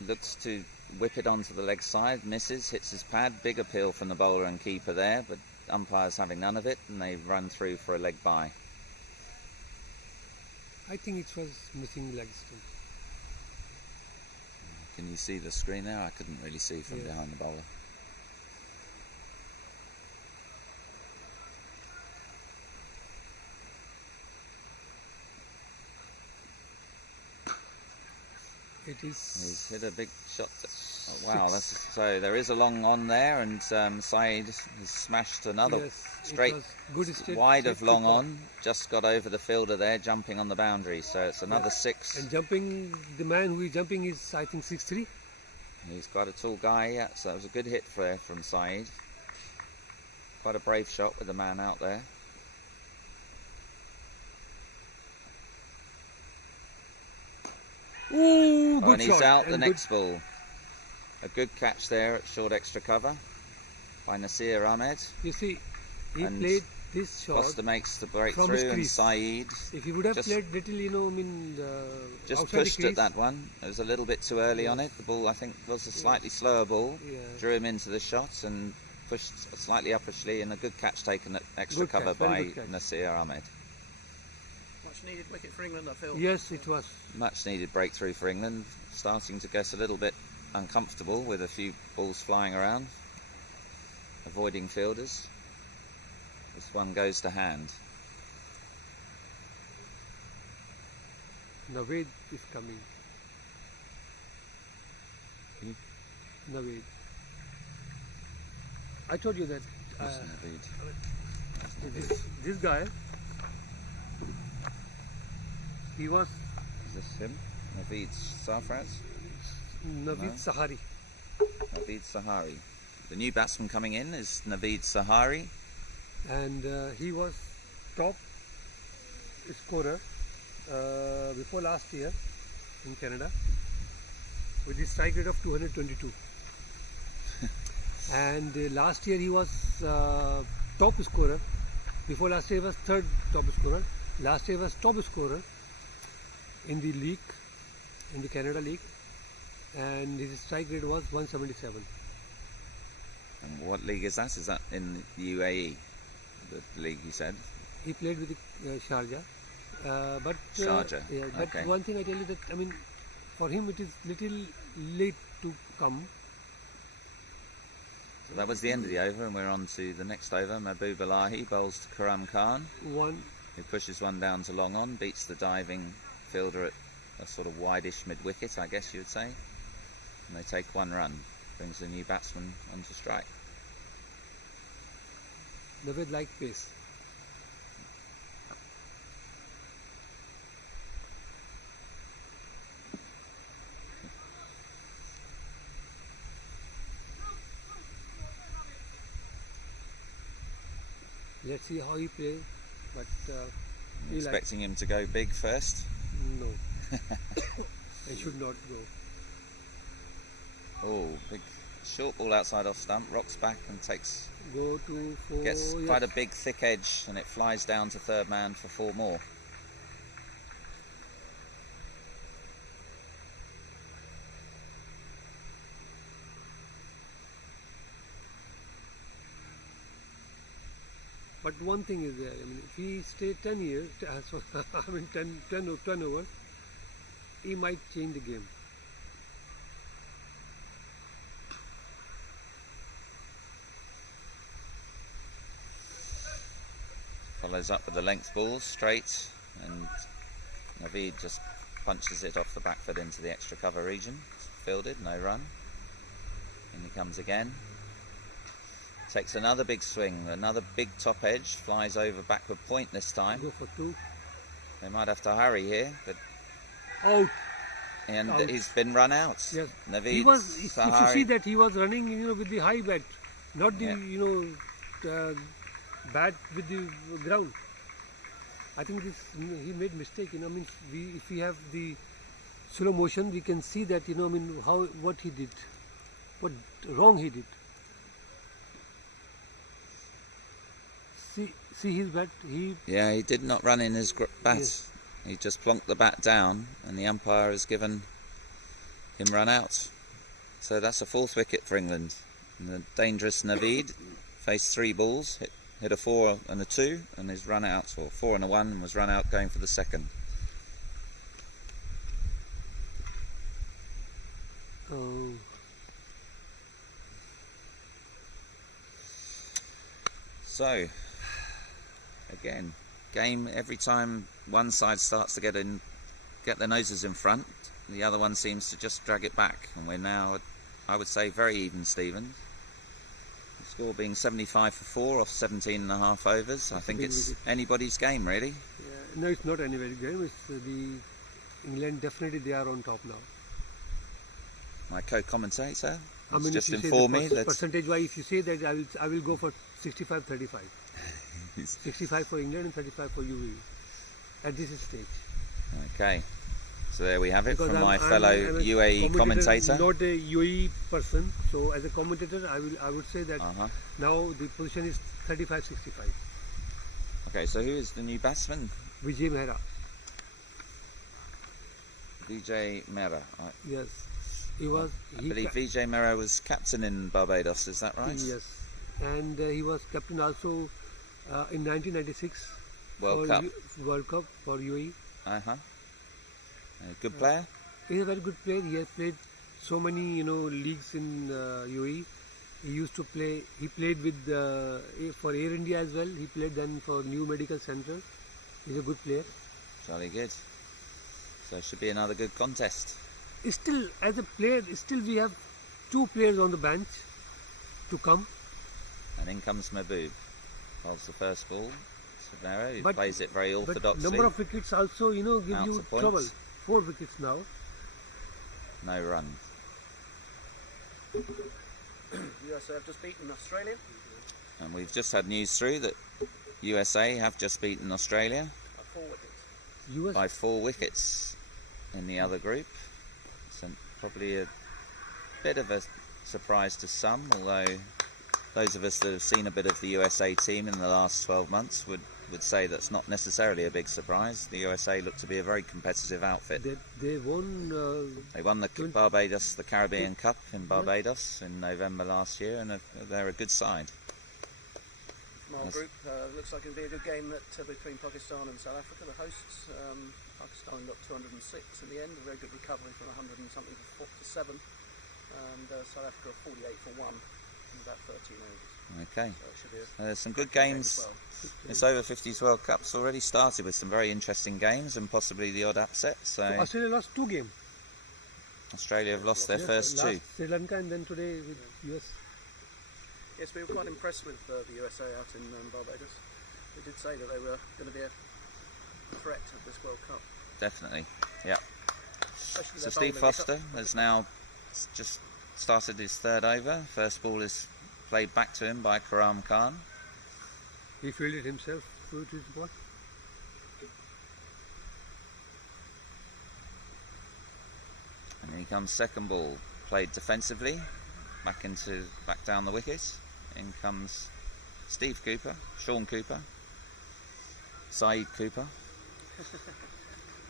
looks to whip it onto the leg side, misses, hits his pad. Big appeal from the bowler and keeper there, but umpires having none of it, and they run through for a leg bye. I think it was missing leg stump. Can you see the screen there? I couldn't really see from behind the bowler. It is. He's hit a big shot. Oh, wow, so there is a long on there, and Saeed has smashed another straight wide of long on. Just got over the fielder there, jumping on the boundary. So it's another 6. And jumping, the man who is jumping is, I think, 6'3". He's quite a tall guy, yeah. So it was a good hit from Saeed. Quite a brave shot with the man out there. Ooh, good and he's shot. out and the next ball. A good catch there at short extra cover by Nasir Ahmed. You see, he And played this shot. Foster makes the breakthrough, his and crease. Saeed If he would have just- played little, just outside the pushed crease, at that one. It was a little bit too early on it. The ball, I think, was a slightly slower ball. Yeah. Drew him into the shot and pushed slightly uppishly, and a good catch taken at extra Good cover catch, very by good catch. Nasir Ahmed. Much needed wicket for England, I feel. Yes, it was. Much needed breakthrough for England, starting to get a little bit uncomfortable with a few balls flying around, avoiding fielders. This one goes to hand. Naveed is coming. Naveed. I told you that Yes, Naveed. this guy, he was Is this him? Naveed Sarfraz? Naveed No. Sahari. Naveed Sahari. The new batsman coming in is Naveed Sahari. And he was top scorer before last year in Canada with his strike rate of 222. And last year he was top scorer. Before last year he was third top scorer. Last year he was top scorer in the league, in the Canada League, and his strike rate was 177. And what league is that? Is that in the UAE? The league you said? He played with the Sharjah. But Sharjah, yeah, but okay. one thing I tell you that, I mean, for him it is little late to come. So that was the end of the over, and we're on to the next over. Mahbub Elahi bowls to Karam Khan, One, who pushes one down to long on, beats the diving fielder at a sort of wide-ish mid-wicket, I guess you would say. And they take one run, brings the new batsman onto strike. Naveed like pace. Let's see how he plays. But he Expecting him to go big first. no, I should not go. Oh, big short ball outside off stump, rocks back and takes, Go to 4. gets yes. quite a big thick edge, and it flies down to third man for 4 more. But one thing is there. I mean, if he stay 10 years, so, I mean 10 overs, he might change the game. Follows up with the length ball straight, and Naveed just punches it off the back foot into the extra cover region. It's fielded, no run. In he comes again. Takes another big swing, another big top edge, flies over backward point this time. Go for 2. They might have to hurry here, but Out. and Out. he's been run out. Yes. Naveed He was. If you Sahari. see that he was running, with the high bat, not the Yeah. bat with the ground. I think this he made mistake. I mean, if we have the slow motion, we can see that. What he did, what wrong he did. See his bat. Yeah, he did not run in his bat. Yes. He just plonked the bat down, and the umpire has given him run out. So that's a 4th wicket for England. And the dangerous Naveed faced 3 balls, hit a 4 and a 2, and is run out, or 4 and a 1, and was run out going for the second. Oh. So, again, game every time one side starts to get their noses in front, the other one seems to just drag it back, and we're now, I would say, very even, Stephen. The score being 75 for 4 off 17 and a half overs. I think it's anybody's game, really. Yeah, no, it's not anybody's game. It's the England. Definitely, they are on top now. My co-commentator I has mean, just if you informed say me the that percentage-wise, if you say that, I will go for 65-35. 65 for England and 35 for UAE at this stage. okay. So there we have it Because from my I'm fellow a UAE commentator. Not a UAE person, so as a commentator, I would say that Uh-huh. now the position is 35-65. Okay, so who is the new batsman? Vijay Mehra. Vijay Mehra. Yes, he was. I believe Vijay Mehra was captain in Barbados, is that right? Yes, and he was captain also in 1996 World Cup. World Cup for UAE. Uh-huh. A good player? He's a very good player. He has played so many leagues in UAE. He used to play. He played with for Air India as well. He played then for New Medical Center. He's a good player. Jolly good. So it should be another good contest. Still, as a player, we have 2 players on the bench to come. And in comes Mahbub. Holds the first ball. Savero, who But- plays it very But orthodoxly. number of wickets also, give Amounts you of points. trouble. 4 wickets now. No run. USA have just beaten Australia And we've just had news through that USA have just beaten Australia by 4 wickets. US by 4 wickets in the other group. So probably a bit of a surprise to some, although those of us that have seen a bit of the USA team in the last 12 months would say that's not necessarily a big surprise. The USA look to be a very competitive outfit. they won. They won the Barbados, the Caribbean Cup in Barbados in November last year, and they're a good side. From our Yes. group, looks like it'll be a good game between Pakistan and South Africa, the hosts. Pakistan got 206 in the end, a very good recovery from 100 and something to 7, and South Africa 48 for 1 in about 13 overs. Okay, So it should be there's some good game games. as well. This Over-50s World Cup's already started with some very interesting games and possibly the odd upset. So Australia lost 2 games. Australia have lost their Yes, first 2. Sri Lanka and then today with US. Yes, we were quite impressed with the USA out in Barbados. We did say that they were going to be a threat at this World Cup. Definitely, yeah. Especially So their Steve bowling. Foster has now just started his 3rd over. First ball is played back to him by Karam Khan. He fielded himself through to his ball. And here comes second ball, played defensively, back down the wicket. In comes Steve Cooper, Sean Cooper, Saeed Cooper,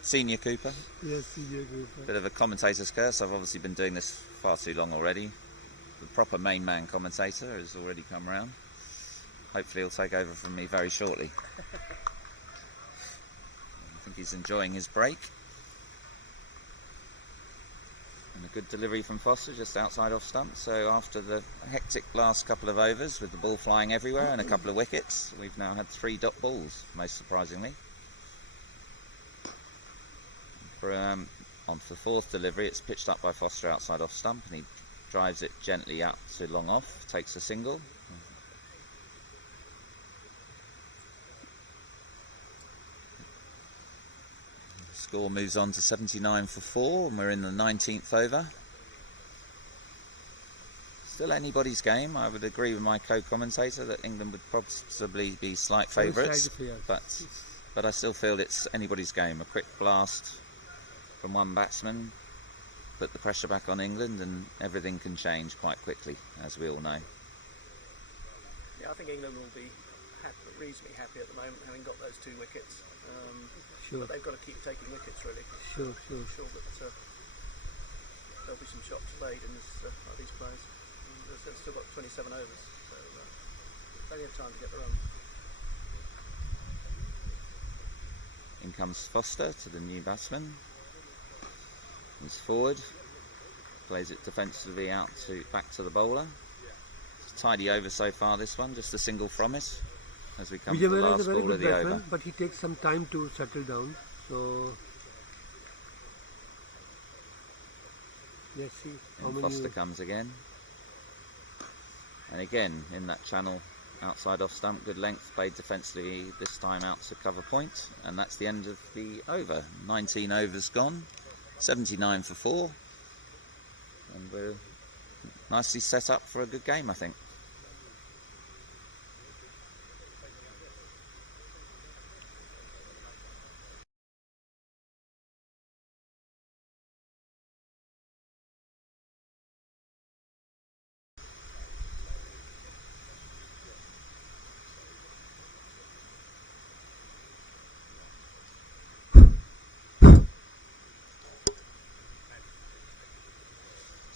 Senior Cooper. Yes, Senior Cooper. Bit of a commentator's curse. I've obviously been doing this far too long already. The proper main man commentator has already come round. Hopefully he'll take over from me very shortly. I think he's enjoying his break. And a good delivery from Foster just outside off stump. So after the hectic last couple of overs with the ball flying everywhere and a couple of wickets, we've now had 3 dot balls, most surprisingly. On for the fourth delivery, it's pitched up by Foster outside off stump, and he drives it gently out to long off, takes a single. Score moves on to 79 for 4, and we're in the 19th over. Still anybody's game. I would agree with my co-commentator that England would possibly be slight favourites, but I still feel it's anybody's game. A quick blast from one batsman, put the pressure back on England, and everything can change quite quickly, as we all know. Yeah, I think England will be reasonably happy at the moment, having got those 2 wickets. Sure. But they've got to keep taking wickets, really. Sure. I'm sure that there'll be some shots played in this, by these players. They've still got 27 overs, so plenty of time to get the run. In comes Foster to the new batsman. He's forward, plays it defensively out back to the bowler. It's a tidy over so far, this one, just a single from it as we come to the last ball of the over. But he takes some time to settle down, so let's see how And many. Foster comes again, and again in that channel outside off stump, good length, played defensively, this time out to cover point, and that's the end of the over. 19 overs gone, 79 for 4, and we're nicely set up for a good game, I think.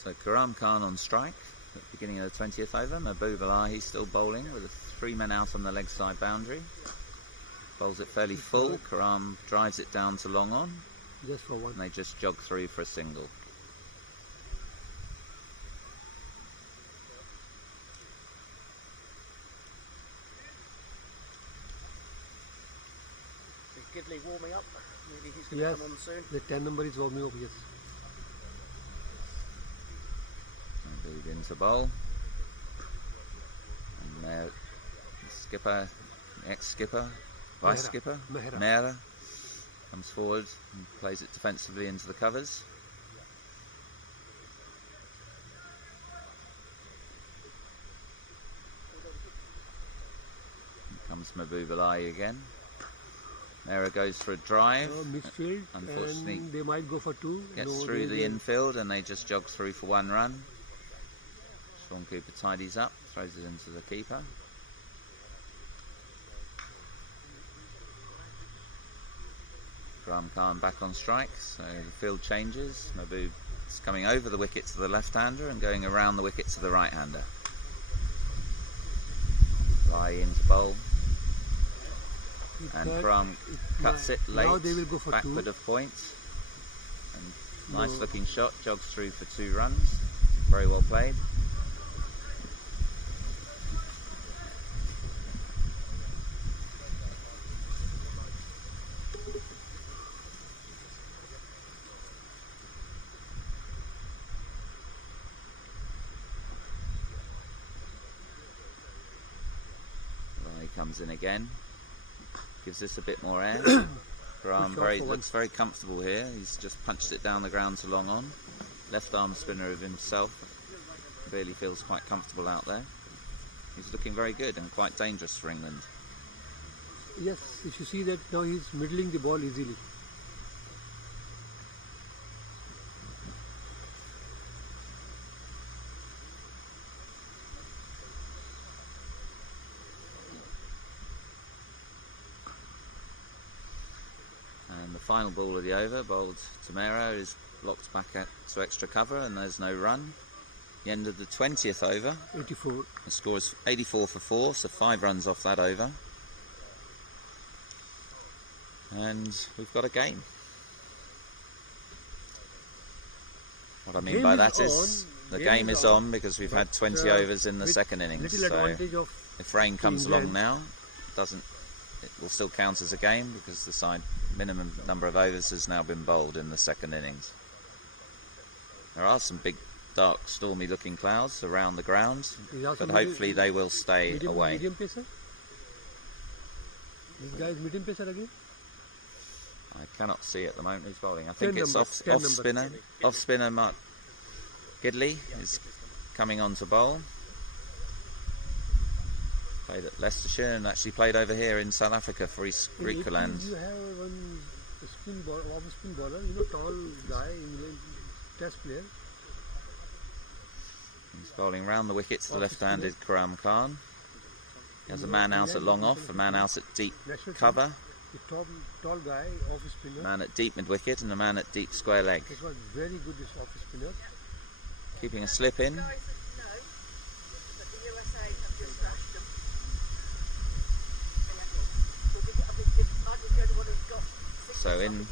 So Karam Khan on strike at the beginning of the 20th over. Mahbub Alahi still bowling with 3 men out on the leg side boundary. Bowls it fairly full. Karam drives it down to long on. Just for one. And they just jog through for a single. Is Gidley warming up? Maybe he's going to come on soon. The 10 number is warming up, yes. Mahbub into bowl. And there, the skipper, ex-skipper, vice-skipper, Mehra, comes forward and plays it defensively into the covers. Here comes Mahbub Alahi again. Mehra goes for a drive. Midfield, Unfortunately, and they might go for 2. gets through the infield, and they just jog through for 1 run. Sean Cooper tidies up, throws it into the keeper. Karam Khan back on strike, so the field changes. Mahbub is coming over the wicket to the left-hander and going around the wicket to the right-hander. Lie into bowl. And Karam cuts it late, now they will go for backward 2. of point. And nice looking shot, jogs through for 2 runs. Very well played. Comes in again, gives this a bit more air. Karam looks very comfortable here. He's just punched it down the ground to long on. Left arm spinner of himself. Really feels quite comfortable out there. He's looking very good and quite dangerous for England. Yes, if you see that now he's middling the ball easily. And the final ball of the over, bowled to Mera, is blocked back to extra cover, and there's no run. The end of the 20th over. 84. The score is 84 for 4, so 5 runs off that over. And we've got a game. What I mean Game by is that is on. the Game game is is on, on because we've had but, 20 overs in the with second innings. little So advantage of if rain comes along England. now, it will still count as a game because the side minimum number of overs has now been bowled in the second innings. There are some big, dark, stormy looking clouds around the ground, He's also but medium- hopefully they will stay away. Medium pacer? This guy is medium pacer again? I cannot see at the moment who's bowling. I think it's numbers, off 10 numbers. spinner. Off spinner Mark Gidley is coming on to bowl. Played at Leicestershire and actually played over here in South Africa for East In Griqualand. 80s you have one spin ball, off spin bowler, tall guy, England test player. He's bowling round the wicket to the Off left-handed Karam Khan. He has a man out at long off, a man out at deep National cover, The tall guy, off spinner. a man at deep mid-wicket and a man at deep square leg. It was very good, this off spinner. Keeping a slip in. So in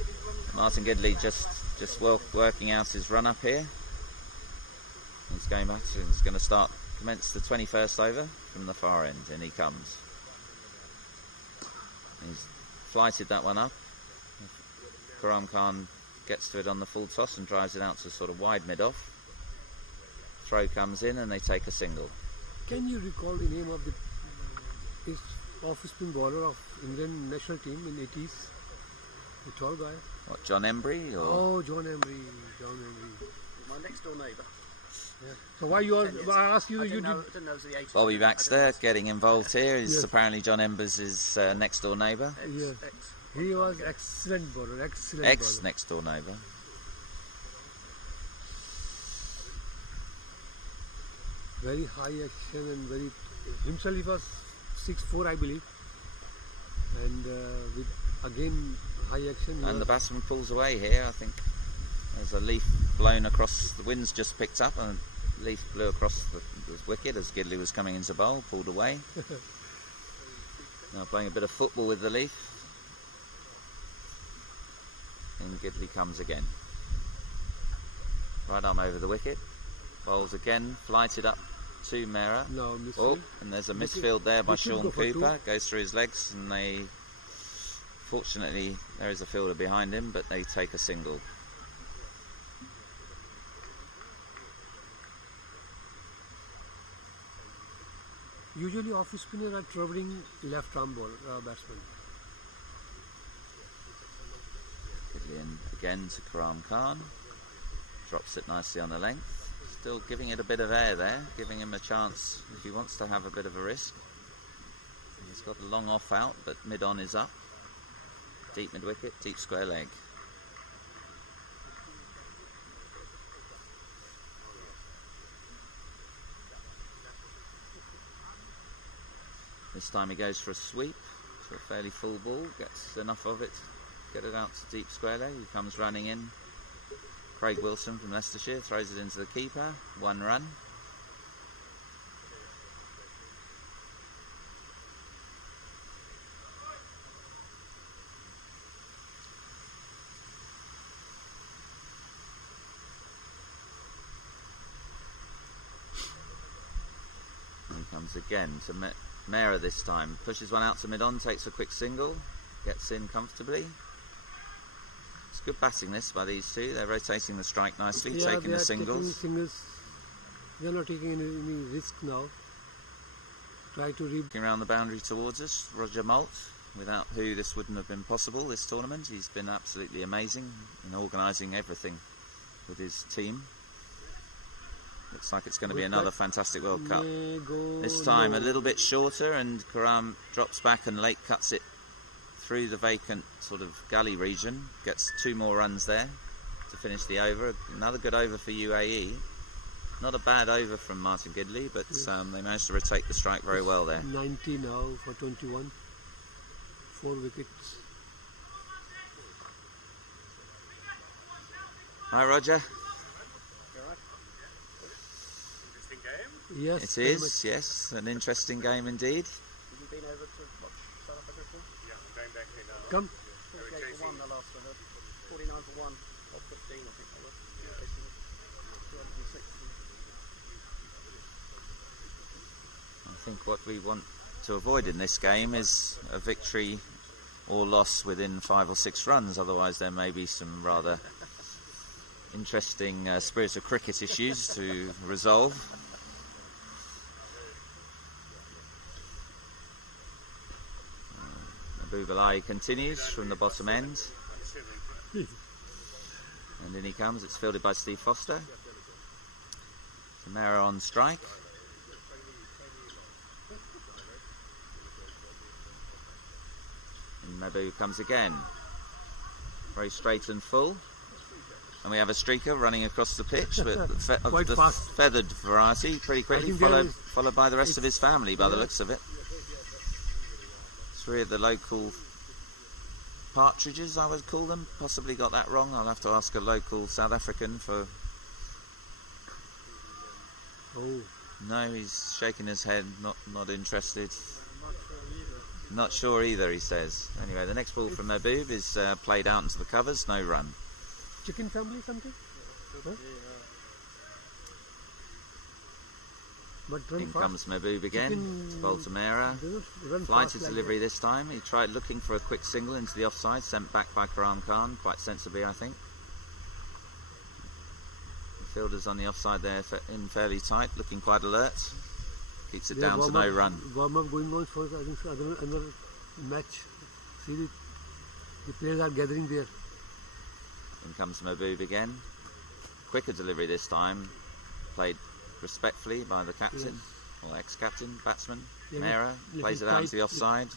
Martin Gidley just working out his run up here. He's going back to, he's going to commence the 21st over from the far end, and he comes. He's flighted that one up. Karam Khan gets to it on the full toss and drives it out to sort of wide mid-off. Throw comes in and they take a single. Can you recall the name of this off spin bowler of England national team in 80s? The tall guy. What, John Embry? Or? Oh, John Embry. My next door neighbour. Yeah. So why you are? I asked you. I You didn't know, did. didn't know it was the 80s. Bobby Baxter getting involved here is Yes. apparently John Embers' next door neighbour. Yeah. He was excellent bowler. Excellent Ex bowler. next door neighbour. Very high action and very. Himself he was 6'4", I believe. And with again high action. And the batsman pulls away here. I think there's a leaf blown across. The wind's just picked up and a leaf blew across the wicket as Gidley was coming into bowl, pulled away. Now playing a bit of football with the leaf. And Gidley comes again. Right arm over the wicket. Bowls again, flighted up to Mera. No, misfield. Oh, and there's a misfield there by Misfield Sean go for Cooper. Goes through his legs, and they. Fortunately, there is a fielder behind him, but they take a single. Usually off spinner are travelling left arm ball batsman. Gidley in again to Karam Khan. Drops it nicely on the length. Still giving it a bit of air there, giving him a chance if he wants to have a bit of a risk. He's got the long off out, but mid-on is up. Deep mid-wicket, deep square leg. This time he goes for a sweep, so a fairly full ball, gets enough of it to get it out to deep square leg. He comes running in. Craig Wilson from Leicestershire throws it into the keeper, 1 run. And he comes again to Mera this time, pushes one out to mid-on, takes a quick single, gets in comfortably. It's good batting this by these two. They're rotating the strike nicely, taking the singles. They're not taking any risk now. Try to Looking around the boundary towards us, Roger Malt, without who this wouldn't have been possible this tournament. He's been absolutely amazing in organising everything with his team. Looks like it's going to be another fantastic World Cup. This time a little bit shorter, and Karam drops back and Lake cuts it through the vacant sort of gully region, gets 2 more runs there to finish the over. Another good over for UAE. Not a bad over from Martin Gidley, but they managed to retake the strike very well there. 90 now for 21. 4 wickets. Hi, Roger. Yes, It very is, much. yes, an interesting game indeed. Have you been over to watch South Africa before? Yeah, I'm going back in. Come. 48 for 1 the last I heard. 49 for 1. Or 15 I think that was. 206. I think what we want to avoid in this game is a victory or loss within 5 or 6 runs, otherwise there may be some rather interesting spirit of cricket issues to resolve. Bubalai continues from the bottom end. And in he comes, it's fielded by Steve Foster. Samara on strike. And Mabu comes again. Very straight and full. And we have a streaker running across the pitch with of Quite the fast. feathered variety, pretty quickly, think there followed by the rest of his family by the Yeah. looks of it. 3 of the local partridges, I would call them. Possibly got that wrong. I'll have to ask a local South African for... Oh, No, he's shaking his head, not interested. Not sure either, he says. Anyway, the next ball from Mahbub is played out into the covers, no run. chicken family something? Huh? But run In fast. comes Mahbub again Chicken- to Baltimera. They don't run Flighted fast like delivery this time. He tried looking for a quick single into the offside, sent back by Karam Khan, quite sensibly, I think. The fielders on the offside there in fairly tight, looking quite alert. Keeps it that. down to no run. Warm up going on for I think another match. See, the players are gathering there. In comes Mahbub again. Quicker delivery this time, played respectfully by the captain, or ex-captain, batsman, Yeah, Mera, yeah, plays it he's out into the tight. offside.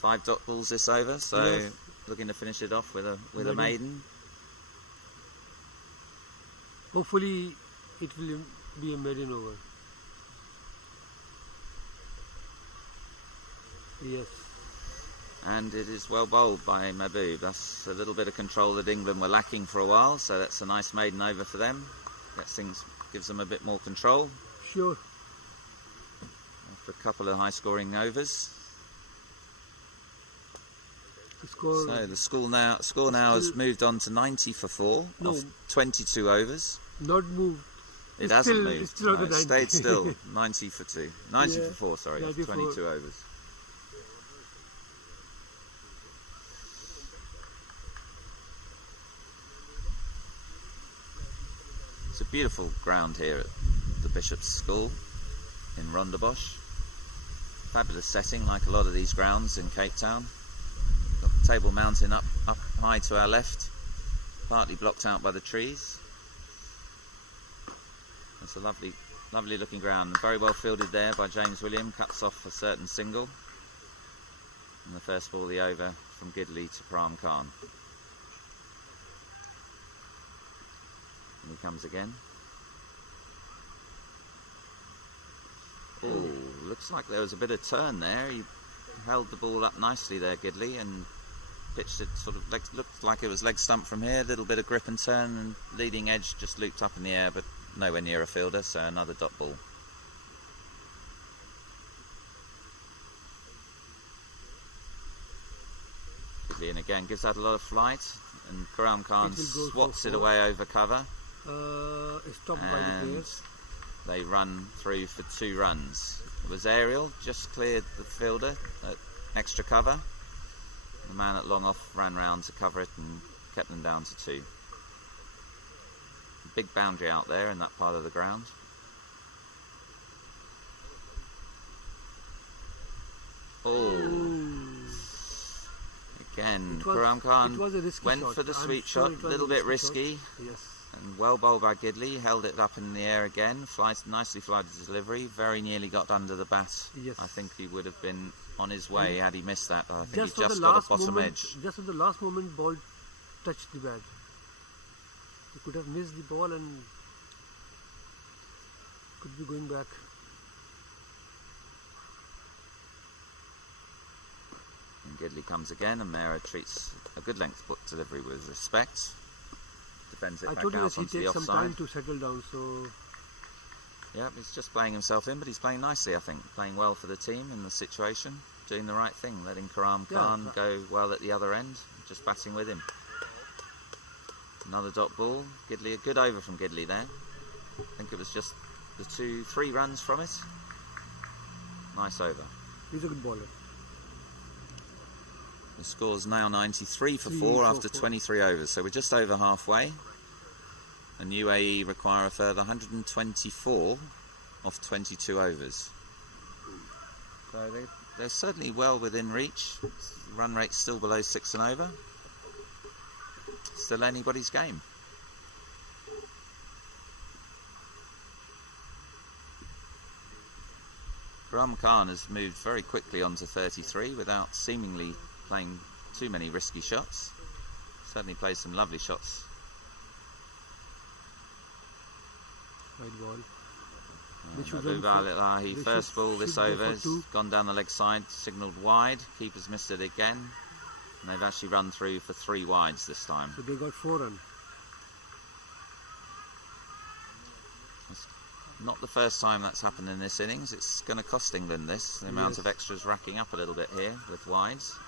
5 dot balls this over, so Yes. looking to finish it off with a Maiden. maiden. Hopefully, it will be a maiden over. Yes. And it is well bowled by Mahbub. That's a little bit of control that England were lacking for a while, so that's a nice maiden over for them. Gives them a bit more control Sure. after a couple of high-scoring overs. The score. So the score now has moved on to 90 for 4 No. of 22 overs. Not moved. It It's hasn't still- moved. it's still No, at it 90. stayed still. 90 for 2. 90 Yeah, for 4, sorry. 94. 22 overs. It's a beautiful ground here at the Bishop's School in Rondebosch. Fabulous setting, like a lot of these grounds in Cape Town. Got Table Mountain up high to our left, partly blocked out by the trees. It's a lovely looking ground. Very well fielded there by James William. Cuts off a certain single. And the first ball, the over from Gidley to Pram Khan. And he comes again. Oh, looks like there was a bit of turn there. He held the ball up nicely there, Gidley, and pitched it sort of looked like it was leg stump from here. A little bit of grip and turn, and leading edge just looped up in the air, but nowhere near a fielder, so another dot ball. Gidley, and again gives that a lot of flight, and Karam Khan It will go swats for it 4. away over cover. Stopped by the And players. they run through for 2 runs. It was aerial, just cleared the fielder at extra cover. The man at long off ran round to cover it and kept them down to 2. Big boundary out there in that part of the ground. Oh, again, It was- Karam Khan it was a risky went shot. for the I'm sweep sure shot, it a was little a bit risky risky. shot. Yes. And well bowled by Gidley, held it up in the air again, nicely flied his delivery, very nearly got under the bat. Yes. I think he would have been on his way had he missed that. I think Just he on just the got a last bottom moment, edge. just at the last moment, ball touched the bat. He could have missed the ball and could be going back. And Gidley comes again, and Mera treats a good length delivery with respect. Defends it I back told you out that he onto the takes some offside. time to settle down, so Yeah, he's just playing himself in, but he's playing nicely, I think. Playing well for the team in the situation, doing the right thing, letting Karam Khan go well at the other end, just batting with him. Another dot ball. Gidley, a good over from Gidley there. I think it was just the 2-3 runs from it. Nice over. he's a good bowler. The score's now 93 for 4 for after 4. 23 overs, so we're just over halfway. And UAE require a further 124 off 22 overs. So they're certainly well within reach. Run rate's still below 6 and over. Still anybody's game. Karam Khan has moved very quickly onto 33 without seemingly playing too many risky shots. Certainly plays some lovely shots. Wide ball. Mahbub Al-Ilahi, they first ball this should go over, for has 2. gone down the leg side, signalled wide. Keeper's missed it again. And they've actually run through for 3 wides this time. So they got 4 runs. It's not the first time that's happened in this innings. It's going to cost England this. The amount of extras racking up a little bit here with wides.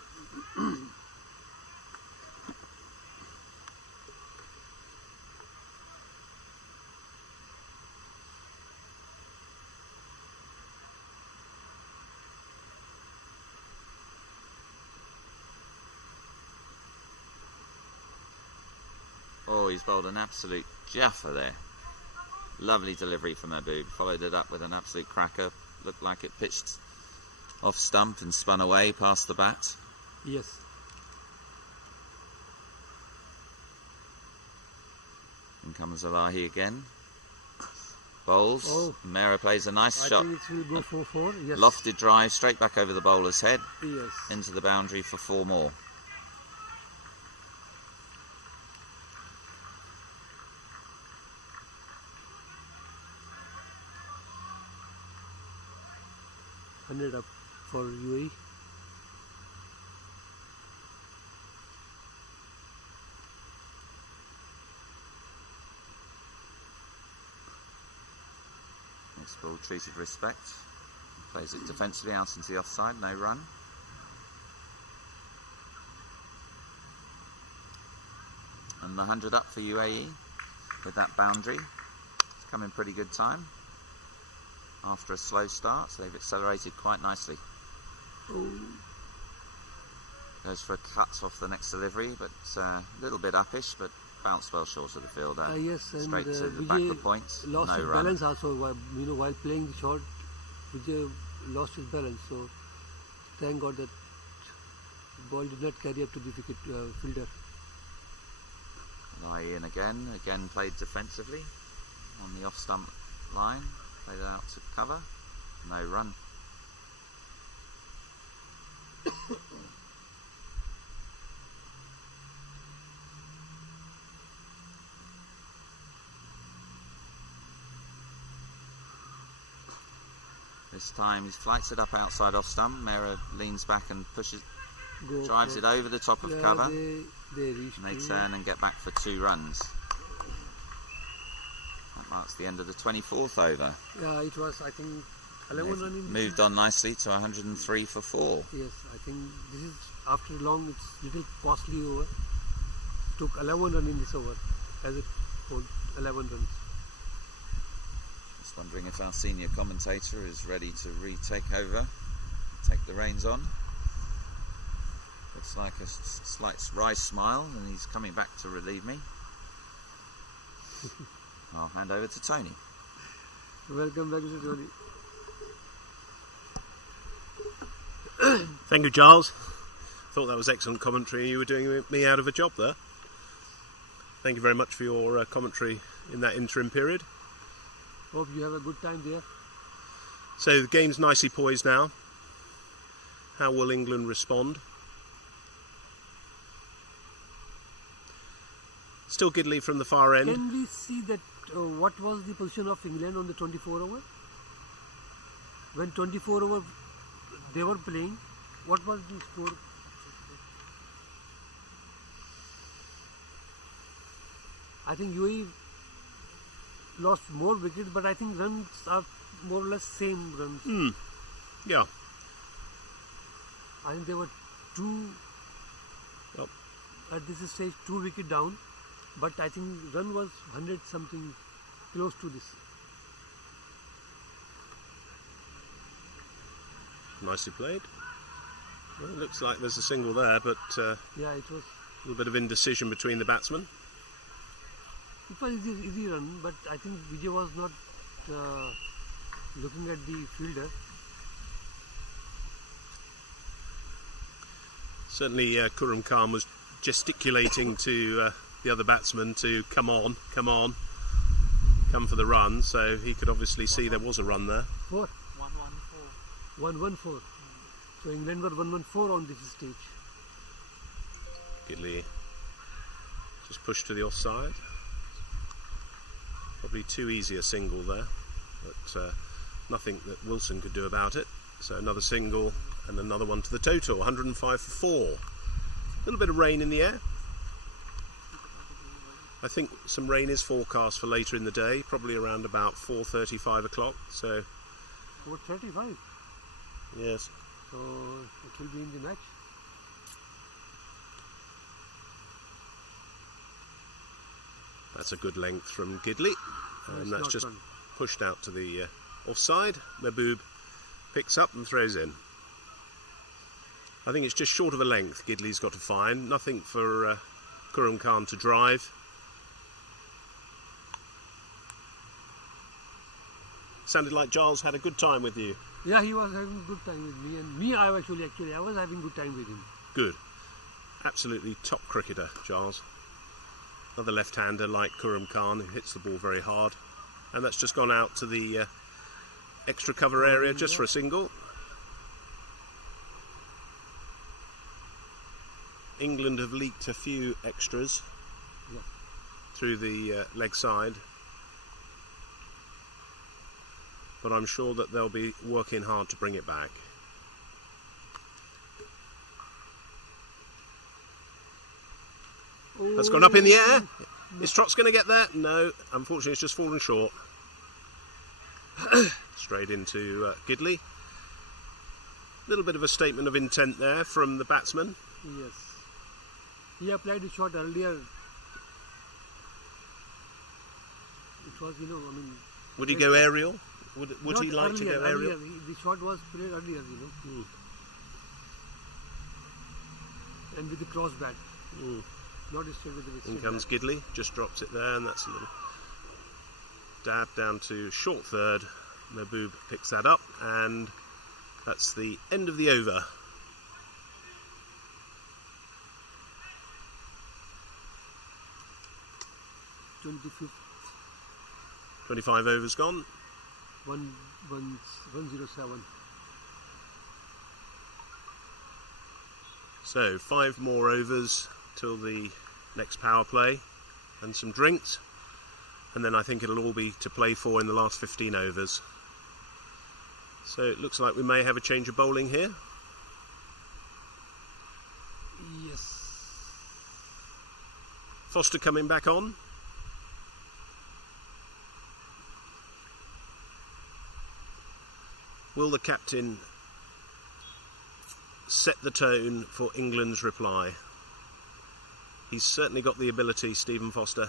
Oh, he's bowled an absolute jaffer there. Lovely delivery from Mahbub. Followed it up with an absolute cracker. Looked like it pitched off stump and spun away past the bat. Yes. In comes Alahi again. Bowls. Oh. Mera plays a nice shot. I think it will go for 4. Yes. Lofted drive straight back over the bowler's head. Yes. Into the boundary for 4 more. Ended up for UAE. Next ball treated respect. Plays it defensively out into the offside, no run. And the 100 up for UAE with that boundary. It's come in pretty good time after a slow start, so they've accelerated quite nicely. Oh. Goes for a cut off the next delivery, but a little bit uppish, but bounced well short of the fielder. Yes, and straight to the Vijay back of the point, lost no his run. balance also. While playing the shot, Vijay lost his balance. So thank God that ball did not carry up to the wicket fielder. Lie in again played defensively on the off stump line. Played it out to cover, no run. This time he flights it up outside off stump. Mera leans back and drives it over the top of cover. They reached And they turn and get back for 2 runs. That marks the end of the 24th over. Yeah, it was, I think, 11 running. Moved on nicely to 103 for 4. Yes, I think this is after long. It's little costly over. Took 11 runs in this over, as it hold 11 runs. Just wondering if our senior commentator is ready to retake over, take the reins on. Looks like a slight wry smile, and he's coming back to relieve me. I'll hand over to Tony. Welcome back, Mr. Tony. Thank you, Giles. Thought that was excellent commentary. You were doing me out of a job there. Thank you very much for your commentary in that interim period. Hope you have a good time there. So the game's nicely poised now. How will England respond? Still Gidley from the far end. Can we see that what was the position of England on the 24 over? When 24 over they were playing, what was the score? I think UAE lost more wickets, but I think runs are more or less same runs. Yeah. I think they were two Well, at this stage 2 wicket down, but I think run was 100 something, close to this. nicely played. Well, it looks like there's a single there, but Yeah, it was. a little bit of indecision between the batsmen. It was easy run, but I think Vijay was not looking at the fielder. Certainly Khurram Khan was gesticulating to the other batsman to come on, come for the run, so he could obviously see there was a run there. 4. 114. So England were 114 on this stage. Gidley just pushed to the offside. Probably too easy a single there, but nothing that Wilson could do about it. So another single and another one to the total, 105 for 4. A little bit of rain in the air. I think some rain is forecast for later in the day, probably around about 4:30, 5 o'clock. So 4:35. yes, So it will be in the match. that's a good length from Gidley, No, it's and that's not just run. pushed out to the offside. Mehboob picks up and throws in. I think it's just short of a length Gidley's got to find. Nothing for Khurram Khan to drive. Sounded like Giles had a good time with you. Yeah, he was having good time with me, and me, I was having good time with him. Good. Absolutely top cricketer, Giles. Another left-hander like Khurram Khan who hits the ball very hard. And that's just gone out to the extra cover area just for a single. England have leaked a few extras Yeah. through the leg side. But I'm sure that they'll be working hard to bring it back. That's gone up in the air. Is Trott's going to get that? No, unfortunately it's just fallen short. Straight into Gidley. Little bit of a statement of intent there from the batsman. Yes. He applied a shot earlier. It was, Would he go aerial? Would not he like to go aerial? The shot was played earlier, And with the cross bat. Not straight with the In straight comes bat. Gidley, just drops it there, and that's a little dab down to short third. Mehboob picks that up, and that's the end of the over. Twenty-fifth, 25 overs gone. 107. So 5 more overs till the next power play and some drinks, and then I think it'll all be to play for in the last 15 overs. So it looks like we may have a change of bowling here. Yes. Foster coming back on. Will the captain set the tone for England's reply? He's certainly got the ability, Stephen Foster.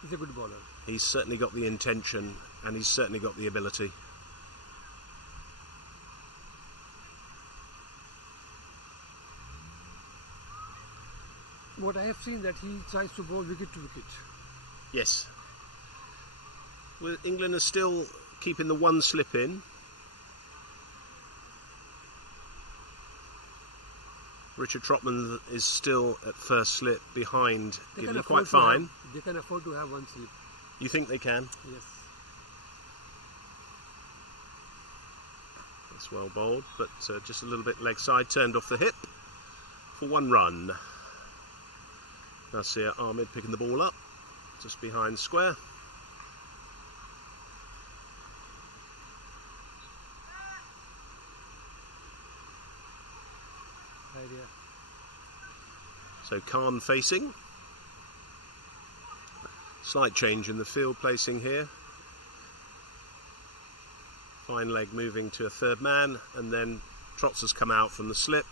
He's a good bowler. He's certainly got the intention, and he's certainly got the ability. What I have seen that he tries to bowl wicket to wicket. Yes. Well, England are still keeping the one slip in. Richard Trotman is still at first slip behind They Gidley, can quite afford to fine. They can afford to have one slip. You think they can? Yes. That's well bowled, but just a little bit leg side, turned off the hip for 1 run. Nasir Ahmed picking the ball up, just behind square. Idea. So Khan facing. Slight change in the field placing here. Fine leg moving to a third man, and then Trots has come out from the slip,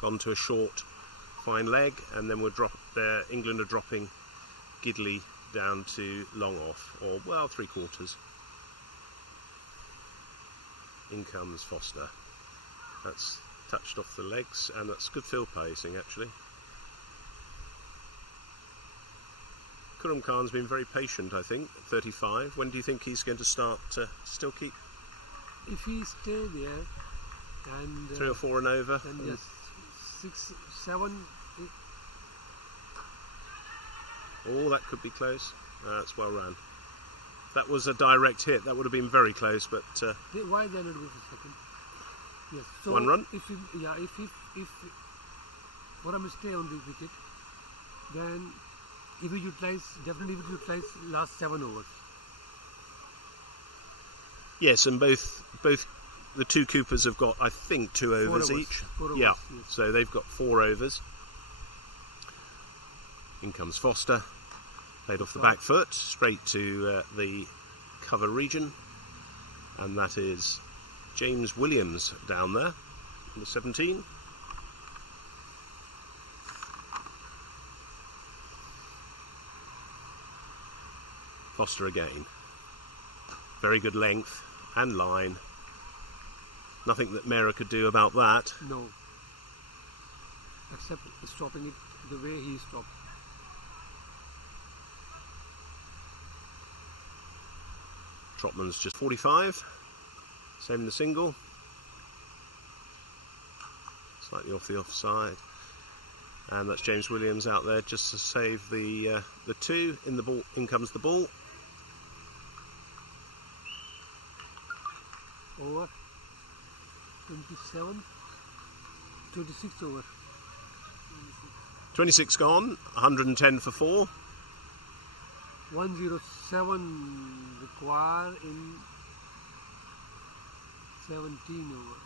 gone to a short fine leg, and then we're England are dropping Gidley down to long off, or well, 3/4. In comes Foster. That's touched off the legs, and that's good field placing actually. Khurram Khan's been very patient, I think, at 35. When do you think he's going to start to still keep If he stay there and 3 or 4 and over? then just 6, 7. Oh, that could be close. That's well run. That was a direct hit. That would have been very close, but Why they not go for second? Yes. So 1 run? If Khurram stay on the wicket, then he will definitely utilize last 7 overs. yes, and both the two Coopers have got, I think, 2 overs overs. each. 4 overs, Yeah, yes. so they've got 4 overs. In comes Foster, played off the back foot, straight to the cover region, and that is James Williams down there, number 17. Foster again. Very good length and line. Nothing that Mehra could do about that. No. Except stopping it the way he stopped. Trotman's just 45. Send the single. Slightly off the offside. And that's James Williams out there just to save the 2. In the ball, in comes the ball. Over 27, 26 over. 26 gone, 110 for 4. 107 required in 17 over.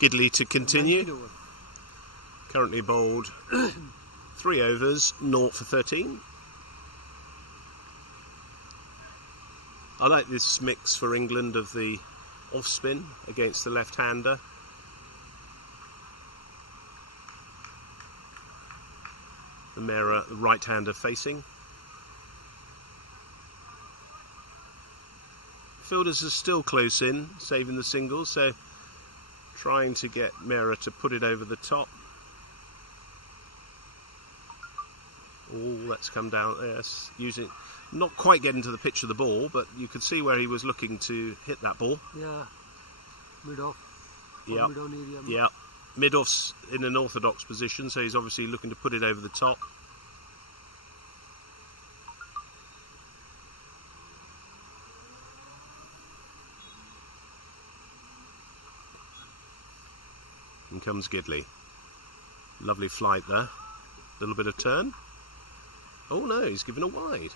Gidley to 19 continue. over. Currently bowled 3 overs, 0 for 13. I like this mix for England of the off spin against the left-hander. The Mehra, the right-hander facing. Fielders are still close in, saving the singles, so trying to get Mehra to put it over the top. Oh, that's come down, yes, using, not quite getting to the pitch of the ball, but you could see where he was looking to hit that ball. Yeah, mid-off. Yeah, Mid-on area. yeah. Mid-off's in an orthodox position, so he's obviously looking to put it over the top. In comes Gidley. Lovely flight there. Little bit of turn. Oh no, he's given a wide.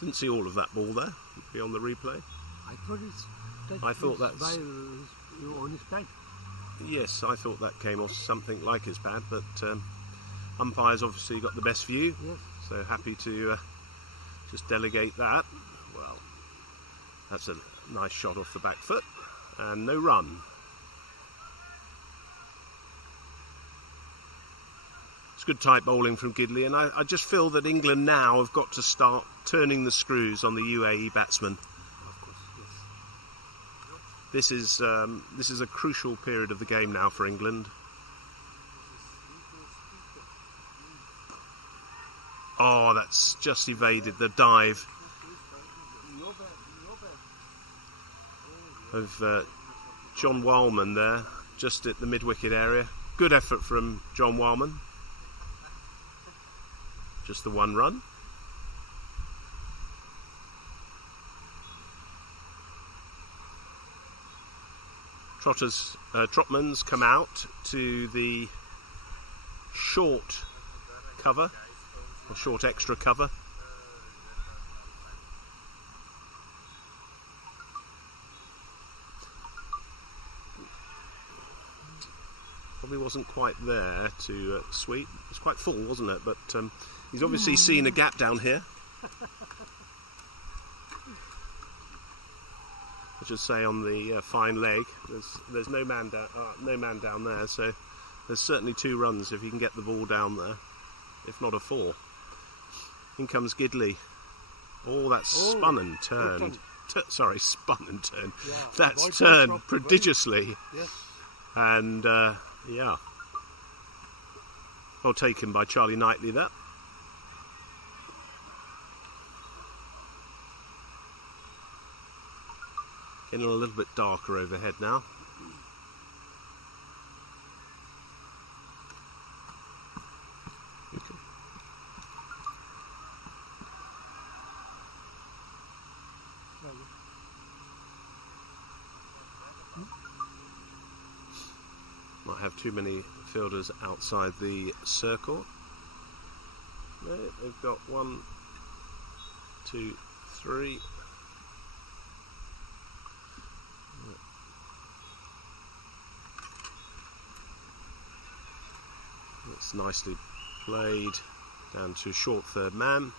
Didn't see all of that ball there. Be on the replay. I thought it's touched I thought his- that's- on his pad. Yes, I thought that came off something like his pad, but umpires obviously got the best view. Yes. So happy to just delegate that. Well, that's a nice shot off the back foot and no run. It's good tight bowling from Gidley, and I just feel that England now have got to start turning the screws on the UAE batsmen. Of course, yes. This is a crucial period of the game now for England. Oh, that's just evaded the dive of John Wildman there, just at the mid-wicket area. Good effort from John Wildman. Just the one run. Trotman's come out to the short cover, or short extra cover. Probably wasn't quite there to sweep. It was quite full, wasn't it? But he's obviously seen a gap down here. I should say on the fine leg, there's no man down there, so there's certainly 2 runs if you can get the ball down there, if not a 4. In comes Gidley. Oh, that's spun and turned. Spun and turned. Yeah, that's turned prodigiously. Yes. And yeah, well taken by Charlie Knightley there. Getting a little bit darker overhead now. Okay. Might have too many fielders outside the circle. No, they've got 1, 2, 3. That's nicely played down to short third man.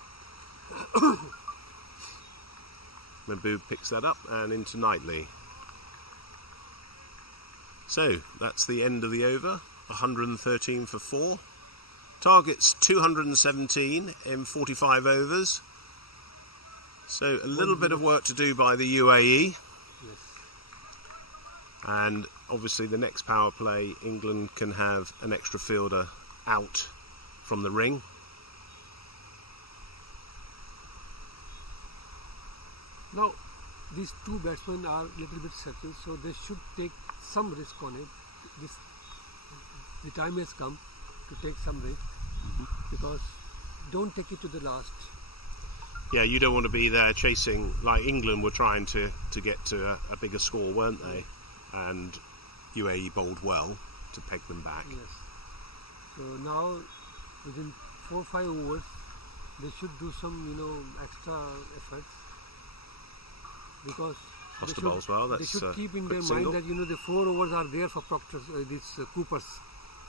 Mahbub picks that up and into Knightley. So that's the end of the over. 113 for 4. Targets 217 in 45 overs. So a little bit of work to do by the UAE. Yes. And obviously the next power play, England can have an extra fielder out from the ring. Now, these 2 batsmen are a little bit settled, so they should take some risk on it. The time has come to take some risk, because don't take it to the last. Yeah, you don't want to be there chasing, like England were trying to get to a bigger score, weren't they? And UAE bowled well to peg them back. Yes. So now, within 4 or 5 overs, they should do some, extra efforts, because Foster bowls well. they That's should keep in quick their single. mind that the 4 overs are there for Proctor's, Cooper's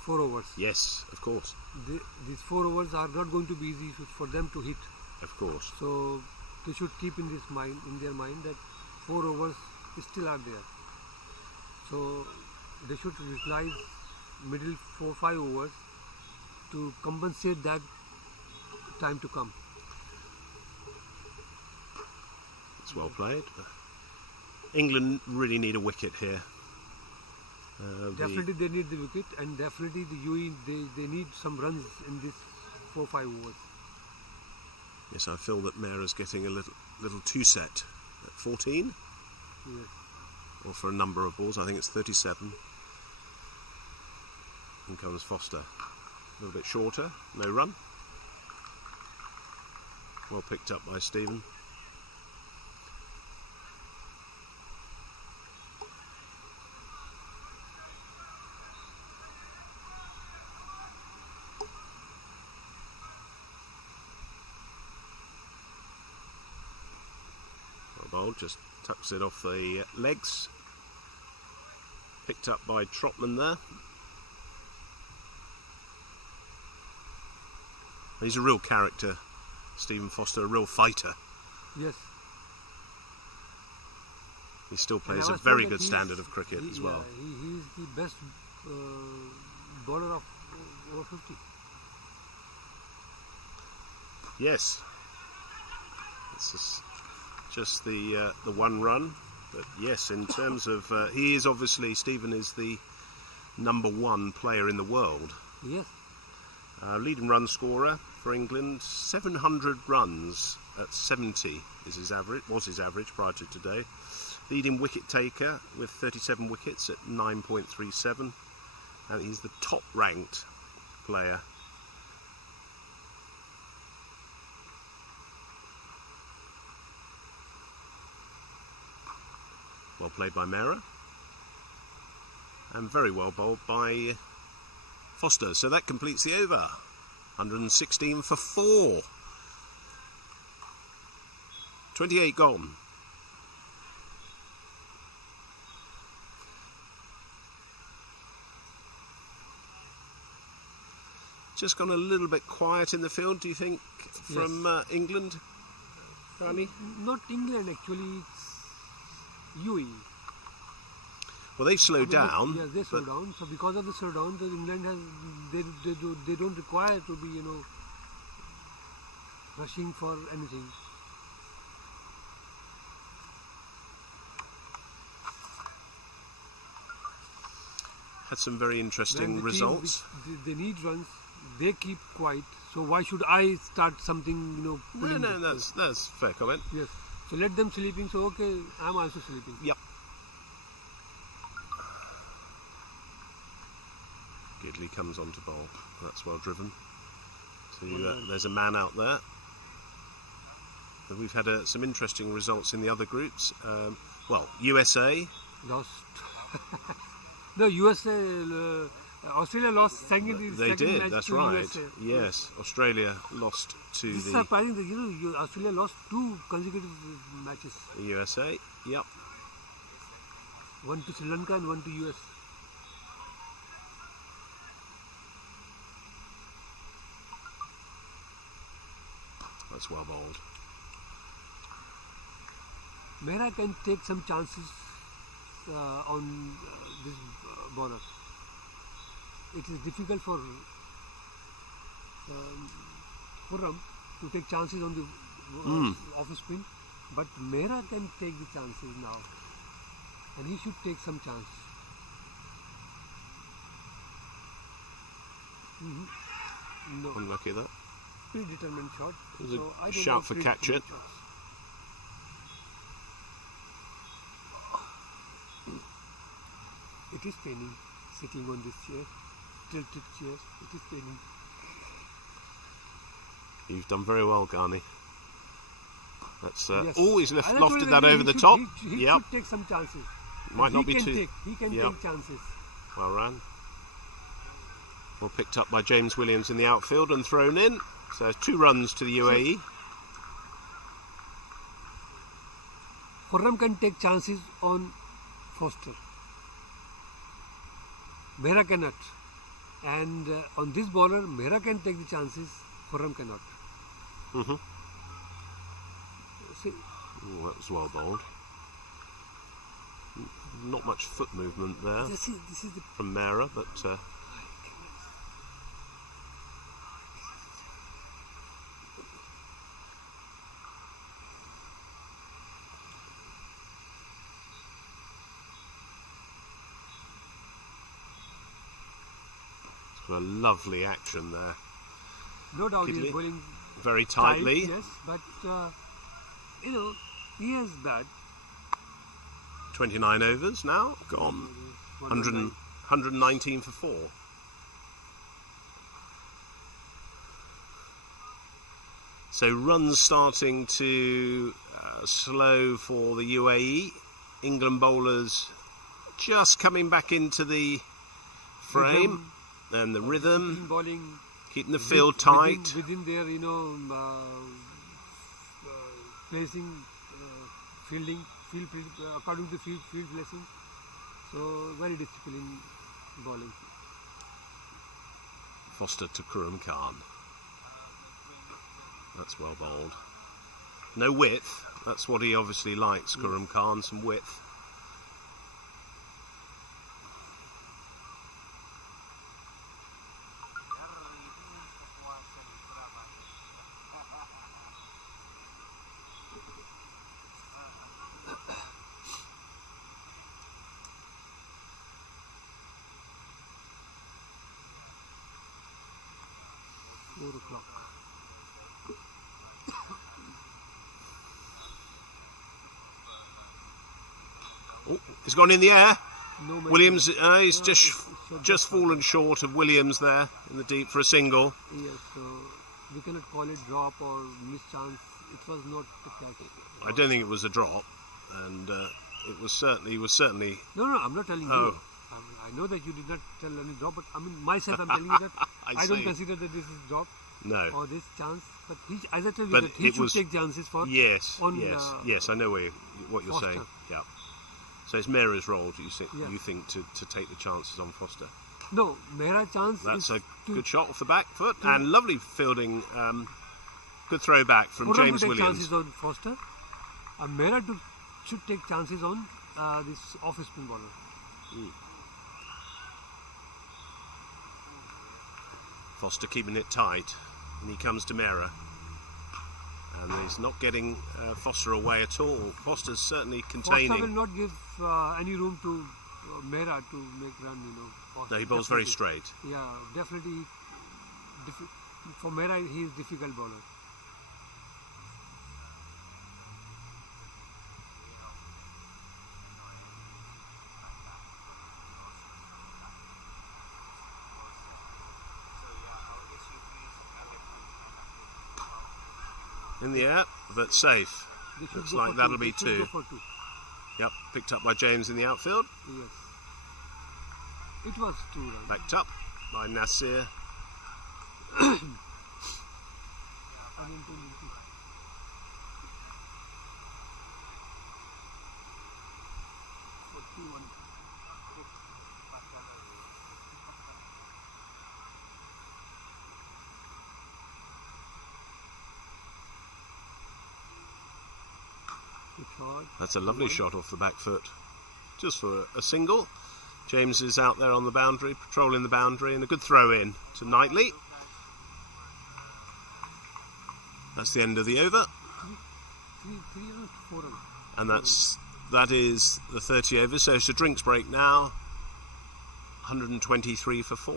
4 overs. Yes, of course, These 4 overs are not going to be easy for them to hit. of course. So they should keep in their mind that 4 overs still are there. So they should utilize middle 4 or 5 overs to compensate that time to come. It's well played. England really need a wicket here. Definitely they need the wicket, and definitely the UAE they need some runs in this 4 or 5 overs. Yes, I feel that Mehra's getting a little too set at 14, Yes. or for a number of balls. I think it's 37. In comes Foster. A little bit shorter, no run. Well picked up by Stephen. Well, just tucks it off the legs. Picked up by Trotman there. He's a real character, Stephen Foster, a real fighter. Yes. He still plays And I a was very told good that standard of cricket as well. He's the best bowler of over 50. Yes. It's just the one run. But yes, in terms of... he is obviously, Stephen is the #1 player in the world. Yes. Leading run scorer for England, 700 runs at 70 is his average, was his average prior to today. leading wicket taker with 37 wickets at 9.37, and he's the top ranked player. Well played by Mehra, and very well bowled by Foster. So that completes the over. 116 for 4. 28 gone. Just gone a little bit quiet in the field, do you think, from England, Rani? Not England, actually, it's UAE. Well, they've slowed down. Yes, they slowed down. So because of the slowdown, the England has they don't require to be rushing for anything. Had some very interesting results. They need runs. They keep quiet. So why should I start something? No, that's a fair comment. Yes. So let them sleeping. So okay, I'm also sleeping. Yep. Gidley comes on to bowl. That's well driven. So there's a man out there. But we've had some interesting results in the other groups. Well, USA lost. No, USA. Australia lost second. They second did. match That's to right. USA. Yes, Australia lost to This is the surprising that Australia lost 2 consecutive matches. USA. Yep. One to Sri Lanka and one to US. That's well bowled. Mehra can take some chances on this bowler. It is difficult for Khurram to take chances on the off spin, but Mehra can take the chances now, and he should take some chance. No, Unlucky that. predetermined shot. It was a I don't shout like for catch it. predetermined shots. It is paining sitting on this chair, tilted chair. It is paining. You've done very well, Ghani. That's Yes. always And I told lofted him that he over the should- top. He Yep. should take some chances. Might not be too He can Yep. take chances. well ran. Well picked up by James Williams in the outfield and thrown in. So 2 runs to the UAE. Khurram can take chances on Foster. Mehra cannot. And on this bowler, Mehra can take the chances, Khurram cannot. Mm-hmm. See, Oh, that was well bowled. Not much foot movement there this is the from Mehra, but it's got a lovely action there. no doubt he Gidley. is bowling Very tight, tightly. yes, but he has bad. 29 overs now, gone. 119 for 4. So runs starting to slow for the UAE. England bowlers just coming back into the frame and the rhythm, Bowling keeping the field tight. within their placing, fielding, according to field placing. So very disciplined bowling. Foster to Khurram Khan. That's well bowled. No width. That's what he obviously likes, Khurram Khan, some width. o'clock. Oh, it's gone in the air. No man. Williams, he's No, just fallen short of Williams there in the deep for a single. Yes, so we cannot call it drop or missed chance. It was not the catch. I don't think it was a drop, and it was certainly. No, I'm not telling Oh. you. I know that you did not tell any drop, but I mean myself, I'm telling you that I don't see. consider that this is drop No. or this chance. But as I tell you, But that he it should was- take chances for. Yes, on, yes. I know what you're Foster. saying. Yeah. So it's Mera's role, do you Yes. think, to take the chances on Foster? No, Mera chance. That's is a to good shot off the back foot and lovely fielding. Good throw back from Purran James to take Williams. chances on Foster. Mera should take chances on this off-spin bowler. Foster keeping it tight, and he comes to Mera. And he's not getting Foster away at all. Foster's certainly Foster will containing. not give any room to Mera to make run. Foster, No, he bowls very definitely. straight. Yeah, definitely. For Mera, he is difficult bowler. In the air, but safe. They should Looks go like for that'll two. be They should two. go for two. Yep, picked up by James in the outfield. Yes. It was 2 runs. Backed up by Nasir. Unintended. That's a lovely shot off the back foot. Just for a single. James is out there on the boundary, patrolling the boundary, and a good throw in to Knightley. That's the end of the over, Three runs, 4 runs. and that is the 30 overs. So it's a drinks break now. 123 for 4.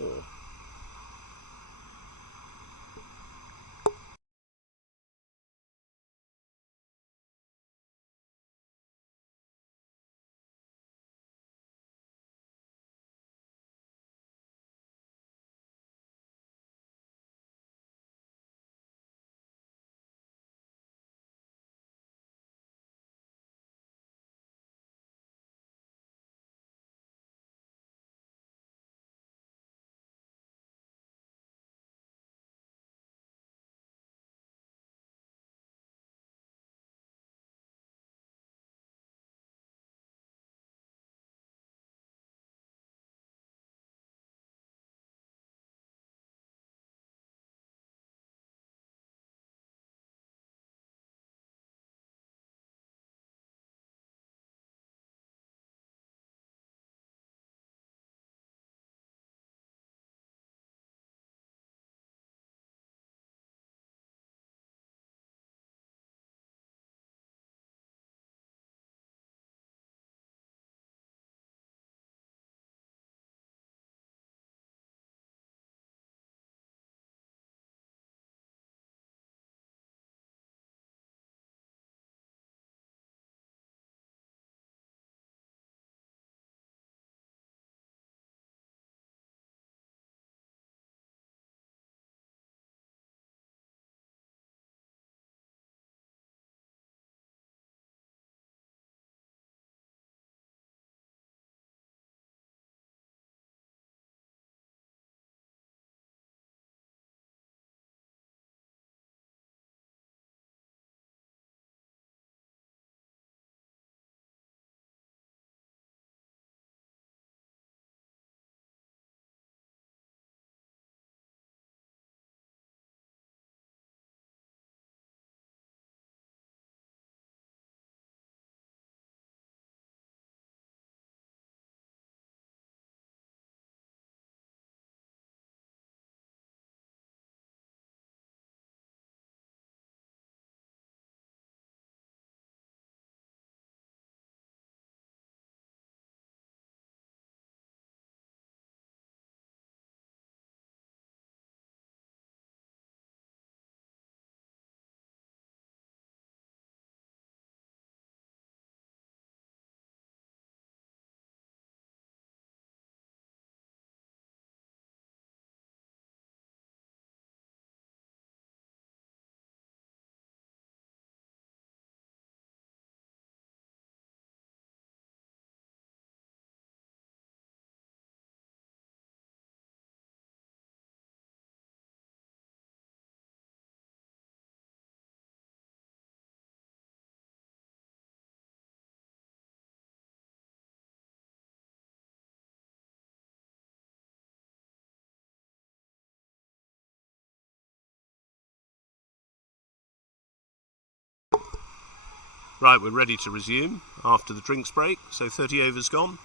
Right, we're ready to resume after the drinks break. So 30 overs gone.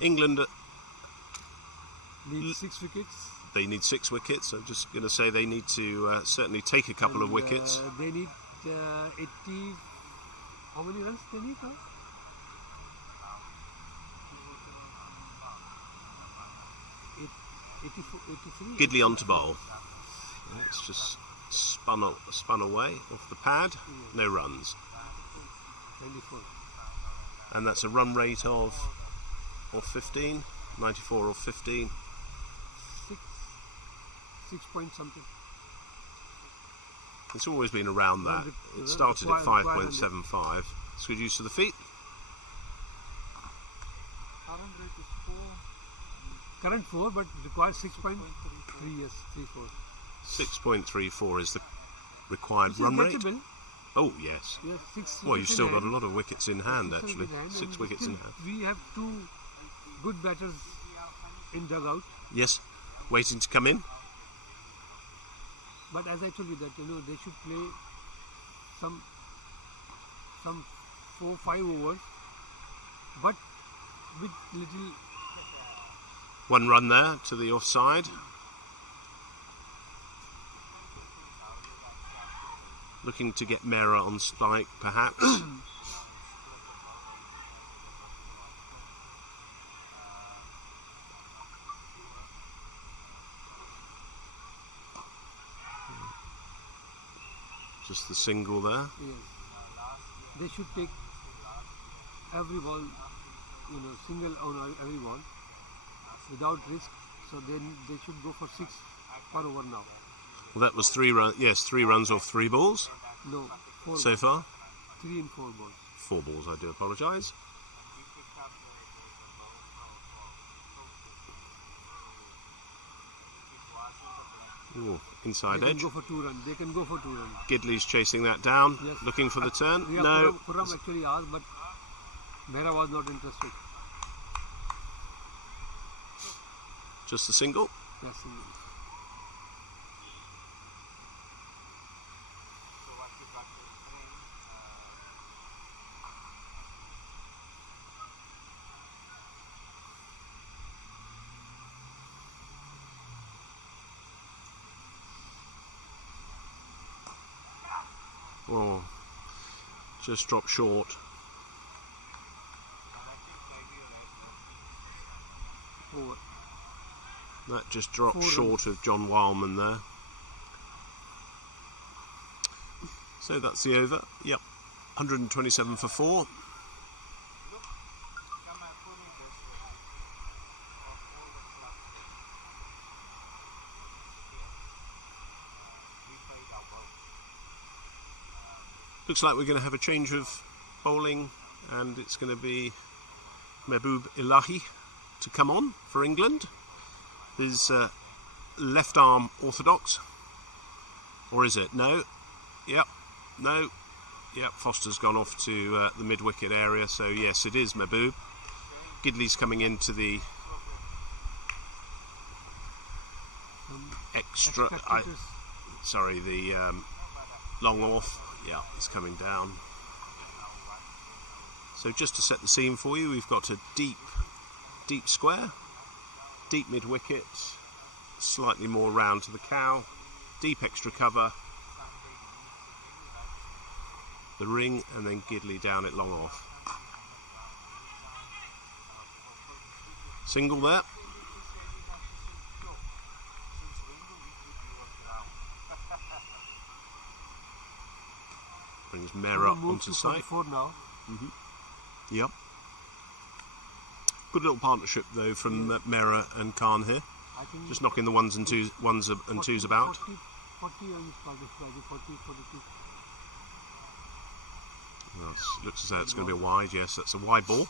England, Need 6 wickets. they need 6 wickets. I'm just going to say they need to certainly take a couple of wickets. They need 80. How many runs they need now? 84, 83. Gidley on to bowl. It's just spun away off the pad. No runs. 94. And that's a run rate of 15, 94 or 15. 6 point something. It's always been around that. It started at 5.75. It's good use of the feet. Current 4, but requires 6.3. Yes, 34. 6.34 is the required run rate. Gettable. Oh, yes. Yes, 6 Well, you've wickets still in got a hand. lot of wickets in hand, Six actually. in hand, 6 and wickets still in hand. We have 2 good batters in dugout. Yes, waiting to come in. But as I told you that they should play some 4-5 overs, but with little. 1 run there to the offside. Looking to get Mera on spike, perhaps. Just the single there. Yes. They should take every ball, single on every ball without risk. So then they should go for 6 per over now. Well, that was 3 runs. Yes, 3 runs off 3 balls No, 4 so balls. far. 3 and 4 balls. 4 balls, I do apologise. Ooh, inside They edge. can go for 2 runs. They can go for 2 runs. Gidley's chasing that down, Yes. looking for the turn. Yeah, No, Khurram actually asked, but Mera was not interested. just the single. Yes, Oh, just dropped short. over. That just dropped 4 short of John Wildman there. So that's the over. Yep, 127 for 4. Looks like we're going to have a change of bowling, and it's going to be Mehboob Ilahi to come on for England. His left arm orthodox, or is it? No. Yep. No. Yep. Foster's gone off to the mid-wicket area, so yes, it is Mehboob. Gidley's coming into the extra. The long off. Yeah, it's coming down. So just to set the scene for you, we've got a deep square, deep mid-wicket, slightly more round to the cow, deep extra cover, the ring, and then Gidley down it long off. Single there. Brings Mera onto site. 4 now. Yep. Good little partnership though from Mera and Khan here. I think Just knocking the ones and twos about. 40 on this partnership, 40, 42. Well, looks as though it's going to be a wide. Yes, that's a wide ball.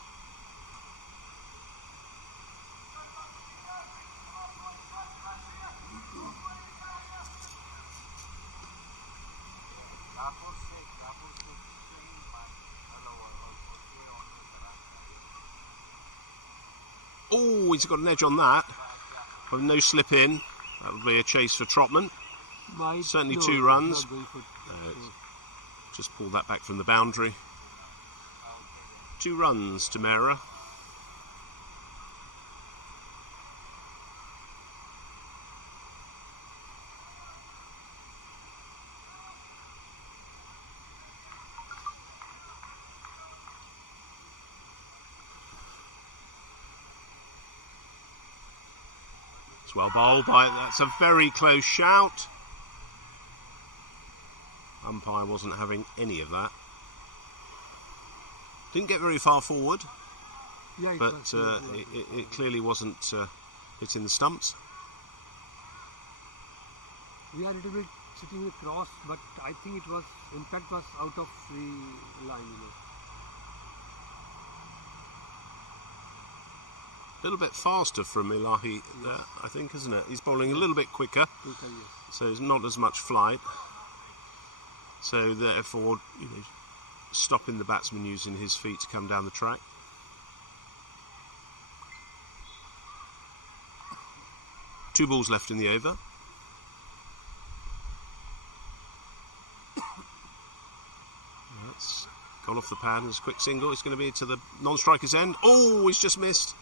Oh, he's got an edge on that. With no slip in. That would be a chase for Trotman. Certainly 2 runs. Just pulled that back from the boundary. 2 runs to Mera. It's well bowled by, that's a very close shout. Umpire wasn't having any of that. Didn't get very far forward, Yeah, but it clearly wasn't hitting the stumps. We are a little bit sitting across, but I think it was, impact was out of the line, A little bit faster from Ilahi there, I think, isn't it? He's bowling a little bit quicker, so there's not as much flight. So therefore, stopping the batsman using his feet to come down the track. Two balls left in the over. That's gone off the pad as a quick single. It's going to be to the non-striker's end. Oh, he's just missed.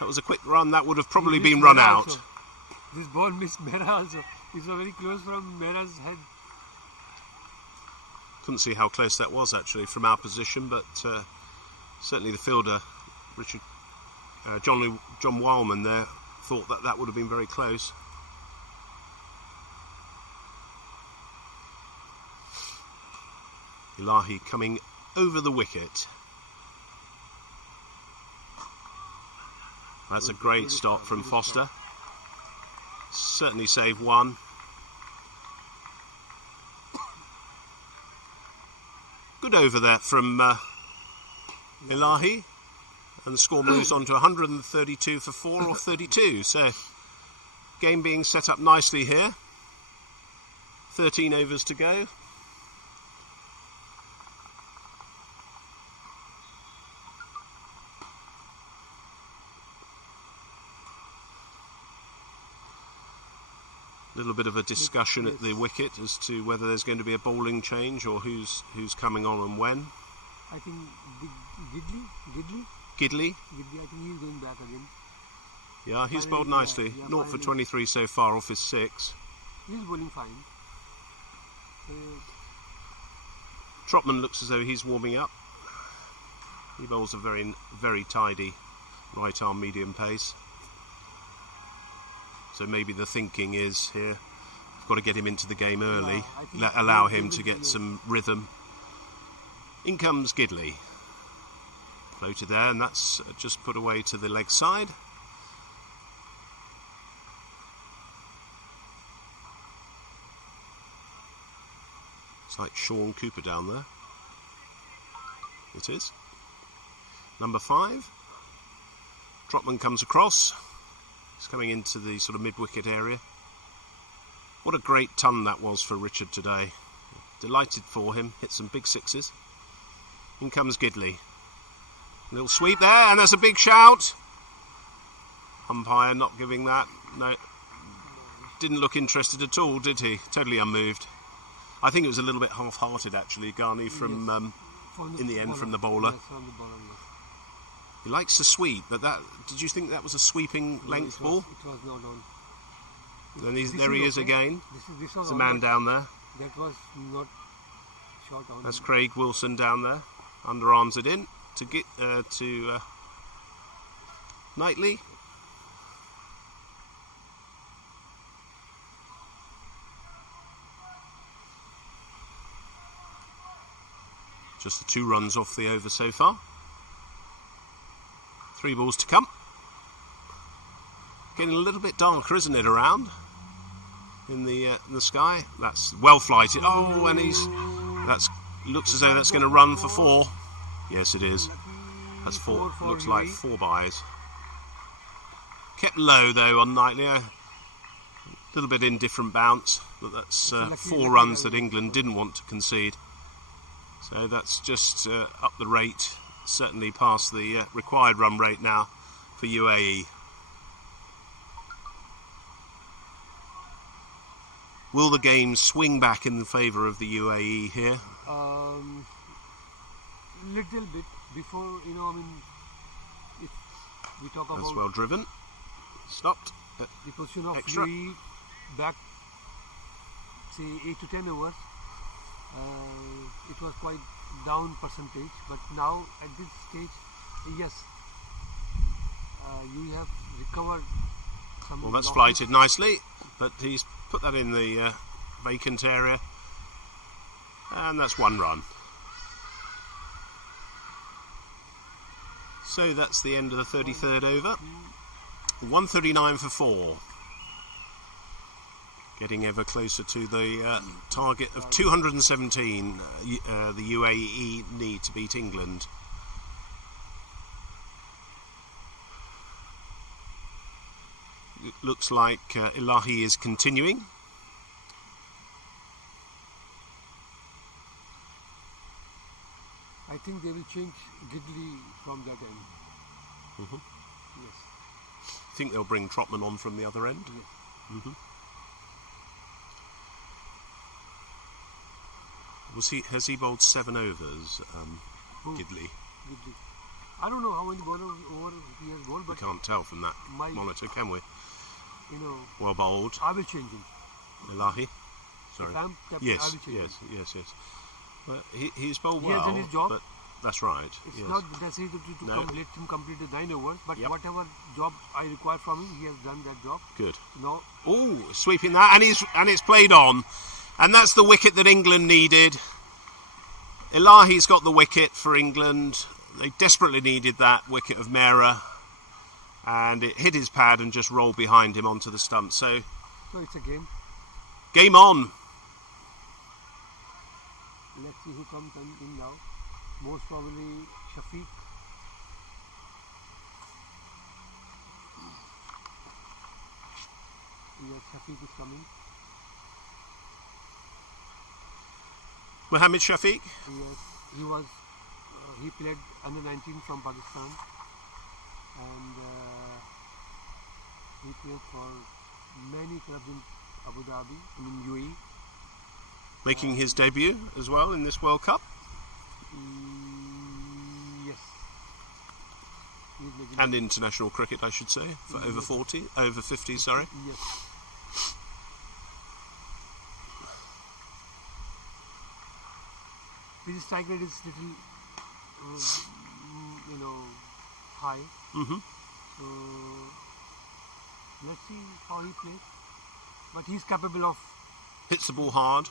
That was a quick run. That would have probably been run out. Also. This ball missed Mera also. It was very close from Mera's head. Couldn't see how close that was actually from our position, but certainly the fielder, John Wildman there, thought that would have been very close. Ilahi coming over the wicket. That's a great stop from Foster. Certainly saved one. Good over there from Ilahi, and the score moves on to 132 for 4 or 32. So game being set up nicely here. 13 overs to go. A little bit of a discussion at the wicket as to whether there's going to be a bowling change or who's coming on and when. I think Gidley. I think he's going back again. Yeah, he's bowled nicely. 0 for 23 so far off his 6. He's bowling fine. Trotman looks as though he's warming up. He bowls a very, very tidy right arm medium pace. So maybe the thinking is here, we've got to get him into the game early, allow him to get some rhythm. In comes Gidley. Floated there, and that's just put away to the leg side. It's like Sean Cooper down there. It is. Number 5. Trotman comes across. He's coming into the sort of mid-wicket area. What a great ton that was for Richard today. Delighted for him. Hit some big 6s. In comes Gidley. A little sweep there, and there's a big shout. Umpire not giving that. No. Didn't look interested at all, did he? Totally unmoved. I think it was a little bit half-hearted actually, Ghani, from in the end from the bowler. Yes, from the bowler, yes. He likes to sweep, but did you think that was a sweeping length ball? It was not on. Then there he is again. This There's a man down there. That was not shot on. That's Craig Wilson down there. Underarms it in to get to Knightley. Just the 2 runs off the over so far. 3 balls to come. Getting a little bit darker, isn't it, around in the sky? That's well flighted. Oh, and looks as though that's going to run for 4. Yes, it is. That's 4. Looks like 4 byes. Kept low though on Knightley. A little bit indifferent bounce, but that's 4 runs that England didn't want to concede. So that's just up the rate. Certainly past the required run rate now for UAE. Will the game swing back in favour of the UAE here? Little bit before, you know, I mean, if we talk That's about well driven. Stopped. the position of Extra. UAE back, say 8 to 10 overs, it was quite down percentage, but now at this stage, yes, you have recovered some. Well, that's losses. flighted nicely, but he's put that in the vacant area, and that's 1 run. So that's the end of the 33rd over. 139 for 4. Getting ever closer to the target of 217 the UAE need to beat England. It looks like Ilahi is continuing. I think they will change Gidley from that end. Mhm. Yes. I think they'll bring Trotman on from the other end. Yes. Has he bowled 7 overs, Who? Gidley? Gidley. I don't know how many bowlers over he has bowled, We but can't tell from that my, monitor, can we? you know, Well bowled, I will change him. Ilahi. Sorry. If I'm captain, I Yes, will change him. yes. Well, he's bowled He well, has done his job. but that's right. It's yes. not necessary to No. let him complete the 9 overs, but Yep. whatever job I require from him, he has done that job. Good. Now, Oh, sweeping that, and it's played on, and that's the wicket that England needed. Ilahi's got the wicket for England. They desperately needed that wicket of Mehra, and it hit his pad and just rolled behind him onto the stump. So, it's a game. game on. Let's see who comes in now. Most probably Shafiq. Yes, Shafiq is coming. Mohammad Shafiq. Yes, he played under 19 from Pakistan, and he played for many clubs in Abu Dhabi, in UAE. Making his debut as well in this World Cup. Yes. He's making And international cricket, I should say, for over 50, sorry. Yes. His strike rate is little, high. Mm-hmm. So let's see how he plays. But he's capable of, Hits the ball hard.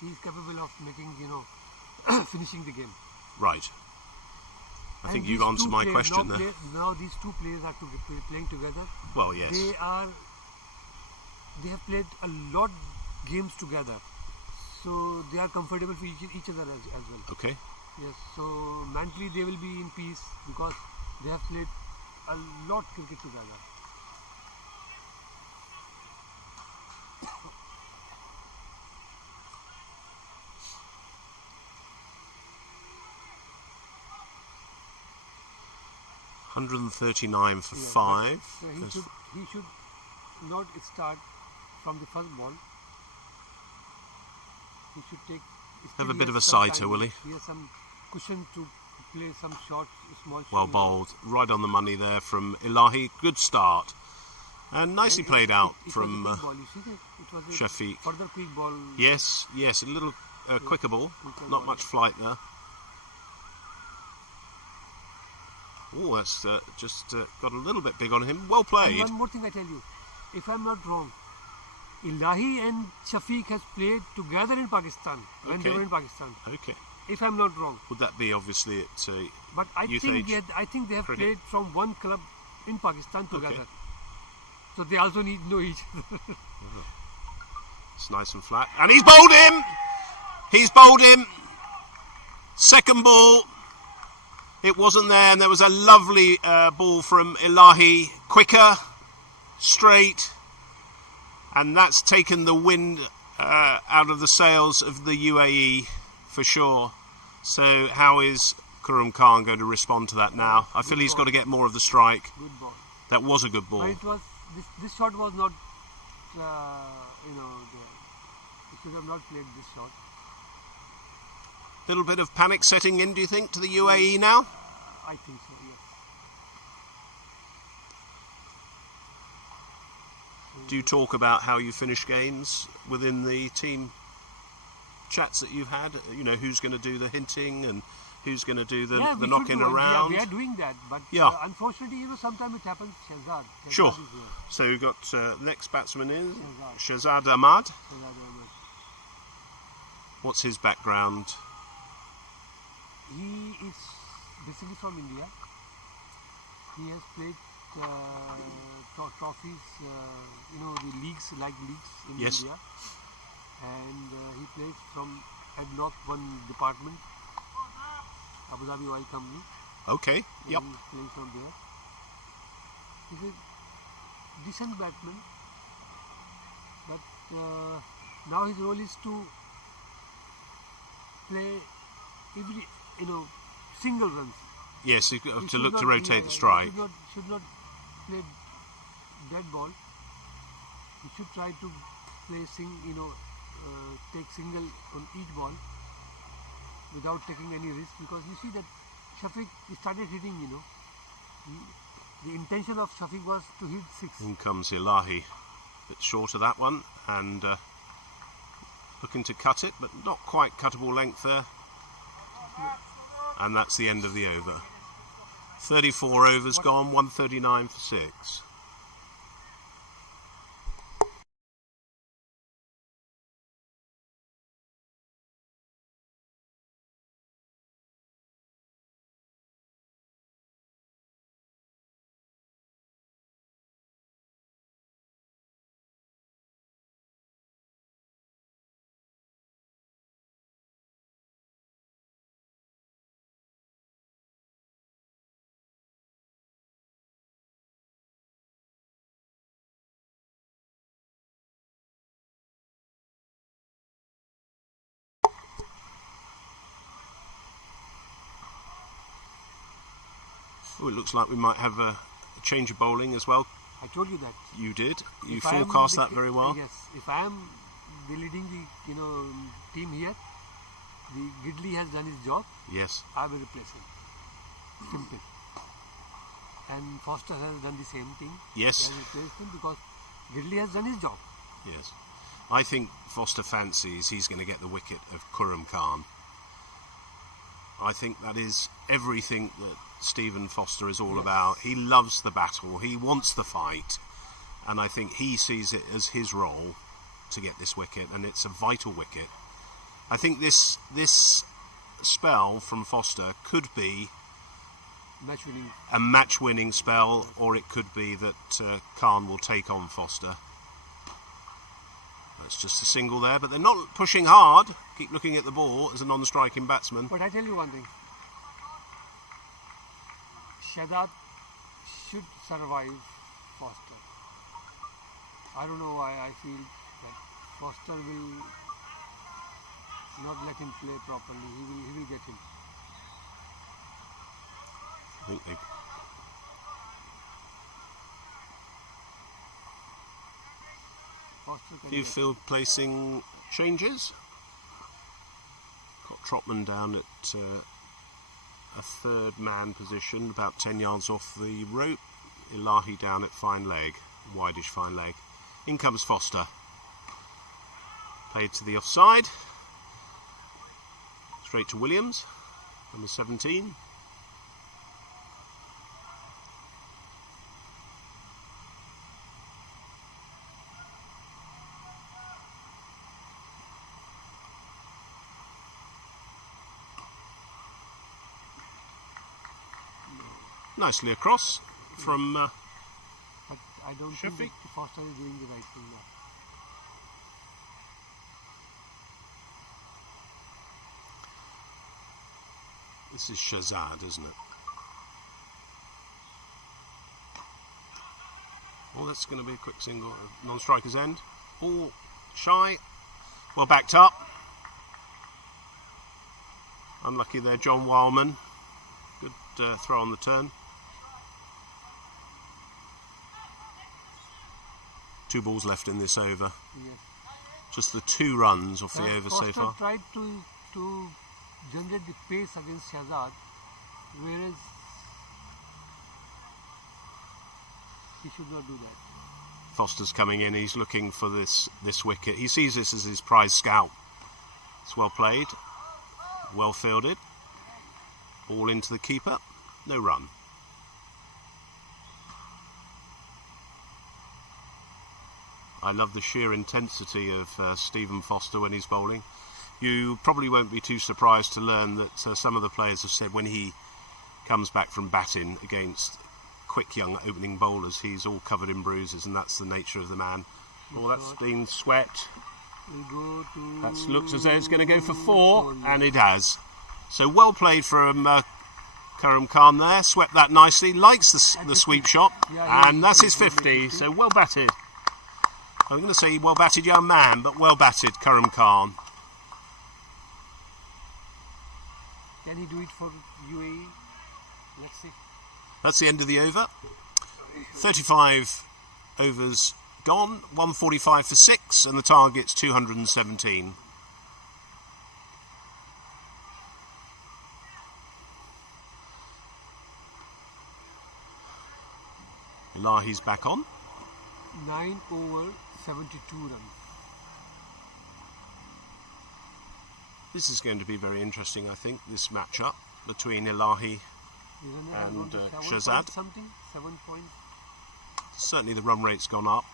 he's capable of making, finishing the game. Right. I think you've answered my question there. Now these two players are playing together. Well, yes. They have played a lot games together, so they are comfortable for each other as well. Okay. Yes, so mentally they will be in peace because they have played a lot cricket together. $139 for Yes, 5. So he should not start from the first ball. He should take. Have a still bit he of a has some sighter, time. will he? He has some cushion to play some shots, small. Well bowled. Right on the money there from Ilahi. Good start. And nicely played out from It was a quick ball, you see that? It was a Shafiq. further quick ball. Yes, a little quicker ball. Quicker Not ball. much flight there. Oh, that's just got a little bit big on him. Well And played. one more thing I tell you, if I'm not wrong, Ilahi and Shafiq has played together in Pakistan when they Okay. were in Pakistan. Okay. If I'm not wrong, Would that be obviously at but I Youth think age I think they have cricket. played from one club in Pakistan together. Okay. So they also need to know each other. It's nice and flat. And he's bowled him! He's bowled him! Second ball. It wasn't there, and there was a lovely ball from Ilahi. Quicker, straight, and that's taken the wind out of the sails of the UAE for sure. So how is Khurram Khan going to respond to that now? I feel he's got to get more of the strike. Good ball. That was a good But ball. it was this shot was not should have not played this shot. Little bit of panic setting in, do you think, to the UAE now? I think so, yes. Do you talk about how you finish games within the team chats that you've had? You know, who's going to do the hinting and who's going to do the knocking around? We are doing that, but unfortunately, sometimes it happens. Shahzad sure. is here. So we've got next batsman is Shahzad Ahmad. What's his background? He is basically from India. He has played trophies, the leagues in India. And he plays from Adnoc one department, Abu Dhabi Oil Company. Okay, yep. He plays from there. He's a decent batsman, but now his role is to play every, single runs. Yes, you have to look not, to rotate the strike. Should not play dead ball. He should try to play take single on each ball without taking any risk, because you see that Shafiq started hitting, the intention of Shafiq was to hit 6. In comes Ilahi, a bit short of that one, and looking to cut it, but not quite cuttable length there. And that's the end of the over. 34 overs gone, 139 for 6. Oh, it looks like we might have a change of bowling as well. I told you that. You did. You forecast that very well. Yes. If I am leading the team here, the Gidley has done his job. Yes. I will replace him. Simple. And Foster has done the same thing. Yes. He has replaced him because Gidley has done his job. Yes. I think Foster fancies he's going to get the wicket of Khurram Khan. I think that is everything that Stephen Foster is all about. He loves the battle. He wants the fight. And I think he sees it as his role to get this wicket, and it's a vital wicket. I think this spell from Foster could be a match-winning spell, or it could be that Khan will take on Foster. That's just a single there, but they're not pushing hard. Keep looking at the ball as a non-striking batsman. But I tell you one thing. Shahzad should survive Foster. I don't know why I feel that Foster will not let him play properly. He will get him. I think they... Do you feel placing changes? Got Trotman down at a third man position, about 10 yards off the rope. Ilahi down at fine leg, wideish fine leg. In comes Foster. Played to the offside. Straight to Williams, number 17. Nicely across from but I don't Shafiq. think that Foster is doing the right thing now. This is Shahzad, isn't it? Oh, that's going to be a quick single at non-striker's end. All shy. Well backed up. Unlucky there, John Wildman. Good throw on the turn. 2 balls left in this over. Yes. Just the 2 runs off the over so Foster far. tried to generate the pace against Shahzad, whereas he should not do that. Foster's coming in, he's looking for this wicket. He sees this as his prize scalp. It's well played, well fielded. Ball into the keeper, no run. I love the sheer intensity of Stephen Foster when he's bowling. You probably won't be too surprised to learn that some of the players have said when he comes back from batting against quick young opening bowlers, he's all covered in bruises, and that's the nature of the man. Oh, that's been swept. That looks as though it's going to go for 4, and it has. So well played from Karam Khan there, swept that nicely, likes the sweep shot, and that's his 50, so well batted. I'm going to say well batted young man, but well batted Karam Khan. Can he do it for UAE? Let's see. That's the end of the over. 35 overs gone, 145 for 6, and the target's 217. Ilahi's back on. 9 over 72 runs. This is going to be very interesting, I think, this matchup between Ilahi and Shahzad. Something, 7 points. Certainly the run rate's gone up.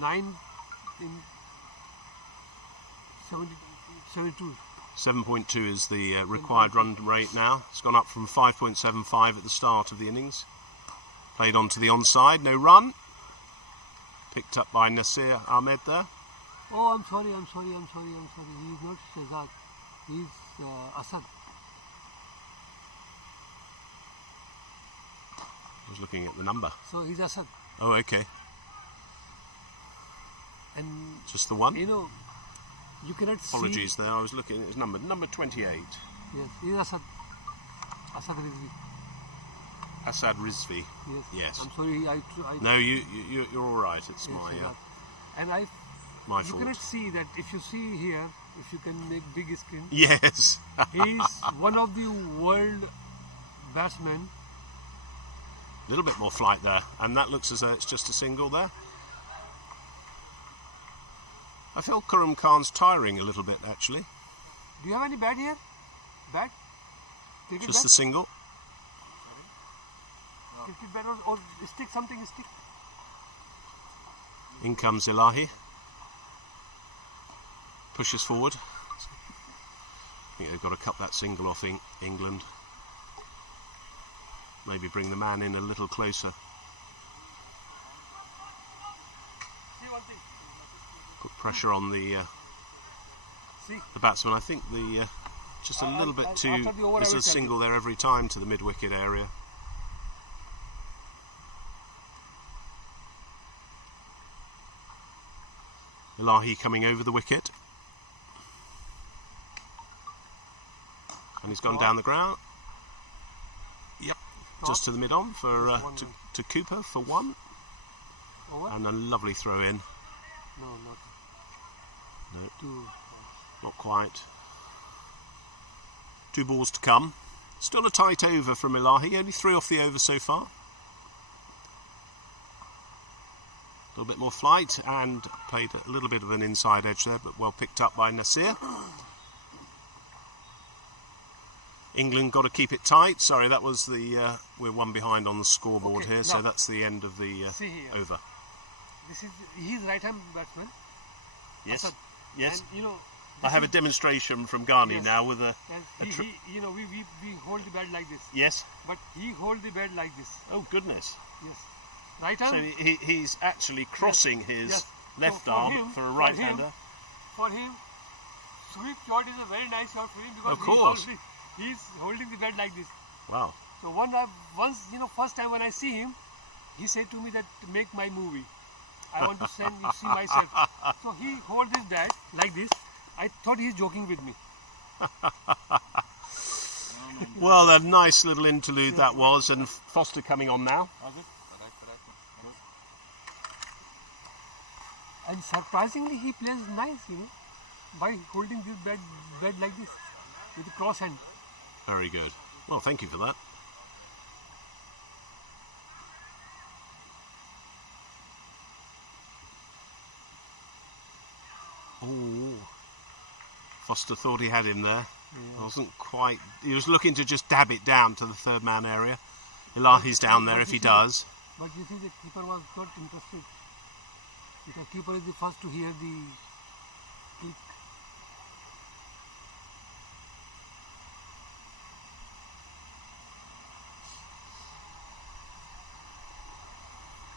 9 in 72. 7.2 is the required run rate now. It's gone up from 5.75 at the start of the innings. Played onto the onside, no run. Picked up by Nasir Ahmed there. Oh, I'm sorry. He's not Shahzad. He's Asad. I was looking at the number. So he's Asad. Oh, okay. And just the one? you know, you cannot Apologies see. there, I was looking at his number 28. Yes, he's Asad. Asad Rizvi. Asad Rizvi. Yes. I'm sorry. No, you're all right. It's my and my you fault. cannot see that. If you see here, if you can make big screen. Yes. He's one of the world batsmen. A little bit more flight there, and that looks as though it's just a single there. I feel Karam Khan's tiring a little bit, actually. Do you have any bat here? Bat? Cricket Just bat? a single. Cricket bat or stick, something stick. In comes Ilahi. Pushes forward. I think they've got to cut that single off England. Maybe bring the man in a little closer. Put pressure on the batsman. I think just a little bit too. There's a single there every time to the mid-wicket area. Ilahi coming over the wicket, and he's gone down the ground. Yep, just to the mid-on for to Cooper for 1. Over? And a lovely throw in. No, not quite. 2 balls to come. Still a tight over from Ilahi. Only 3 off the over so far. A little bit more flight and played a little bit of an inside edge there, but well picked up by Nasir. England got to keep it tight. Sorry, that was the we're 1 behind on the scoreboard here, so that's the end of the over. He's right-hand batsman. Yes, Asad. yes. And, you know, I have a demonstration from Ghani now with a. we hold the bat like this. Yes. But he hold the bat like this. Oh goodness. Yes. Right hand. So he's actually crossing his left So arm for a right-hander. For him, sweep shot is a very nice shot for him because Of course. He's holding the bat like this. Wow. So first time when I see him, he said to me that make my movie. I want to see myself. So he holds his bat like this. I thought he's joking with me. Well, a nice little interlude that was, and Foster coming on now. And surprisingly, he plays nice, by holding this bat like this with the cross hand. Very good. Well, thank you for that. Oh, Foster thought he had him there. Yeah. Wasn't quite. He was looking to just dab it down to the third man area. Ilahi's down there if he does. But you see, the keeper was not interested. Because keeper is the first to hear the click.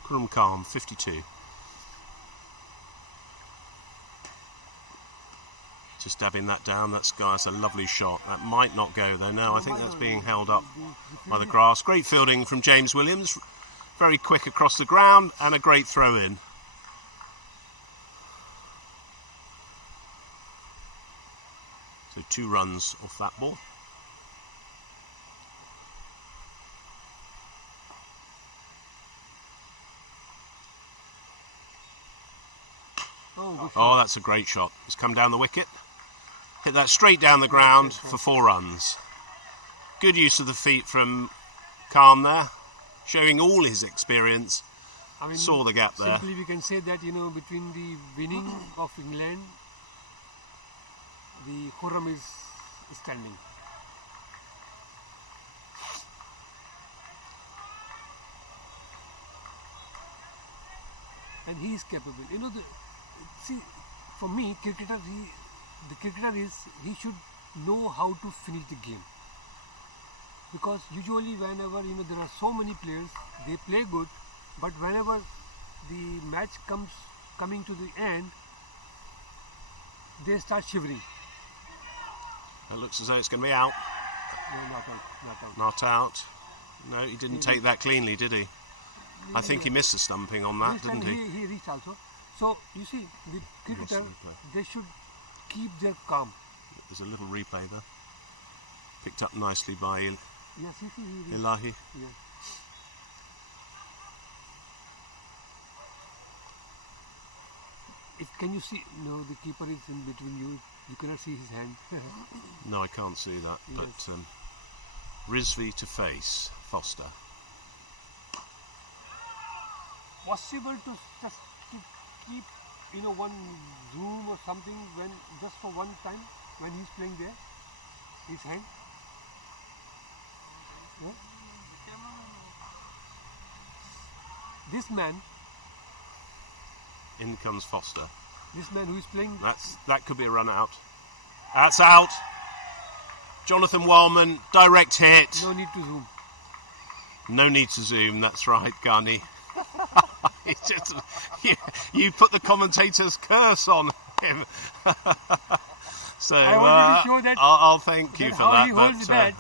Kurum Khan, 52. Just dabbing that down. That's a lovely shot. That might not go though. No, I think that's being held up by the grass. Great fielding from James Williams. Very quick across the ground and a great throw in. So 2 runs off that ball. Oh, that's a great shot. It's come down the wicket. Hit that straight down the ground for 4 runs. Good use of the feet from Khan there, showing all his experience. Saw the gap there. Simply we can say that, between the winning of England, the Khurram is standing. And he is capable. See, for me, the cricketer is, he should know how to finish the game. Because usually whenever, there are so many players, they play good, but whenever the match coming to the end, they start shivering. It looks as though it's going to be out. No, not out. Not out. No, he didn't take that cleanly, did he? I think he missed a stumping on that, didn't he? He reached also. So, you see, the cricketer, they should keep their calm. There's a little replay there. Picked up nicely by Ilahi. Yes. Can you see? No, the keeper is in between you. You cannot see his hand. No, I can't see that. Yes. But Rizvi to face Foster. Possible to just to keep, one zoom or something when just for one time when he's playing there, his hand. Yeah? This man. In comes Foster. This man who is playing. That could be a run out. That's out. Jonathan Wildman, direct hit. No need to zoom. No need to zoom. That's right, Ghani. It's just you put the commentator's curse on him. So I wanted to show that. I'll thank you for that. He holds that.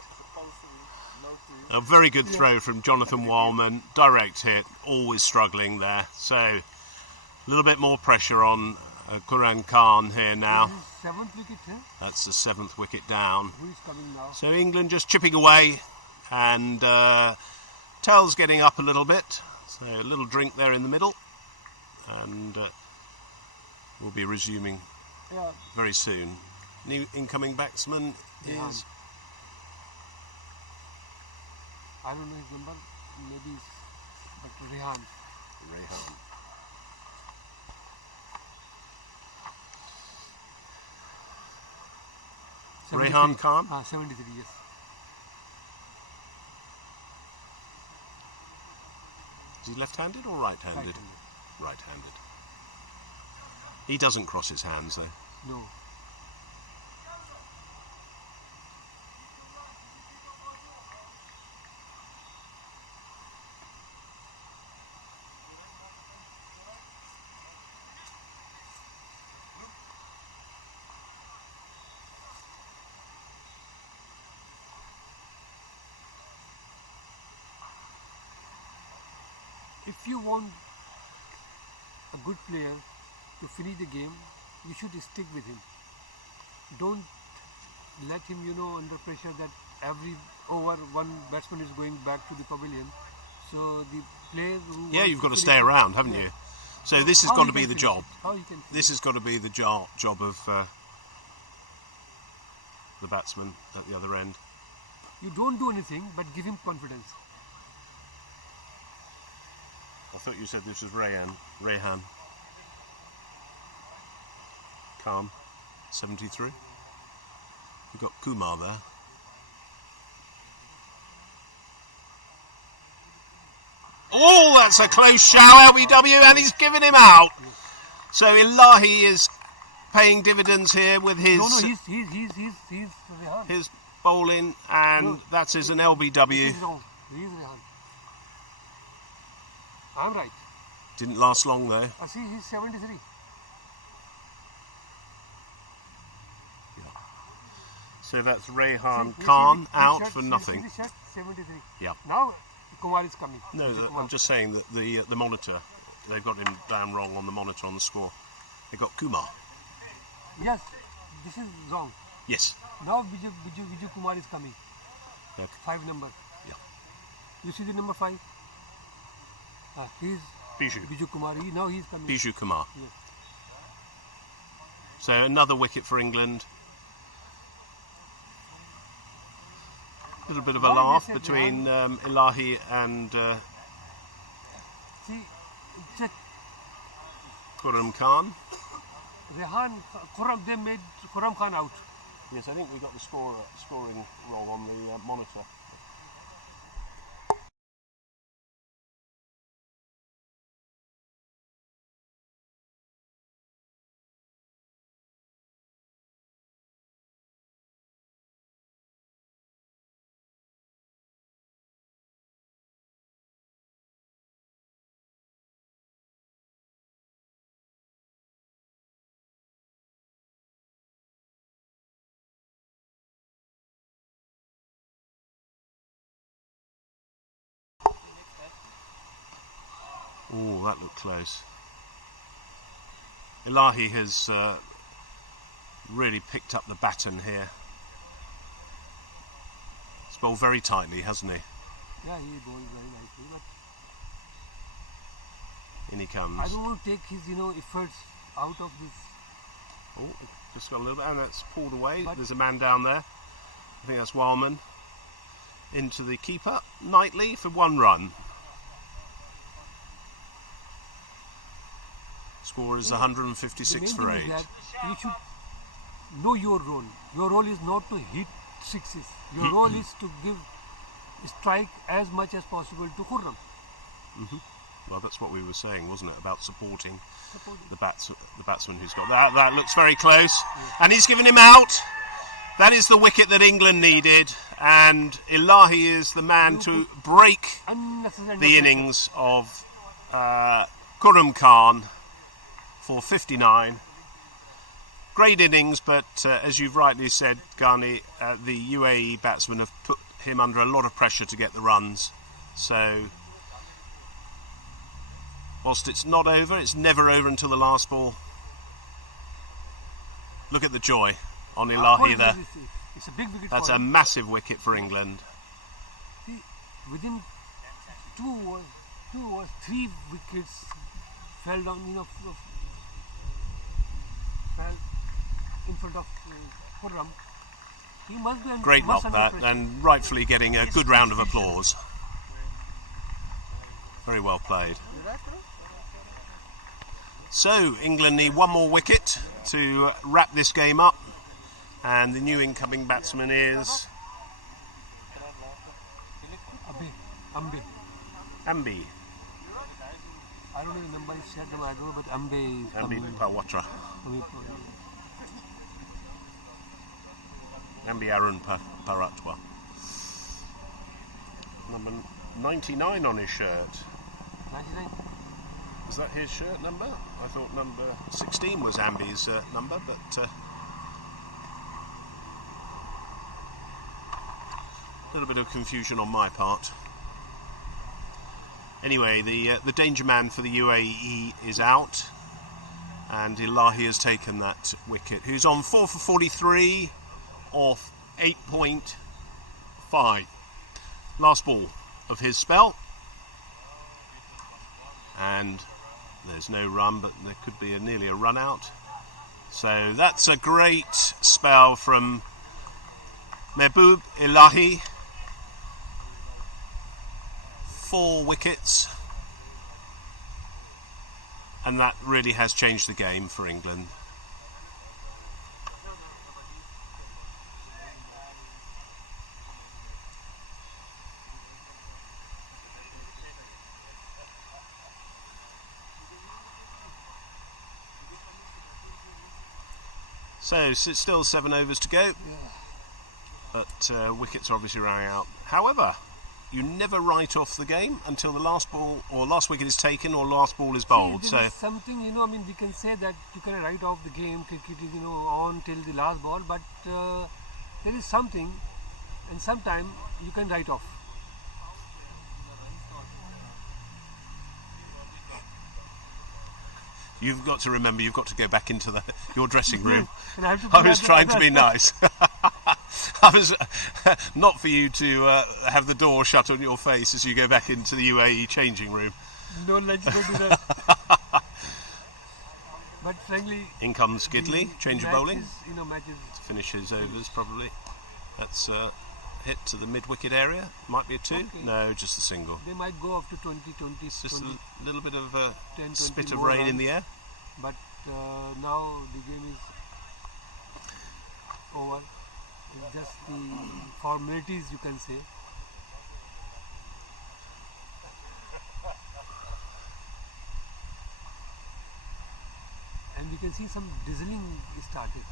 A very good throw from Jonathan Wildman. Direct hit. Always struggling there. So a little bit more pressure on Kurum Khan here now. This is 7th wicket, huh? That's the 7th wicket down. Who is coming now? So England just chipping away, and Tell's getting up a little bit. So a little drink there in the middle, and we'll be resuming very soon. New incoming batsman is... I don't know his number, maybe it's but Rehan. Rehan Khan? 73, yes. Is he left-handed or right-handed? Right-handed. He doesn't cross his hands though. No. If you want a good player to finish the game, you should stick with him. Don't let him, under pressure that every over one batsman is going back to the pavilion. So the players who... Yeah, you've got to stay around, haven't you? So this has How got you to be can the finish job. it? How you can This has got to be the job of the batsman at the other end. You don't do anything, but give him confidence. I thought you said this was Rehan Khan, 73. We've got Kumar there. Oh, that's a close shout, LBW, and he's given him out. So Ilahi is paying dividends here with his No, he's Rehan. his bowling, and No. that is an LBW. He's wrong. He's Rehan. I'm right. Didn't last long though. See, he's 73. So that's Rehan See, Khan you see out the for shirt, nothing. see the shirt? 73. Yeah. Now Kumar is coming. No, Kumar. I'm just saying that the monitor, they've got him down wrong on the monitor on the score. They got Kumar. Yes, this is wrong. Yes. Now Vijay Kumar is coming. Okay. 5 number. Yeah. You see the number 5? He's Biju. Vijay Kumar. Now he's coming. Biju Kumar. Yes. So another wicket for England. A little bit of a Why laugh they said between Ilahi and See, check. Khurram Khan. Rehan, they made Khurram Khan out. Yes, I think we got the scoring wrong on the monitor. Oh, that looked close. Ilahi has really picked up the baton here. He's bowled very tightly, hasn't he? Yeah, he bowled very nicely. But In he comes. I don't want to take his, efforts out of this. Oh, just got a little bit, and that's pulled away. But There's a man down there. I think that's Wildman. Into the keeper, Knightley for 1 run. Score is 156 for 8. The main thing is that you should know your role. Your role is not to hit sixes. Your role is to give strike as much as possible to Khurram. Well, that's what we were saying, wasn't it, about supporting the batsman who's got that. That looks very close, and he's given him out. That is the wicket that England needed, and Ilahi is the man to break the innings of Khurram Khan for 59. Great innings, but as you've rightly said, Ghani, the UAE batsmen have put him under a lot of pressure to get the runs. So, whilst it's not over, it's never over until the last ball. Look at the joy on Ilahi there. It's a big wicket. That's for a him. massive wicket for England. See, within two or three wickets fell down, fell in front of Khurram. He must be Great knock under that, pressure. and rightfully getting a good round of applause. Very well played. So England need 1 more wicket to wrap this game up, and the new incoming batsman is Ambe. Ambi I don't even remember his shirt number, I don't know, but Ambe is coming. Pawatra. Ambi Arun Paratwa. Number 99 on his shirt. 99. Is that his shirt number? I thought number 16 was Ambi's number, but a little bit of confusion on my part. Anyway, the danger man for the UAE is out, and Ilahi has taken that wicket. Who's on 4 for 43 off 8.5. Last ball of his spell, and There's no run, but there could be nearly a run out. So that's a great spell from Mehboob Ilahi. 4 wickets. And that really has changed the game for England. So it's still 7 overs to go, but wickets are obviously running out. However, you never write off the game until the last ball or last wicket is taken or last ball is bowled. See, is something, I mean, we can say that you can write off the game, cricket is, on till the last ball, but there is something, and sometime you can write off. You've got to remember, you've got to go back into your dressing room. And I was trying to be nice. I was not for you to have the door shut on your face as you go back into the UAE changing room. No, let's not do that. But frankly, in comes Gidley, change of bowling. Matches. To finish his overs probably. That's hit to the mid-wicket area. Might be a 2. Okay. No, just a single. They might go up to 20, Just 20, a little bit of 10, spit 20 of more rain in runs. the air. But now the game is over. It's just the formalities, you can say. And we can see some drizzling started.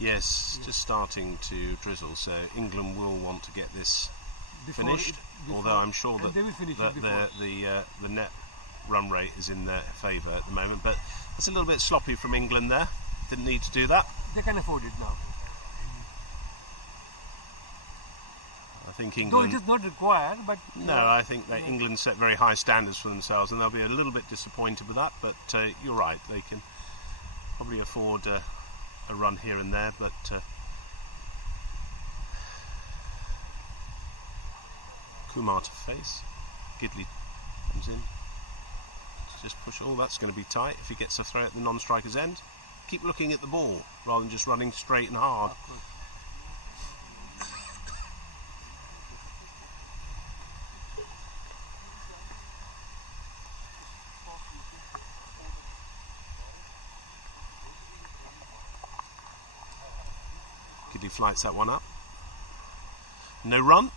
Yes, just starting to drizzle. So England will want to get this finished. Although I'm sure that they will finish it before. the net run rate is in their favour at the moment. But it's a little bit sloppy from England there. Didn't need to do that. They can afford it now. I think Though England. it is not required, but No, I think that England set very high standards for themselves, and they'll be a little bit disappointed with that. But you're right; they can probably afford a run here and there. But Kumar to face, Gidley comes in. Just push. Oh, that's going to be tight if he gets a throw at the non-striker's end. Keep looking at the ball rather than just running straight and hard. Gidley flights that one up. No run.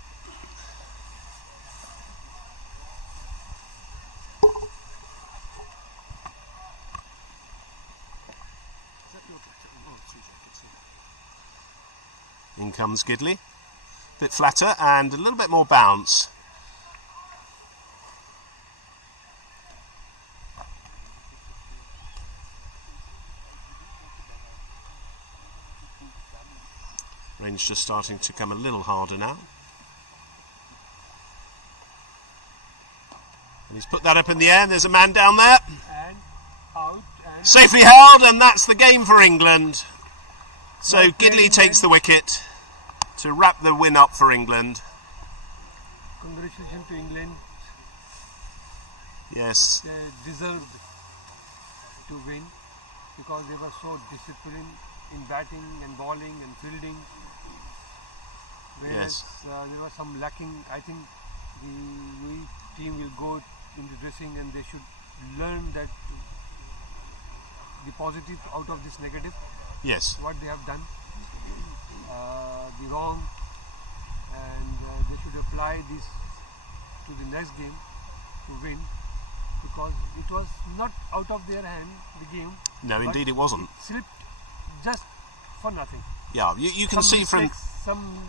In comes Gidley. Bit flatter and a little bit more bounce. Range just starting to come a little harder now. And he's put that up in the air, and there's a man down there. and out and Safely held, and that's the game for England. So Well Gidley played, takes the wicket to wrap the win up for England. congratulations to England. Yes, They deserved to win because they were so disciplined in batting and bowling and fielding. Whereas Yes. there was some lacking. I think the UAE team will go into dressing and they should learn that the positive out of this negative, yes. what they have done, the wrong, and they should apply this to the next game to win, because it was not out of their hand, the game. No, but indeed it wasn't. It slipped just for nothing. Yeah, you can Some see from mistakes, some,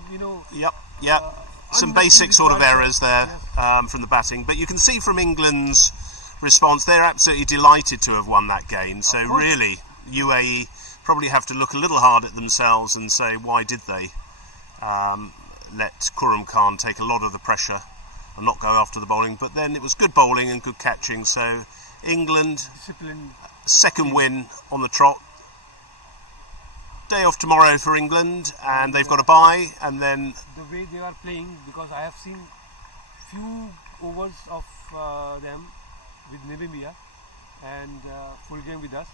yep, some unlucky basic sort of points, errors there yes. from the batting, but you can see from England's response they're absolutely delighted to have won that game. So course. really, UAE probably have to look a little hard at themselves and say, why did they let Khurram Khan take a lot of the pressure and not go after the bowling? But then it was good bowling and good catching. So England, Discipline. second win on the trot. Day off tomorrow for England, and they've got a bye, and then The way they are playing, because I have seen few overs of them with Namibia, and full game with us.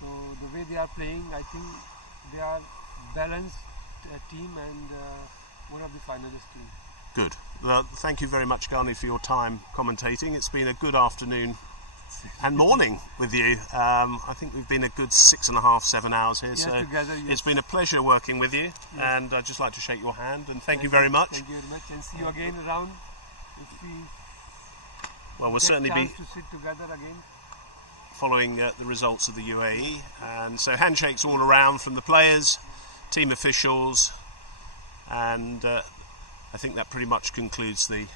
So the way they are playing, I think they are balanced team and one of the finalist team. Good. Thank you very much, Ghani, for your time commentating. It's been a good afternoon and morning with you. I think we've been a good 6.5, 7 hours here. Yes, So together, yes. It's been a pleasure working with you, and I'd just like to shake your hand and thank you very much. Thank you very much, and see you again around. If we Well, we'll get certainly be chance to sit together again. following the results of the UAE, and so handshakes all around from the players, team officials, and I think that pretty much concludes the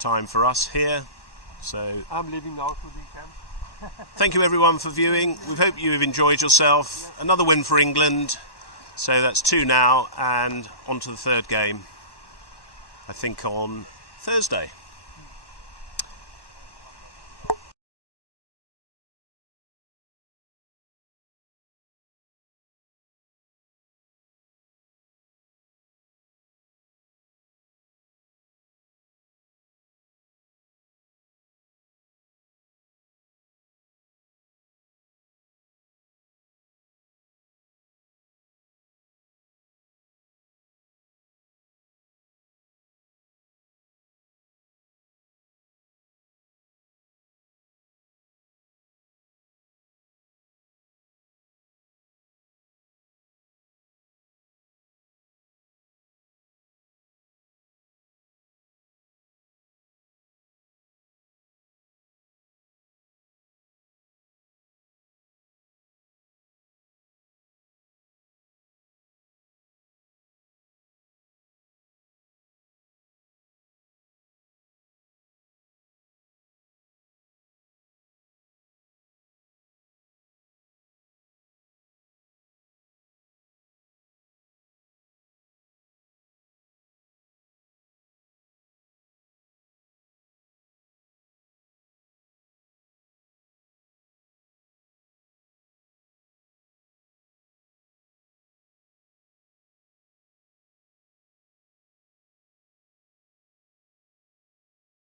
time for us here. So I'm leaving now to the camp. thank you everyone for viewing. We hope you've enjoyed yourself. Another win for England, so that's 2 now, and on to the third game, I think on Thursday.